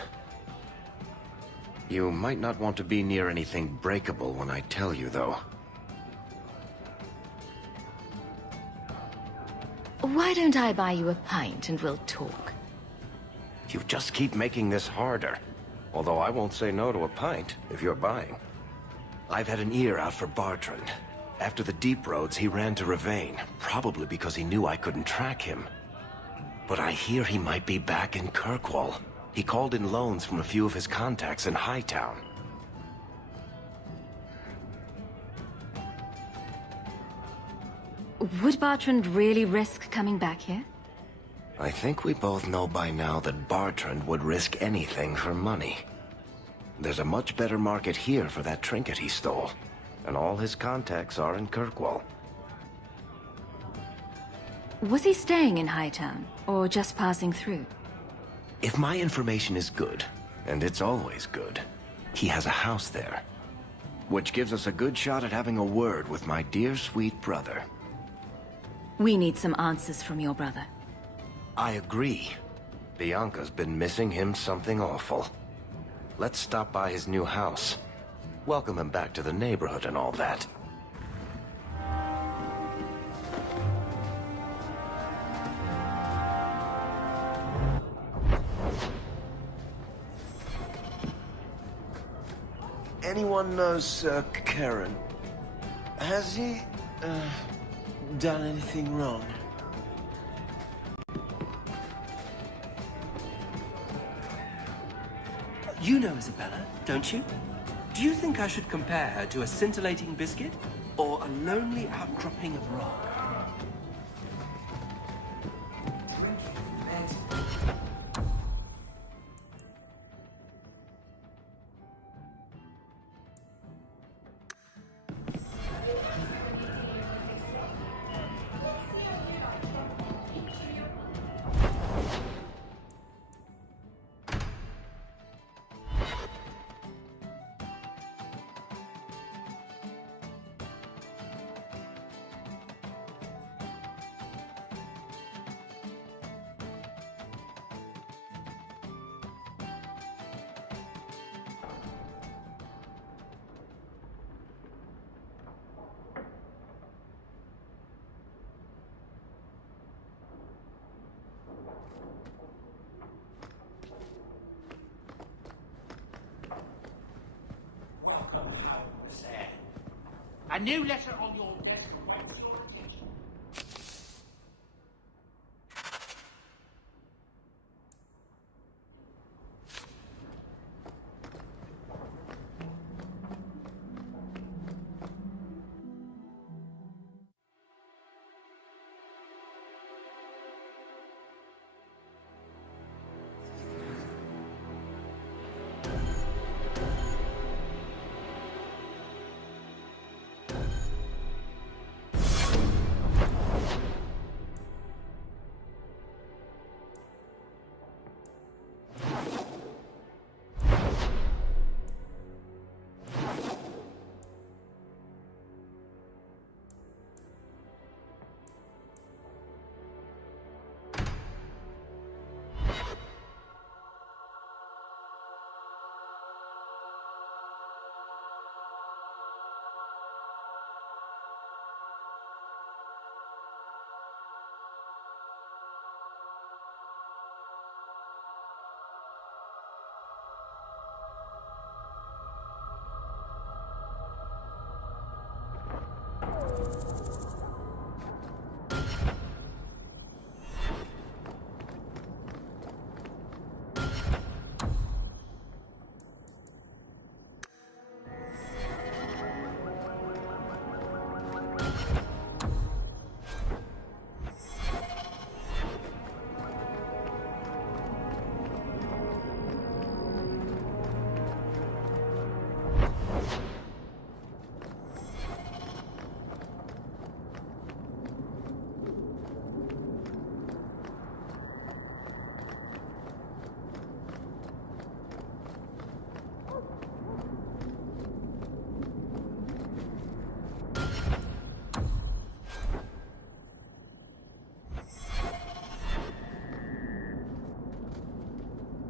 You might not want to be near anything breakable when I tell you, though. Why don't I buy you a pint and we'll talk? You just keep making this harder. Although I won't say no to a pint, if you're buying. I've had an ear out for Bartrand. After the Deep Roads, he ran to Ravane, probably because he knew I couldn't track him. But I hear he might be back in Kirkwall. He called in loans from a few of his contacts in Hightown. Would Bartrand really risk coming back here? I think we both know by now that Bartrand would risk anything for money. There's a much better market here for that trinket he stole, and all his contacts are in Kirkwall. Was he staying in Hightown, or just passing through? If my information is good, and it's always good, he has a house there. Which gives us a good shot at having a word with my dear sweet brother. We need some answers from your brother. I agree. Bianca's been missing him something awful. Let's stop by his new house. Welcome him back to the neighborhood and all that. Anyone knows Karen? Has he done anything wrong? You know Isabella, don't you? Do you think I should compare her to a scintillating biscuit or a lonely outcropping of rock? A new letter on your desk awaits your attention.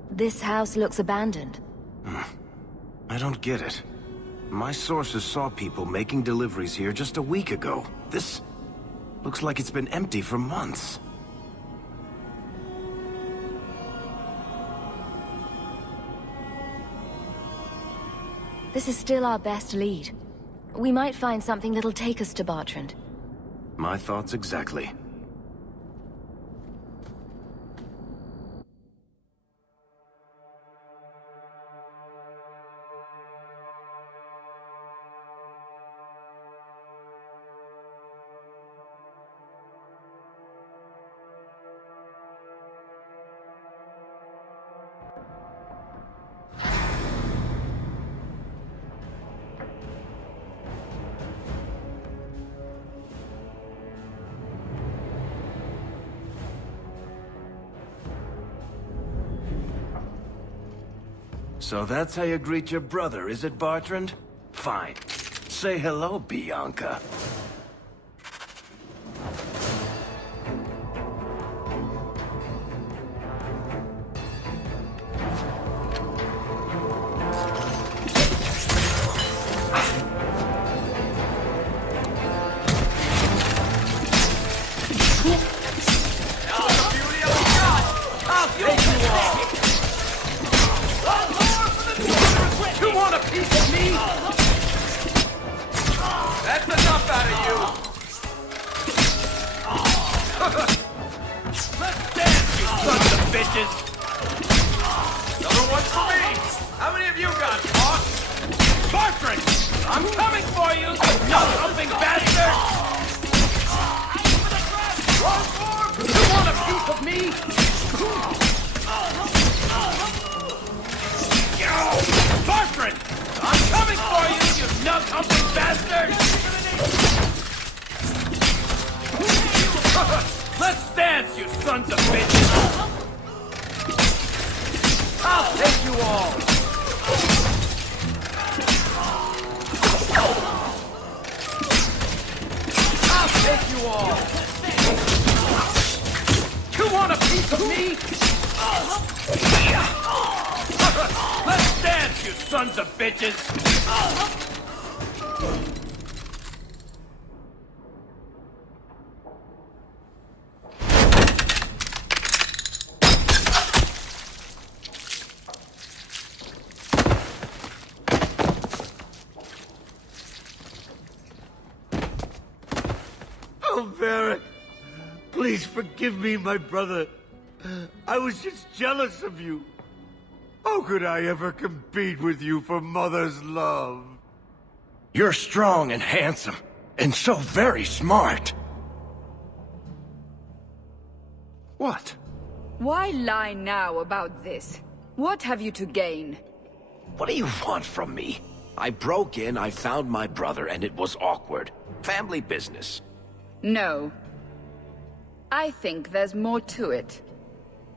This house looks abandoned. I don't get it. My sources saw people making deliveries here just a week ago. This Looks like it's been empty for months. This is still our best lead. We might find something that'll take us to Bartrand. My thoughts exactly. So that's how you greet your brother, is it, Bartrand? Fine. Say hello, Bianca. Please forgive me, my brother. I was just jealous of you. How could I ever compete with you for Mother's love? You're strong and handsome, and so very smart. What? Why lie now about this? What have you to gain? What do you want from me? I broke in, I found my brother, and it was awkward. Family business. No. I think there's more to it.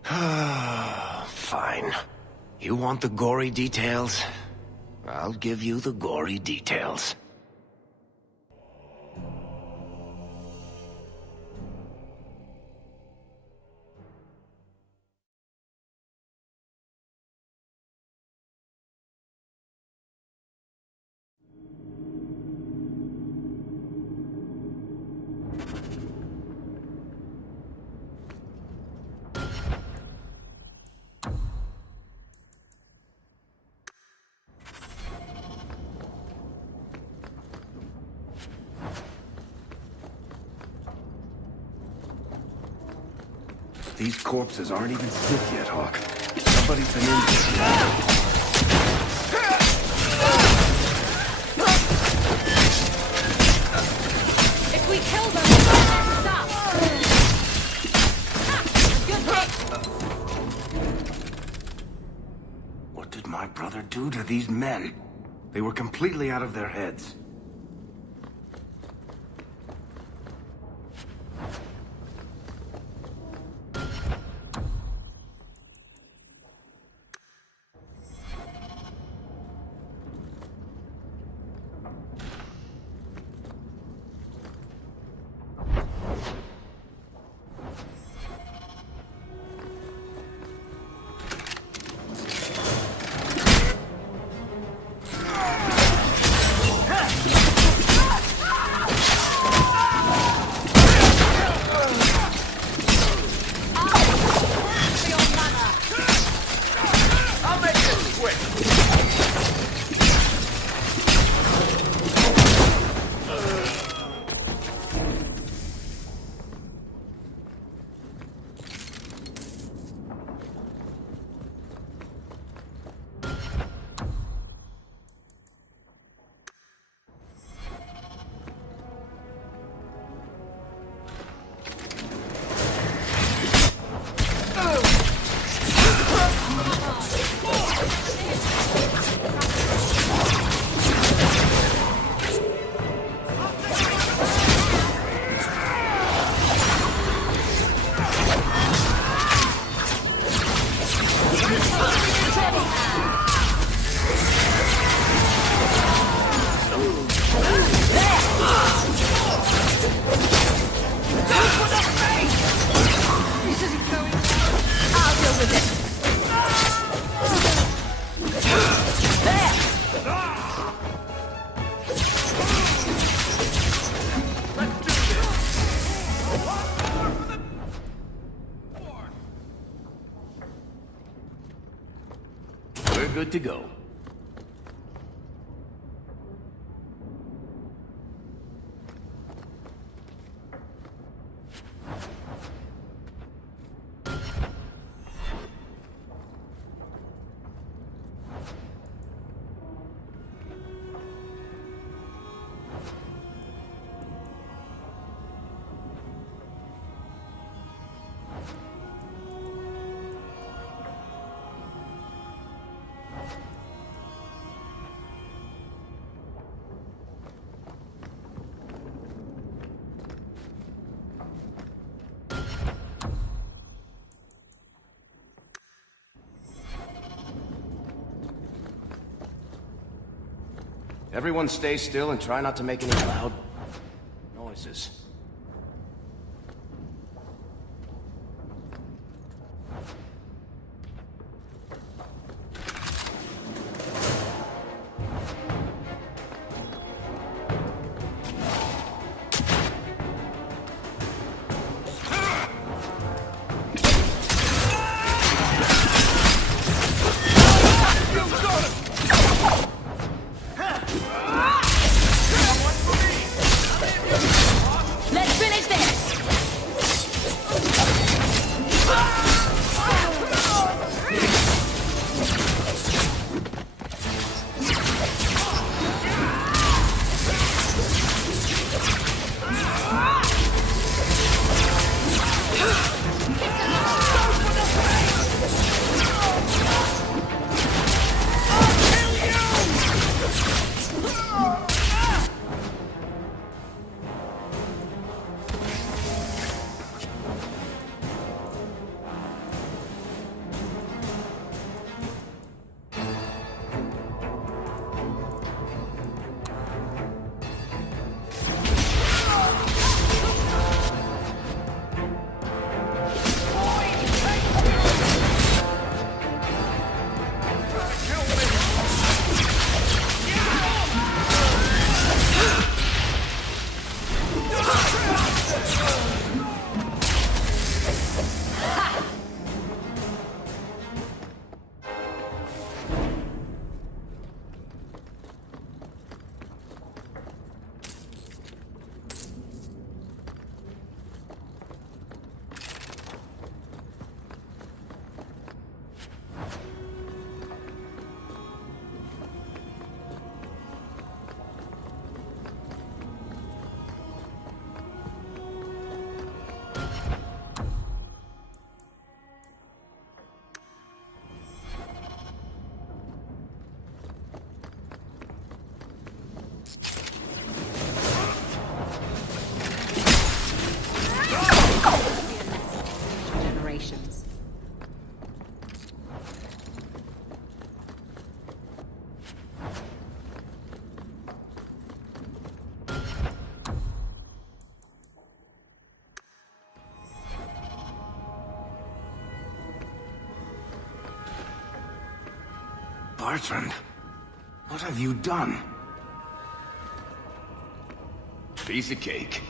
Fine. You want the gory details? I'll give you the gory details. These corpses aren't even stiff yet, Hawk. Somebody's been in If we kill them, they'll stop. Good hit. What did my brother do to these men? They were completely out of their heads. good to go. Everyone stay still and try not to make any loud noises. Bertrand, what have you done? Piece of cake.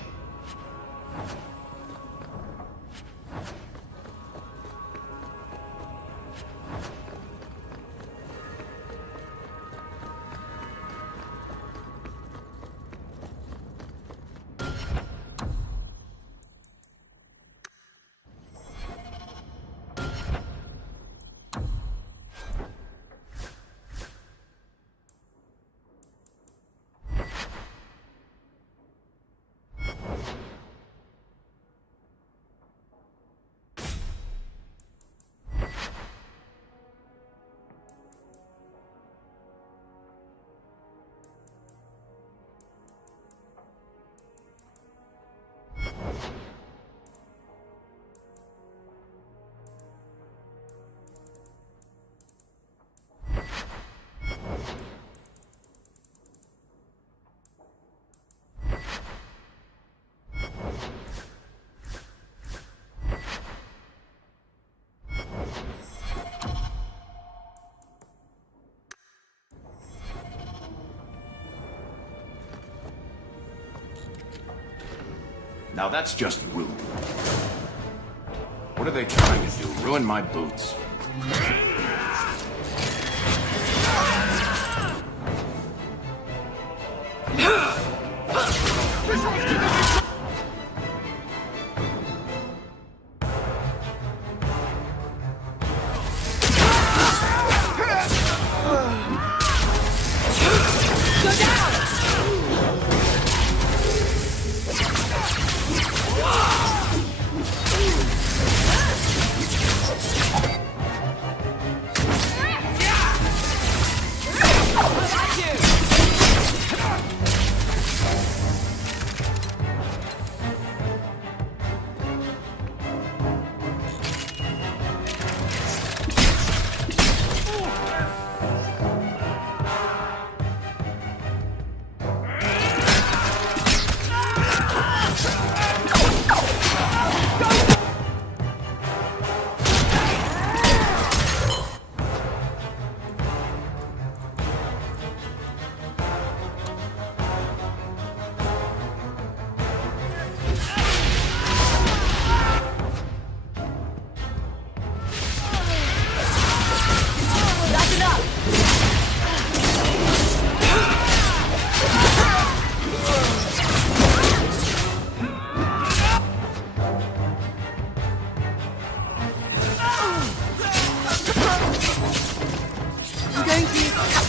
Now that's just rude. What are they trying to do? Ruin my boots?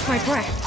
My breath.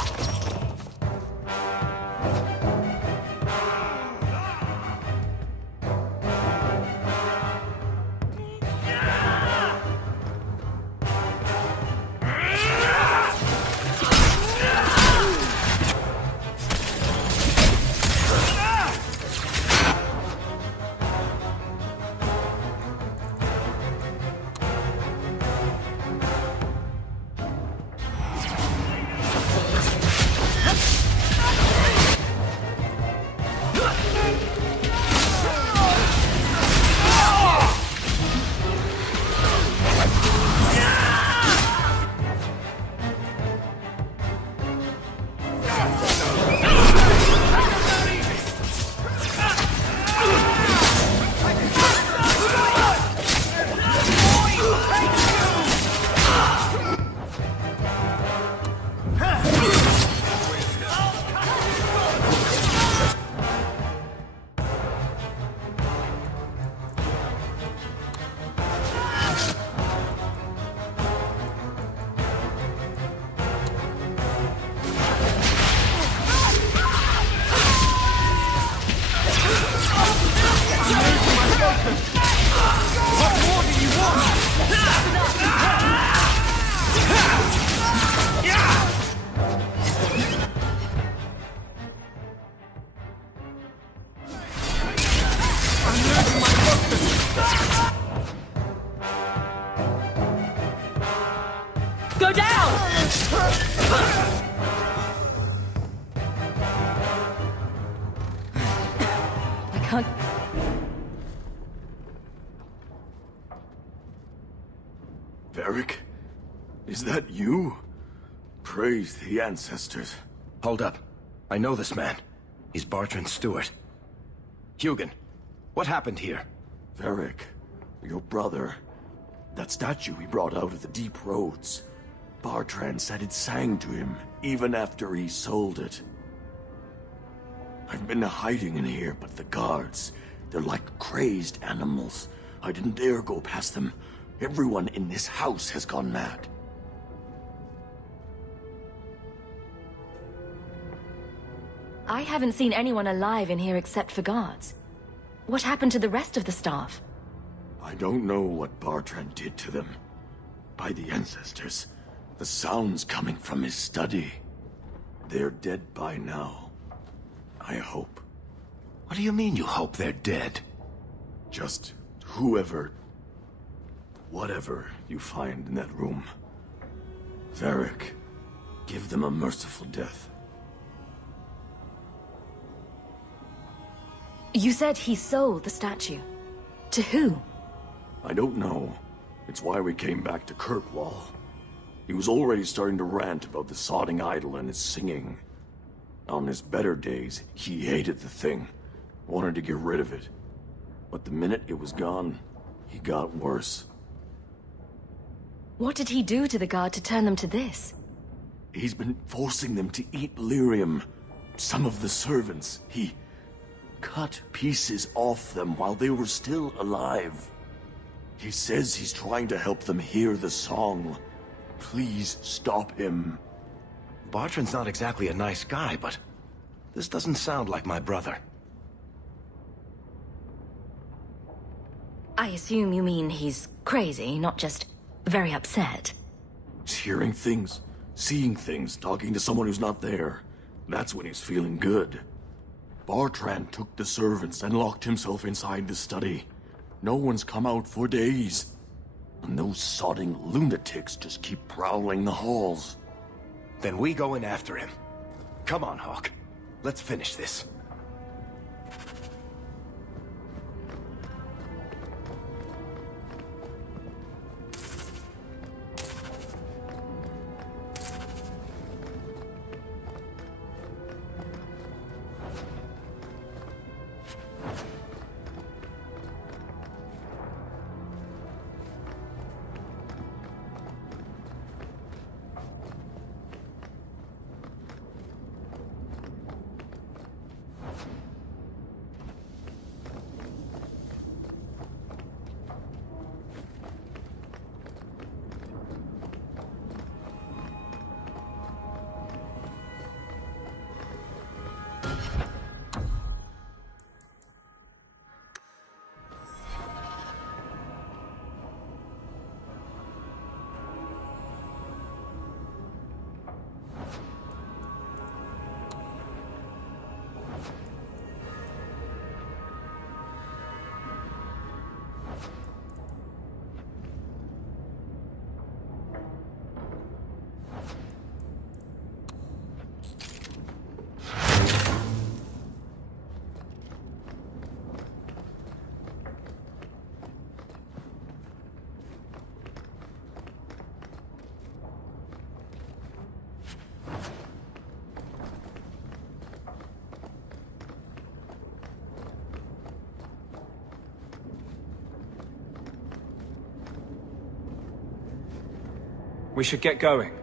Go down! I can't... Varric? Is that you? Praise the ancestors. Hold up. I know this man. He's Bartrand's steward. Hugin, what happened here? Varric, your brother. That statue he brought out of the deep roads. Bartrand said it sang to him, even after he sold it. I've been hiding in here, but the guards, they're like crazed animals. I didn't dare go past them. Everyone in this house has gone mad. I haven't seen anyone alive in here except for guards. What happened to the rest of the staff? I don't know what Bartrand did to them. By the ancestors, the sounds coming from his study. They're dead by now. I hope. What do you mean you hope they're dead? Just whoever... whatever you find in that room. Varric, give them a merciful death. You said he sold the statue. To who? I don't know. It's why we came back to Kirkwall. He was already starting to rant about the sodding idol and its singing. On his better days, he hated the thing. Wanted to get rid of it. But the minute it was gone, he got worse. What did he do to the guard to turn them to this? He's been forcing them to eat lyrium. Some of the servants, cut pieces off them while they were still alive. He says he's trying to help them hear the song. Please stop him. Bartrand's not exactly a nice guy, but this doesn't sound like my brother. I assume you mean he's crazy, not just very upset. He's hearing things, seeing things, talking to someone who's not there. That's when he's feeling good. Bartrand took the servants and locked himself inside the study. No one's come out for days. And those sodding lunatics just keep prowling the halls. Then we go in after him. Come on, Hawk. Let's finish this. We should get going.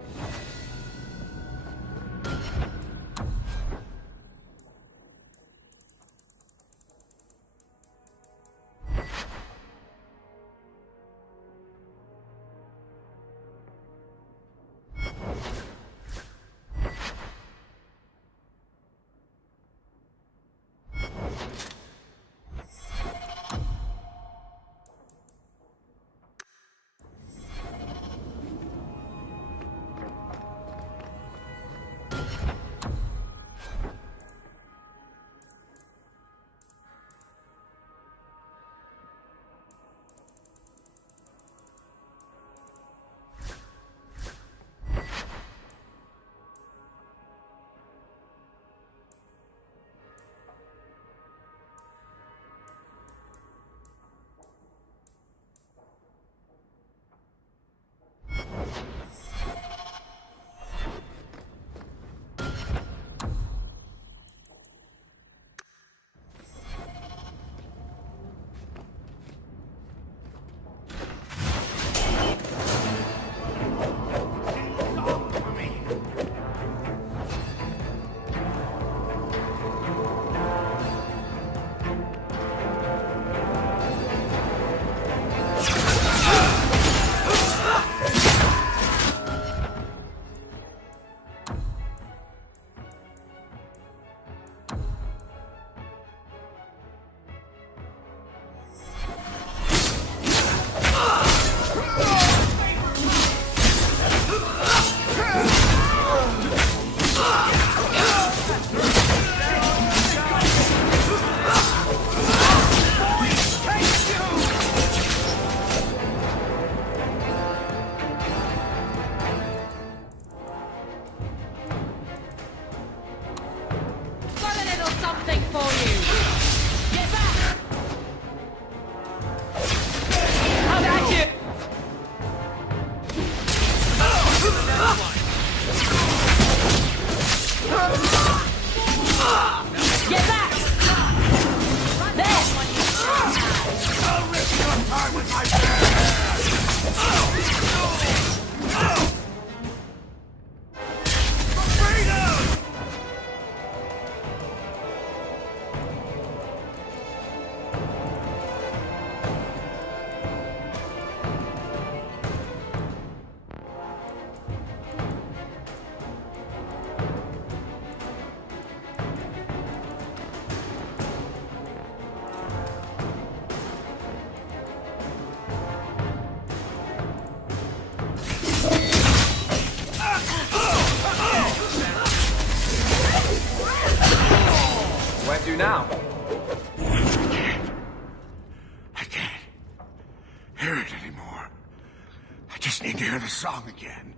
just need to hear the song again.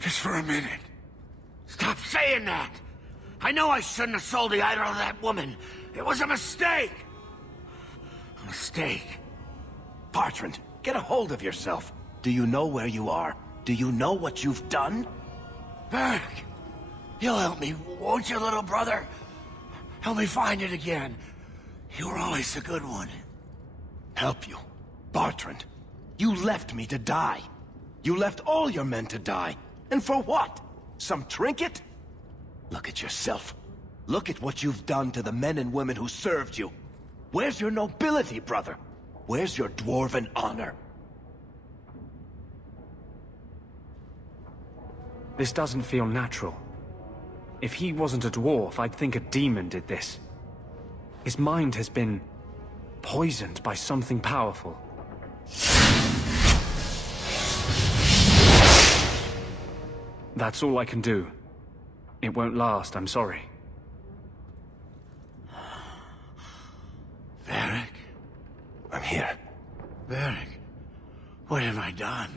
Just for a minute. Stop saying that! I know I shouldn't have sold the idol to that woman. It was a mistake! A mistake. Bertrand, get a hold of yourself. Do you know where you are? Do you know what you've done? Varric, you'll help me, won't you, little brother? Help me find it again. You were always a good one. Help you? Bertrand, you left me to die. You left all your men to die. And for what? Some trinket? Look at yourself. Look at what you've done to the men and women who served you. Where's your nobility, brother? Where's your dwarven honor? This doesn't feel natural. If he wasn't a dwarf, I'd think a demon did this. His mind has been poisoned by something powerful. That's all I can do. It won't last, I'm sorry. Varric? I'm here. Varric, what have I done?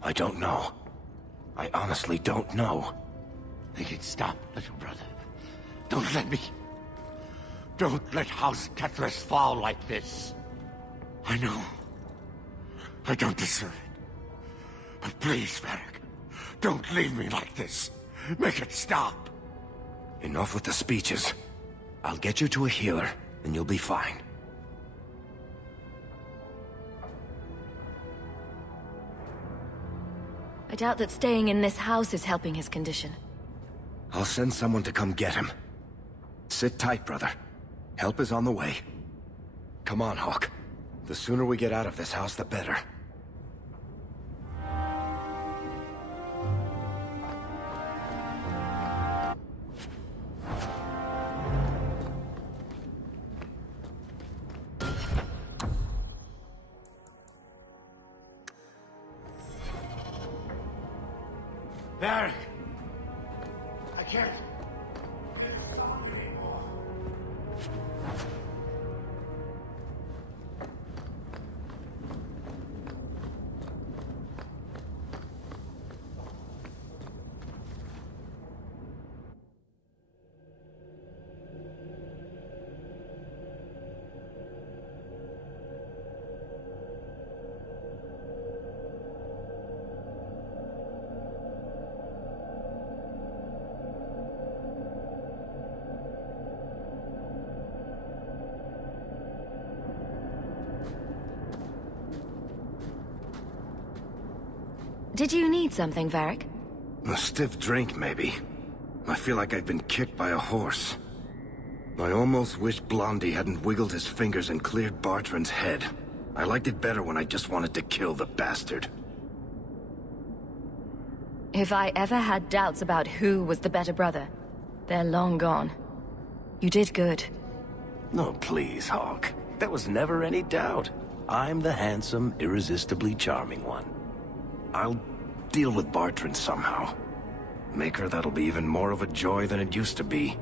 I don't know. I honestly don't know. Make it stop, little brother. Don't let me... Don't let House Kethris fall like this. I know. I don't deserve it. But please, Varric, don't leave me like this. Make it stop. Enough with the speeches. I'll get you to a healer, and you'll be fine. I doubt that staying in this house is helping his condition. I'll send someone to come get him. Sit tight, brother. Help is on the way. Come on, Hawk. The sooner we get out of this house, the better. Varric! I can't hear the song anymore. Did you need something, Varric? A stiff drink, maybe. I feel like I've been kicked by a horse. I almost wish Blondie hadn't wiggled his fingers and cleared Bertrand's head. I liked it better when I just wanted to kill the bastard. If I ever had doubts about who was the better brother, they're long gone. You did good. No, please, Hawk. There was never any doubt. I'm the handsome, irresistibly charming one. I'll deal with Bertrand somehow. Make her that'll be even more of a joy than it used to be.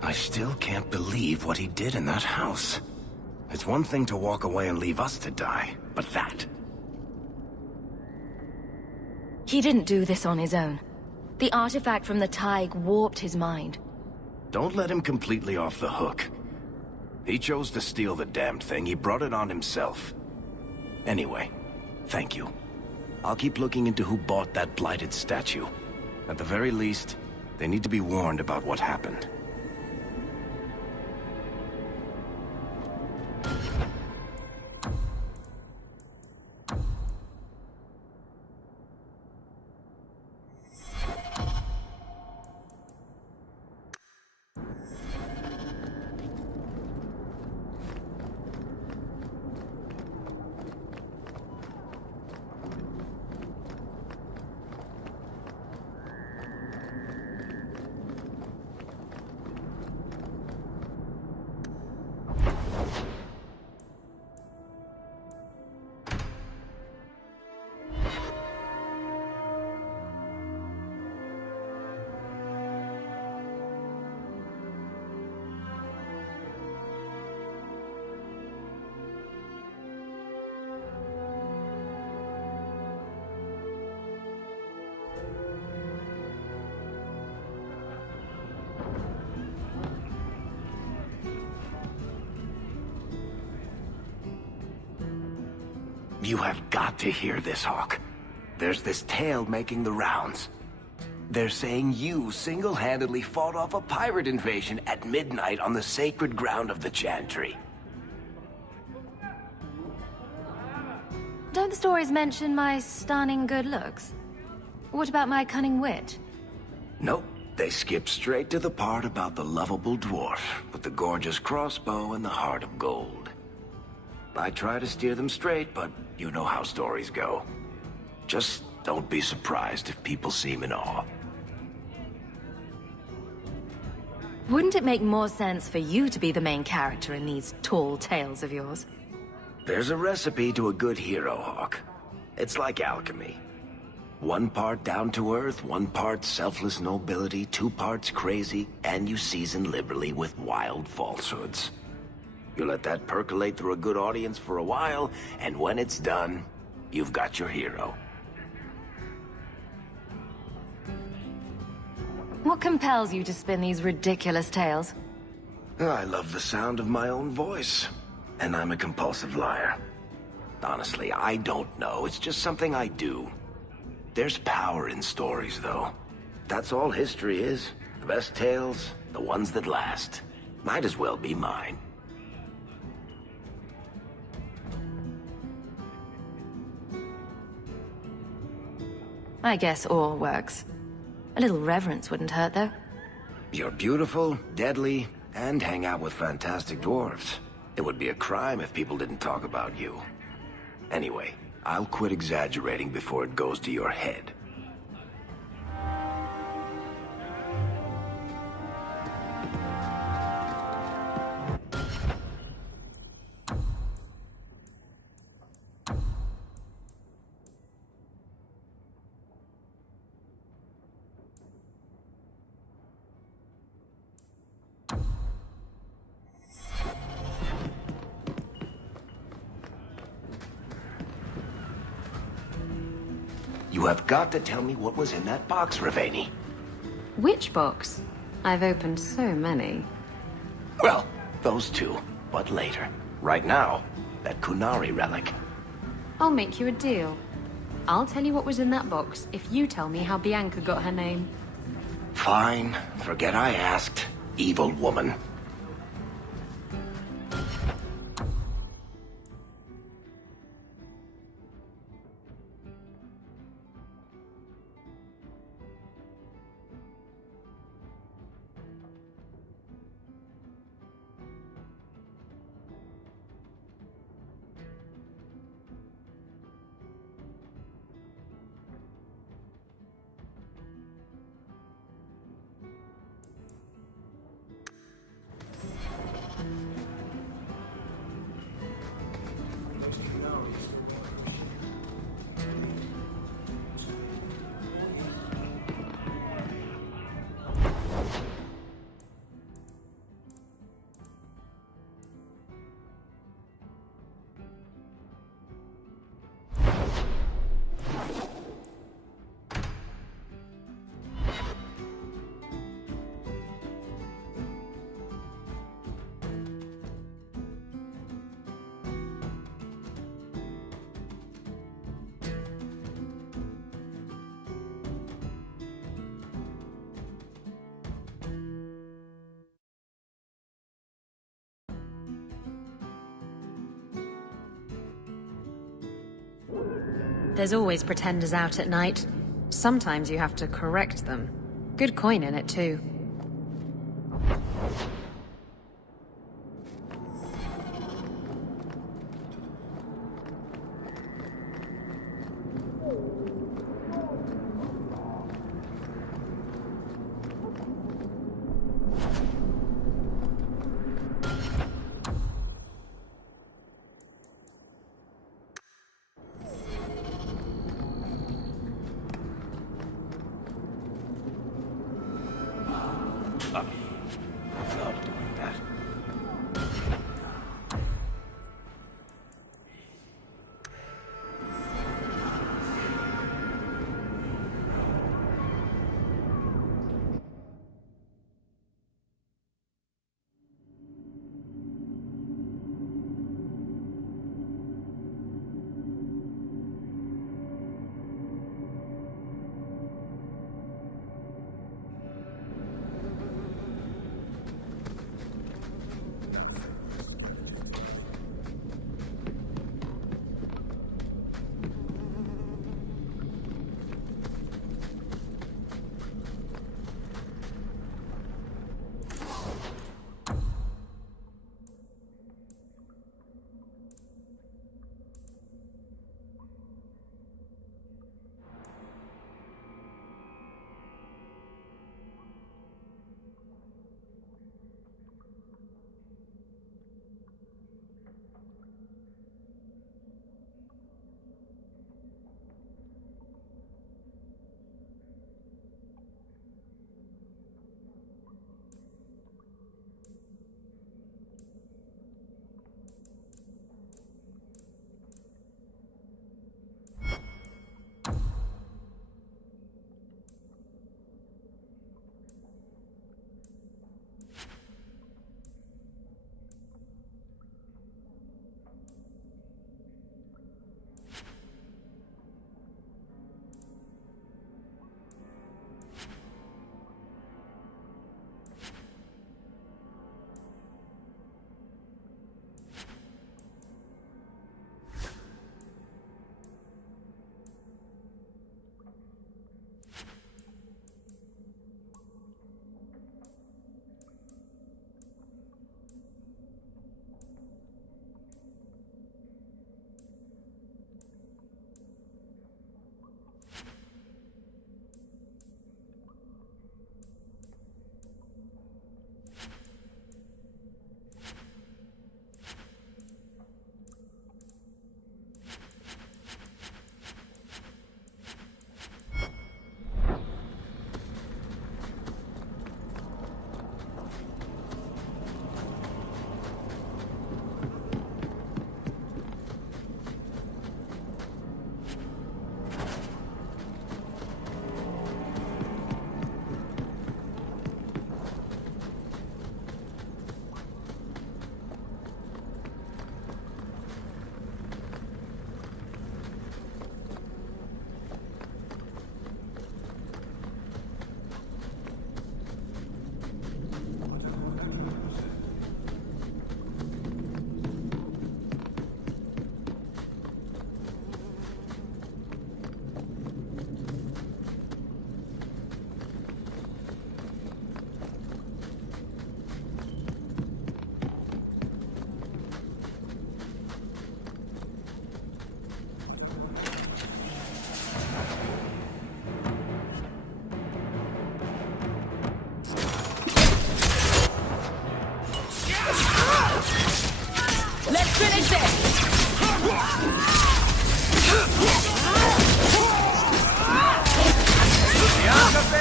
I still can't believe what he did in that house. It's one thing to walk away and leave us to die, but that... He didn't do this on his own. The artifact from the Tig warped his mind. Don't let him completely off the hook. He chose to steal the damned thing. He brought it on himself. Anyway, thank you. I'll keep looking into who bought that blighted statue. At the very least, they need to be warned about what happened. You have got to hear this, Hawk. There's this tale making the rounds. They're saying you single-handedly fought off a pirate invasion at midnight on the sacred ground of the Chantry. Don't the stories mention my stunning good looks? What about my cunning wit? Nope. They skip straight to the part about the lovable dwarf with the gorgeous crossbow and the heart of gold. I try to steer them straight, but you know how stories go. Just don't be surprised if people seem in awe. Wouldn't it make more sense for you to be the main character in these tall tales of yours? There's a recipe to a good hero, Hawk. It's like alchemy. 1 part down to earth, 1 part selfless nobility, 2 parts crazy, and you season liberally with wild falsehoods. You let that percolate through a good audience for a while, and when it's done, you've got your hero. What compels you to spin these ridiculous tales? I love the sound of my own voice, and I'm a compulsive liar. Honestly, I don't know. It's just something I do. There's power in stories, though. That's all history is. The best tales, the ones that last. Might as well be mine. I guess all works. A little reverence wouldn't hurt, though. You're beautiful, deadly, and hang out with fantastic dwarves. It would be a crime if people didn't talk about you. Anyway, I'll quit exaggerating before it goes to your head. You have got to tell me what was in that box, Ravani. Which box? I've opened so many. Well, those 2, but later. Right now, that Kunari relic. I'll make you a deal. I'll tell you what was in that box if you tell me how Bianca got her name. Fine. Forget I asked. Evil woman. There's always pretenders out at night. Sometimes you have to correct them. Good coin in it, too.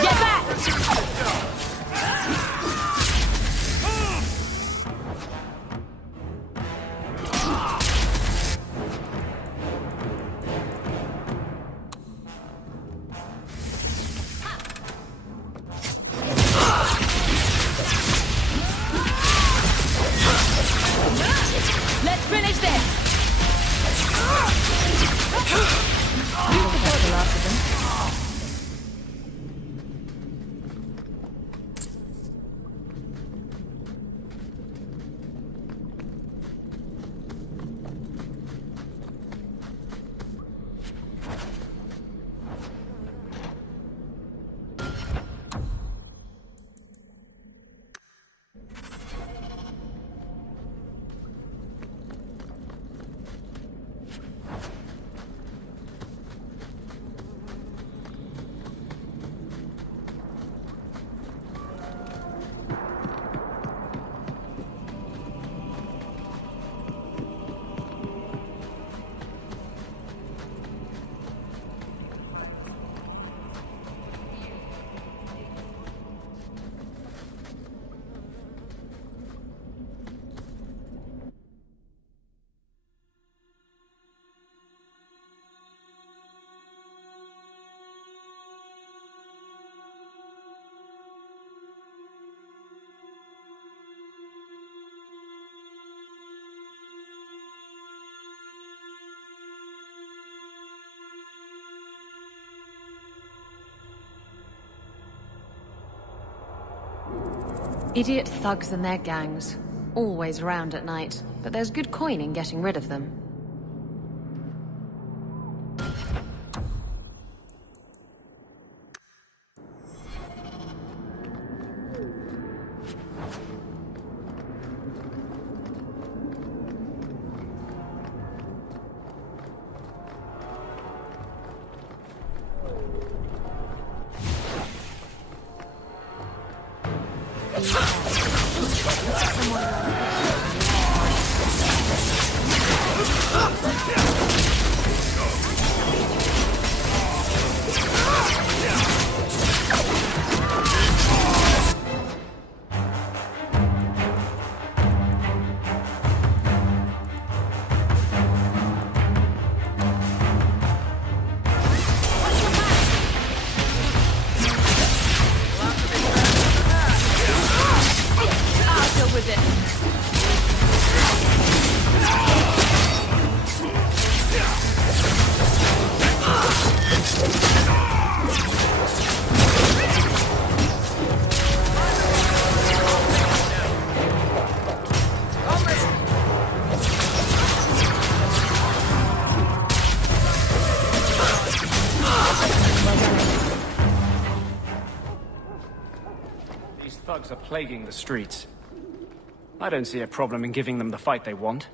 Get back! Let's finish this! Idiot thugs and their gangs. Always around at night, but there's good coin in getting rid of them. Thugs are plaguing the streets. I don't see a problem in giving them the fight they want.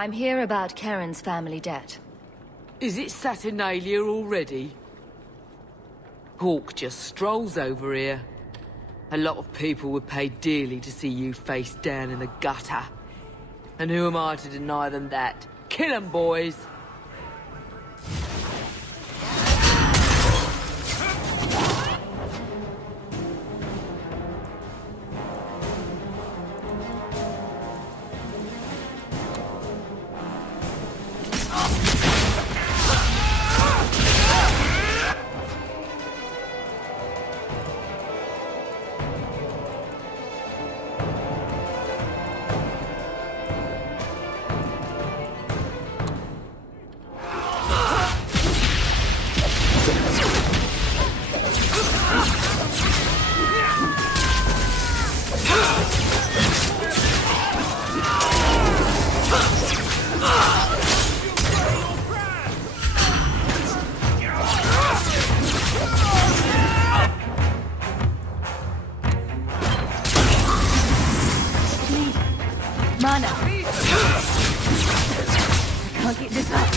I'm here about Karen's family debt. Is it Saturnalia already? Hawk just strolls over here. A lot of people would pay dearly to see you face down in the gutter. And who am I to deny them that? Kill 'em, boys! Mana! I can't get this up.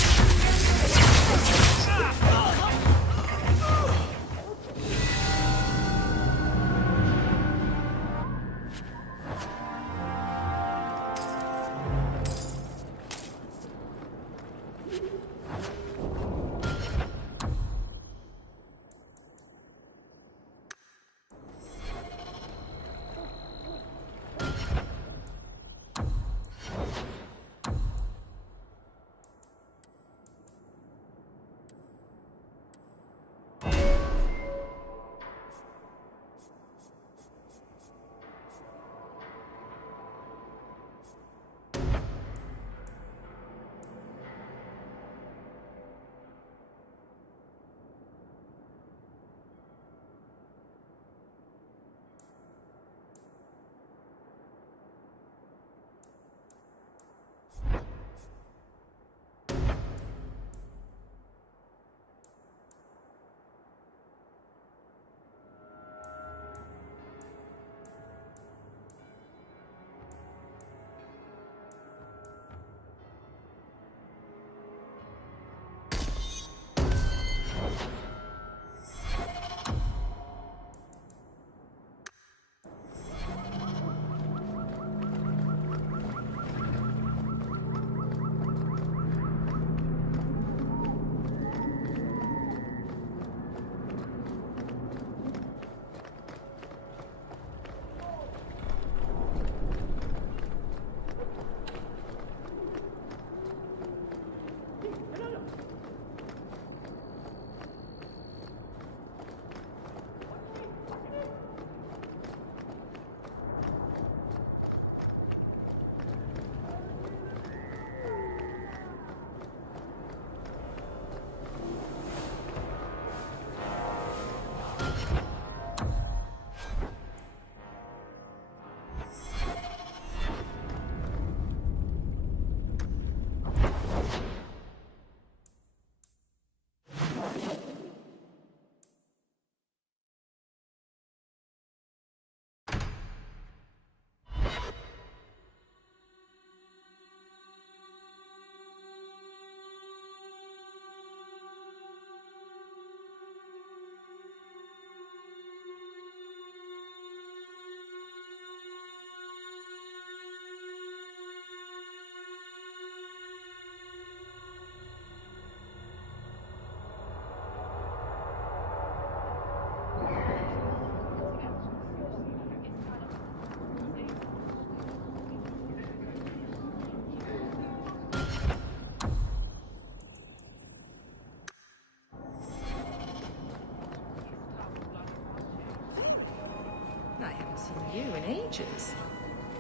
You in ages.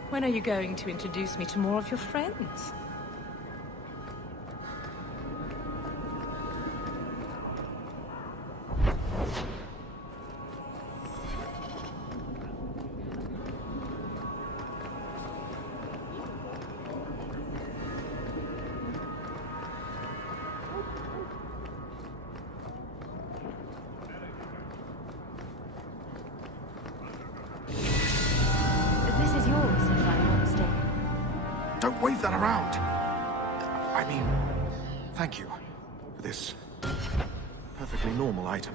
When are you going to introduce me to more of your friends? Don't wave that around. I mean, thank you for this perfectly normal item.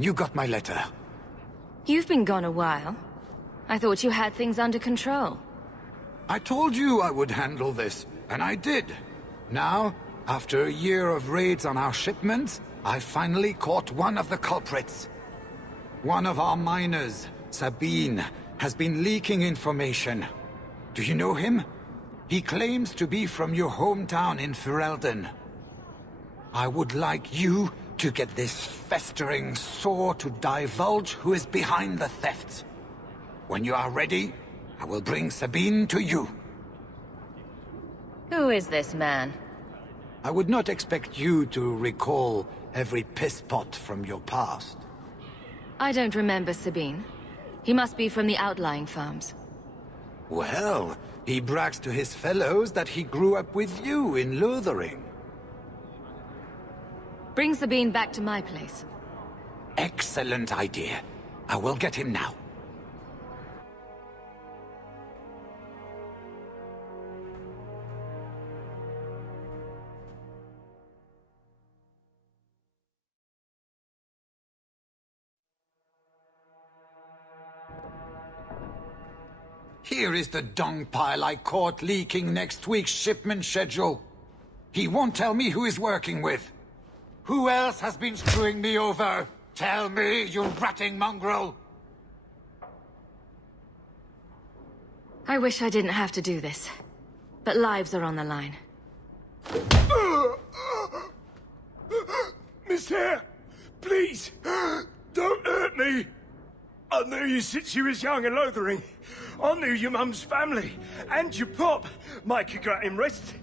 You got my letter. You've been gone a while. I thought you had things under control. I told you I would handle this, and I did. Now, after a year of raids on our shipments, I finally caught one of the culprits. One of our miners, Sabine, has been leaking information. Do you know him? He claims to be from your hometown in Ferelden. I would like you to get this festering sore to divulge who is behind the thefts. When you are ready, I will bring Sabine to you. Who is this man? I would not expect you to recall every pisspot from your past. I don't remember Sabine. He must be from the outlying farms. Well, he brags to his fellows that he grew up with you in Lothering. Bring Sabine back to my place. Excellent idea. I will get him now. Here is the dung pile I caught leaking next week's shipment schedule. He won't tell me who he's working with. Who else has been screwing me over? Tell me, you ratting mongrel! I wish I didn't have to do this. But lives are on the line. Miss Hare, please, don't hurt me. I knew you since you was young and Lothering. I knew your mum's family, and your pop. Mike could get him rest.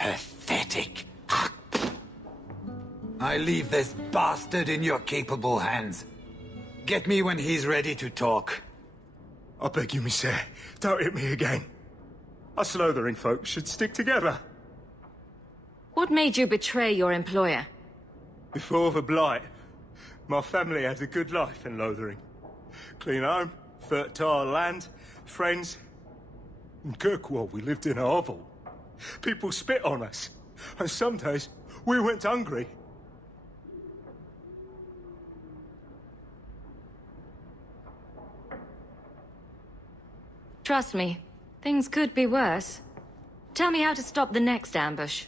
Pathetic. I leave this bastard in your capable hands. Get me when he's ready to talk. I beg you, monsieur, don't hit me again. Us Lothering folk should stick together. What made you betray your employer? Before the Blight, my family had a good life in Lothering. Clean home, fertile land, friends. In Kirkwall, we lived in a hovel. People spit on us, and some days we went hungry. Trust me, things could be worse. Tell me how to stop the next ambush.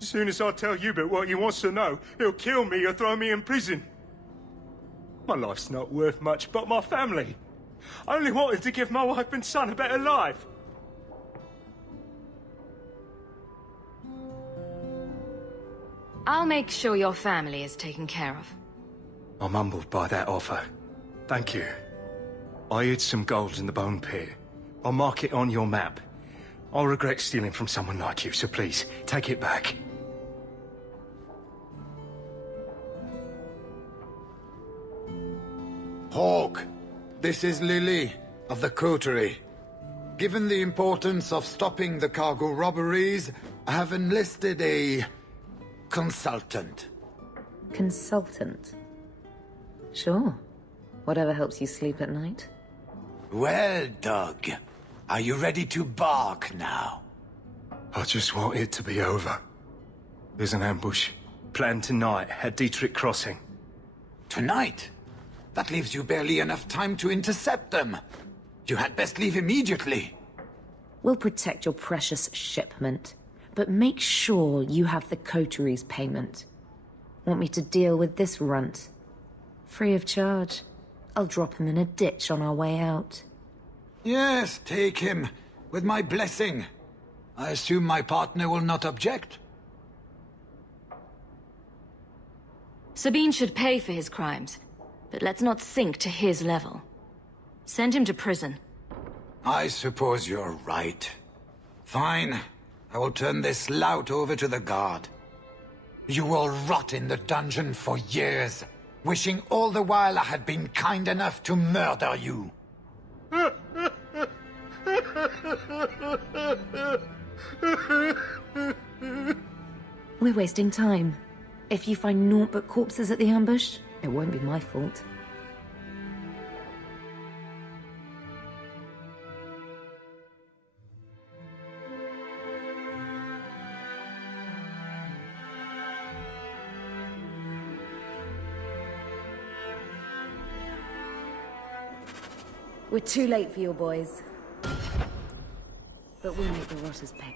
As soon as I tell Hubert what he wants to know, he'll kill me or throw me in prison. My life's not worth much, but my family. I only wanted to give my wife and son a better life. I'll make sure your family is taken care of. I'm humbled by that offer. Thank you. I hid some gold in the bone pit. I'll mark it on your map. I'll regret stealing from someone like you, so please, take it back. Hawk, this is Lily of the Coterie. Given the importance of stopping the cargo robberies, I have enlisted a consultant. Consultant? Sure. Whatever helps you sleep at night. Well, Doug, are you ready to bark now? I just want it to be over. There's an ambush planned tonight at Dietrich Crossing. Tonight? That leaves you barely enough time to intercept them. You had best leave immediately. We'll protect your precious shipment, but make sure you have the coterie's payment. Want me to deal with this runt? Free of charge. I'll drop him in a ditch on our way out. Yes, take him, with my blessing. I assume my partner will not object? Sabine should pay for his crimes, but let's not sink to his level. Send him to prison. I suppose you're right. Fine. I will turn this lout over to the guard. You will rot in the dungeon for years, wishing all the while I had been kind enough to murder you. We're wasting time. If you find naught but corpses at the ambush, it won't be my fault. We're too late for your boys. But we'll make the rotters pay.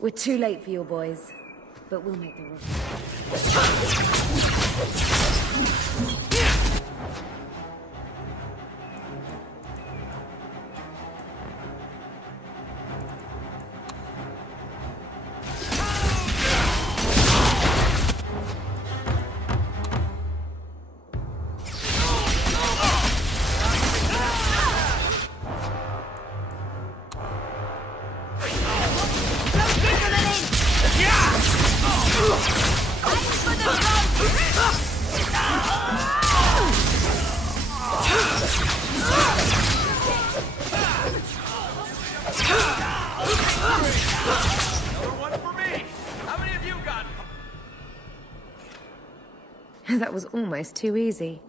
We're too late for your boys, but we'll make the rotters. That was almost too easy.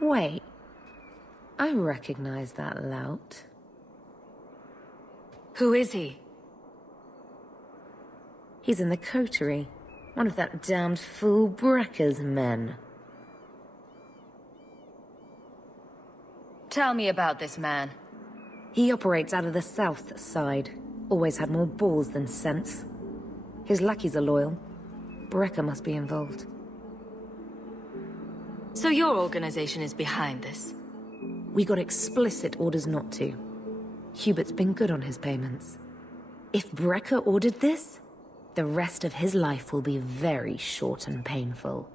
Wait. I recognize that lout. Who is he? He's in the coterie. One of that damned fool Brecker's men. Tell me about this man. He operates out of the south side. Always had more balls than sense. His lackeys are loyal. Brecker must be involved. So your organization is behind this? We got explicit orders not to. Hubert's been good on his payments. If Brecker ordered this, the rest of his life will be very short and painful.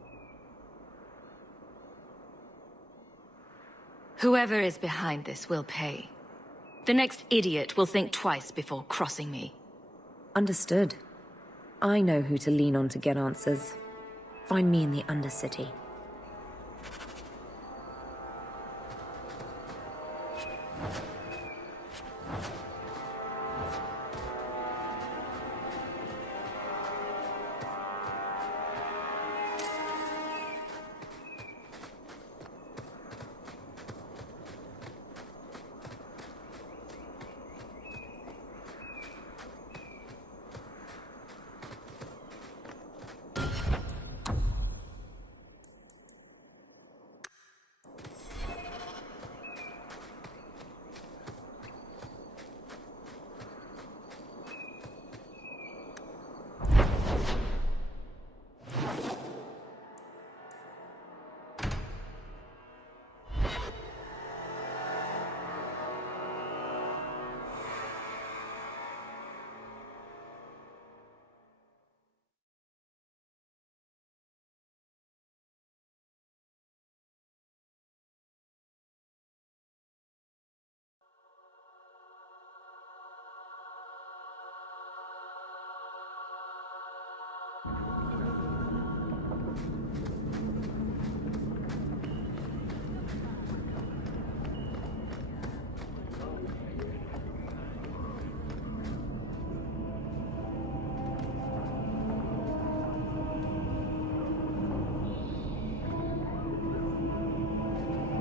Whoever is behind this will pay. The next idiot will think twice before crossing me. Understood. I know who to lean on to get answers. Find me in the Undercity.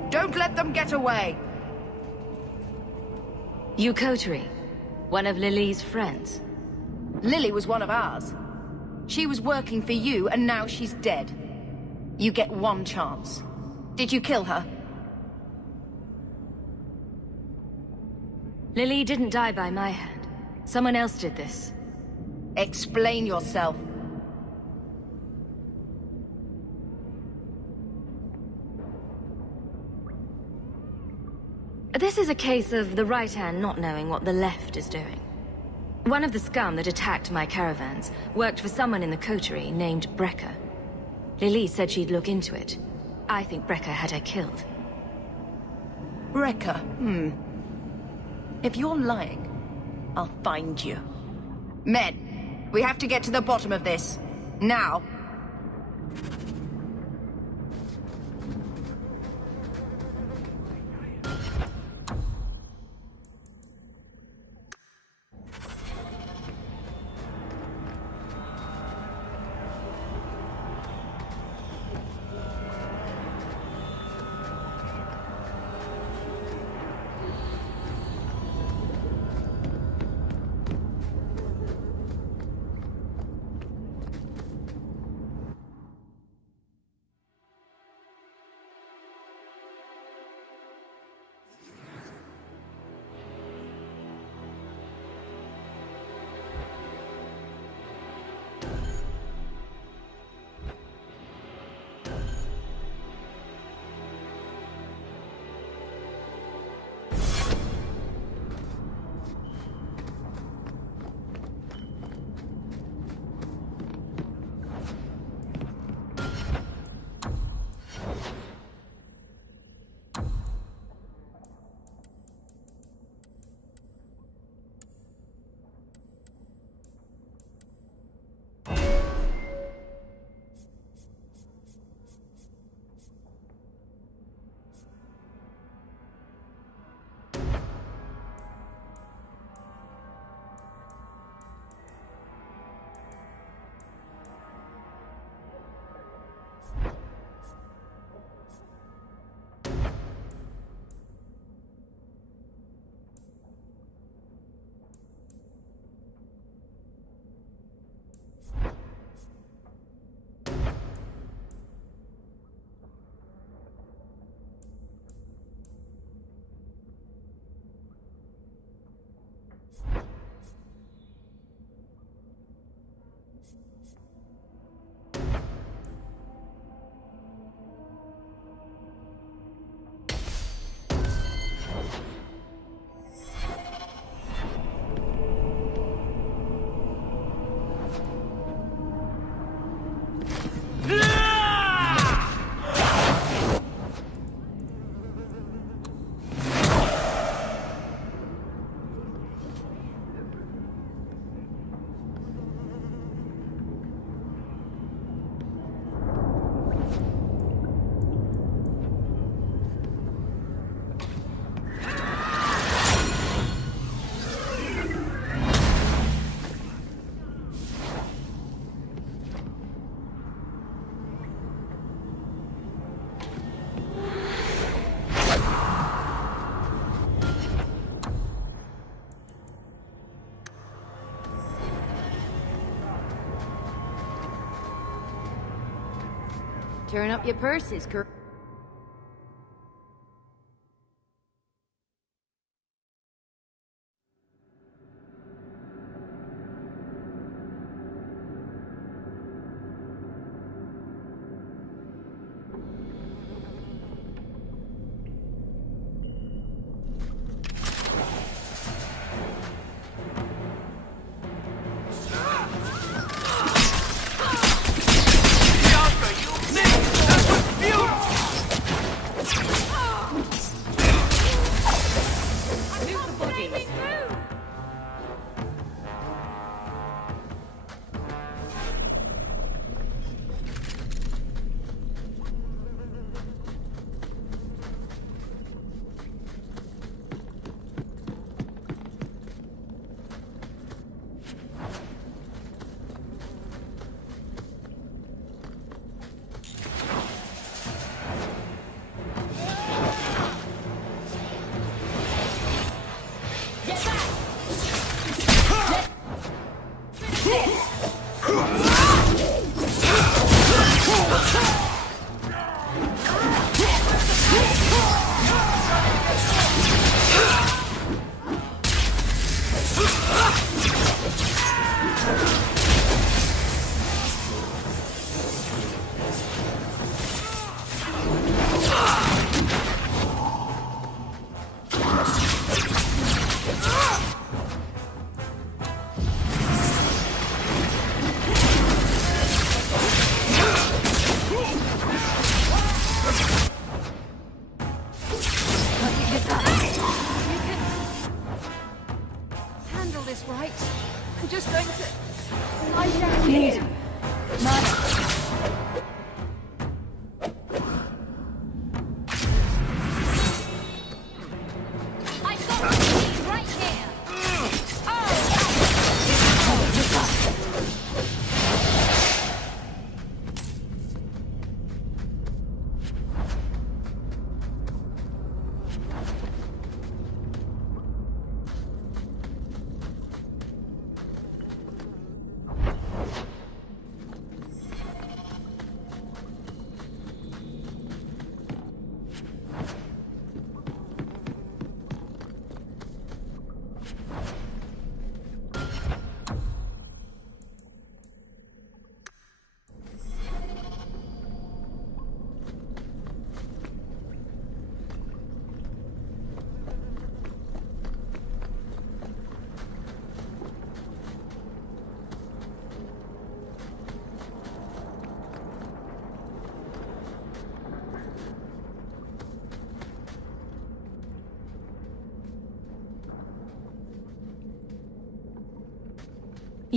Don't let them get away! You Coterie, one of Lily's friends. Lily was one of ours. She was working for you, and now she's dead. You get one chance. Did you kill her? Lily didn't die by my hand. Someone else did this. Explain yourself. This is a case of the right hand not knowing what the left is doing. One of the scum that attacked my caravans worked for someone in the coterie named Brecker. Lily said she'd look into it. I think Brecker had her killed. Brecker? If you're lying, I'll find you. Men, we have to get to the bottom of this. Now. Turn up your purses,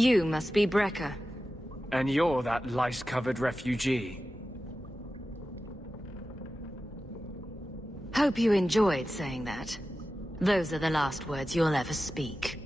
You must be Brecker. And you're that lice-covered refugee. Hope you enjoyed saying that. Those are the last words you'll ever speak.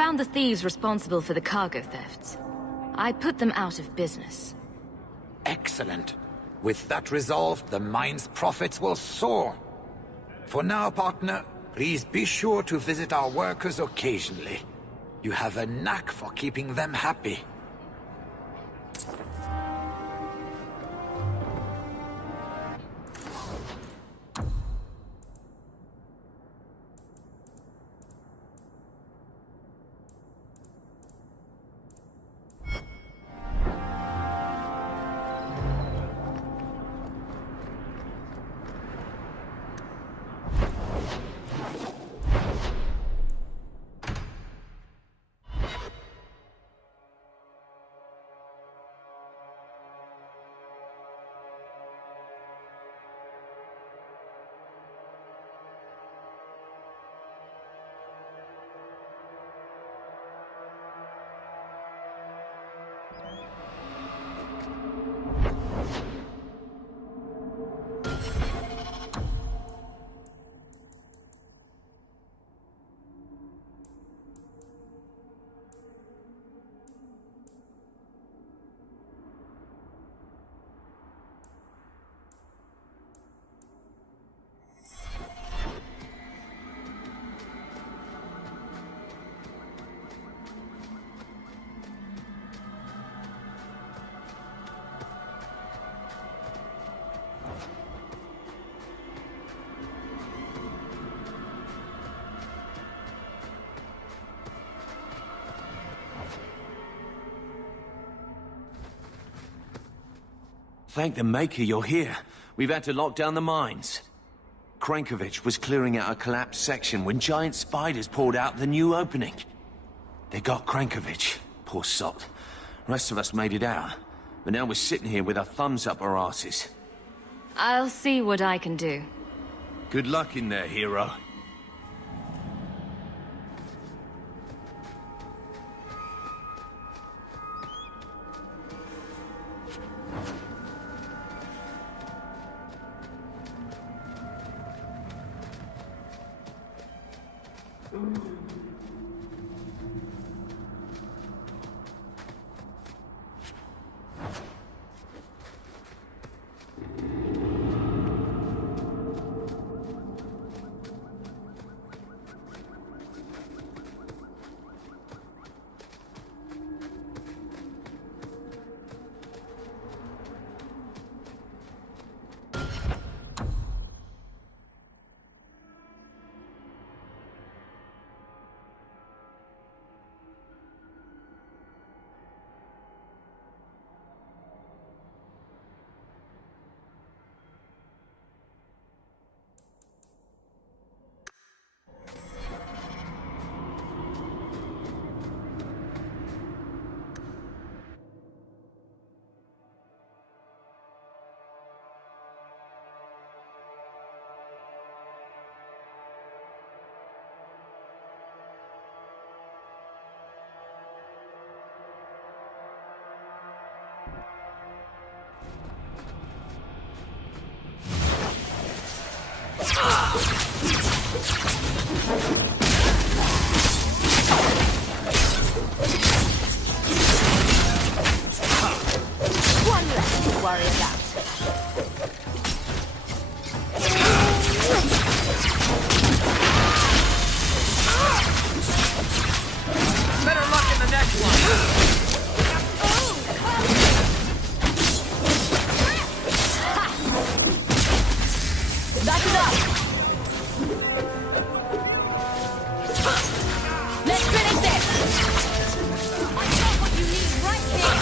found the thieves responsible for the cargo thefts. I put them out of business. Excellent. With that resolved, the mine's profits will soar. For now, partner, please be sure to visit our workers occasionally. You have a knack for keeping them happy. Thank the Maker you're here. We've had to lock down the mines. Krankovich was clearing out a collapsed section when giant spiders poured out the new opening. They got Krankovich, poor sot. The rest of us made it out. But now we're sitting here with our thumbs up our asses. I'll see what I can do. Good luck in there, hero. One less to worry about. Better luck in the next one! That's enough! Let's finish this! I got what you need right here!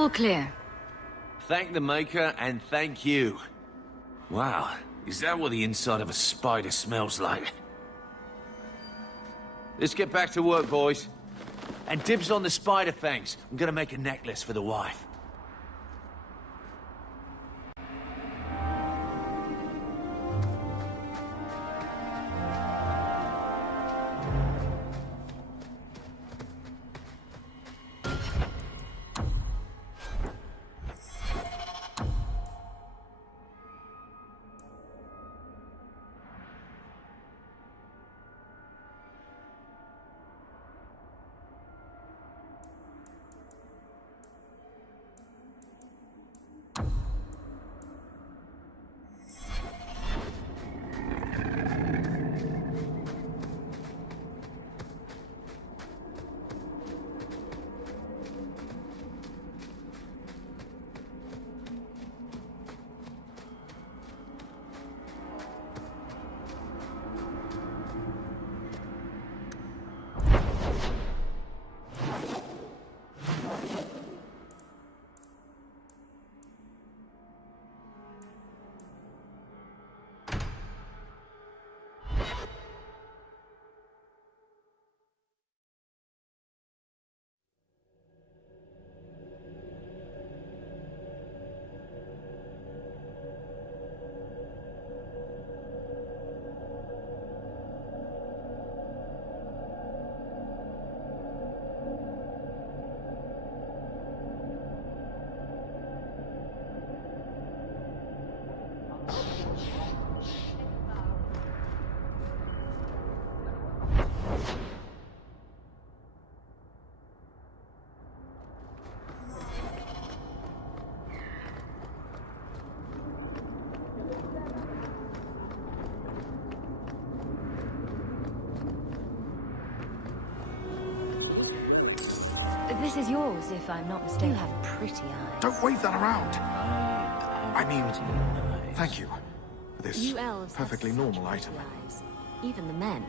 All clear. Thank the Maker, and thank you. Wow, is that what the inside of a spider smells like? Let's get back to work, boys. And dibs on the spider fangs. I'm gonna make a necklace for the wife. This is yours, if I'm not mistaken. You have pretty eyes. Don't wave that around! I mean, thank you for this You elves have perfectly such normal pretty item. eyes. Even the men.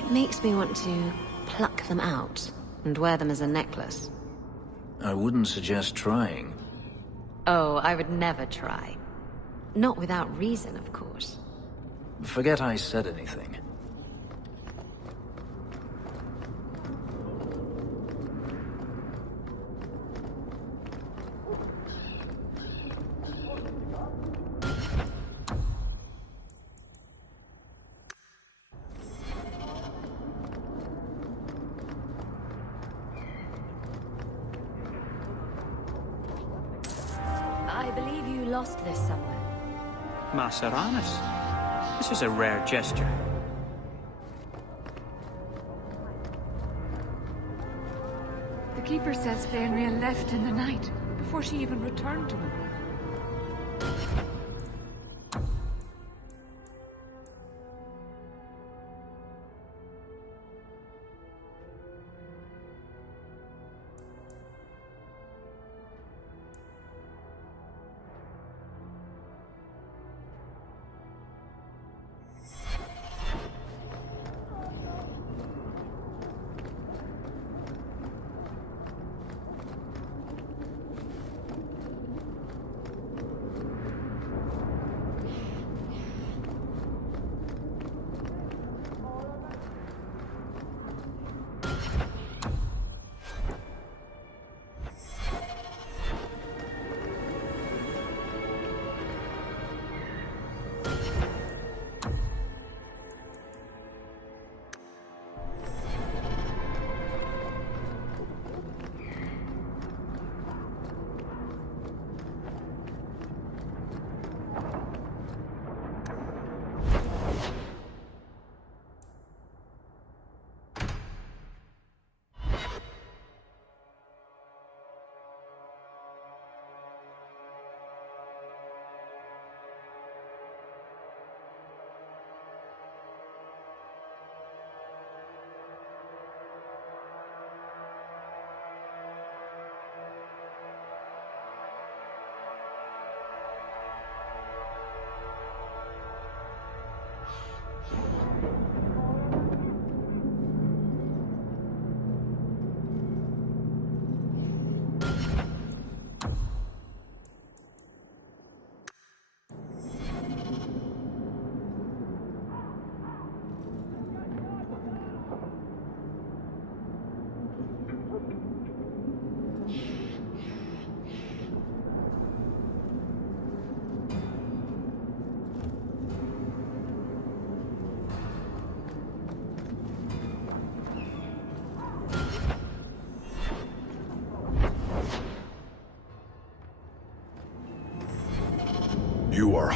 It makes me want to pluck them out and wear them as a necklace. I wouldn't suggest trying. Oh, I would never try. Not without reason, of course. Forget I said anything. I believe you lost this somewhere. Maceranus. This is a rare gesture. The Keeper says Fenrir left in the night, before she even returned to him.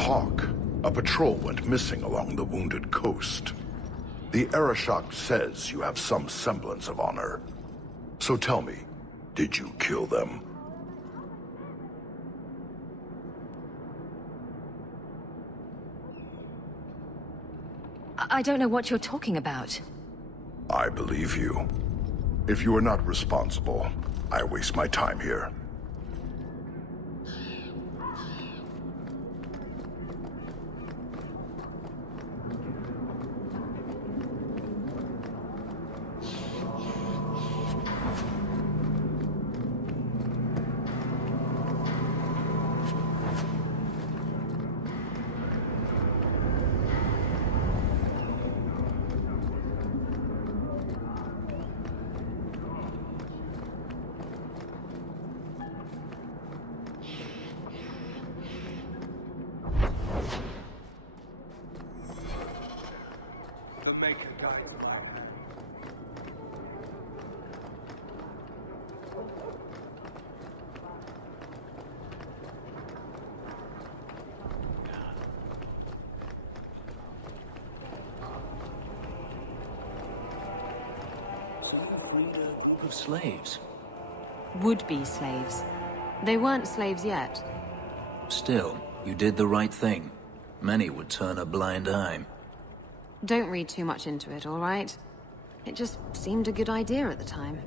Hawk, a patrol went missing along the wounded coast. The Arashok says you have some semblance of honor. So tell me, did you kill them? I don't know what you're talking about. I believe you. If you are not responsible, I waste my time here. Of slaves. Would-be slaves. They weren't slaves yet. Still, you did the right thing. Many would turn a blind eye. Don't read too much into it, all right? It just seemed a good idea at the time.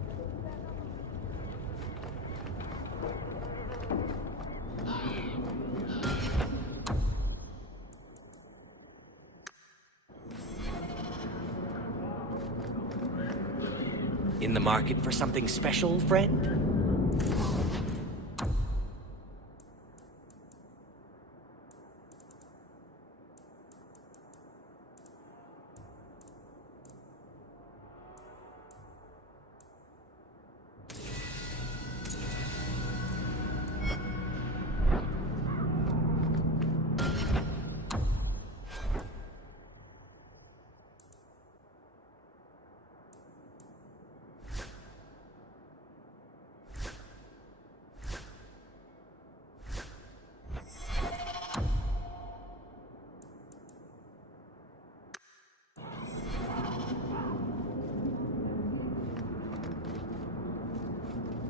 In the market for something special, friend?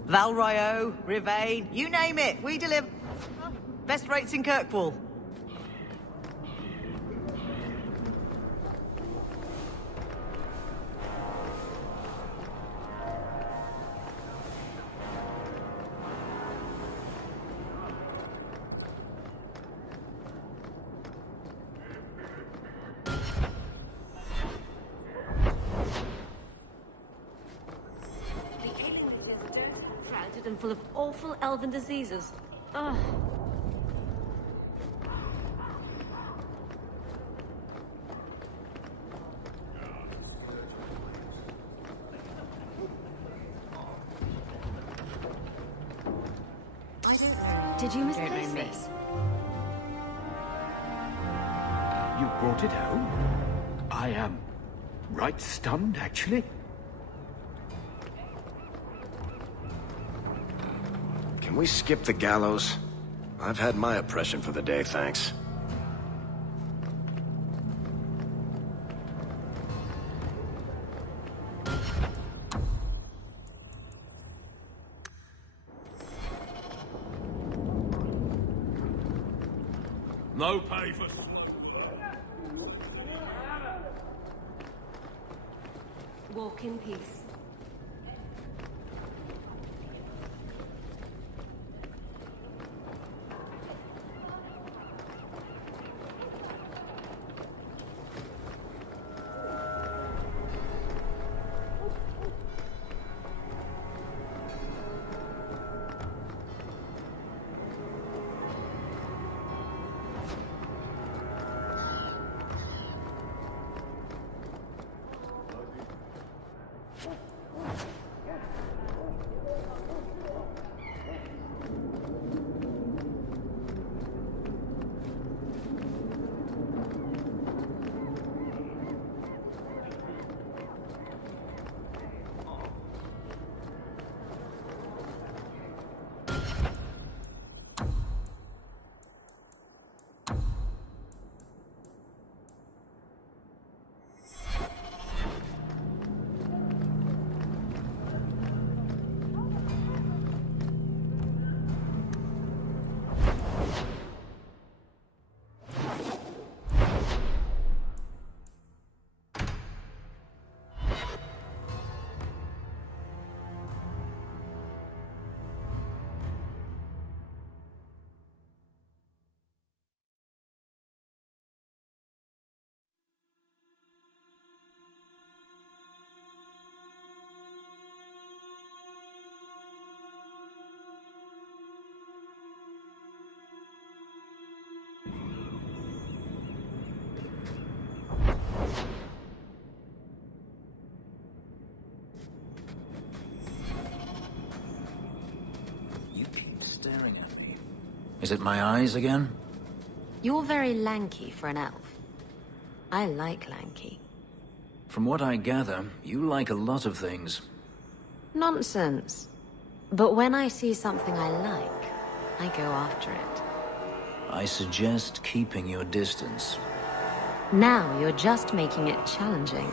Valryo, Rivane, you name it, we deliver. Best rates in Kirkwall. And full of awful elven diseases. Ugh. Did you misplace this? You brought it home? I am right stunned, actually. Can we skip the gallows? I've had my oppression for the day, thanks. No pay for... Walk in peace. Is it my eyes again? You're very lanky for an elf. I like lanky. From what I gather, you like a lot of things. Nonsense. But when I see something I like, I go after it. I suggest keeping your distance. Now you're just making it challenging.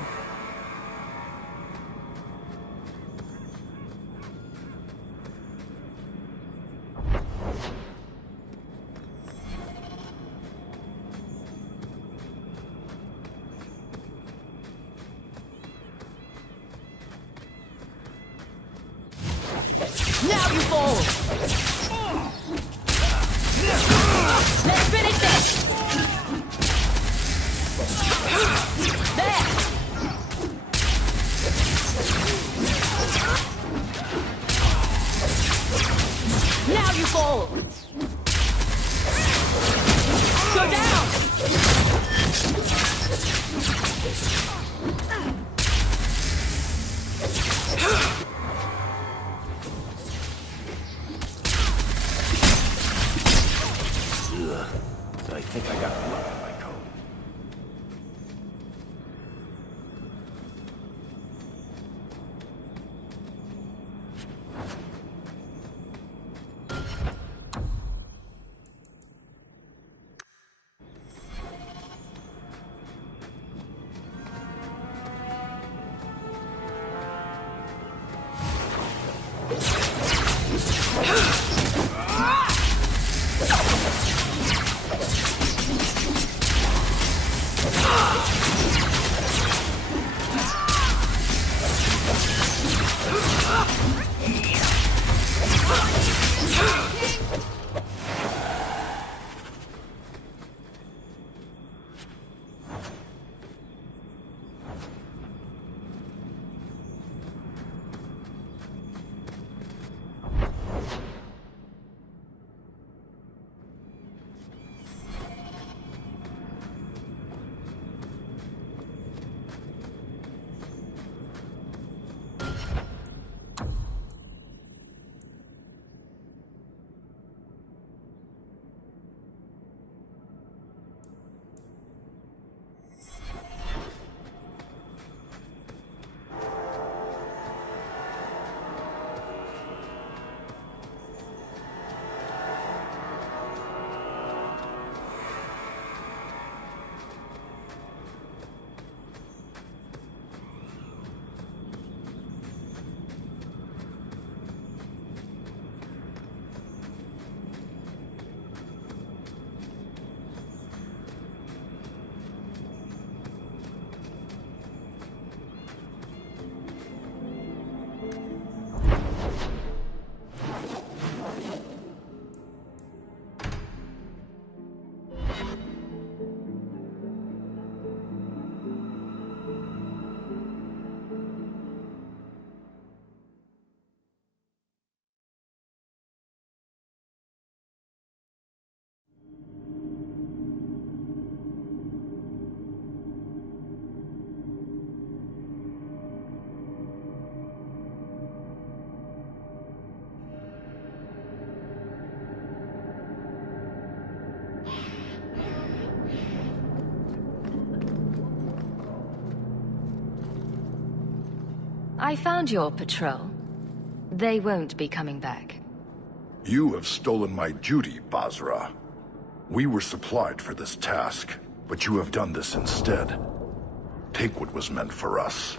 Now you fall! Let's finish this! There! Now you fall! Go down! Ugh. I think I got blood on my coat. I found your patrol. They won't be coming back. You have stolen my duty, Basra. We were supplied for this task, but you have done this instead. Take what was meant for us.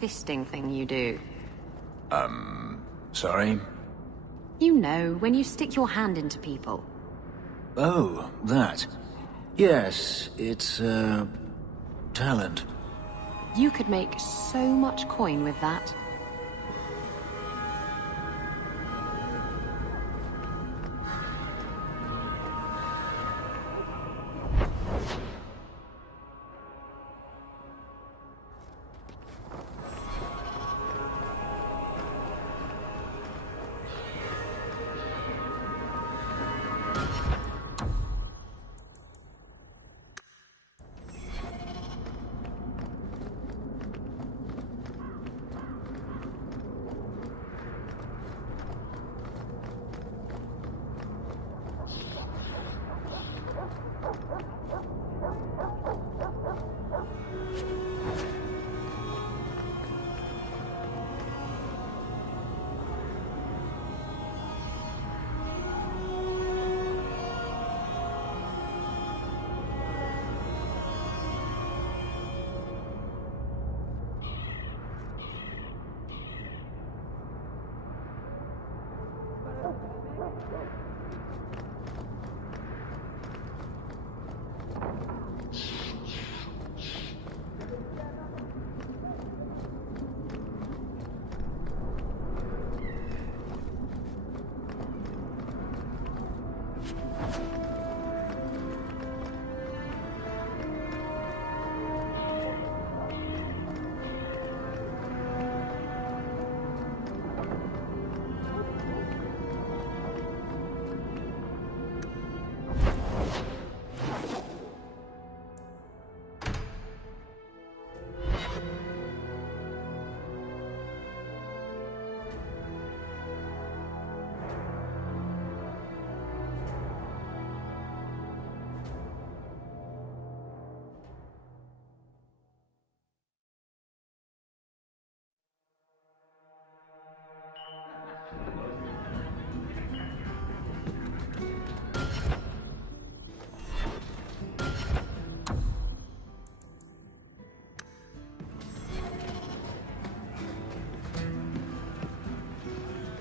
fisting thing you do? Sorry? You know, when you stick your hand into people. Oh, that. Yes, it's, talent. You could make so much coin with that.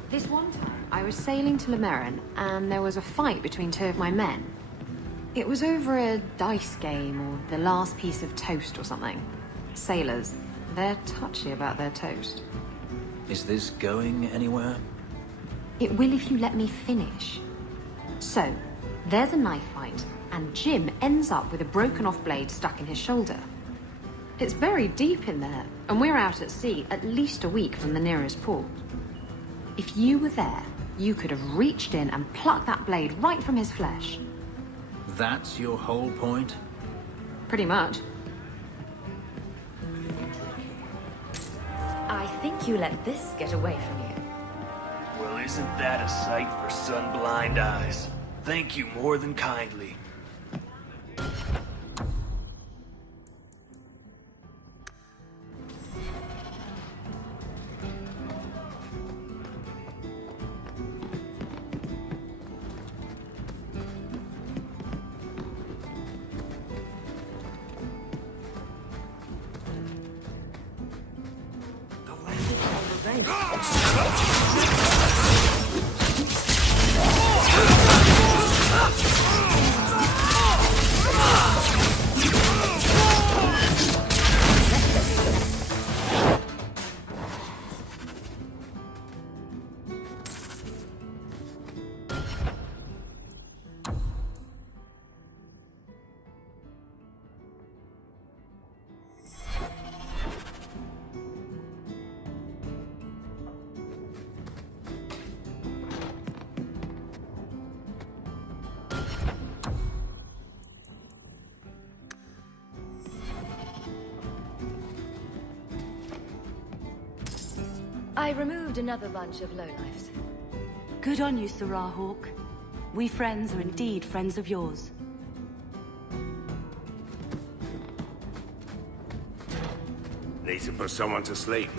This one time, I was sailing to Lemerin, and there was a fight between two of my men. It was over a dice game, or the last piece of toast or something. Sailors, they're touchy about their toast. Is this going anywhere? It will if you let me finish. So, there's a knife fight, and Jim ends up with a broken-off blade stuck in his shoulder. It's very deep in there, and we're out at sea at least a week from the nearest port. If you were there, you could have reached in and plucked that blade right from his flesh. That's your whole point? Pretty much. I think you let this get away from you. Well, isn't that a sight for sun-blind eyes? Thank you more than kindly. I removed another bunch of lowlifes. Good on you, Sarah Hawk. We friends are indeed friends of yours. Need to put someone to sleep.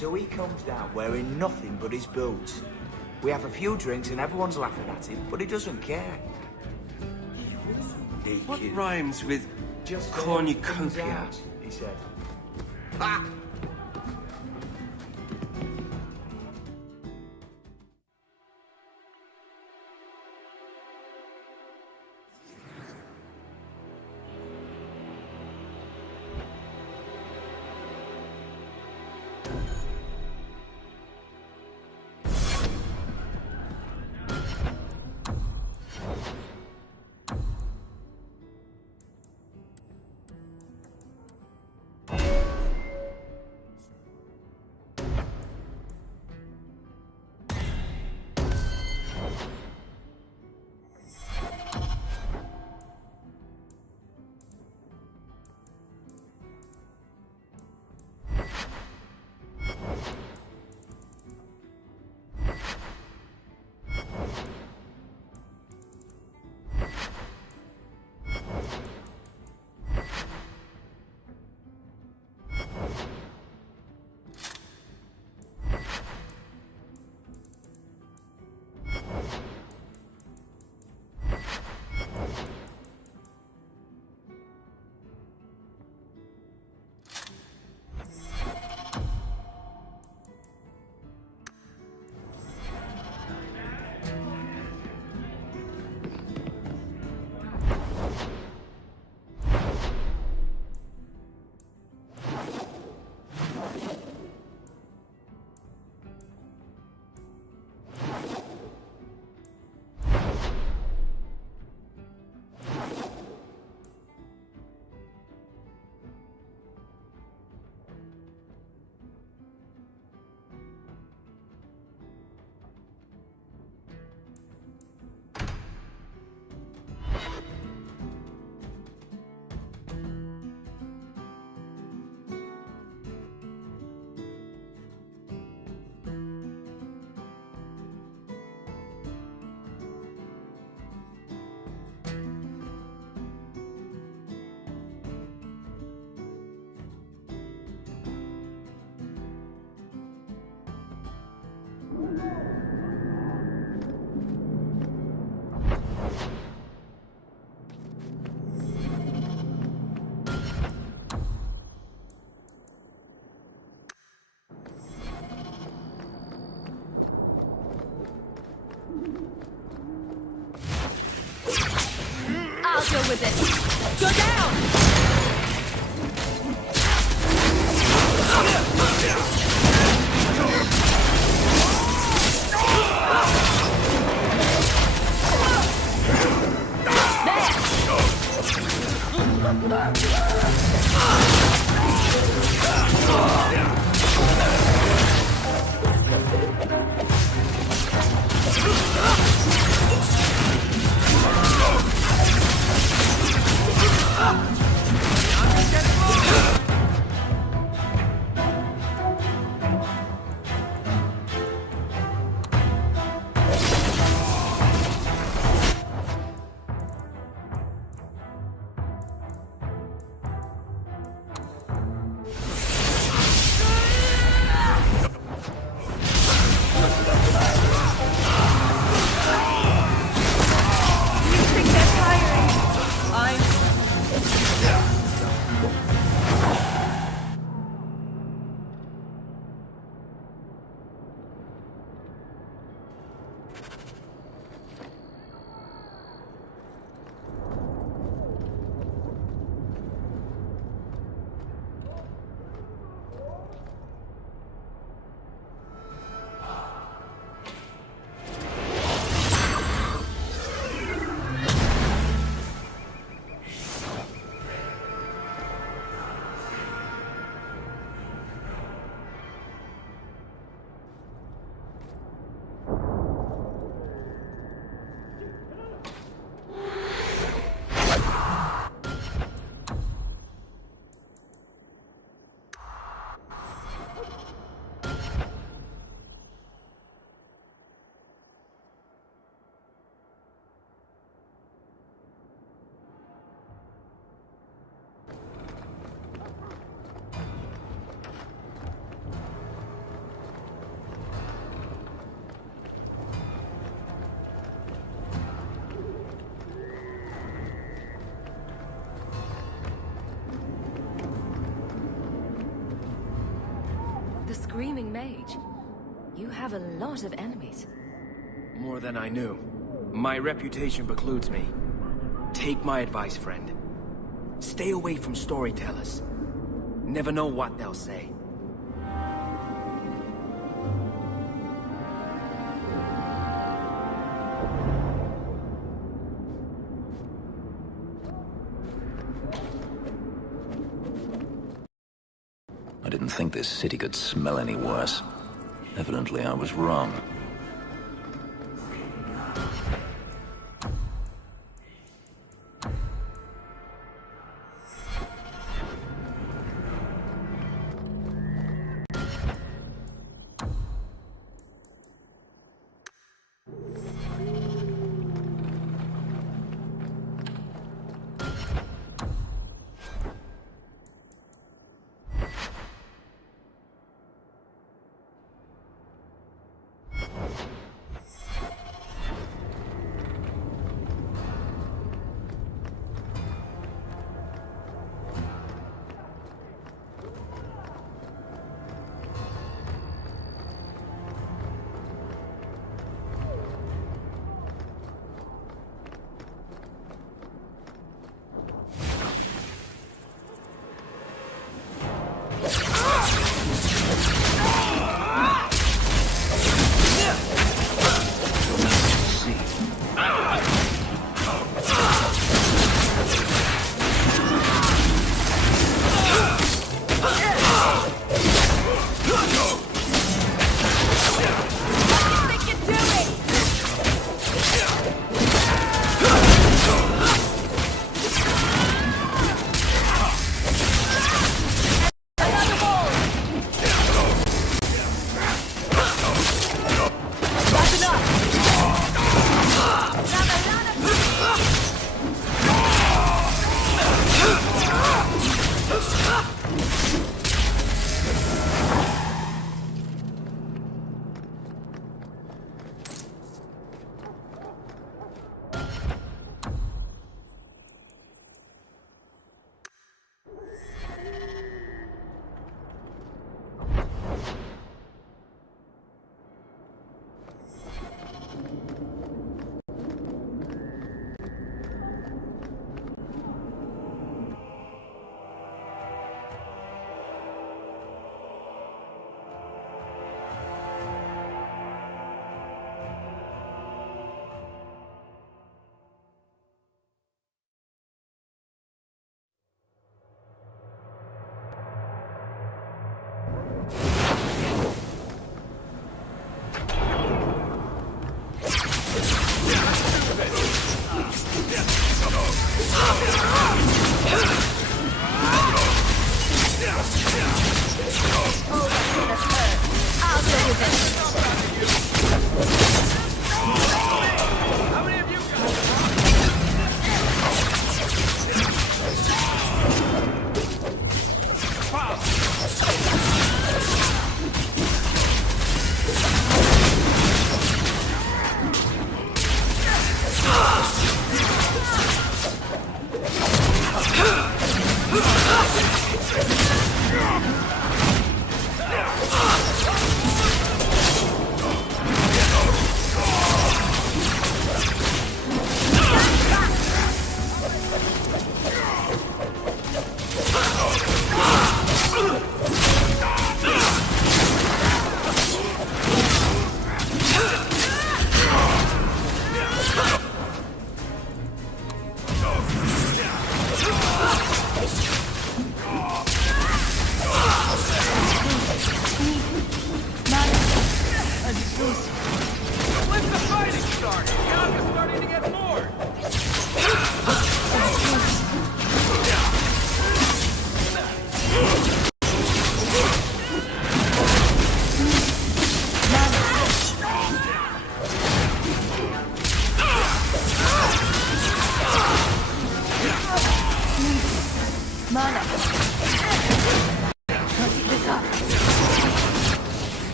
So he comes down wearing nothing but his boots. We have a few drinks and everyone's laughing at him, but he doesn't care. What rhymes with Just cornucopia? out, he said. Ah! I'll deal with it. Go down! The Screaming Mage. You have a lot of enemies. More than I knew. My reputation precludes me. Take my advice, friend. Stay away from storytellers. Never know what they'll say. I didn't think this city could smell any worse. Evidently, I was wrong.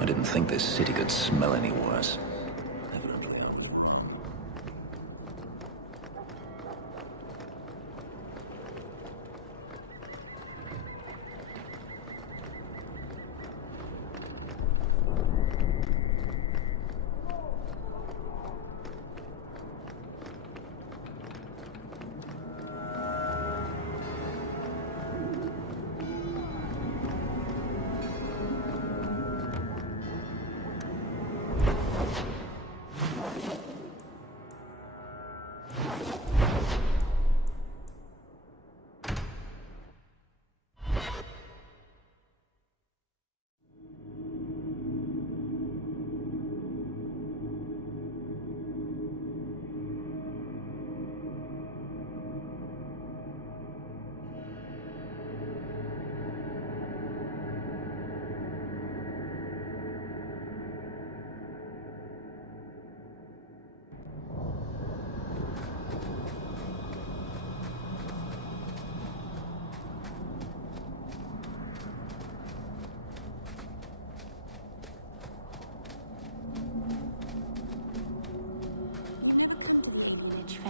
I didn't think this city could smell any worse.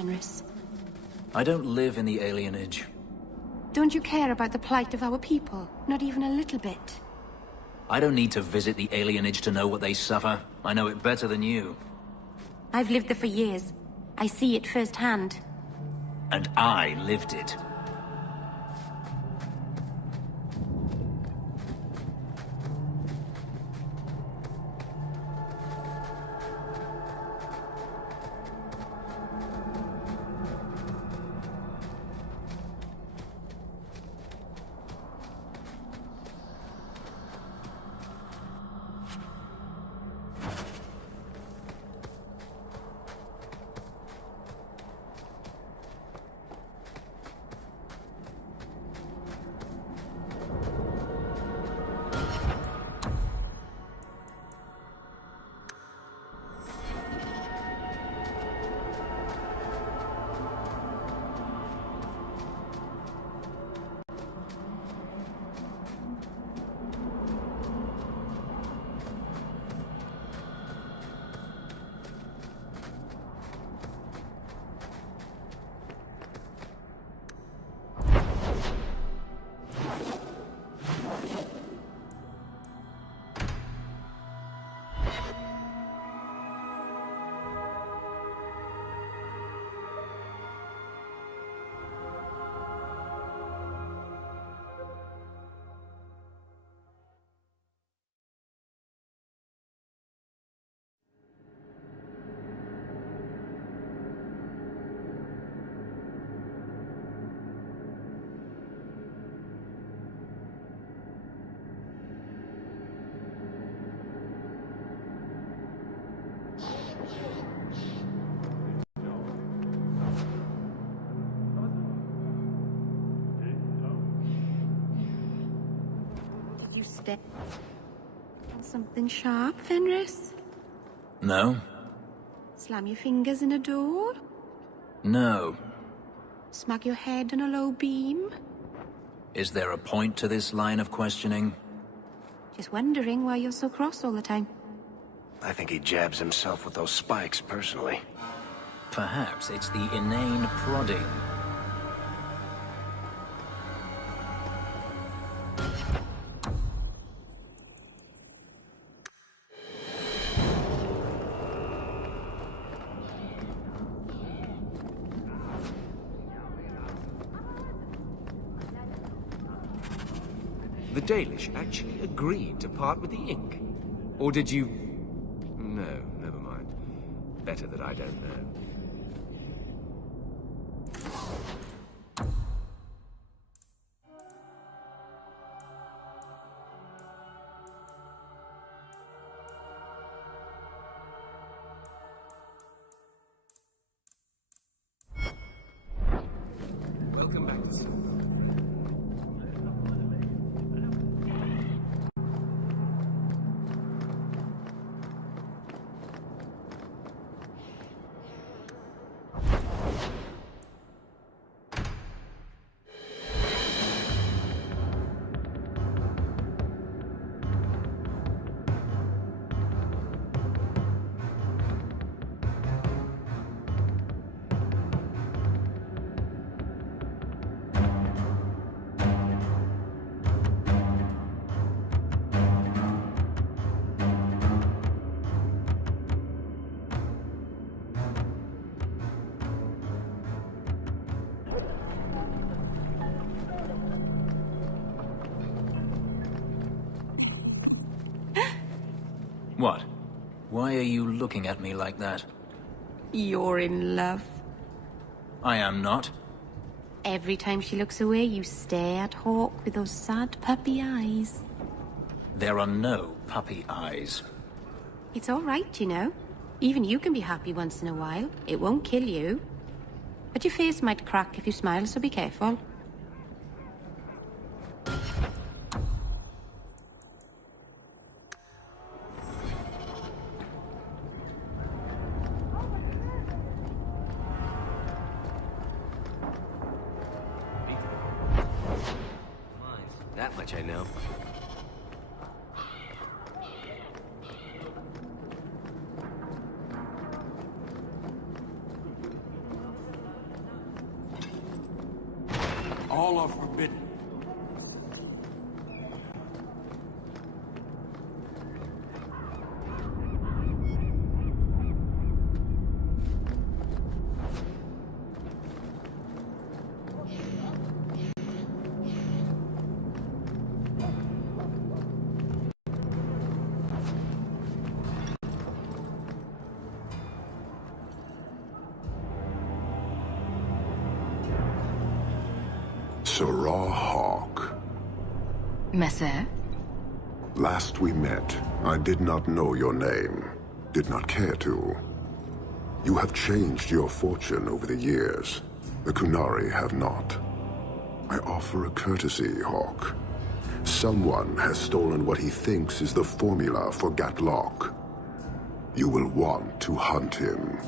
Fenris. I don't live in the alienage. Don't you care about the plight of our people? Not even a little bit. I don't need to visit the alienage to know what they suffer. I know it better than you. I've lived there for years. I see it firsthand. And I lived it. You step on something sharp, Fenris? No? Slam your fingers in a door? No. Smack your head on a low beam? Is there a point to this line of questioning? Just wondering why you're so cross all the time. I think he jabs himself with those spikes, personally. Perhaps it's the inane prodding. The Dalish actually agreed to part with the ink? Or did you... No, never mind. Better that I don't know. What? Why are you looking at me like that? You're in love. I am not. Every time she looks away, you stare at Hawk with those sad puppy eyes. There are no puppy eyes. It's all right, you know. Even you can be happy once in a while. It won't kill you. But your face might crack if you smile, so be careful. That much I know. All are forbidden. Sarah Hawk. Messer? Last we met, I did not know your name. Did not care to. You have changed your fortune over the years. The Kunari have not. I offer a courtesy, Hawk. Someone has stolen what he thinks is the formula for Gatlock. You will want to hunt him.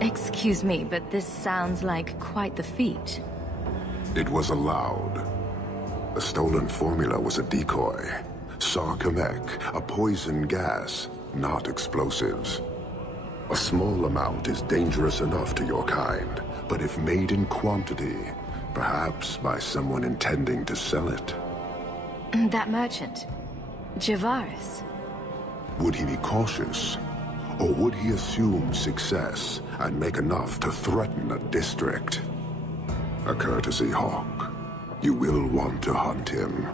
Excuse me, but this sounds like quite the feat. It was allowed. The stolen formula was a decoy. Sarkamek, a poison gas, not explosives. A small amount is dangerous enough to your kind, but if made in quantity, perhaps by someone intending to sell it. That merchant, Javaris. Would he be cautious? Or would he assume success and make enough to threaten a district? A courtesy, Hawk. You will want to hunt him.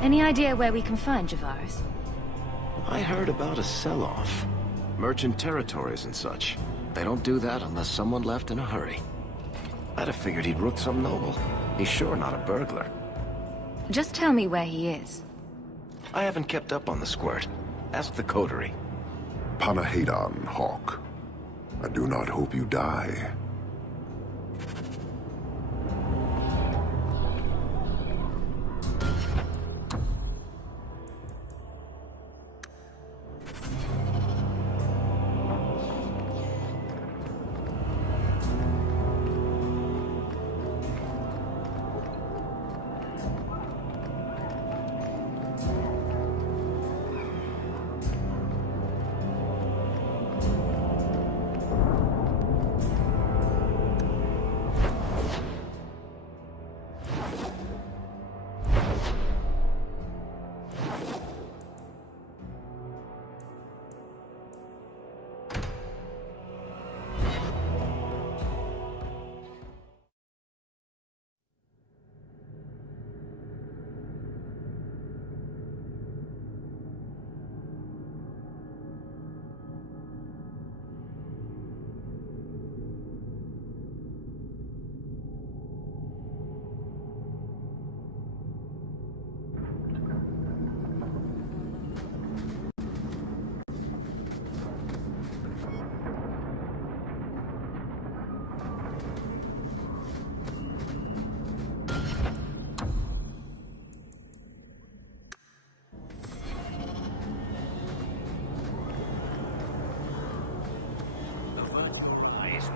Any idea where we can find Javaris? I heard about a sell-off. Merchant territories and such. They don't do that unless someone left in a hurry. I'd have figured he'd rooked some noble. He's sure not a burglar. Just tell me where he is. I haven't kept up on the squirt. Ask the coterie. Panahedon, Hawk. I do not hope you die.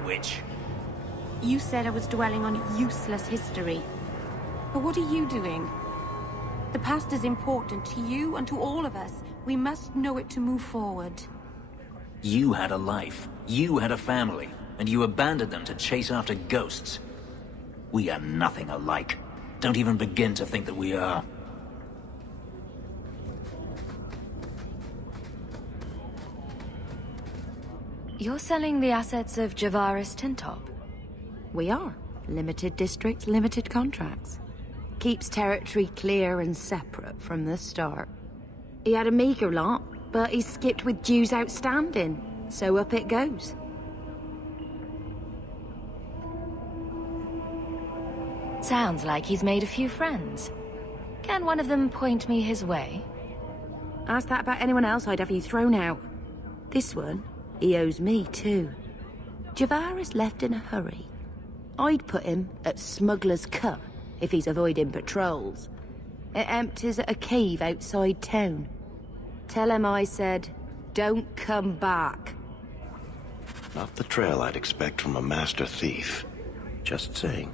Witch. You said I was dwelling on useless history. But what are you doing? The past is important to you and to all of us. We must know it to move forward. You had a life. You had a family. And you abandoned them to chase after ghosts. We are nothing alike. Don't even begin to think that we are. You're selling the assets of Javaris Tintop? We are. Limited districts, limited contracts. Keeps territory clear and separate from the start. He had a meager lot, but he skipped with dues outstanding, so up it goes. Sounds like he's made a few friends. Can one of them point me his way? Ask that about anyone else, I'd have you thrown out. This one, he owes me too. Javaris left in a hurry. I'd put him at Smuggler's Cut if he's avoiding patrols. It empties at a cave outside town. Tell him I said, don't come back. Not the trail I'd expect from a master thief. Just saying.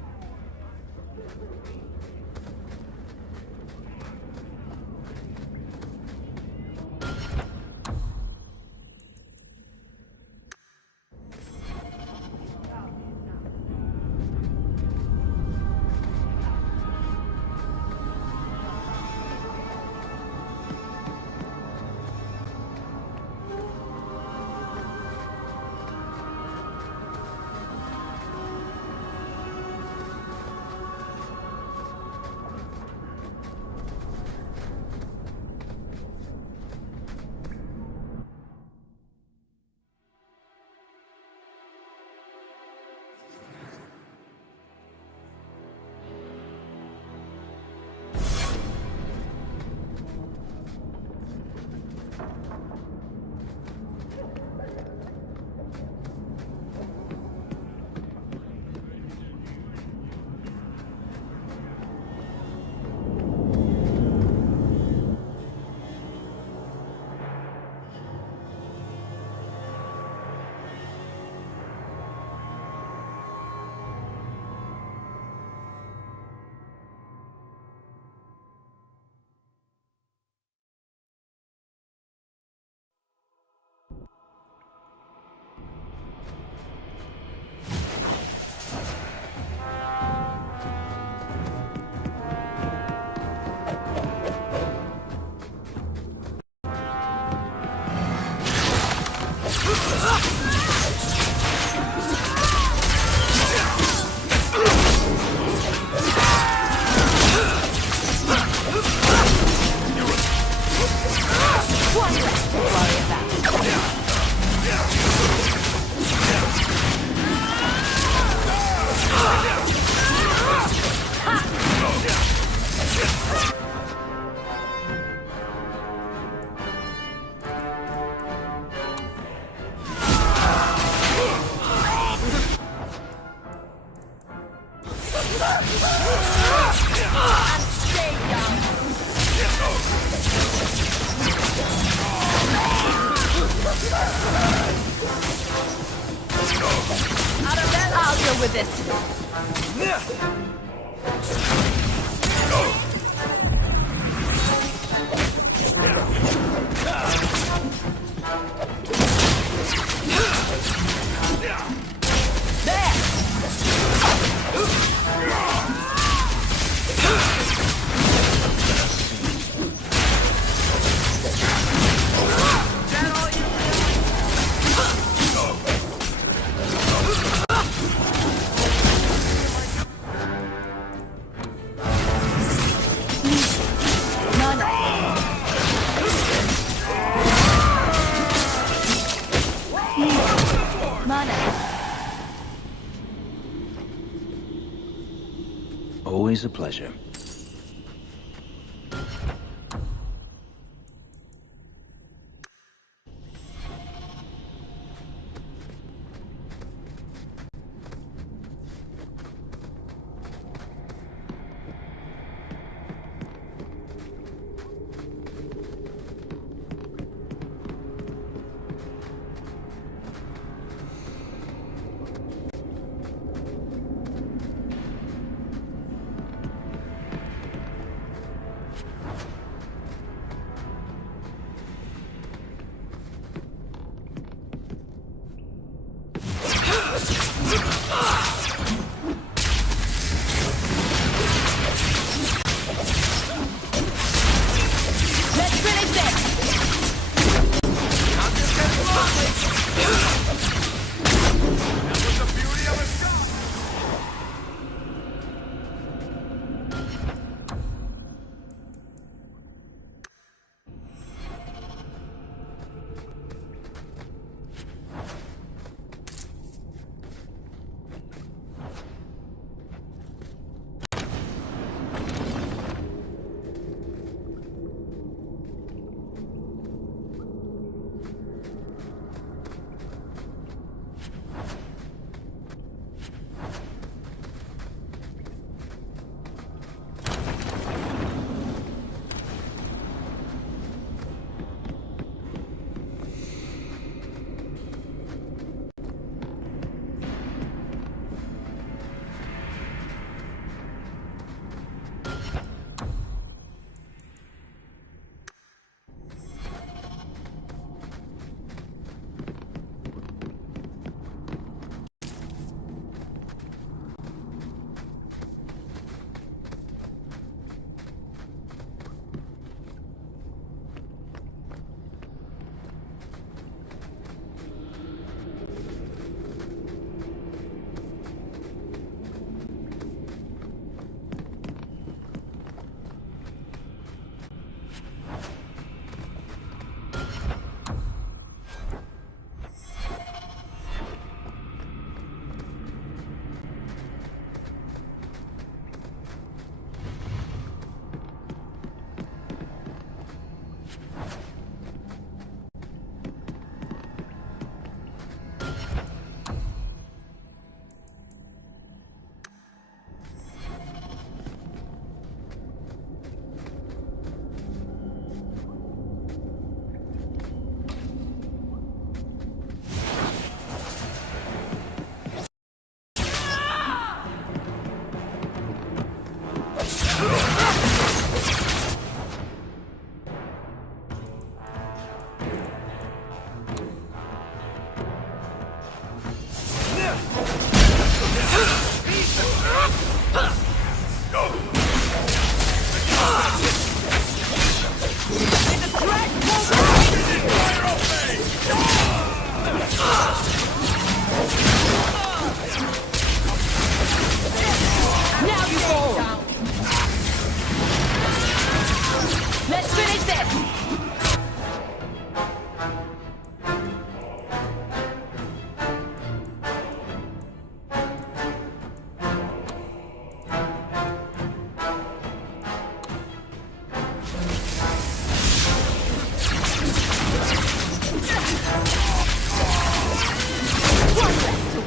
I'll deal with this. Always a pleasure. Let's finish this!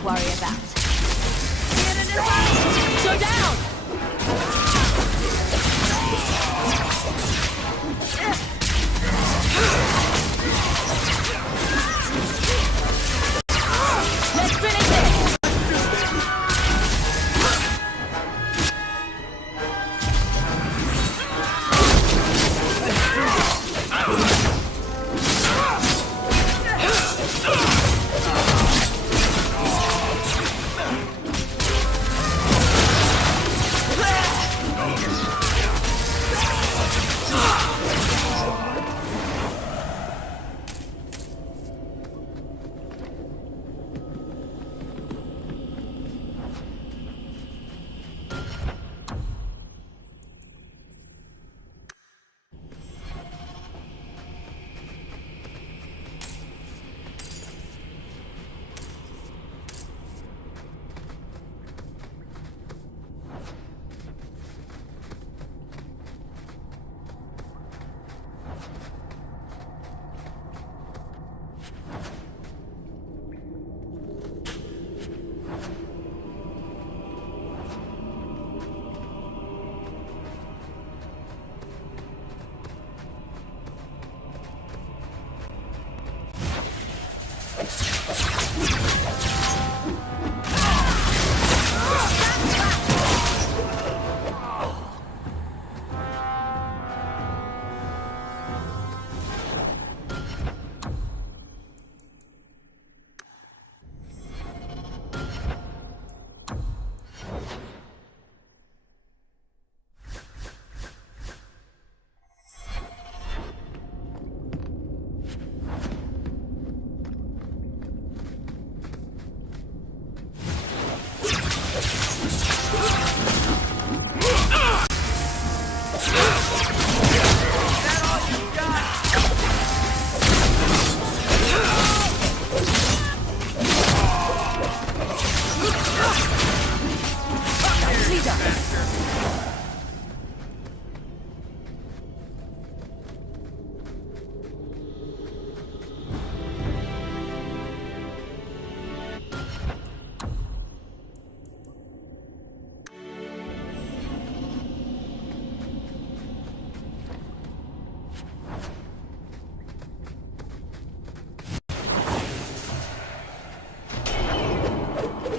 worry about. Go down! Let's finish it!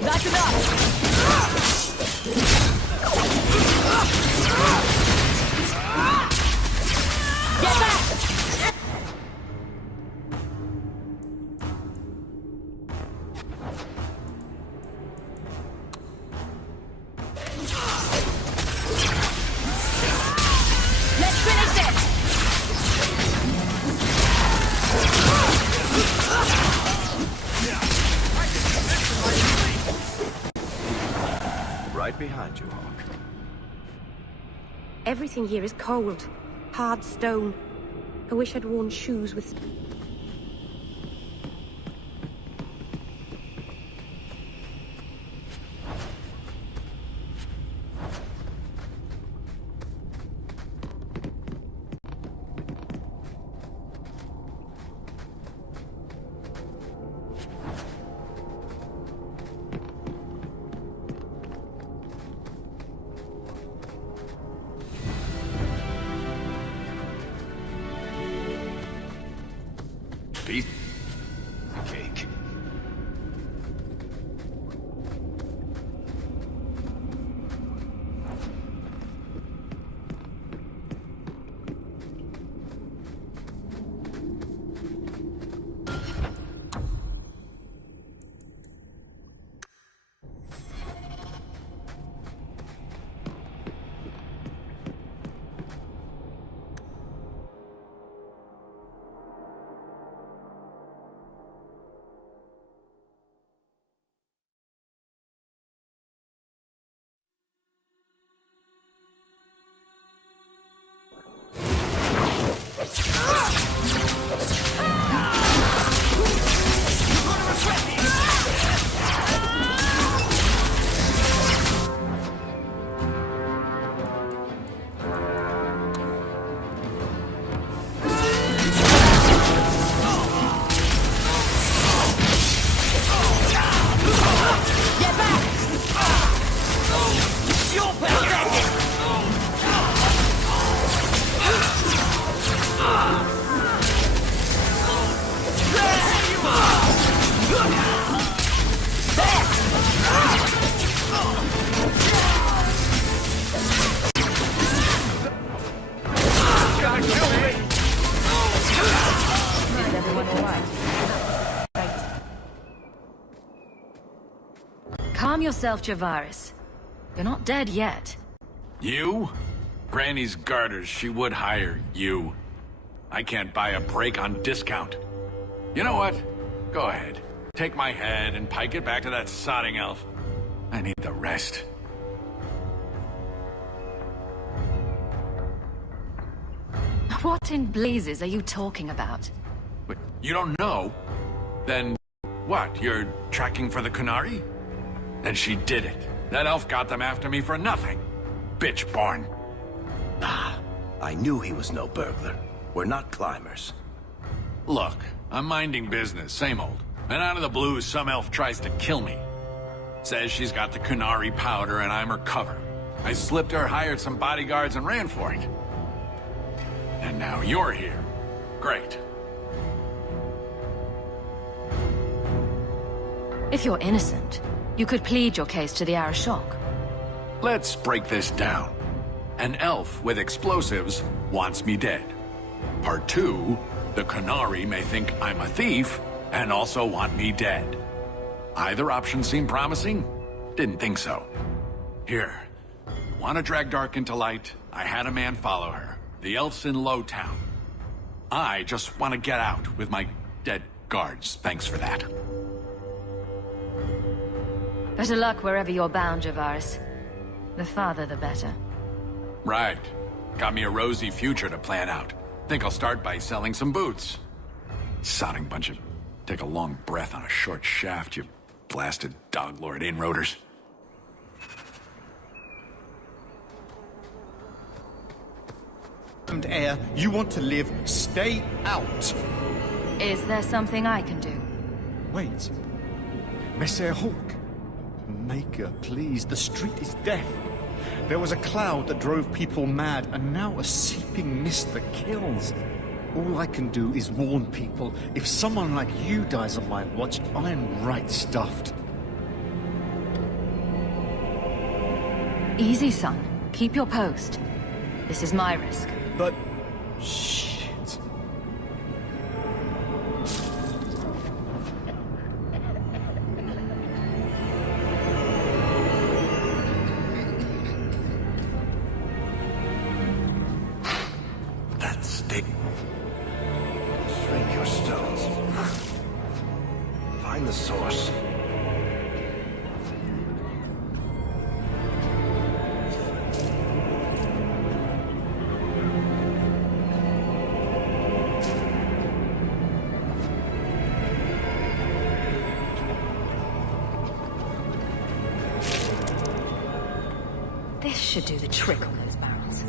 That's enough! Get back! Let's finish it! Right behind you, Hawk. Everything here is cold. Hard stone. I wish I'd worn shoes with... Calm yourself, Javaris. You're not dead yet. You? Granny's garters, she would hire you. I can't buy a break on discount. You know what? Go ahead. Take my head and pike it back to that sodding elf. I need the rest. What in blazes are you talking about? But you don't know? Then what? You're tracking for the Kunari? Then she did it. That elf got them after me for nothing. Bitch born. Ah, I knew he was no burglar. We're not climbers. Look, I'm minding business, same old. And out of the blue, some elf tries to kill me. Says she's got the Kunari powder and I'm her cover. I slipped her, hired some bodyguards, and ran for it. And now you're here. Great. If you're innocent, you could plead your case to the Arashok. Let's break this down. An elf with explosives wants me dead. Part 2, the Kunari may think I'm a thief and also want me dead. Either option seemed promising? Didn't think so. Here, you want to drag Dark into light? I had a man follow her. The elf's in Lowtown. I just want to get out with my dead guards. Thanks for that. Better luck wherever you're bound, Javaris. The farther, the better. Right. Got me a rosy future to plan out. Think I'll start by selling some boots. Sodding bunch of... Take a long breath on a short shaft, you blasted dog-lord inroaders. Air, you want to live, stay out. Is there something I can do? Wait. Messer Hawk. Maker, please, the street is death. There was a cloud that drove people mad, and now a seeping mist that kills. All I can do is warn people. If someone like you dies on my watch, I'm right stuffed. Easy, son. Keep your post. This is my risk. But... shit. That stick. Shrink your stones. Find the source. This should do the trick on those barrels.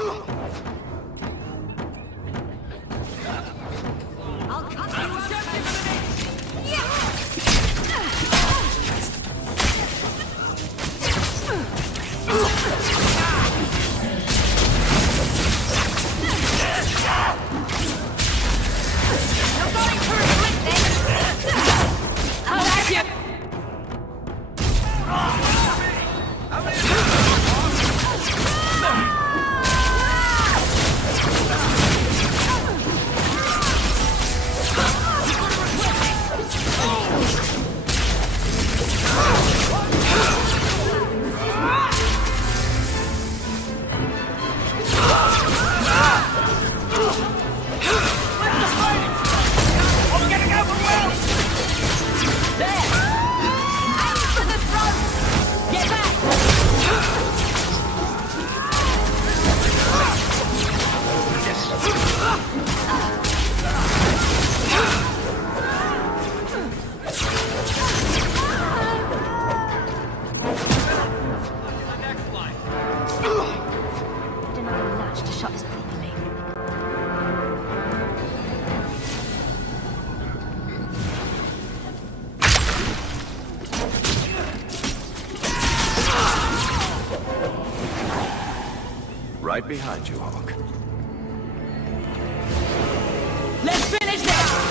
Ugh! Right behind you, Hawk. Let's finish this!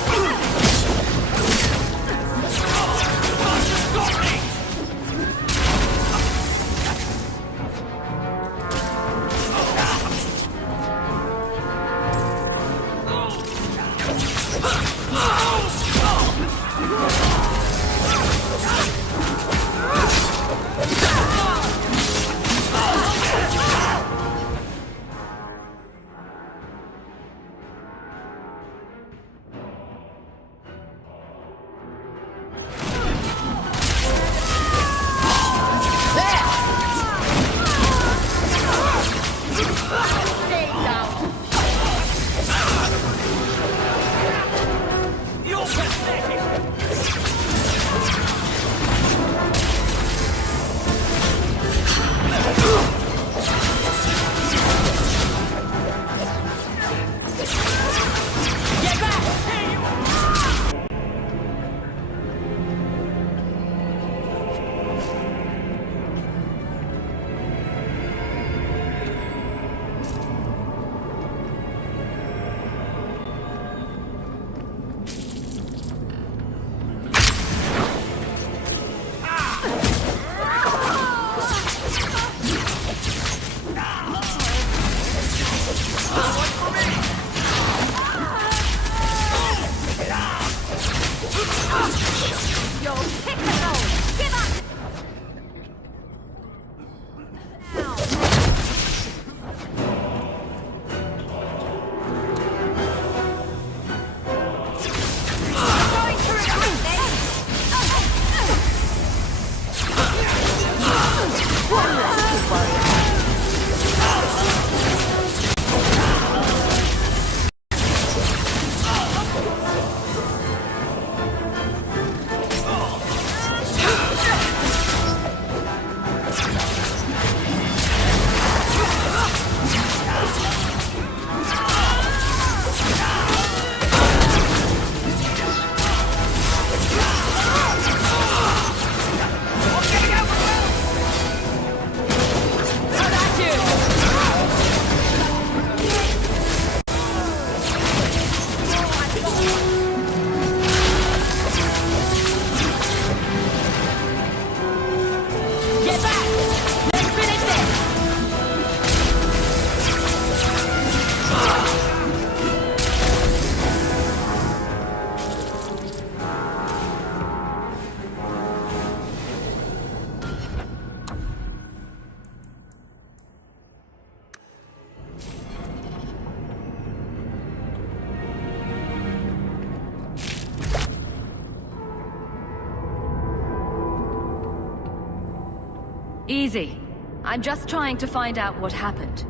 Easy. I'm just trying to find out what happened.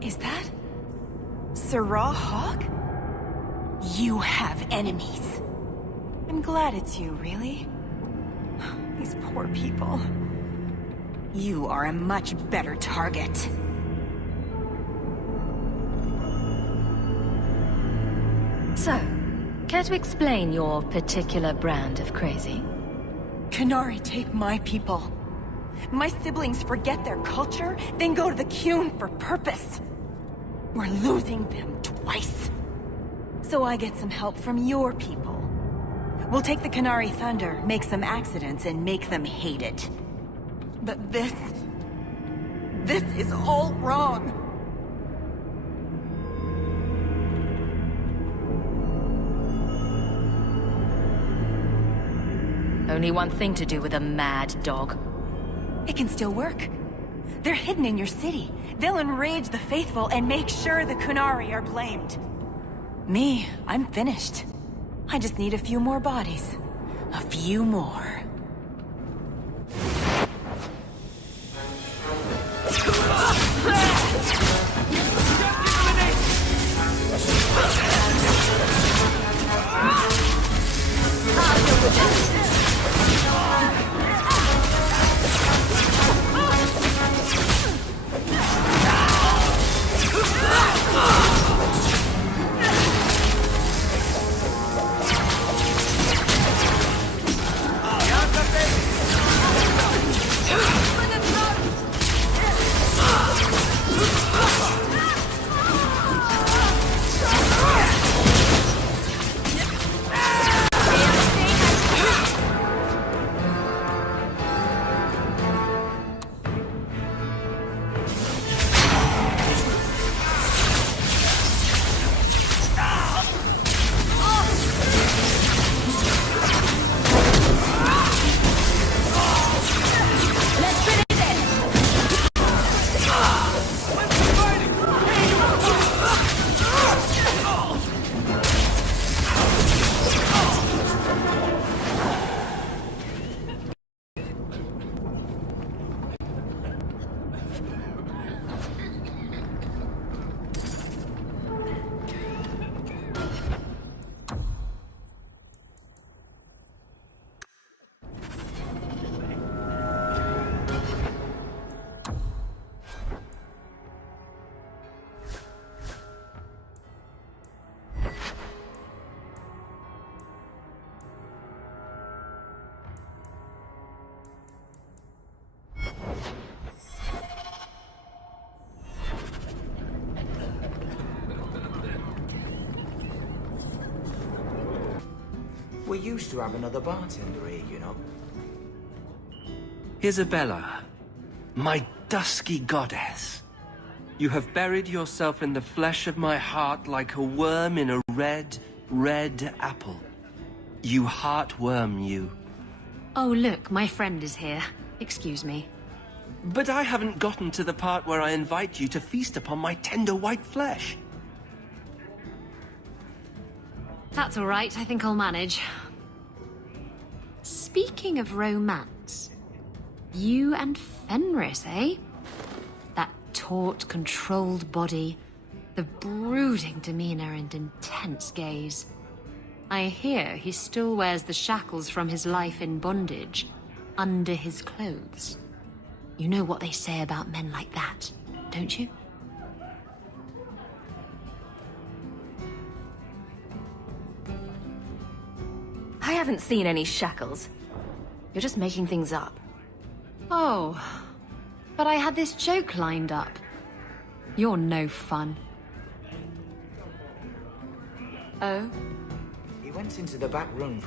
Is that... Sarah Hawk? You have enemies. I'm glad it's you, really. These poor people. You are a much better target. So, care to explain your particular brand of crazy? Qunari take my people. My siblings forget their culture, then go to the Qun for purpose. We're losing them twice. So I get some help from your people. We'll take the Qunari Thunder, make some accidents, and make them hate it. But this is all wrong. Only one thing to do with a mad dog. It can still work. They're hidden in your city. They'll enrage the faithful and make sure the Qunari are blamed. Me, I'm finished. I just need a few more bodies. A few more. We used to have another bartender here, you know. Isabella, my dusky goddess. You have buried yourself in the flesh of my heart like a worm in a red, red apple. You heartworm, you. Oh, look, my friend is here. Excuse me. But I haven't gotten to the part where I invite you to feast upon my tender white flesh. That's all right, I think I'll manage. Speaking of romance, you and Fenris, eh? That taut, controlled body, the brooding demeanor and intense gaze. I hear he still wears the shackles from his life in bondage under his clothes. You know what they say about men like that, don't you? I haven't seen any shackles. You're just making things up. Oh, but I had this joke lined up. You're no fun. Oh? He went into the back room.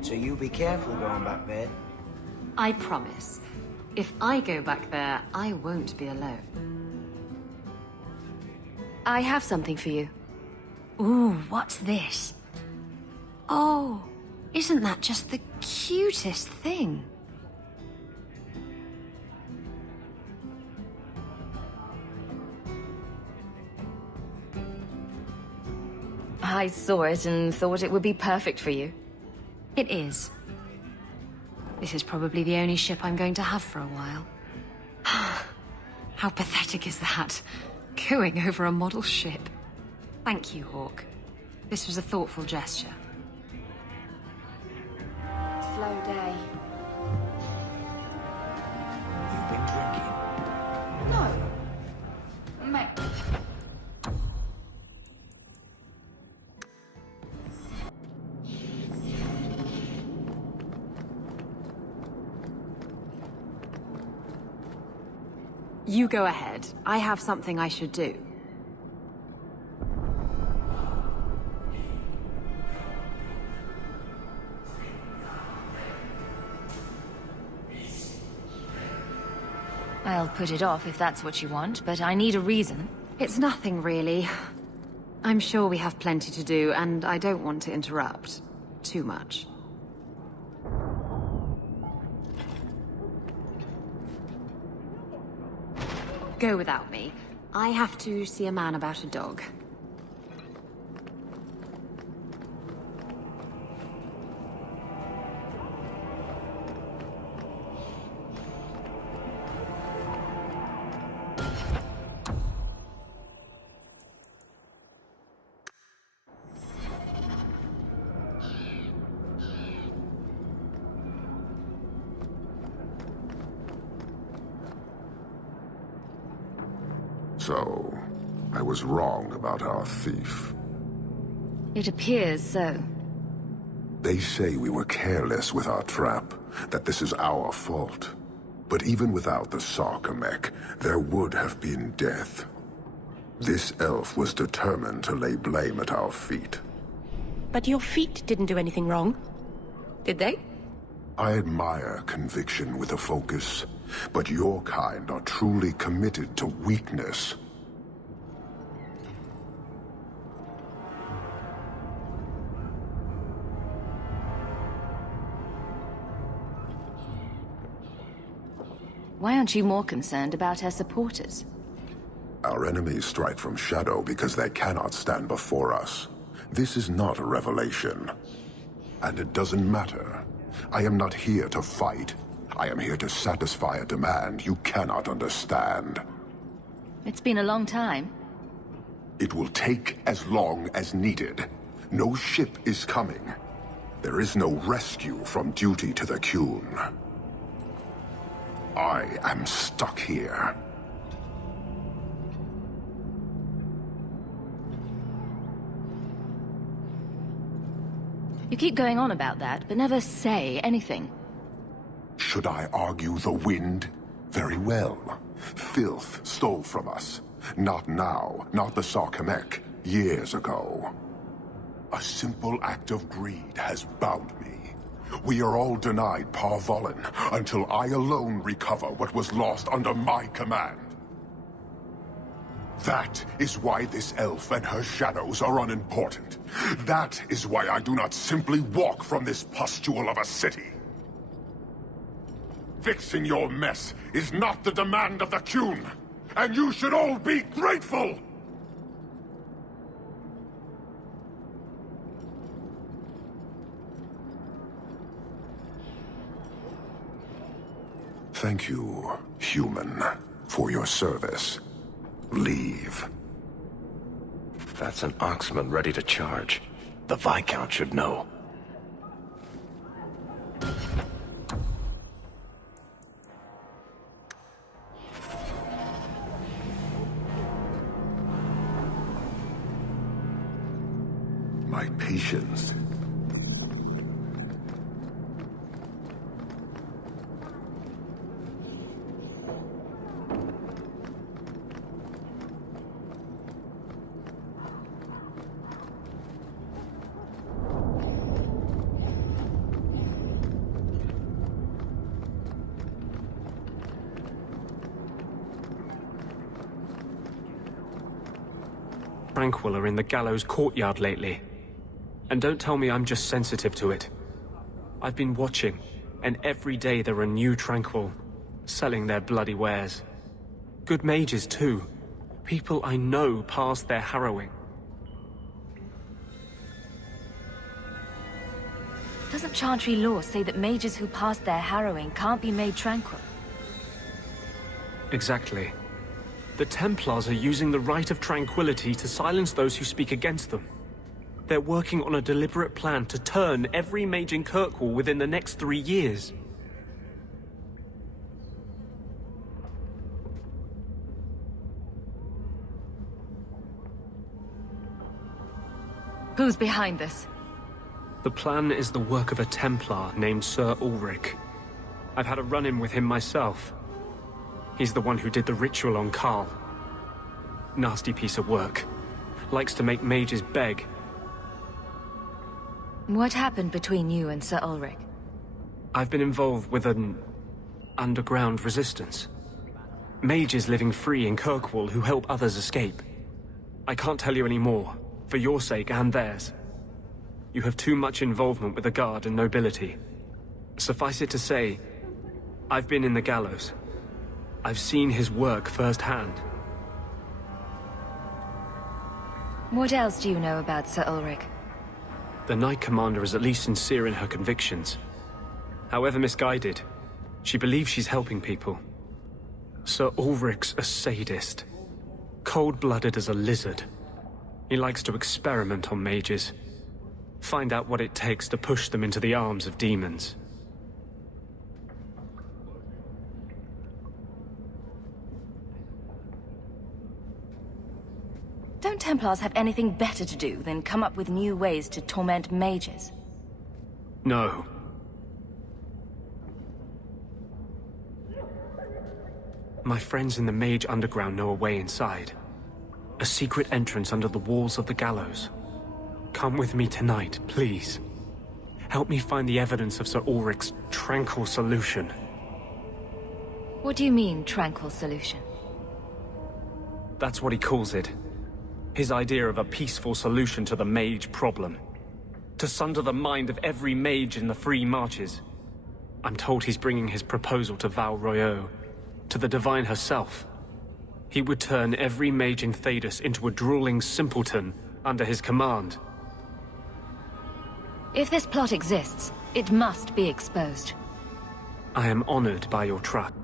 So you be careful going back there. I promise. If I go back there, I won't be alone. I have something for you. Ooh, what's this? Oh, isn't that just the cutest thing? I saw it and thought it would be perfect for you. It is. This is probably the only ship I'm going to have for a while. How pathetic is that? Going over a model ship. Thank you, Hawk. This was a thoughtful gesture. Slow day. You've been drinking? No. Mate. You go ahead. I have something I should do. I'll put it off if that's what you want, but I need a reason. It's nothing, really. I'm sure we have plenty to do, and I don't want to interrupt too much. Go without me. I have to see a man about a dog. So, I was wrong about our thief. It appears so. They say we were careless with our trap, that this is our fault. But even without the Sarkamech, there would have been death. This elf was determined to lay blame at our feet. But your feet didn't do anything wrong, did they? I admire conviction with a focus, but your kind are truly committed to weakness. Why aren't you more concerned about her supporters? Our enemies strike from shadow because they cannot stand before us. This is not a revelation. And it doesn't matter. I am not here to fight. I am here to satisfy a demand you cannot understand. It's been a long time. It will take as long as needed. No ship is coming. There is no rescue from duty to the Qun. I am stuck here. You keep going on about that, but never say anything. Should I argue the wind? Very well. Filth stole from us. Not now, not the Sarkamek, years ago. A simple act of greed has bound me. We are all denied Parvolin until I alone recover what was lost under my command. That is why this elf and her shadows are unimportant. That is why I do not simply walk from this pustule of a city. Fixing your mess is not the demand of the Qun, and you should all be grateful! Thank you, human, for your service. Leave. That's an Oxman ready to charge. The Viscount should know. My patience. Tranquil are in the gallows courtyard lately. And don't tell me I'm just sensitive to it. I've been watching, and every day there are new Tranquil selling their bloody wares. Good mages too. People I know past their harrowing. Doesn't Chantry law say that mages who pass their harrowing can't be made tranquil? Exactly. The Templars are using the right of tranquility to silence those who speak against them. They're working on a deliberate plan to turn every mage in Kirkwall within the next 3 years. Who's behind this? The plan is the work of a Templar named Sir Ulrich. I've had a run-in with him myself. He's the one who did the ritual on Karl. Nasty piece of work. Likes to make mages beg. What happened between you and Sir Ulrich? I've been involved with an underground resistance. Mages living free in Kirkwall who help others escape. I can't tell you any more, for your sake and theirs. You have too much involvement with the Guard and nobility. Suffice it to say, I've been in the gallows. I've seen his work firsthand. What else do you know about Sir Ulrich? The Knight Commander is at least sincere in her convictions. However misguided, she believes she's helping people. Sir Ulrich's a sadist. Cold-blooded as a lizard. He likes to experiment on mages. Find out what it takes to push them into the arms of demons. Don't Templars have anything better to do than come up with new ways to torment mages? No. My friends in the Mage Underground know a way inside. A secret entrance under the walls of the gallows. Come with me tonight, please. Help me find the evidence of Sir Ulrich's tranquil solution. What do you mean, tranquil solution? That's what he calls it. His idea of a peaceful solution to the mage problem. To sunder the mind of every mage in the free marches. I'm told he's bringing his proposal to Val Royeaux, to the Divine herself. He would turn every mage in Thedas into a drooling simpleton under his command. If this plot exists, it must be exposed. I am honored by your trust.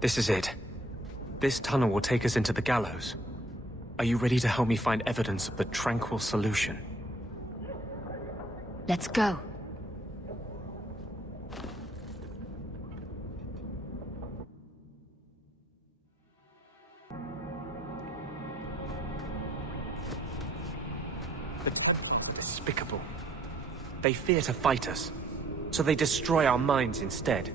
This is it. This tunnel will take us into the gallows. Are you ready to help me find evidence of the tranquil solution? Let's go. The Templars are despicable. They fear to fight us, so they destroy our minds instead.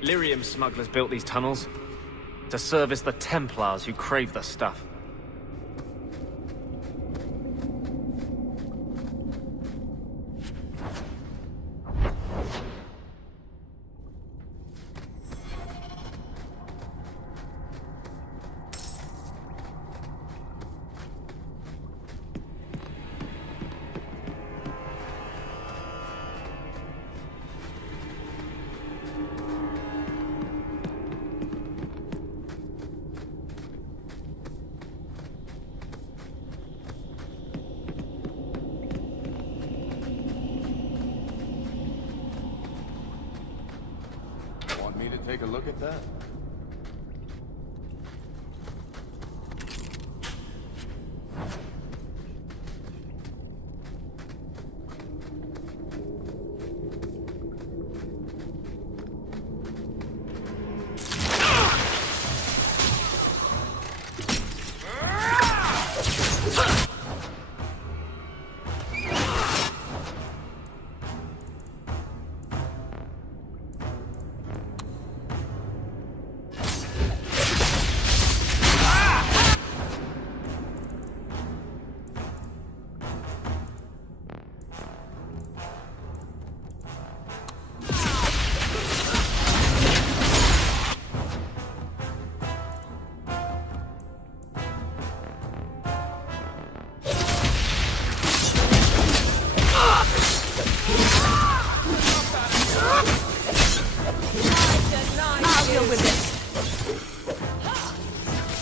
Lyrium smugglers built these tunnels to service the Templars who crave the stuff. Me to take a look at that?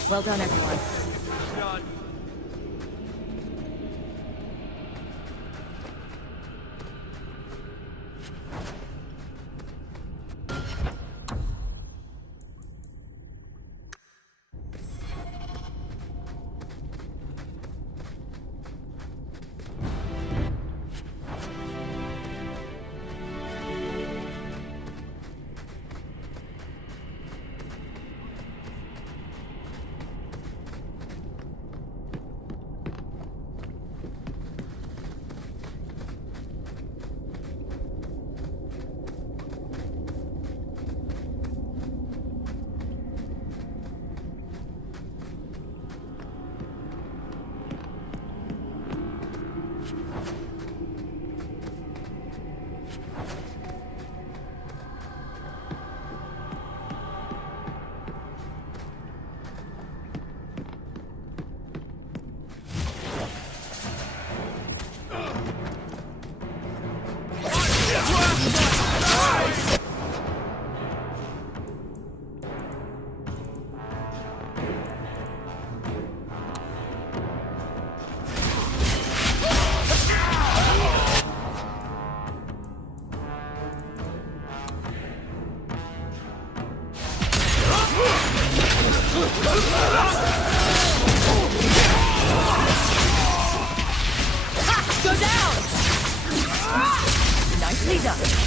Well done, everyone. Leader!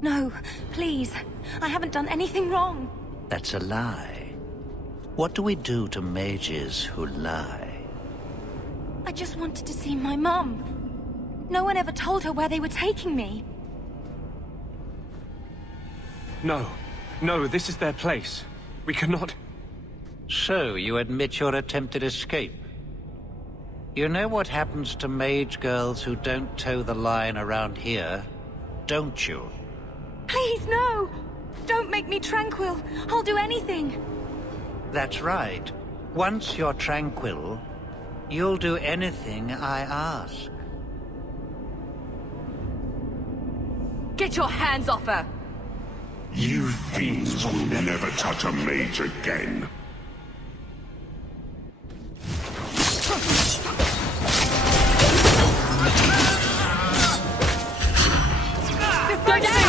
No, please. I haven't done anything wrong. That's a lie. What do we do to mages who lie? I just wanted to see my mum. No one ever told her where they were taking me. No. No, this is their place. We cannot... So, you admit your attempted escape? You know what happens to mage girls who don't toe the line around here, don't you? Please, no! Don't make me tranquil. I'll do anything. That's right. Once you're tranquil, you'll do anything I ask. Get your hands off her! You fiends will never touch a mage again. Go down!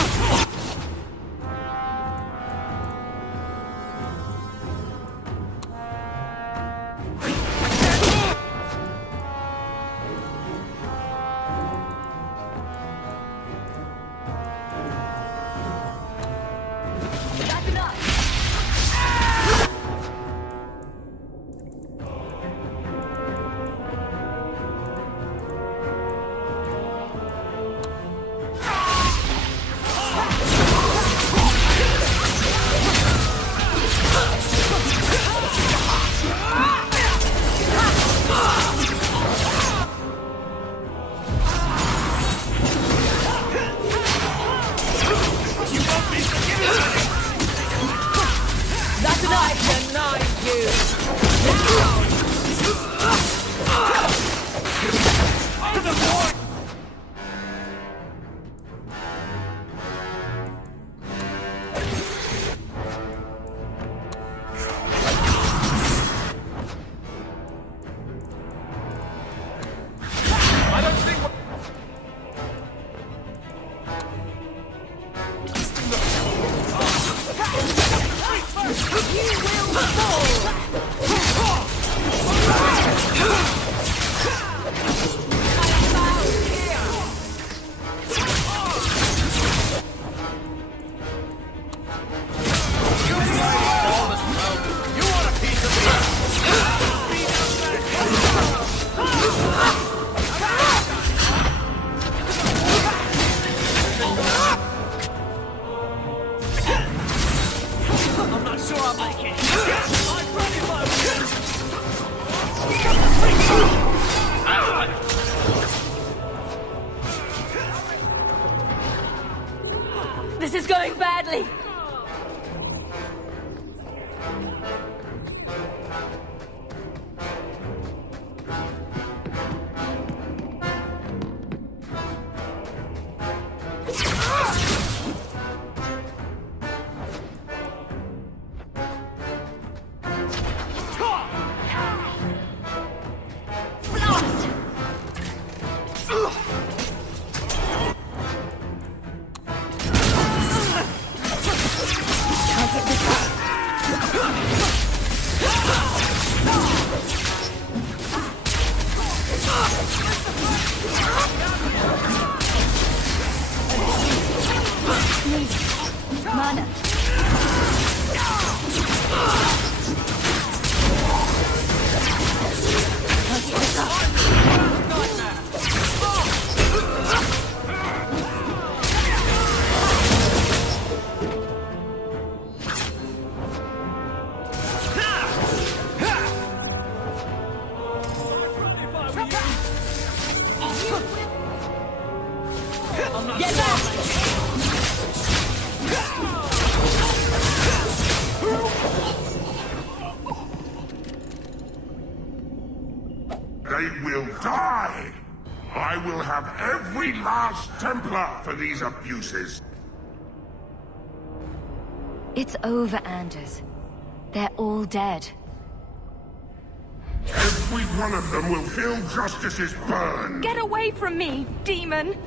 This is going badly! Mana. Get back! They will die! I will have every last Templar for these abuses! It's over, Anders. They're all dead. Every one of them will feel justice's burn! Get away from me, demon!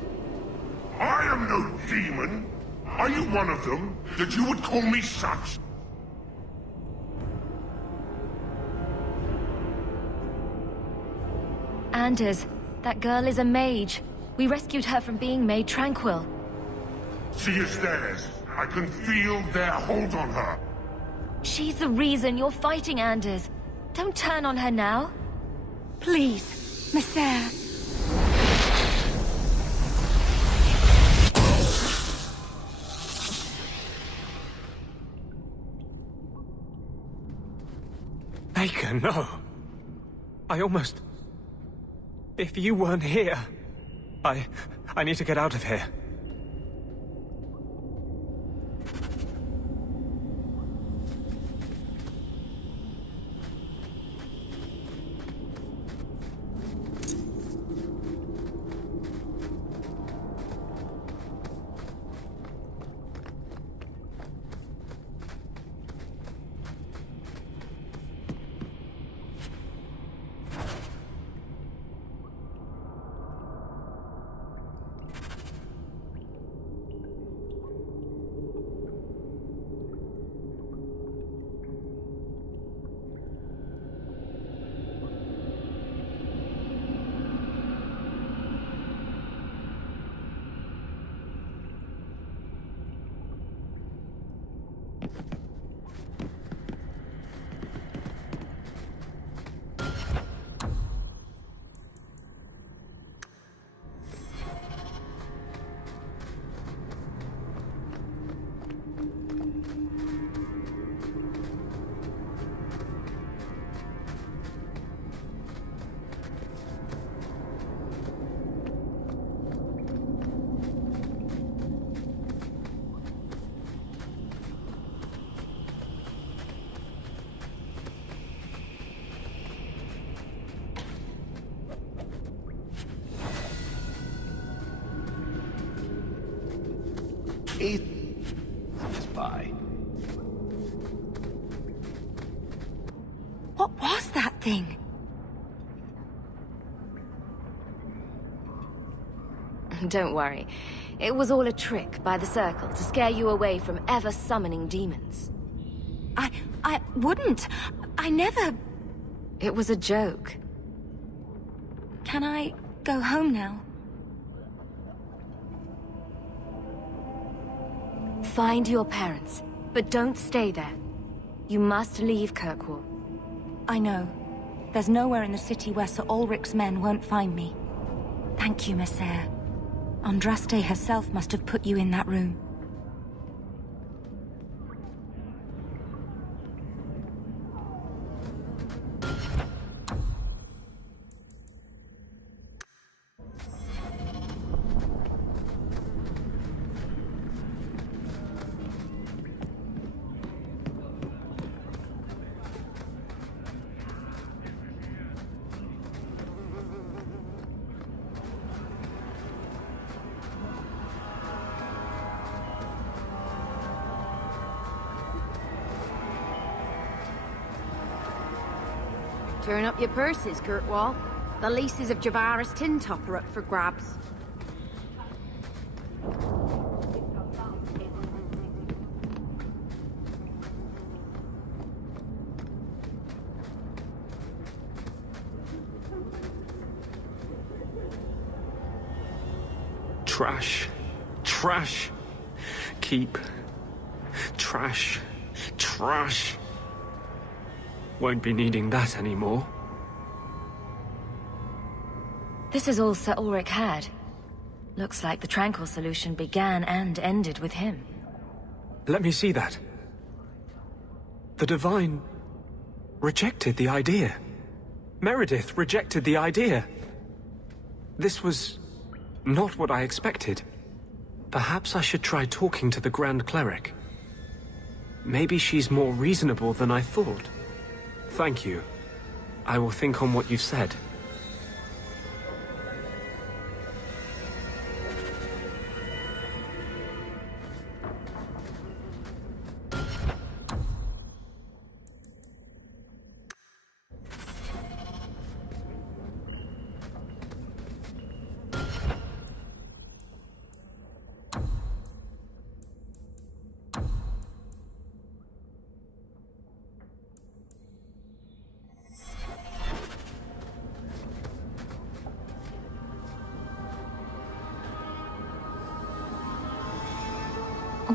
I am no demon! Are you one of them, that you would call me such? Anders, that girl is a mage. We rescued her from being made tranquil. She is theirs. I can feel their hold on her. She's the reason you're fighting, Anders. Don't turn on her now. Please, Messer. Baker, no. I almost... If you weren't here... I need to get out of here. Spy. What was that thing? Don't worry. It was all a trick by the Circle to scare you away from ever summoning demons. I wouldn't. I never... It was a joke. Can I go home now? Find your parents, but don't stay there. You must leave Kirkwall. I know. There's nowhere in the city where Sir Ulrich's men won't find me. Thank you, Messer. Andraste herself must have put you in that room. Turn up your purses, Kirkwall. The leases of Javaris Tin Top are up for grabs. Trash. Trash. Keep. Trash. Trash. Won't be needing that anymore. This is all Sir Ulrich had. Looks like the Tranquil solution began and ended with him. Let me see that. The Divine rejected the idea. Meredith rejected the idea. This was not what I expected. Perhaps I should try talking to the Grand Cleric. Maybe she's more reasonable than I thought. Thank you. I will think on what you've said.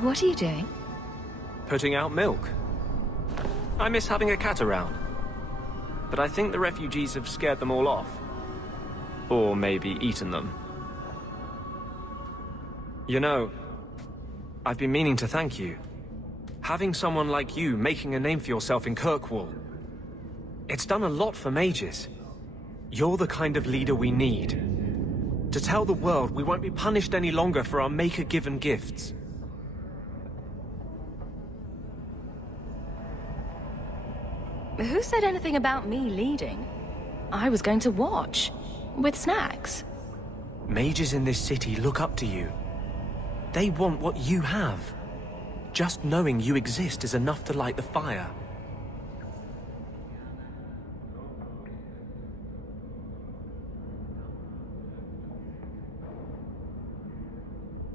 What are you doing? Putting out milk. I miss having a cat around. But I think the refugees have scared them all off. Or maybe eaten them. You know, I've been meaning to thank you. Having someone like you making a name for yourself in Kirkwall. It's done a lot for mages. You're the kind of leader we need. To tell the world we won't be punished any longer for our Maker-given gifts. Who said anything about me leading? I was going to watch. With snacks. Mages in this city look up to you. They want what you have. Just knowing you exist is enough to light the fire.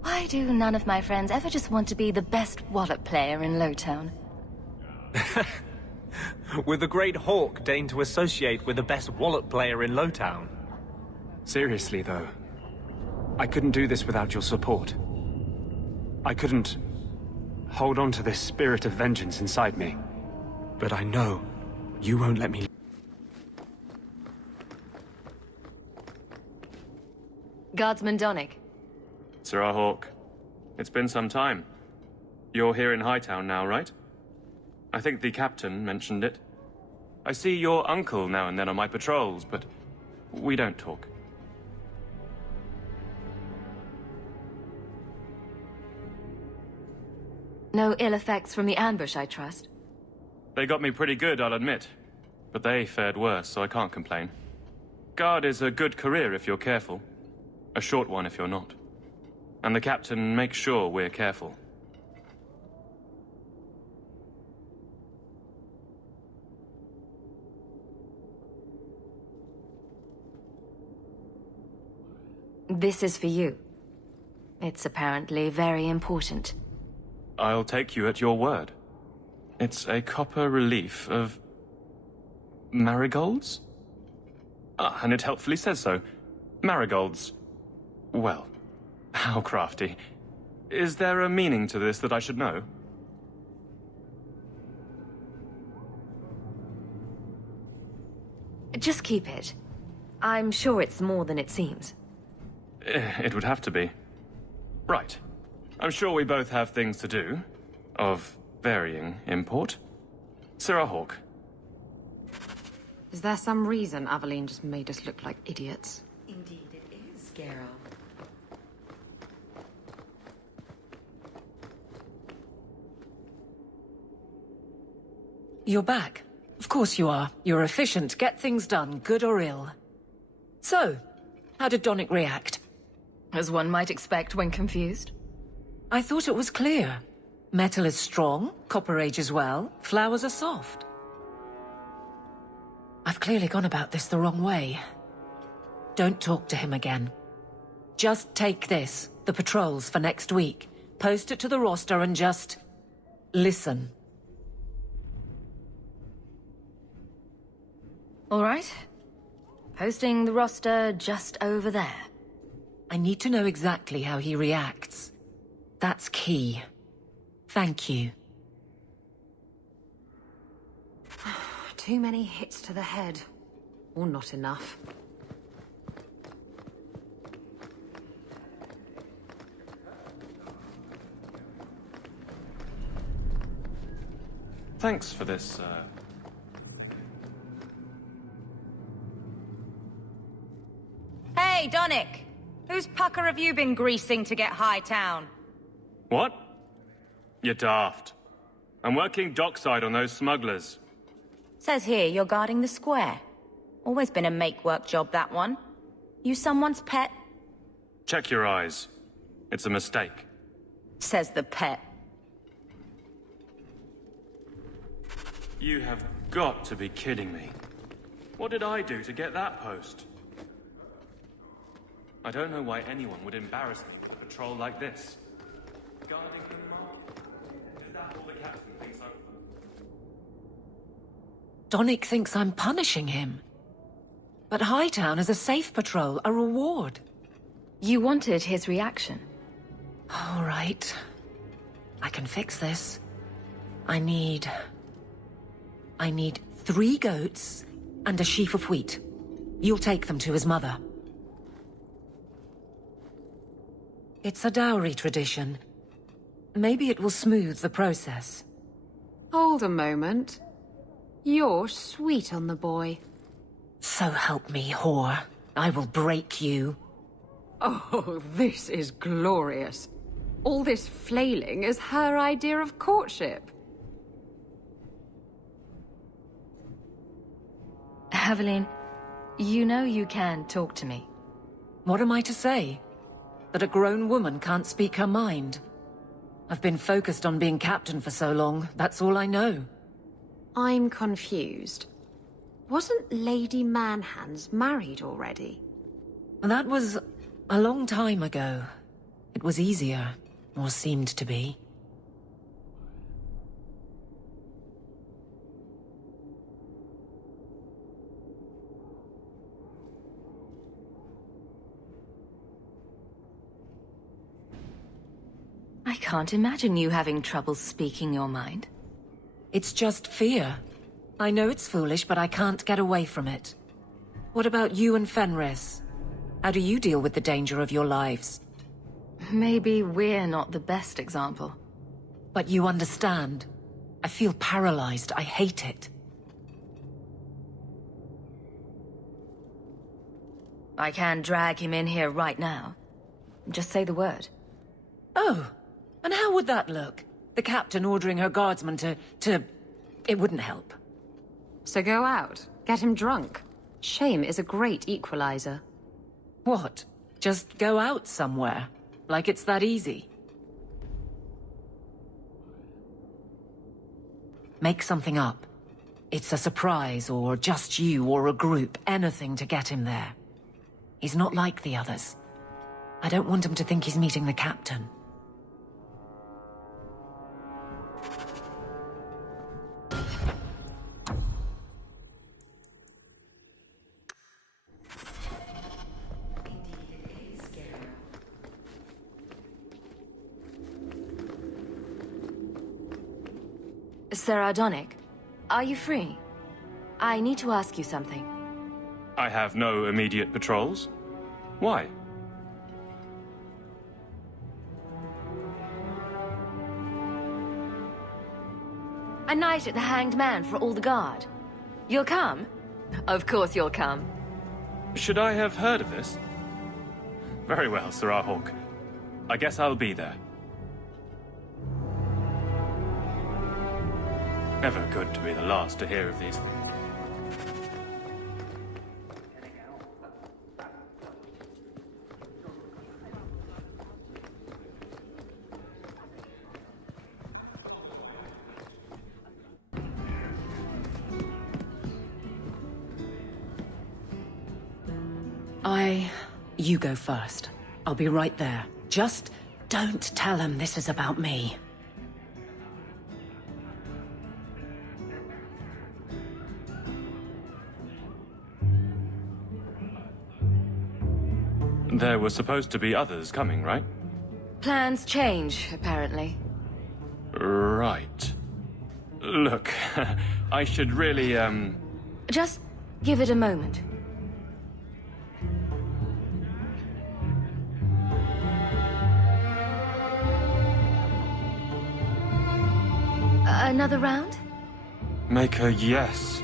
Why do none of my friends ever just want to be the best wallet player in Lowtown? With the great Hawk deigned to associate with the best wallet player in Lowtown. Seriously, though, I couldn't do this without your support. I couldn't hold on to this spirit of vengeance inside me. But I know you won't let me. Guardsman Donnick. Sir Hawk, it's been some time. You're here in Hightown now, right? I think the captain mentioned it. I see your uncle now and then on my patrols, but we don't talk. No ill effects from the ambush, I trust? They got me pretty good, I'll admit. But they fared worse, so I can't complain. Guard is a good career if you're careful. A short one if you're not. And the captain makes sure we're careful. This is for you. It's apparently very important. I'll take you at your word. It's a copper relief of marigolds? And it helpfully says so. Marigolds. Well, how crafty. Is there a meaning to this that I should know? Just keep it. I'm sure it's more than it seems. It would have to be. Right. I'm sure we both have things to do. Of varying import. Sir Hawk. Is there some reason Aveline just made us look like idiots? Indeed it is, Geralt. You're back. Of course you are. You're efficient. Get things done, good or ill. So, how did Donnick react? As one might expect when confused. I thought it was clear. Metal is strong, copper ages well, flowers are soft. I've clearly gone about this the wrong way. Don't talk to him again. Just take this, the patrols for next week. Post it to the roster and just... listen. All right. Posting the roster just over there. I need to know exactly how he reacts. That's key. Thank you. Too many hits to the head. Or not enough. Thanks for this, Hey, Donnick! Whose pucker have you been greasing to get Hightown? What? You're daft. I'm working dockside on those smugglers. Says here you're guarding the square. Always been a make-work job, that one. You someone's pet? Check your eyes. It's a mistake. Says the pet. You have got to be kidding me. What did I do to get that post? I don't know why anyone would embarrass me with a patrol like this. Guarding the mark. Is that all the captain thinks I'm... Donnick thinks I'm punishing him. But Hightown is a safe patrol, a reward. You wanted his reaction. All right. I can fix this. I need 3 goats and a sheaf of wheat. You'll take them to his mother. It's a dowry tradition. Maybe it will smooth the process. Hold a moment. You're sweet on the boy. So help me, whore. I will break you. Oh, this is glorious. All this flailing is her idea of courtship. Aveline, you know you can talk to me. What am I to say? That a grown woman can't speak her mind? I've been focused on being captain for so long, that's all I know. I'm confused. Wasn't Lady Manhands married already? That was a long time ago. It was easier, or seemed to be. I can't imagine you having trouble speaking your mind. It's just fear. I know it's foolish, but I can't get away from it. What about you and Fenris? How do you deal with the danger of your lives? Maybe we're not the best example. But you understand. I feel paralyzed. I hate it. I can drag him in here right now. Just say the word. Oh, and how would that look? The captain ordering her guardsmen to... It wouldn't help. So go out. Get him drunk. Shame is a great equalizer. What? Just go out somewhere? Like it's that easy? Make something up. It's a surprise, or just you, or a group. Anything to get him there. He's not like the others. I don't want him to think he's meeting the captain. Sarah Donnick, are you free? I need to ask you something. I have no immediate patrols. Why? A night at the Hanged Man for all the guard. You'll come? Of course you'll come. Should I have heard of this? Very well, Sarah Hawk. I guess I'll be there. Never good to be the last to hear of these things. You go first. I'll be right there. Just don't tell him this is about me. There were supposed to be others coming, right? Plans change, apparently. Right. Look, I should really, Just give it a moment. Another round? Make a yes.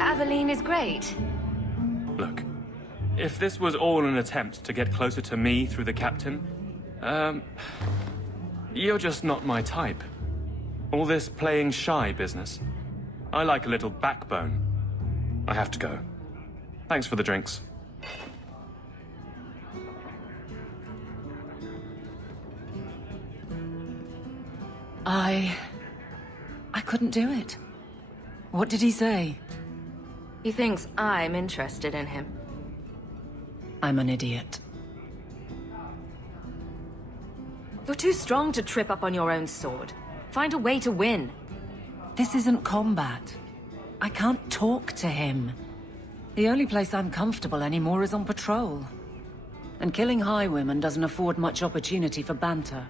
Aveline is great. Look, if this was all an attempt to get closer to me through the captain, you're just not my type. All this playing shy business. I like a little backbone. I have to go. Thanks for the drinks. I couldn't do it. What did he say? He thinks I'm interested in him. I'm an idiot. You're too strong to trip up on your own sword. Find a way to win. This isn't combat. I can't talk to him. The only place I'm comfortable anymore is on patrol. And killing highwaymen doesn't afford much opportunity for banter.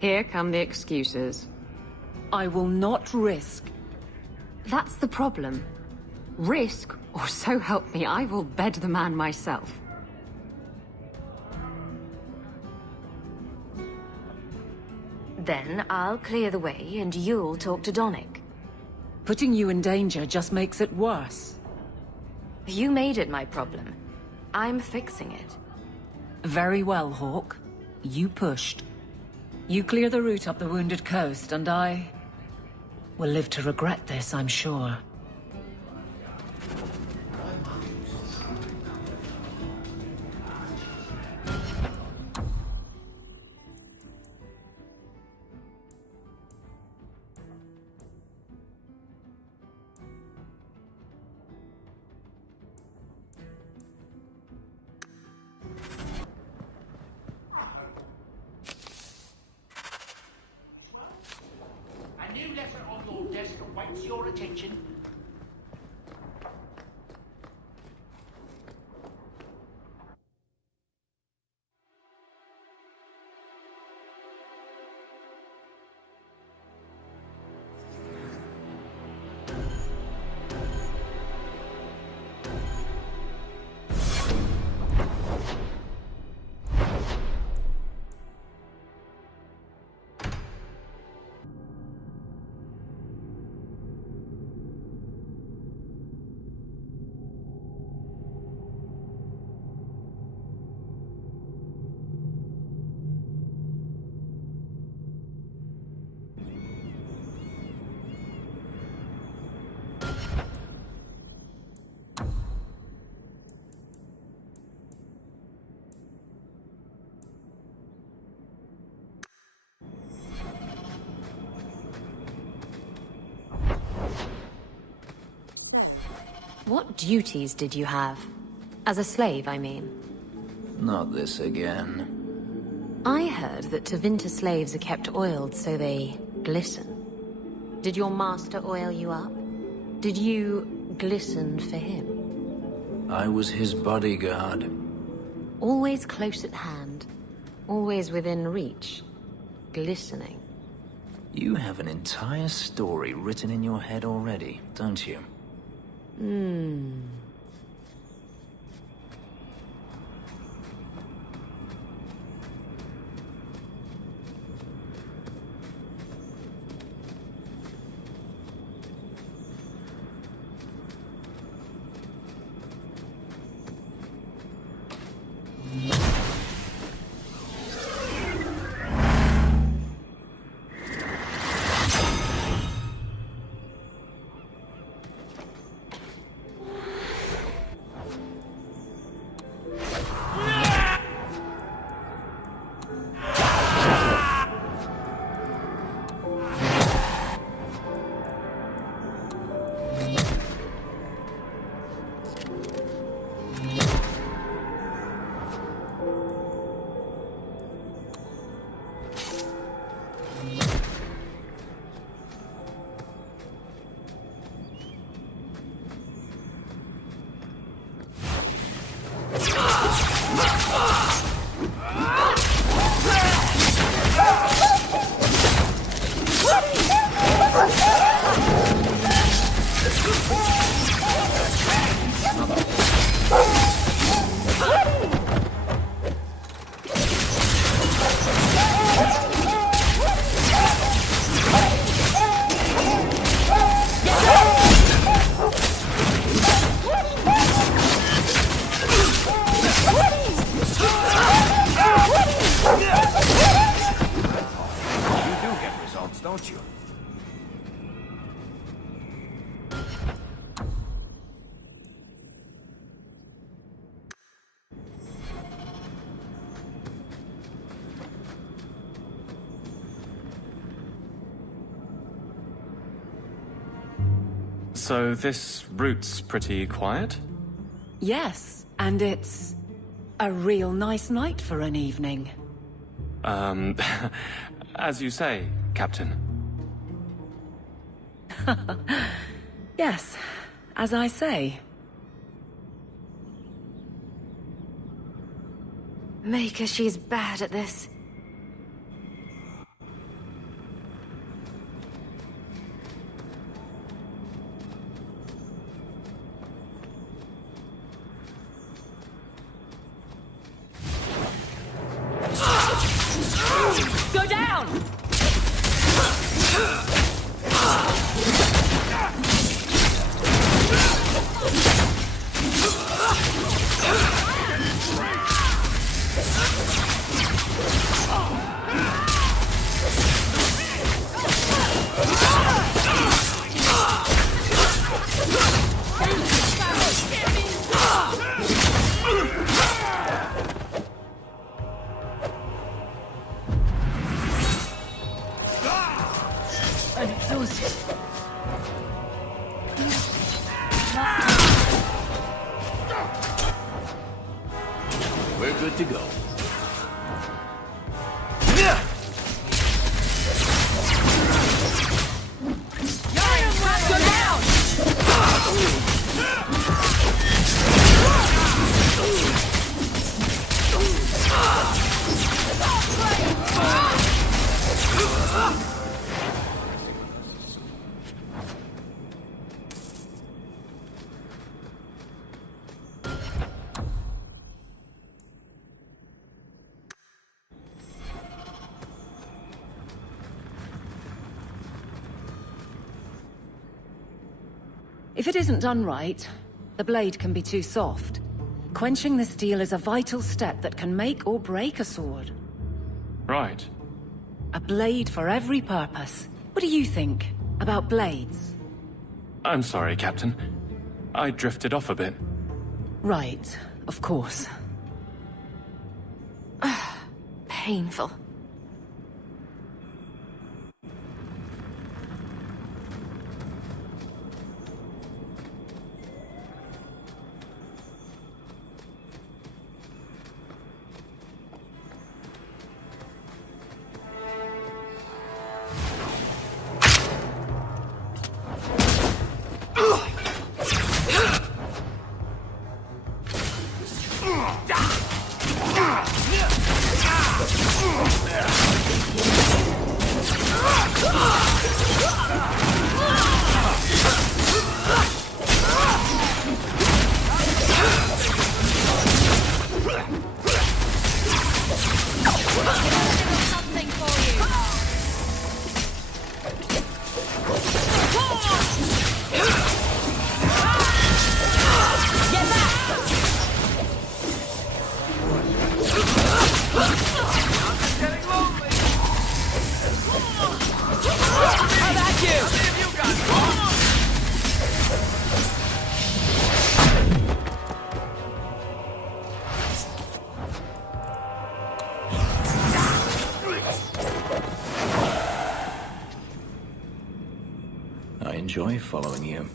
Here come the excuses. I will not risk. That's the problem. Risk, or so help me, I will bed the man myself. Then I'll clear the way and you'll talk to Donick. Putting you in danger just makes it worse. You made it my problem. I'm fixing it. Very well, Hawk. You pushed. You clear the route up the Wounded Coast, and I will live to regret this, I'm sure. A new letter on your desk awaits your attention. What duties did you have? As a slave, I mean. Not this again. I heard that Tevinter slaves are kept oiled so they glisten. Did your master oil you up? Did you glisten for him? I was his bodyguard. Always close at hand. Always within reach. Glistening. You have an entire story written in your head already, don't you? without you. So this route's pretty quiet? Yes, and it's a real nice night for an evening. As you say, Captain. Yes, as I say. Maker, she's bad at this. Go down! I'm exhausted. We're good to go. Go down! If it isn't done right, the blade can be too soft. Quenching the steel is a vital step that can make or break a sword. Right. A blade for every purpose. What do you think about blades? I'm sorry, Captain. I drifted off a bit. Right, of course. Painful. I enjoy following you.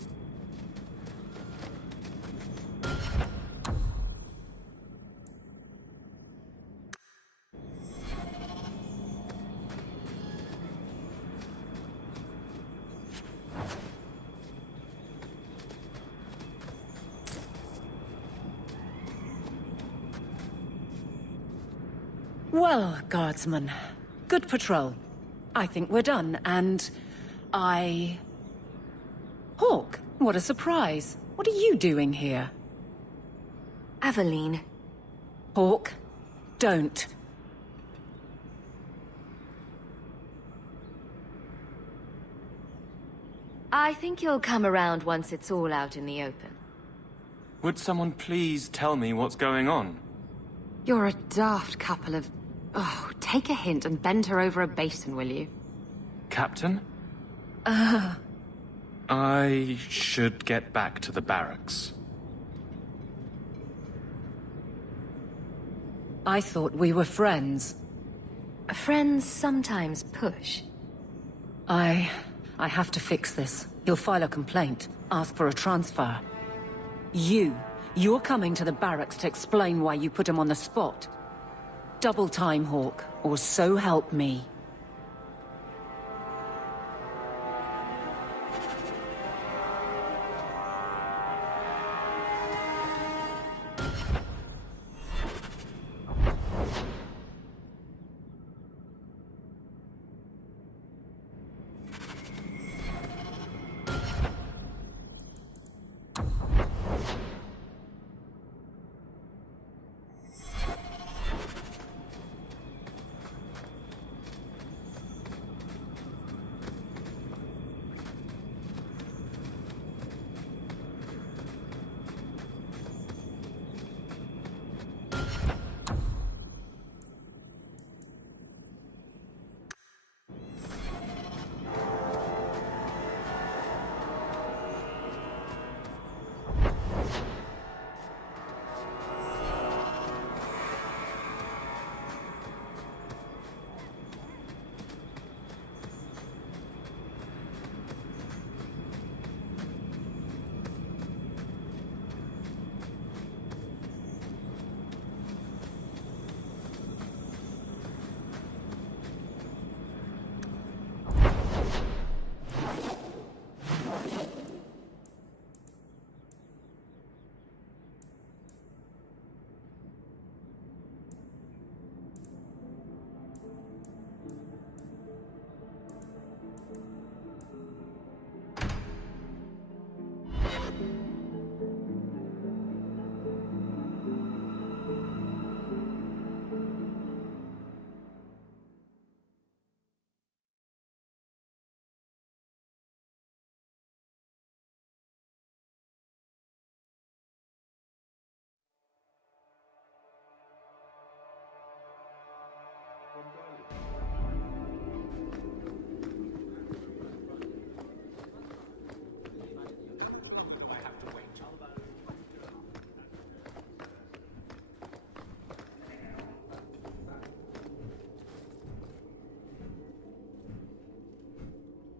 Well, guardsman, good patrol. I think we're done, and Hawk, what a surprise. What are you doing here? Aveline. Hawk, don't. I think you'll come around once it's all out in the open. Would someone please tell me what's going on? You're a daft couple of... Oh, take a hint and bend her over a basin, will you? Captain? I should get back to the barracks. I thought we were friends. Friends sometimes push. I have to fix this. He'll file a complaint, ask for a transfer. You're coming to the barracks to explain why you put him on the spot. Double time, Hawk, or so help me.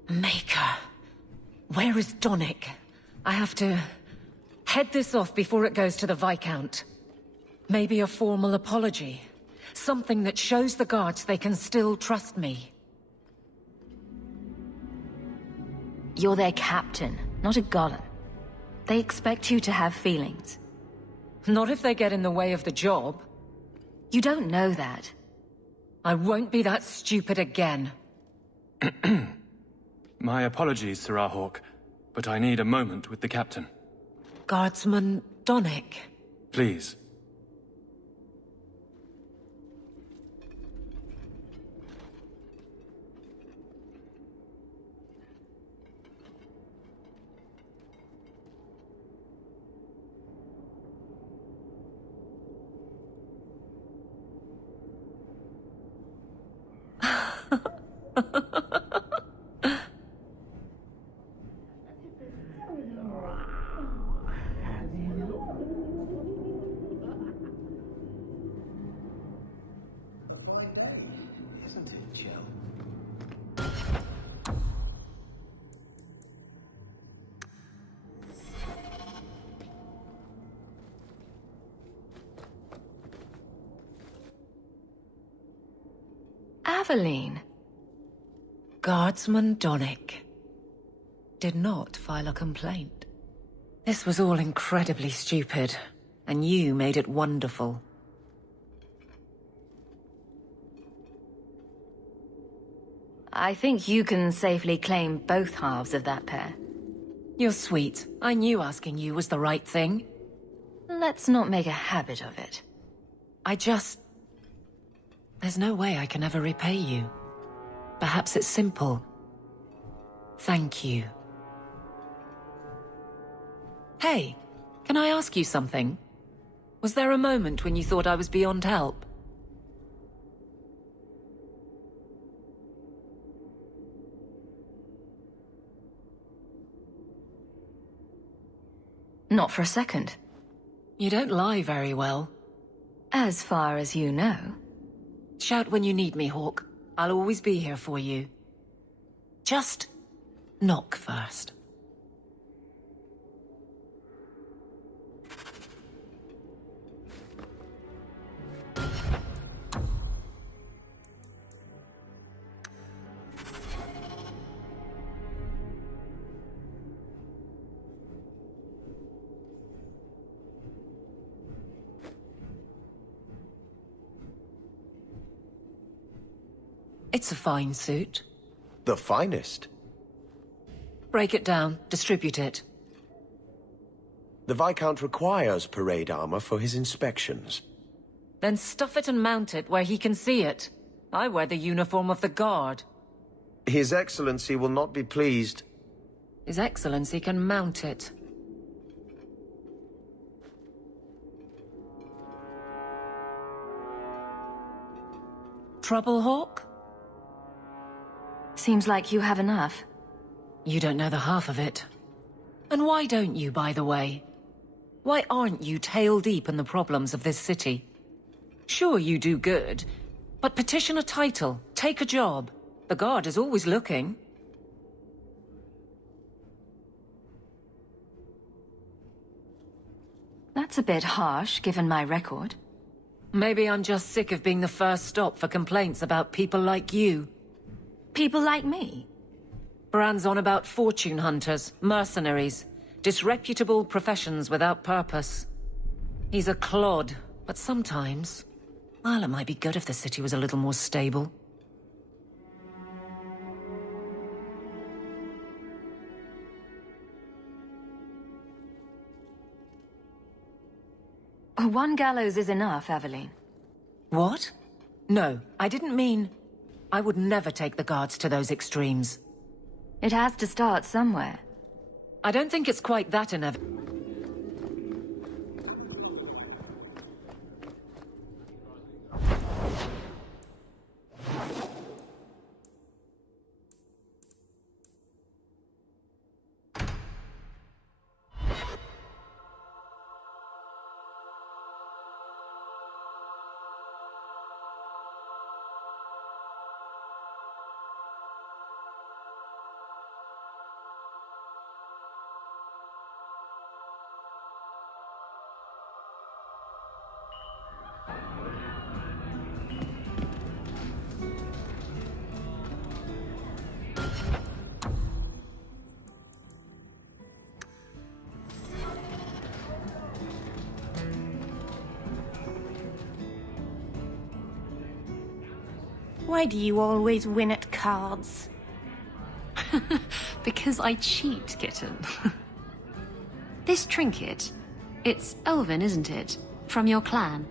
Maker. Where is Donnic? I have to head this off before it goes to the Viscount. Maybe a formal apology. Something that shows the guards they can still trust me. You're their captain, not a golem. They expect you to have feelings. Not if they get in the way of the job. You don't know that. I won't be that stupid again. My apologies, Sirrah Hawk, but I need a moment with the captain. Guardsman Donnic. Please. Aveline. Guardsman Donnic did not file a complaint. This was all incredibly stupid, and you made it wonderful. I think you can safely claim both halves of that pair. You're sweet. I knew asking you was the right thing. Let's not make a habit of it. There's no way I can ever repay you. Perhaps it's simple. Thank you. Hey, can I ask you something? Was there a moment when you thought I was beyond help? Not for a second. You don't lie very well. As far as you know. Shout when you need me, Hawk. I'll always be here for you. Just knock first. It's a fine suit. The finest. Break it down, distribute it. The Viscount requires parade armor for his inspections. Then stuff it and mount it where he can see it. I wear the uniform of the Guard. His Excellency will not be pleased. His Excellency can mount it. Trouble, Hawk? Seems like you have enough. You don't know the half of it. And why don't you, by the way? Why aren't you tail deep in the problems of this city? Sure, you do good, but petition a title, take a job. The Guard is always looking. That's a bit harsh, given my record. Maybe I'm just sick of being the first stop for complaints about people like you. People like me? Brand's on about fortune hunters, mercenaries, disreputable professions without purpose. He's a clod, but sometimes... well, it might be good if the city was a little more stable. One gallows is enough, Aveline. What? No, I didn't mean... I would never take the Guards to those extremes. It has to start somewhere. I don't think it's quite that inevitable. Why do you always win at cards? Because I cheat, kitten. This trinket, it's elven, isn't it? From your clan.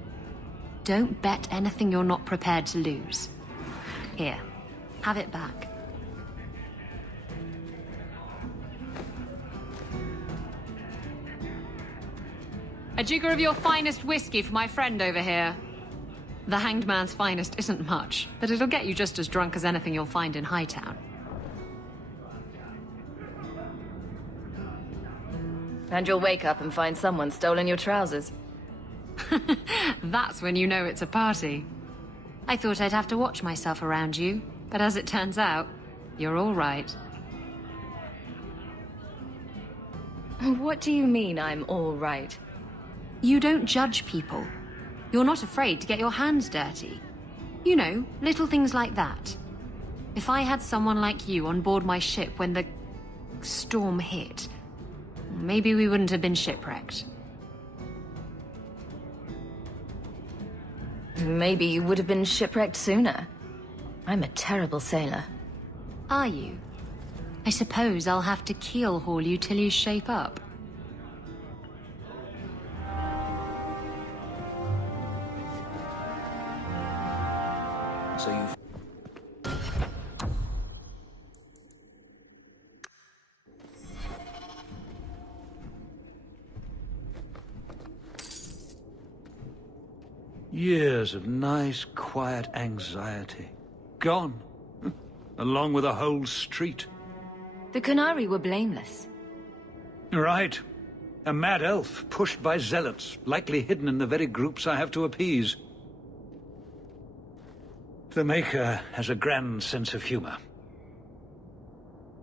Don't bet anything you're not prepared to lose. Here, have it back. A jigger of your finest whiskey for my friend over here. The Hanged Man's finest isn't much, but it'll get you just as drunk as anything you'll find in Hightown. And you'll wake up and find someone stolen your trousers. That's when you know it's a party. I thought I'd have to watch myself around you, but as it turns out, you're all right. What do you mean I'm all right? You don't judge people. You're not afraid to get your hands dirty. You know, little things like that. If I had someone like you on board my ship when the storm hit, maybe we wouldn't have been shipwrecked. Maybe you would have been shipwrecked sooner. I'm a terrible sailor. Are you? I suppose I'll have to keel haul you till you shape up. So you... Years of nice, quiet anxiety. Gone. Along with a whole street. The Qunari were blameless. Right. A mad elf pushed by zealots, likely hidden in the very groups I have to appease. The Maker has a grand sense of humor.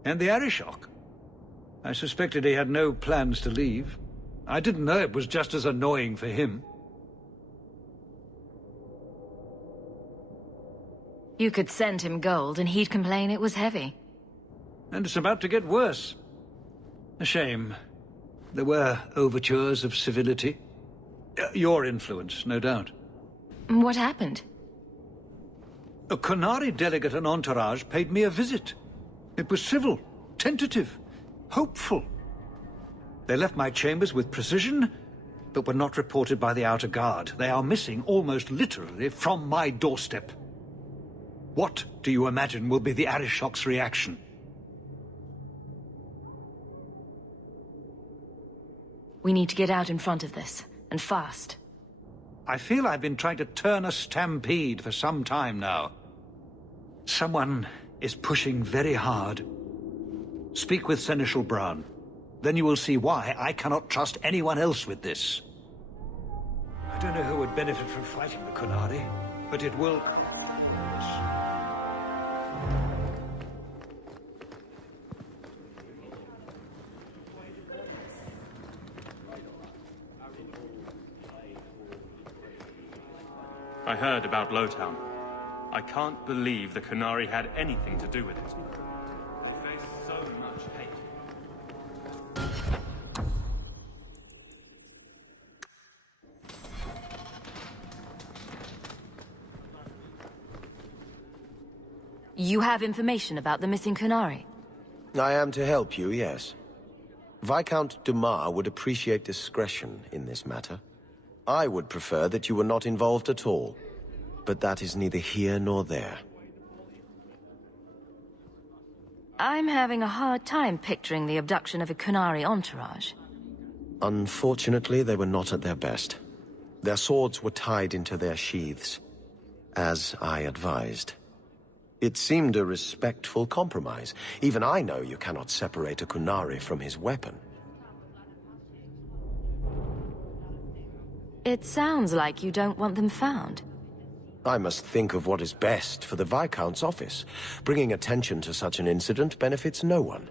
And the Arishok? I suspected he had no plans to leave. I didn't know it was just as annoying for him. You could send him gold and he'd complain it was heavy. And it's about to get worse. A shame. There were overtures of civility. Your influence, no doubt. What happened? A Qunari delegate and entourage paid me a visit. It was civil, tentative, hopeful. They left my chambers with precision, but were not reported by the outer guard. They are missing almost literally from my doorstep. What do you imagine will be the Arishok's reaction? We need to get out in front of this, and fast. I feel I've been trying to turn a stampede for some time now. Someone is pushing very hard. Speak with Seneschal Brown. Then you will see why I cannot trust anyone else with this. I don't know who would benefit from fighting the Qunari, but it will... I heard about Lowtown. I can't believe the Qunari had anything to do with it. They face so much hate. You have information about the missing Qunari? I am to help you, yes. Viscount Dumas would appreciate discretion in this matter. I would prefer that you were not involved at all, but that is neither here nor there. I'm having a hard time picturing the abduction of a Qunari entourage. Unfortunately, they were not at their best. Their swords were tied into their sheaths, as I advised. It seemed a respectful compromise. Even I know you cannot separate a Qunari from his weapon. It sounds like you don't want them found. I must think of what is best for the Viscount's office. Bringing attention to such an incident benefits no one.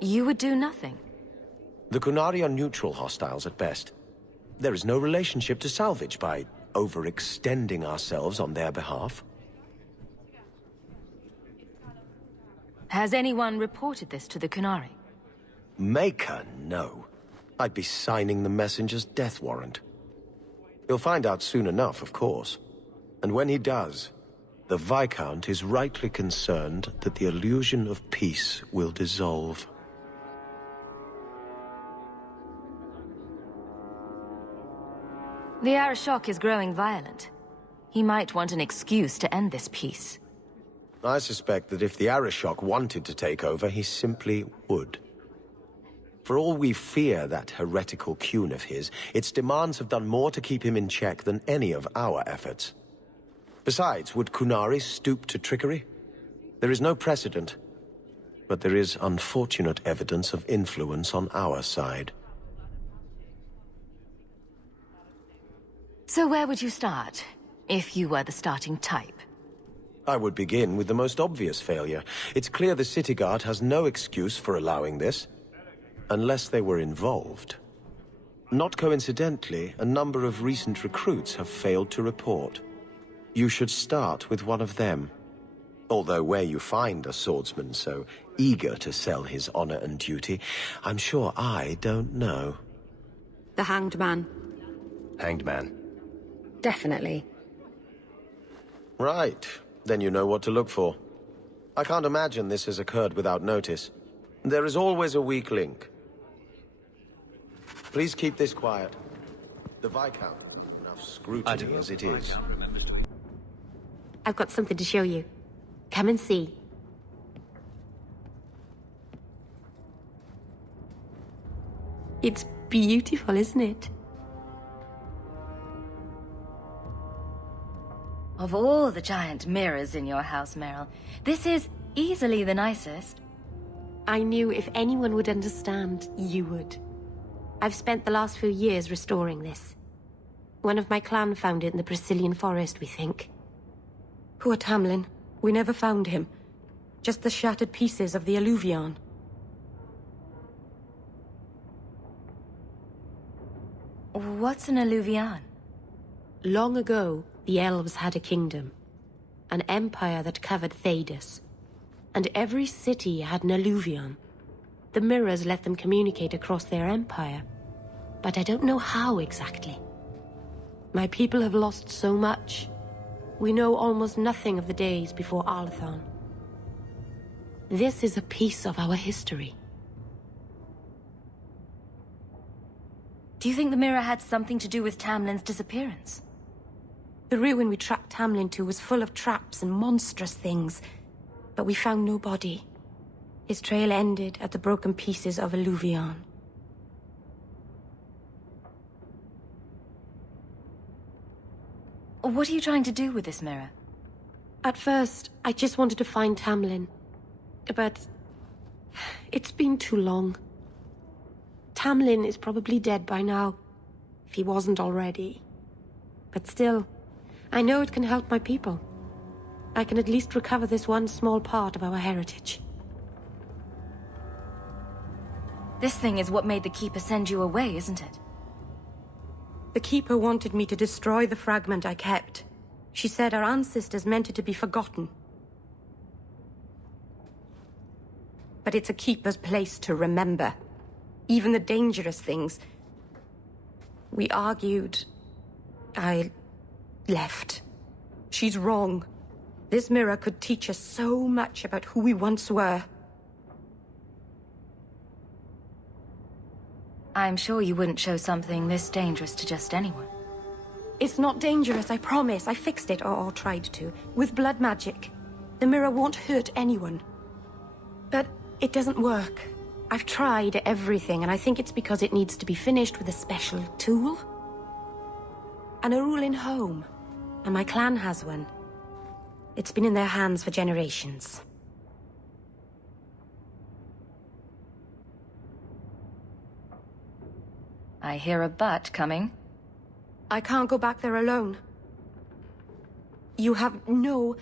You would do nothing? The Qunari are neutral hostiles at best. There is no relationship to salvage by overextending ourselves on their behalf. Has anyone reported this to the Qunari? Maker, no. I'd be signing the messenger's death warrant. He'll find out soon enough, of course. And when he does, the Viscount is rightly concerned that the illusion of peace will dissolve. The Arishok is growing violent. He might want an excuse to end this peace. I suspect that if the Arishok wanted to take over, he simply would. For all we fear that heretical Qun of his, its demands have done more to keep him in check than any of our efforts. Besides, would Qunari stoop to trickery? There is no precedent, but there is unfortunate evidence of influence on our side. So where would you start, if you were the starting type? I would begin with the most obvious failure. It's clear the City Guard has no excuse for allowing this, unless they were involved. Not coincidentally, a number of recent recruits have failed to report. You should start with one of them. Although where you find a swordsman so eager to sell his honor and duty, I'm sure I don't know. The Hanged Man. Hanged Man. Definitely. Right. Then you know what to look for. I can't imagine this has occurred without notice. There is always a weak link. Please keep this quiet. The Viscount has enough scrutiny as it is. I've got something to show you. Come and see. It's beautiful, isn't it? Of all the giant mirrors in your house, Meryl, this is easily the nicest. I knew if anyone would understand, you would. I've spent the last few years restoring this. One of my clan found it in the Brazilian forest, we think. Poor Tamlin. We never found him. Just the shattered pieces of the alluvion. What's an alluvion? Long ago, the elves had a kingdom. An empire that covered Thedas. And every city had an alluvion. The mirrors let them communicate across their empire. But I don't know how exactly. My people have lost so much. We know almost nothing of the days before Arlathon. This is a piece of our history. Do you think the mirror had something to do with Tamlin's disappearance? The ruin we tracked Tamlin to was full of traps and monstrous things, but we found no body. His trail ended at the broken pieces of alluvion. What are you trying to do with this mirror? At first, I just wanted to find Tamlin. But it's been too long. Tamlin is probably dead by now, if he wasn't already. But still, I know it can help my people. I can at least recover this one small part of our heritage. This thing is what made the Keeper send you away, isn't it? The Keeper wanted me to destroy the fragment I kept. She said our ancestors meant it to be forgotten. But it's a Keeper's place to remember. Even the dangerous things. We argued. I left. She's wrong. This mirror could teach us so much about who we once were. I'm sure you wouldn't show something this dangerous to just anyone. It's not dangerous, I promise. I fixed it, or tried to, with blood magic. The mirror won't hurt anyone. But it doesn't work. I've tried everything, and I think it's because it needs to be finished with a special tool. An Arulin home. And my clan has one. It's been in their hands for generations. I hear a but coming. I can't go back there alone. You have no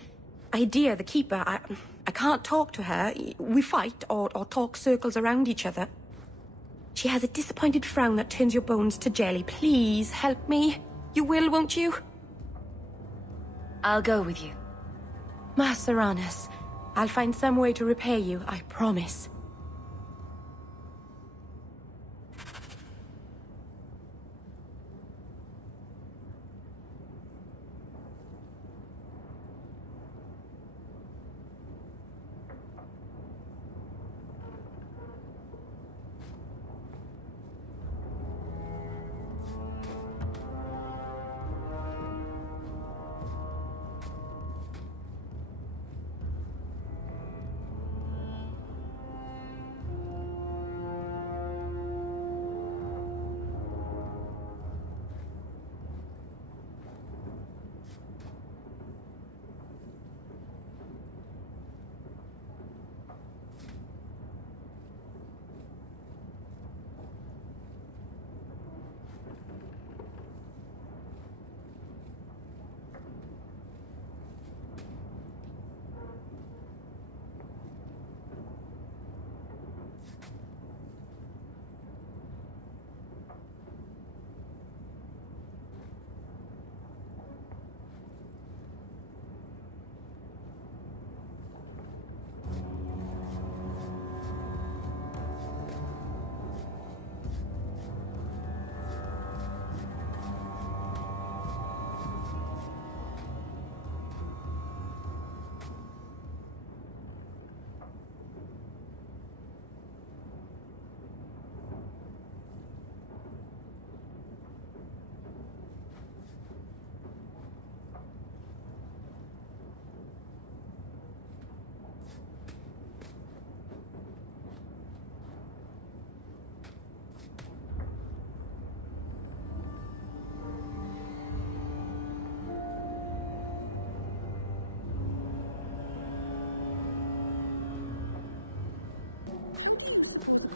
idea, the Keeper. I can't talk to her. We fight or talk circles around each other. She has a disappointed frown that turns your bones to jelly. Please, help me. You will, won't you? I'll go with you. Maceranus, I'll find some way to repay you, I promise.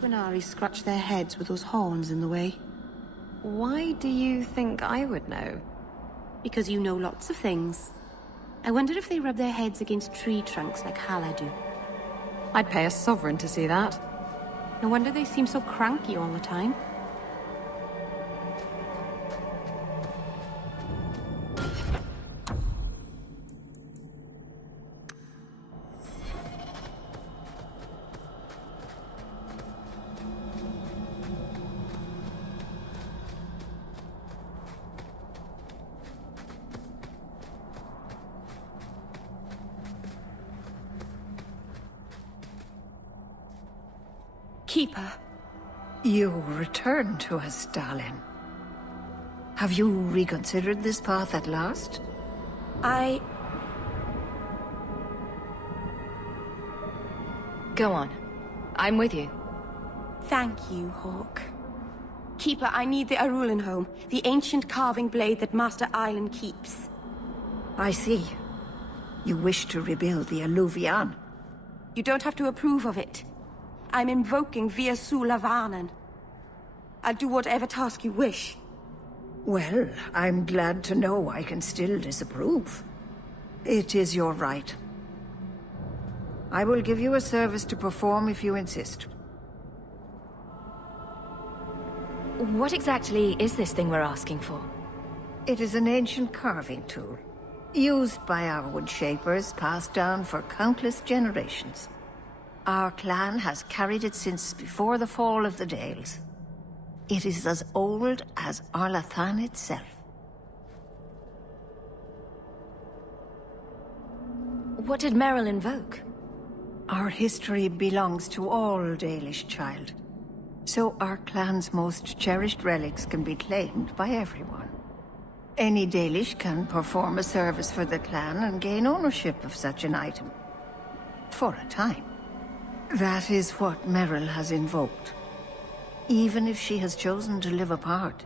Qunari scratch their heads with those horns in the way? Why do you think I would know? Because you know lots of things. I wonder if they rub their heads against tree trunks like Hala do. I'd pay a sovereign to see that. No wonder they seem so cranky all the time. Keeper. You returned to us, darling. Have you reconsidered this path at last? Go on. I'm with you. Thank you, Hawk. Keeper, I need the Arulin home, the ancient carving blade that Master Island keeps. I see. You wish to rebuild the Alluvian. You don't have to approve of it. I'm invoking Via Sulavanen. I'll do whatever task you wish. Well, I'm glad to know I can still disapprove. It is your right. I will give you a service to perform if you insist. What exactly is this thing we're asking for? It is an ancient carving tool, used by our wood shapers, passed down for countless generations. Our clan has carried it since before the fall of the Dales. It is as old as Arlathan itself. What did Merrill invoke? Our history belongs to all Dalish, child. So our clan's most cherished relics can be claimed by everyone. Any Dalish can perform a service for the clan and gain ownership of such an item. For a time. That is what Merrill has invoked. Even if she has chosen to live apart,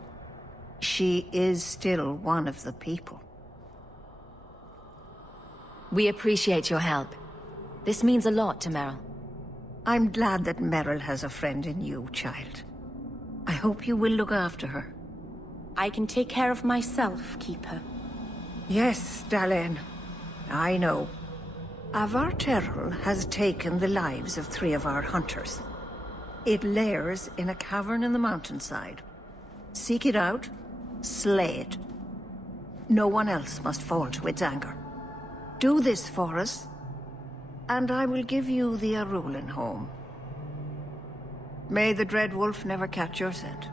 she is still one of the people. We appreciate your help. This means a lot to Merrill. I'm glad that Merrill has a friend in you, child. I hope you will look after her. I can take care of myself, Keeper. Yes, Dalen. I know. Avar Terrell has taken the lives of 3 of our hunters. It lairs in a cavern in the mountainside. Seek it out, slay it. No one else must fall to its anger. Do this for us, and I will give you the Arulin home. May the Dread Wolf never catch your scent.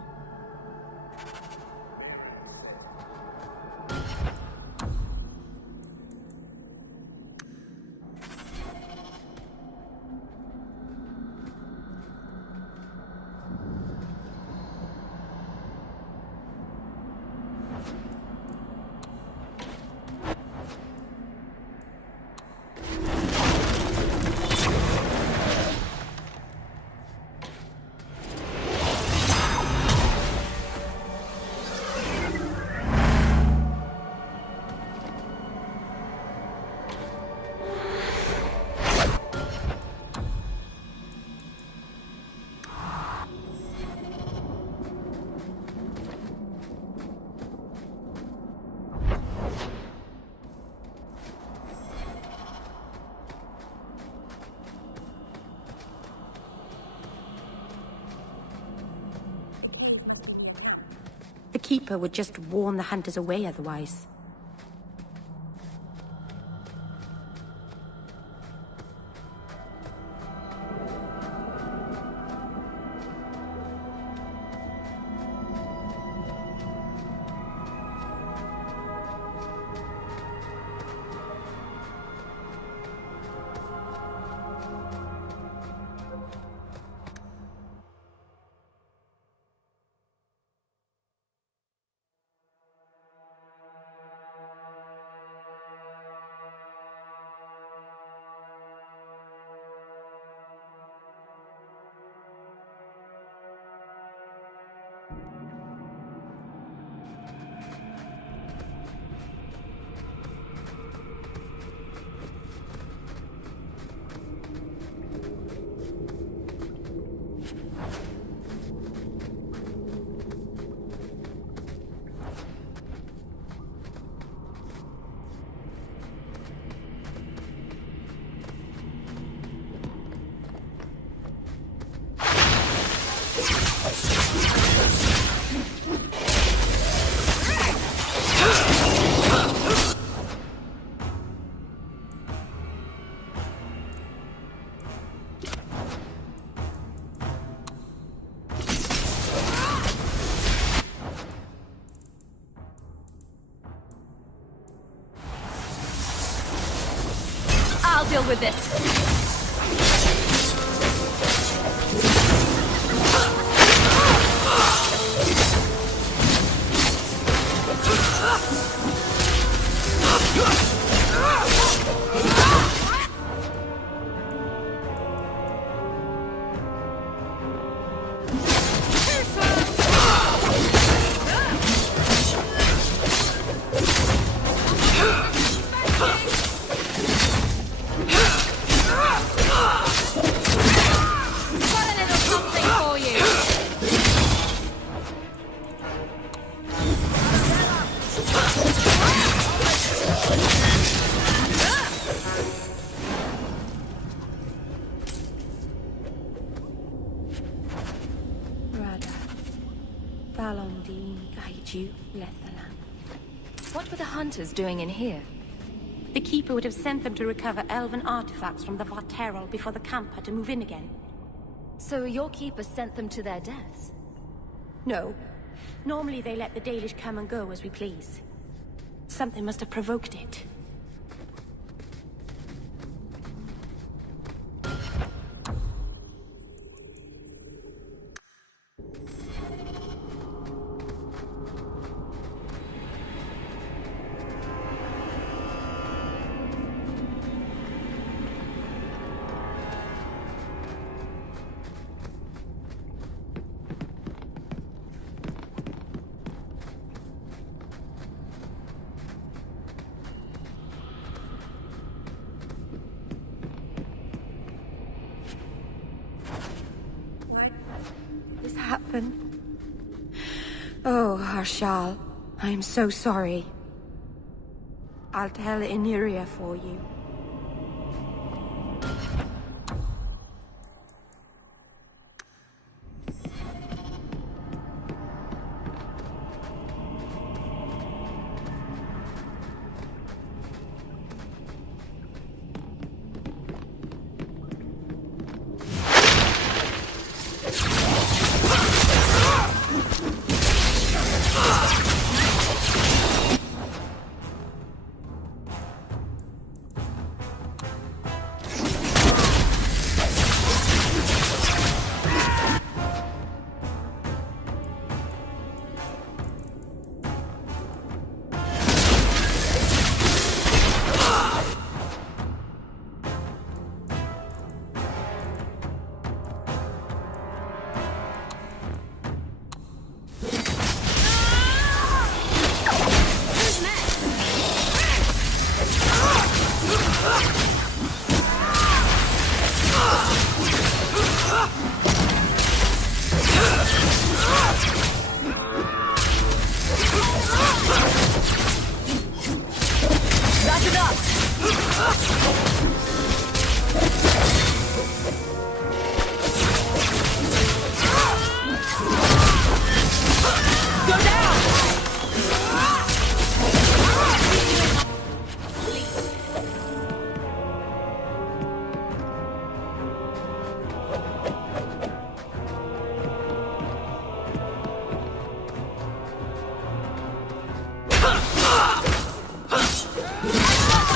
The Keeper would just warn the hunters away otherwise. I'll deal with this. What were the hunters doing in here? The Keeper would have sent them to recover elven artifacts from the Varterol before the camp had to move in again. So your Keeper sent them to their deaths? No. Normally they let the Dalish come and go as we please. Something must have provoked it. Happen. Oh, Harshal, I am so sorry. I'll tell Inyria for you.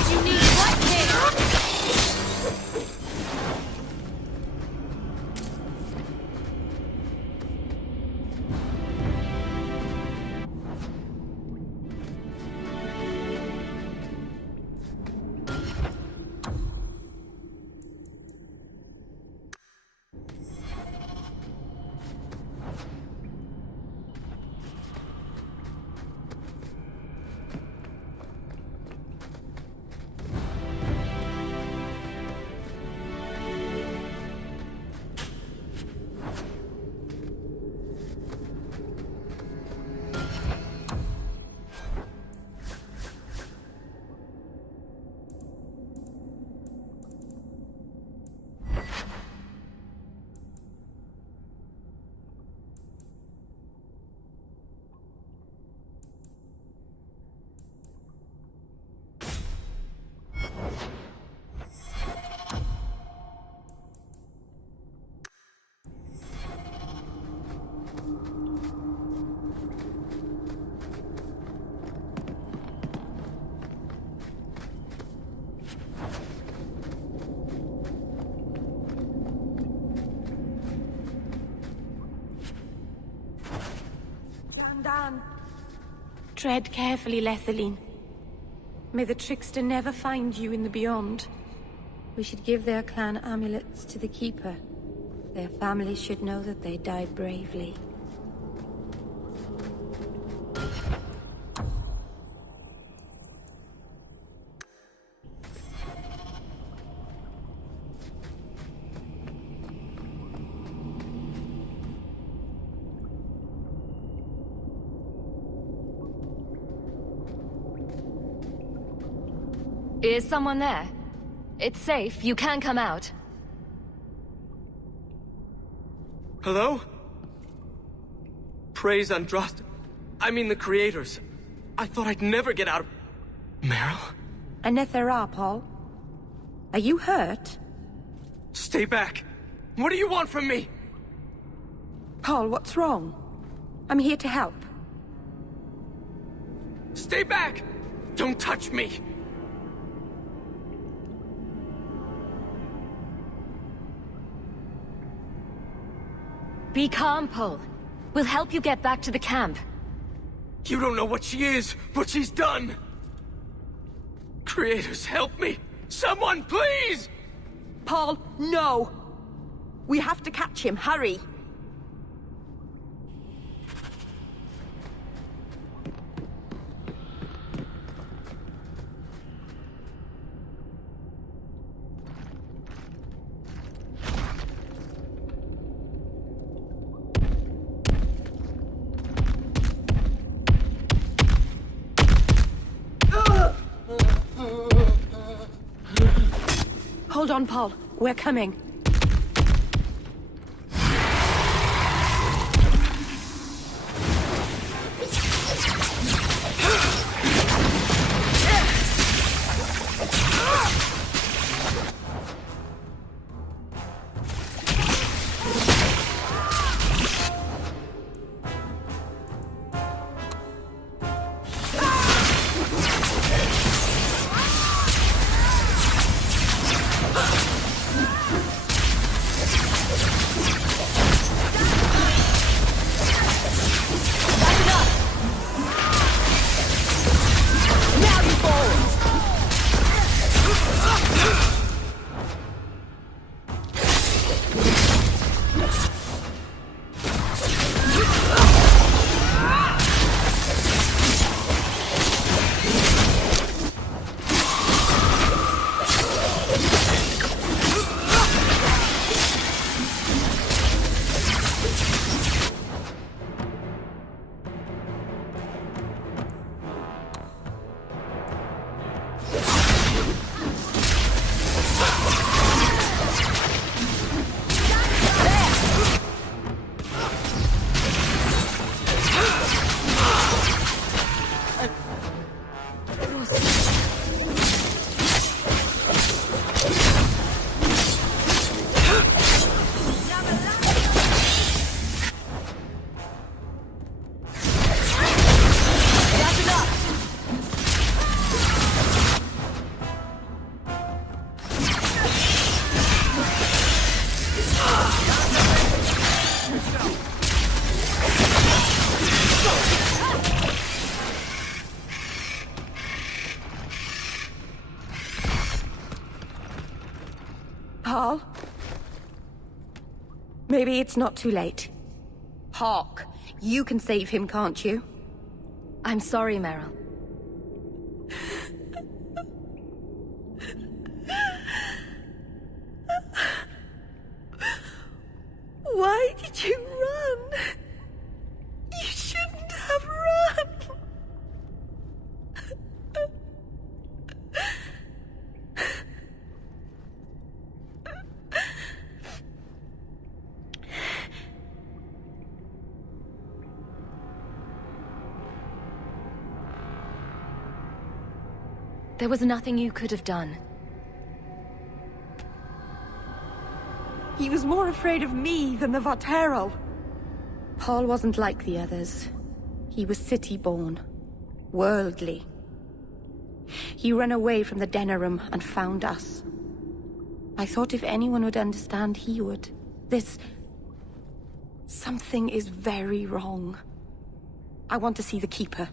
You need what here? clan. Tread carefully, Lethaline. May the trickster never find you in the beyond. We should give their clan amulets to the Keeper. Their families should know that they died bravely. Is someone there? It's safe. You can come out. Hello? Praise Andraste. I mean the creators. I thought I'd never get out of... Meryl? Anethera, Paul. Are you hurt? Stay back! What do you want from me? Paul, what's wrong? I'm here to help. Stay back! Don't touch me! Be calm, Paul. We'll help you get back to the camp. You don't know what she is, what she's done! Creators, help me! Someone, please! Paul, no! We have to catch him, hurry! Hold on, Paul. We're coming. Paul? Maybe it's not too late. Hawk, you can save him, can't you? I'm sorry, Meryl. Why did you run? You shouldn't have run. There was nothing you could have done. He was more afraid of me than the Varterol. Paul wasn't like the others. He was city-born, worldly. He ran away from the Denerim and found us. I thought if anyone would understand, he would. Something is very wrong. I want to see the Keeper.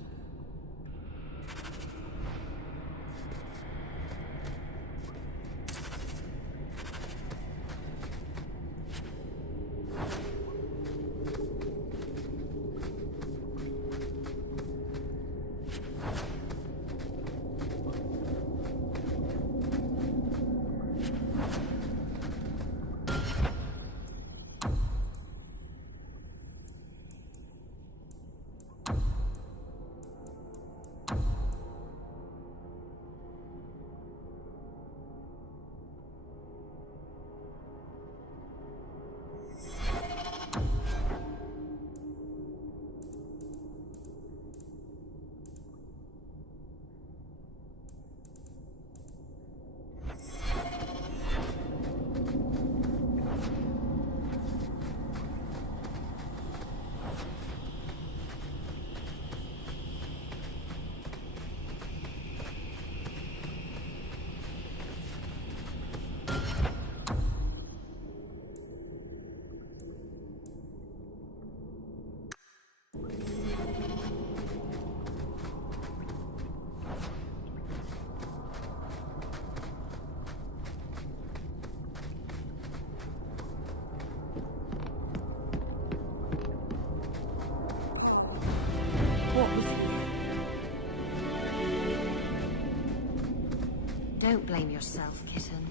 Don't blame yourself, kitten.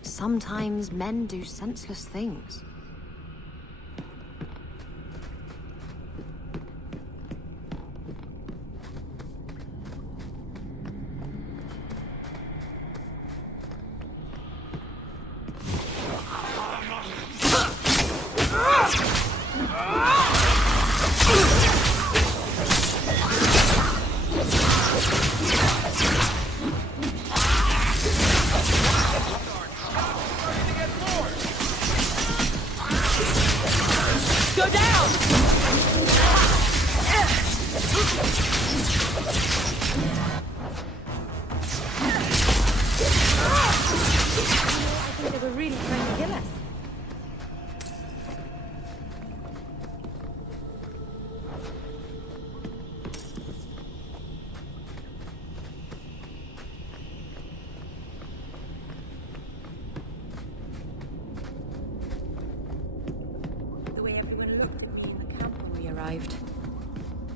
Sometimes men do senseless things.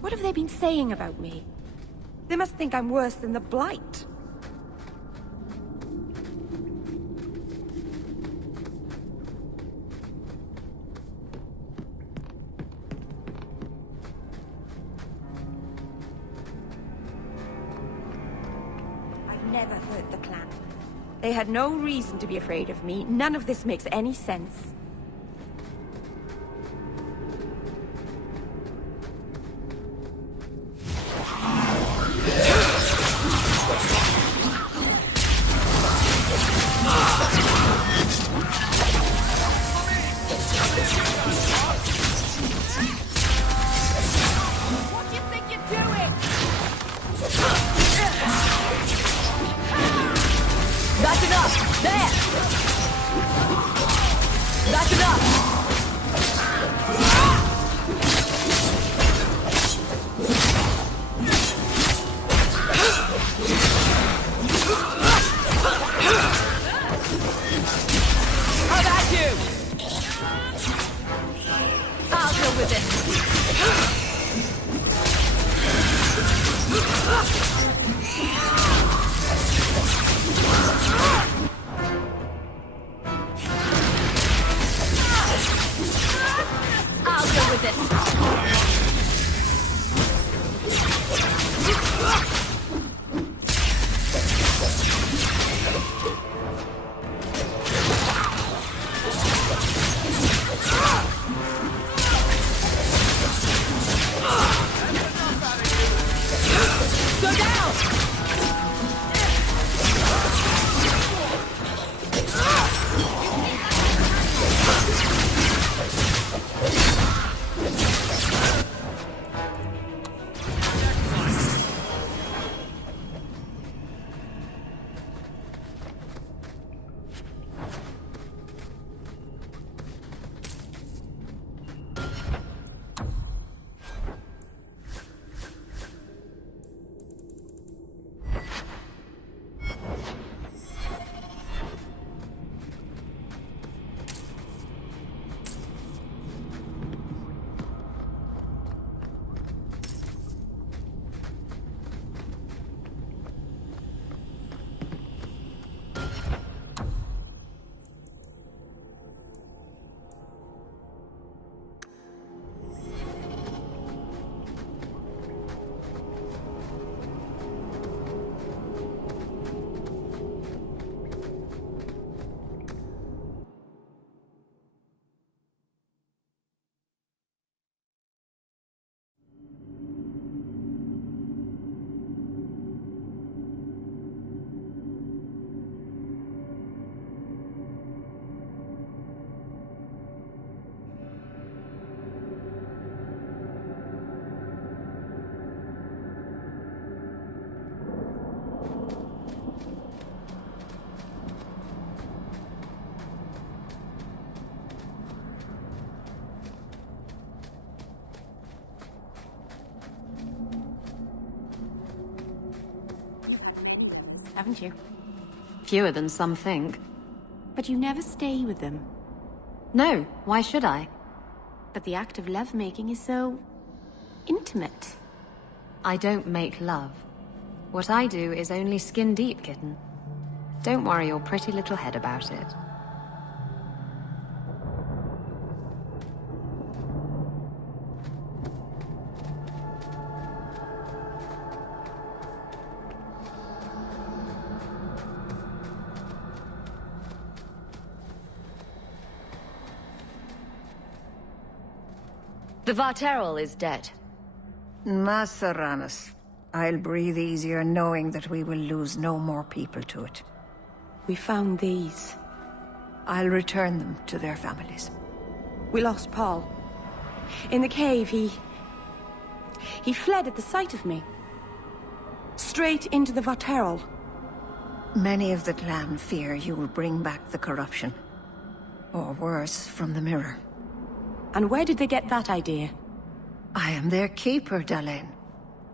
What have they been saying about me? They must think I'm worse than the Blight. I've never hurt the clan. They had no reason to be afraid of me. None of this makes any sense. haven't you? Fewer than some think. But you never stay with them. No, why should I? But the act of lovemaking is so... intimate. I don't make love. What I do is only skin deep, kitten. Don't worry your pretty little head about it. The Varterol is dead. Maceranus. I'll breathe easier knowing that we will lose no more people to it. We found these. I'll return them to their families. We lost Paul. In the cave, he fled at the sight of me. Straight into the Varterol. Many of the clan fear you will bring back the corruption. Or worse, from the mirror. And where did they get that idea? I am their keeper, Dalain.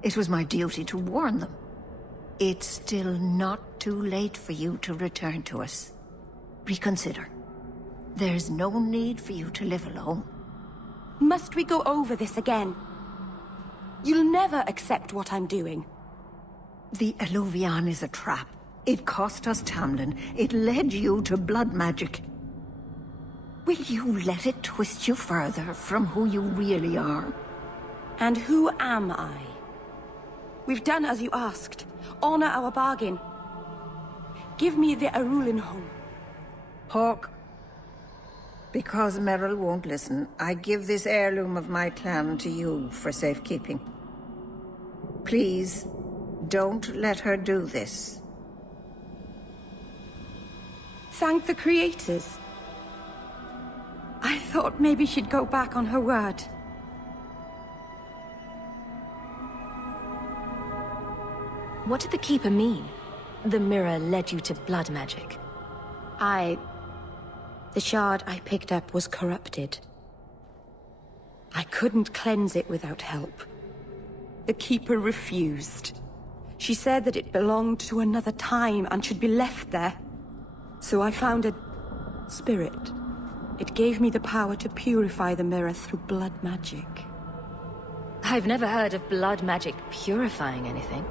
It was my duty to warn them. It's still not too late for you to return to us. Reconsider. There's no need for you to live alone. Must we go over this again? You'll never accept what I'm doing. The Eluvian is a trap. It cost us Tamlin. It led you to blood magic. Will you let it twist you further from who you really are? And who am I? We've done as you asked. Honor our bargain. Give me the Arulin home. Hawk. Because Merrill won't listen, I give this heirloom of my clan to you for safekeeping. Please, don't let her do this. Thank the creators. I thought maybe she'd go back on her word. What did the Keeper mean? The mirror led you to blood magic. The shard I picked up was corrupted. I couldn't cleanse it without help. The Keeper refused. She said that it belonged to another time and should be left there. So I found a spirit. It gave me the power to purify the mirror through blood magic. I've never heard of blood magic purifying anything.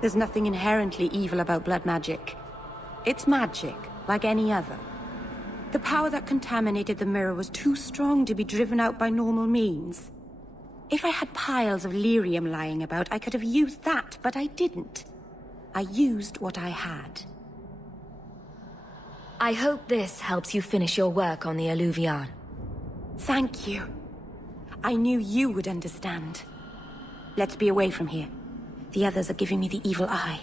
There's nothing inherently evil about blood magic. It's magic, like any other. The power that contaminated the mirror was too strong to be driven out by normal means. If I had piles of lyrium lying about, I could have used that, but I didn't. I used what I had. I hope this helps you finish your work on the Eluvian. Thank you. I knew you would understand. Let's be away from here. The others are giving me the evil eye.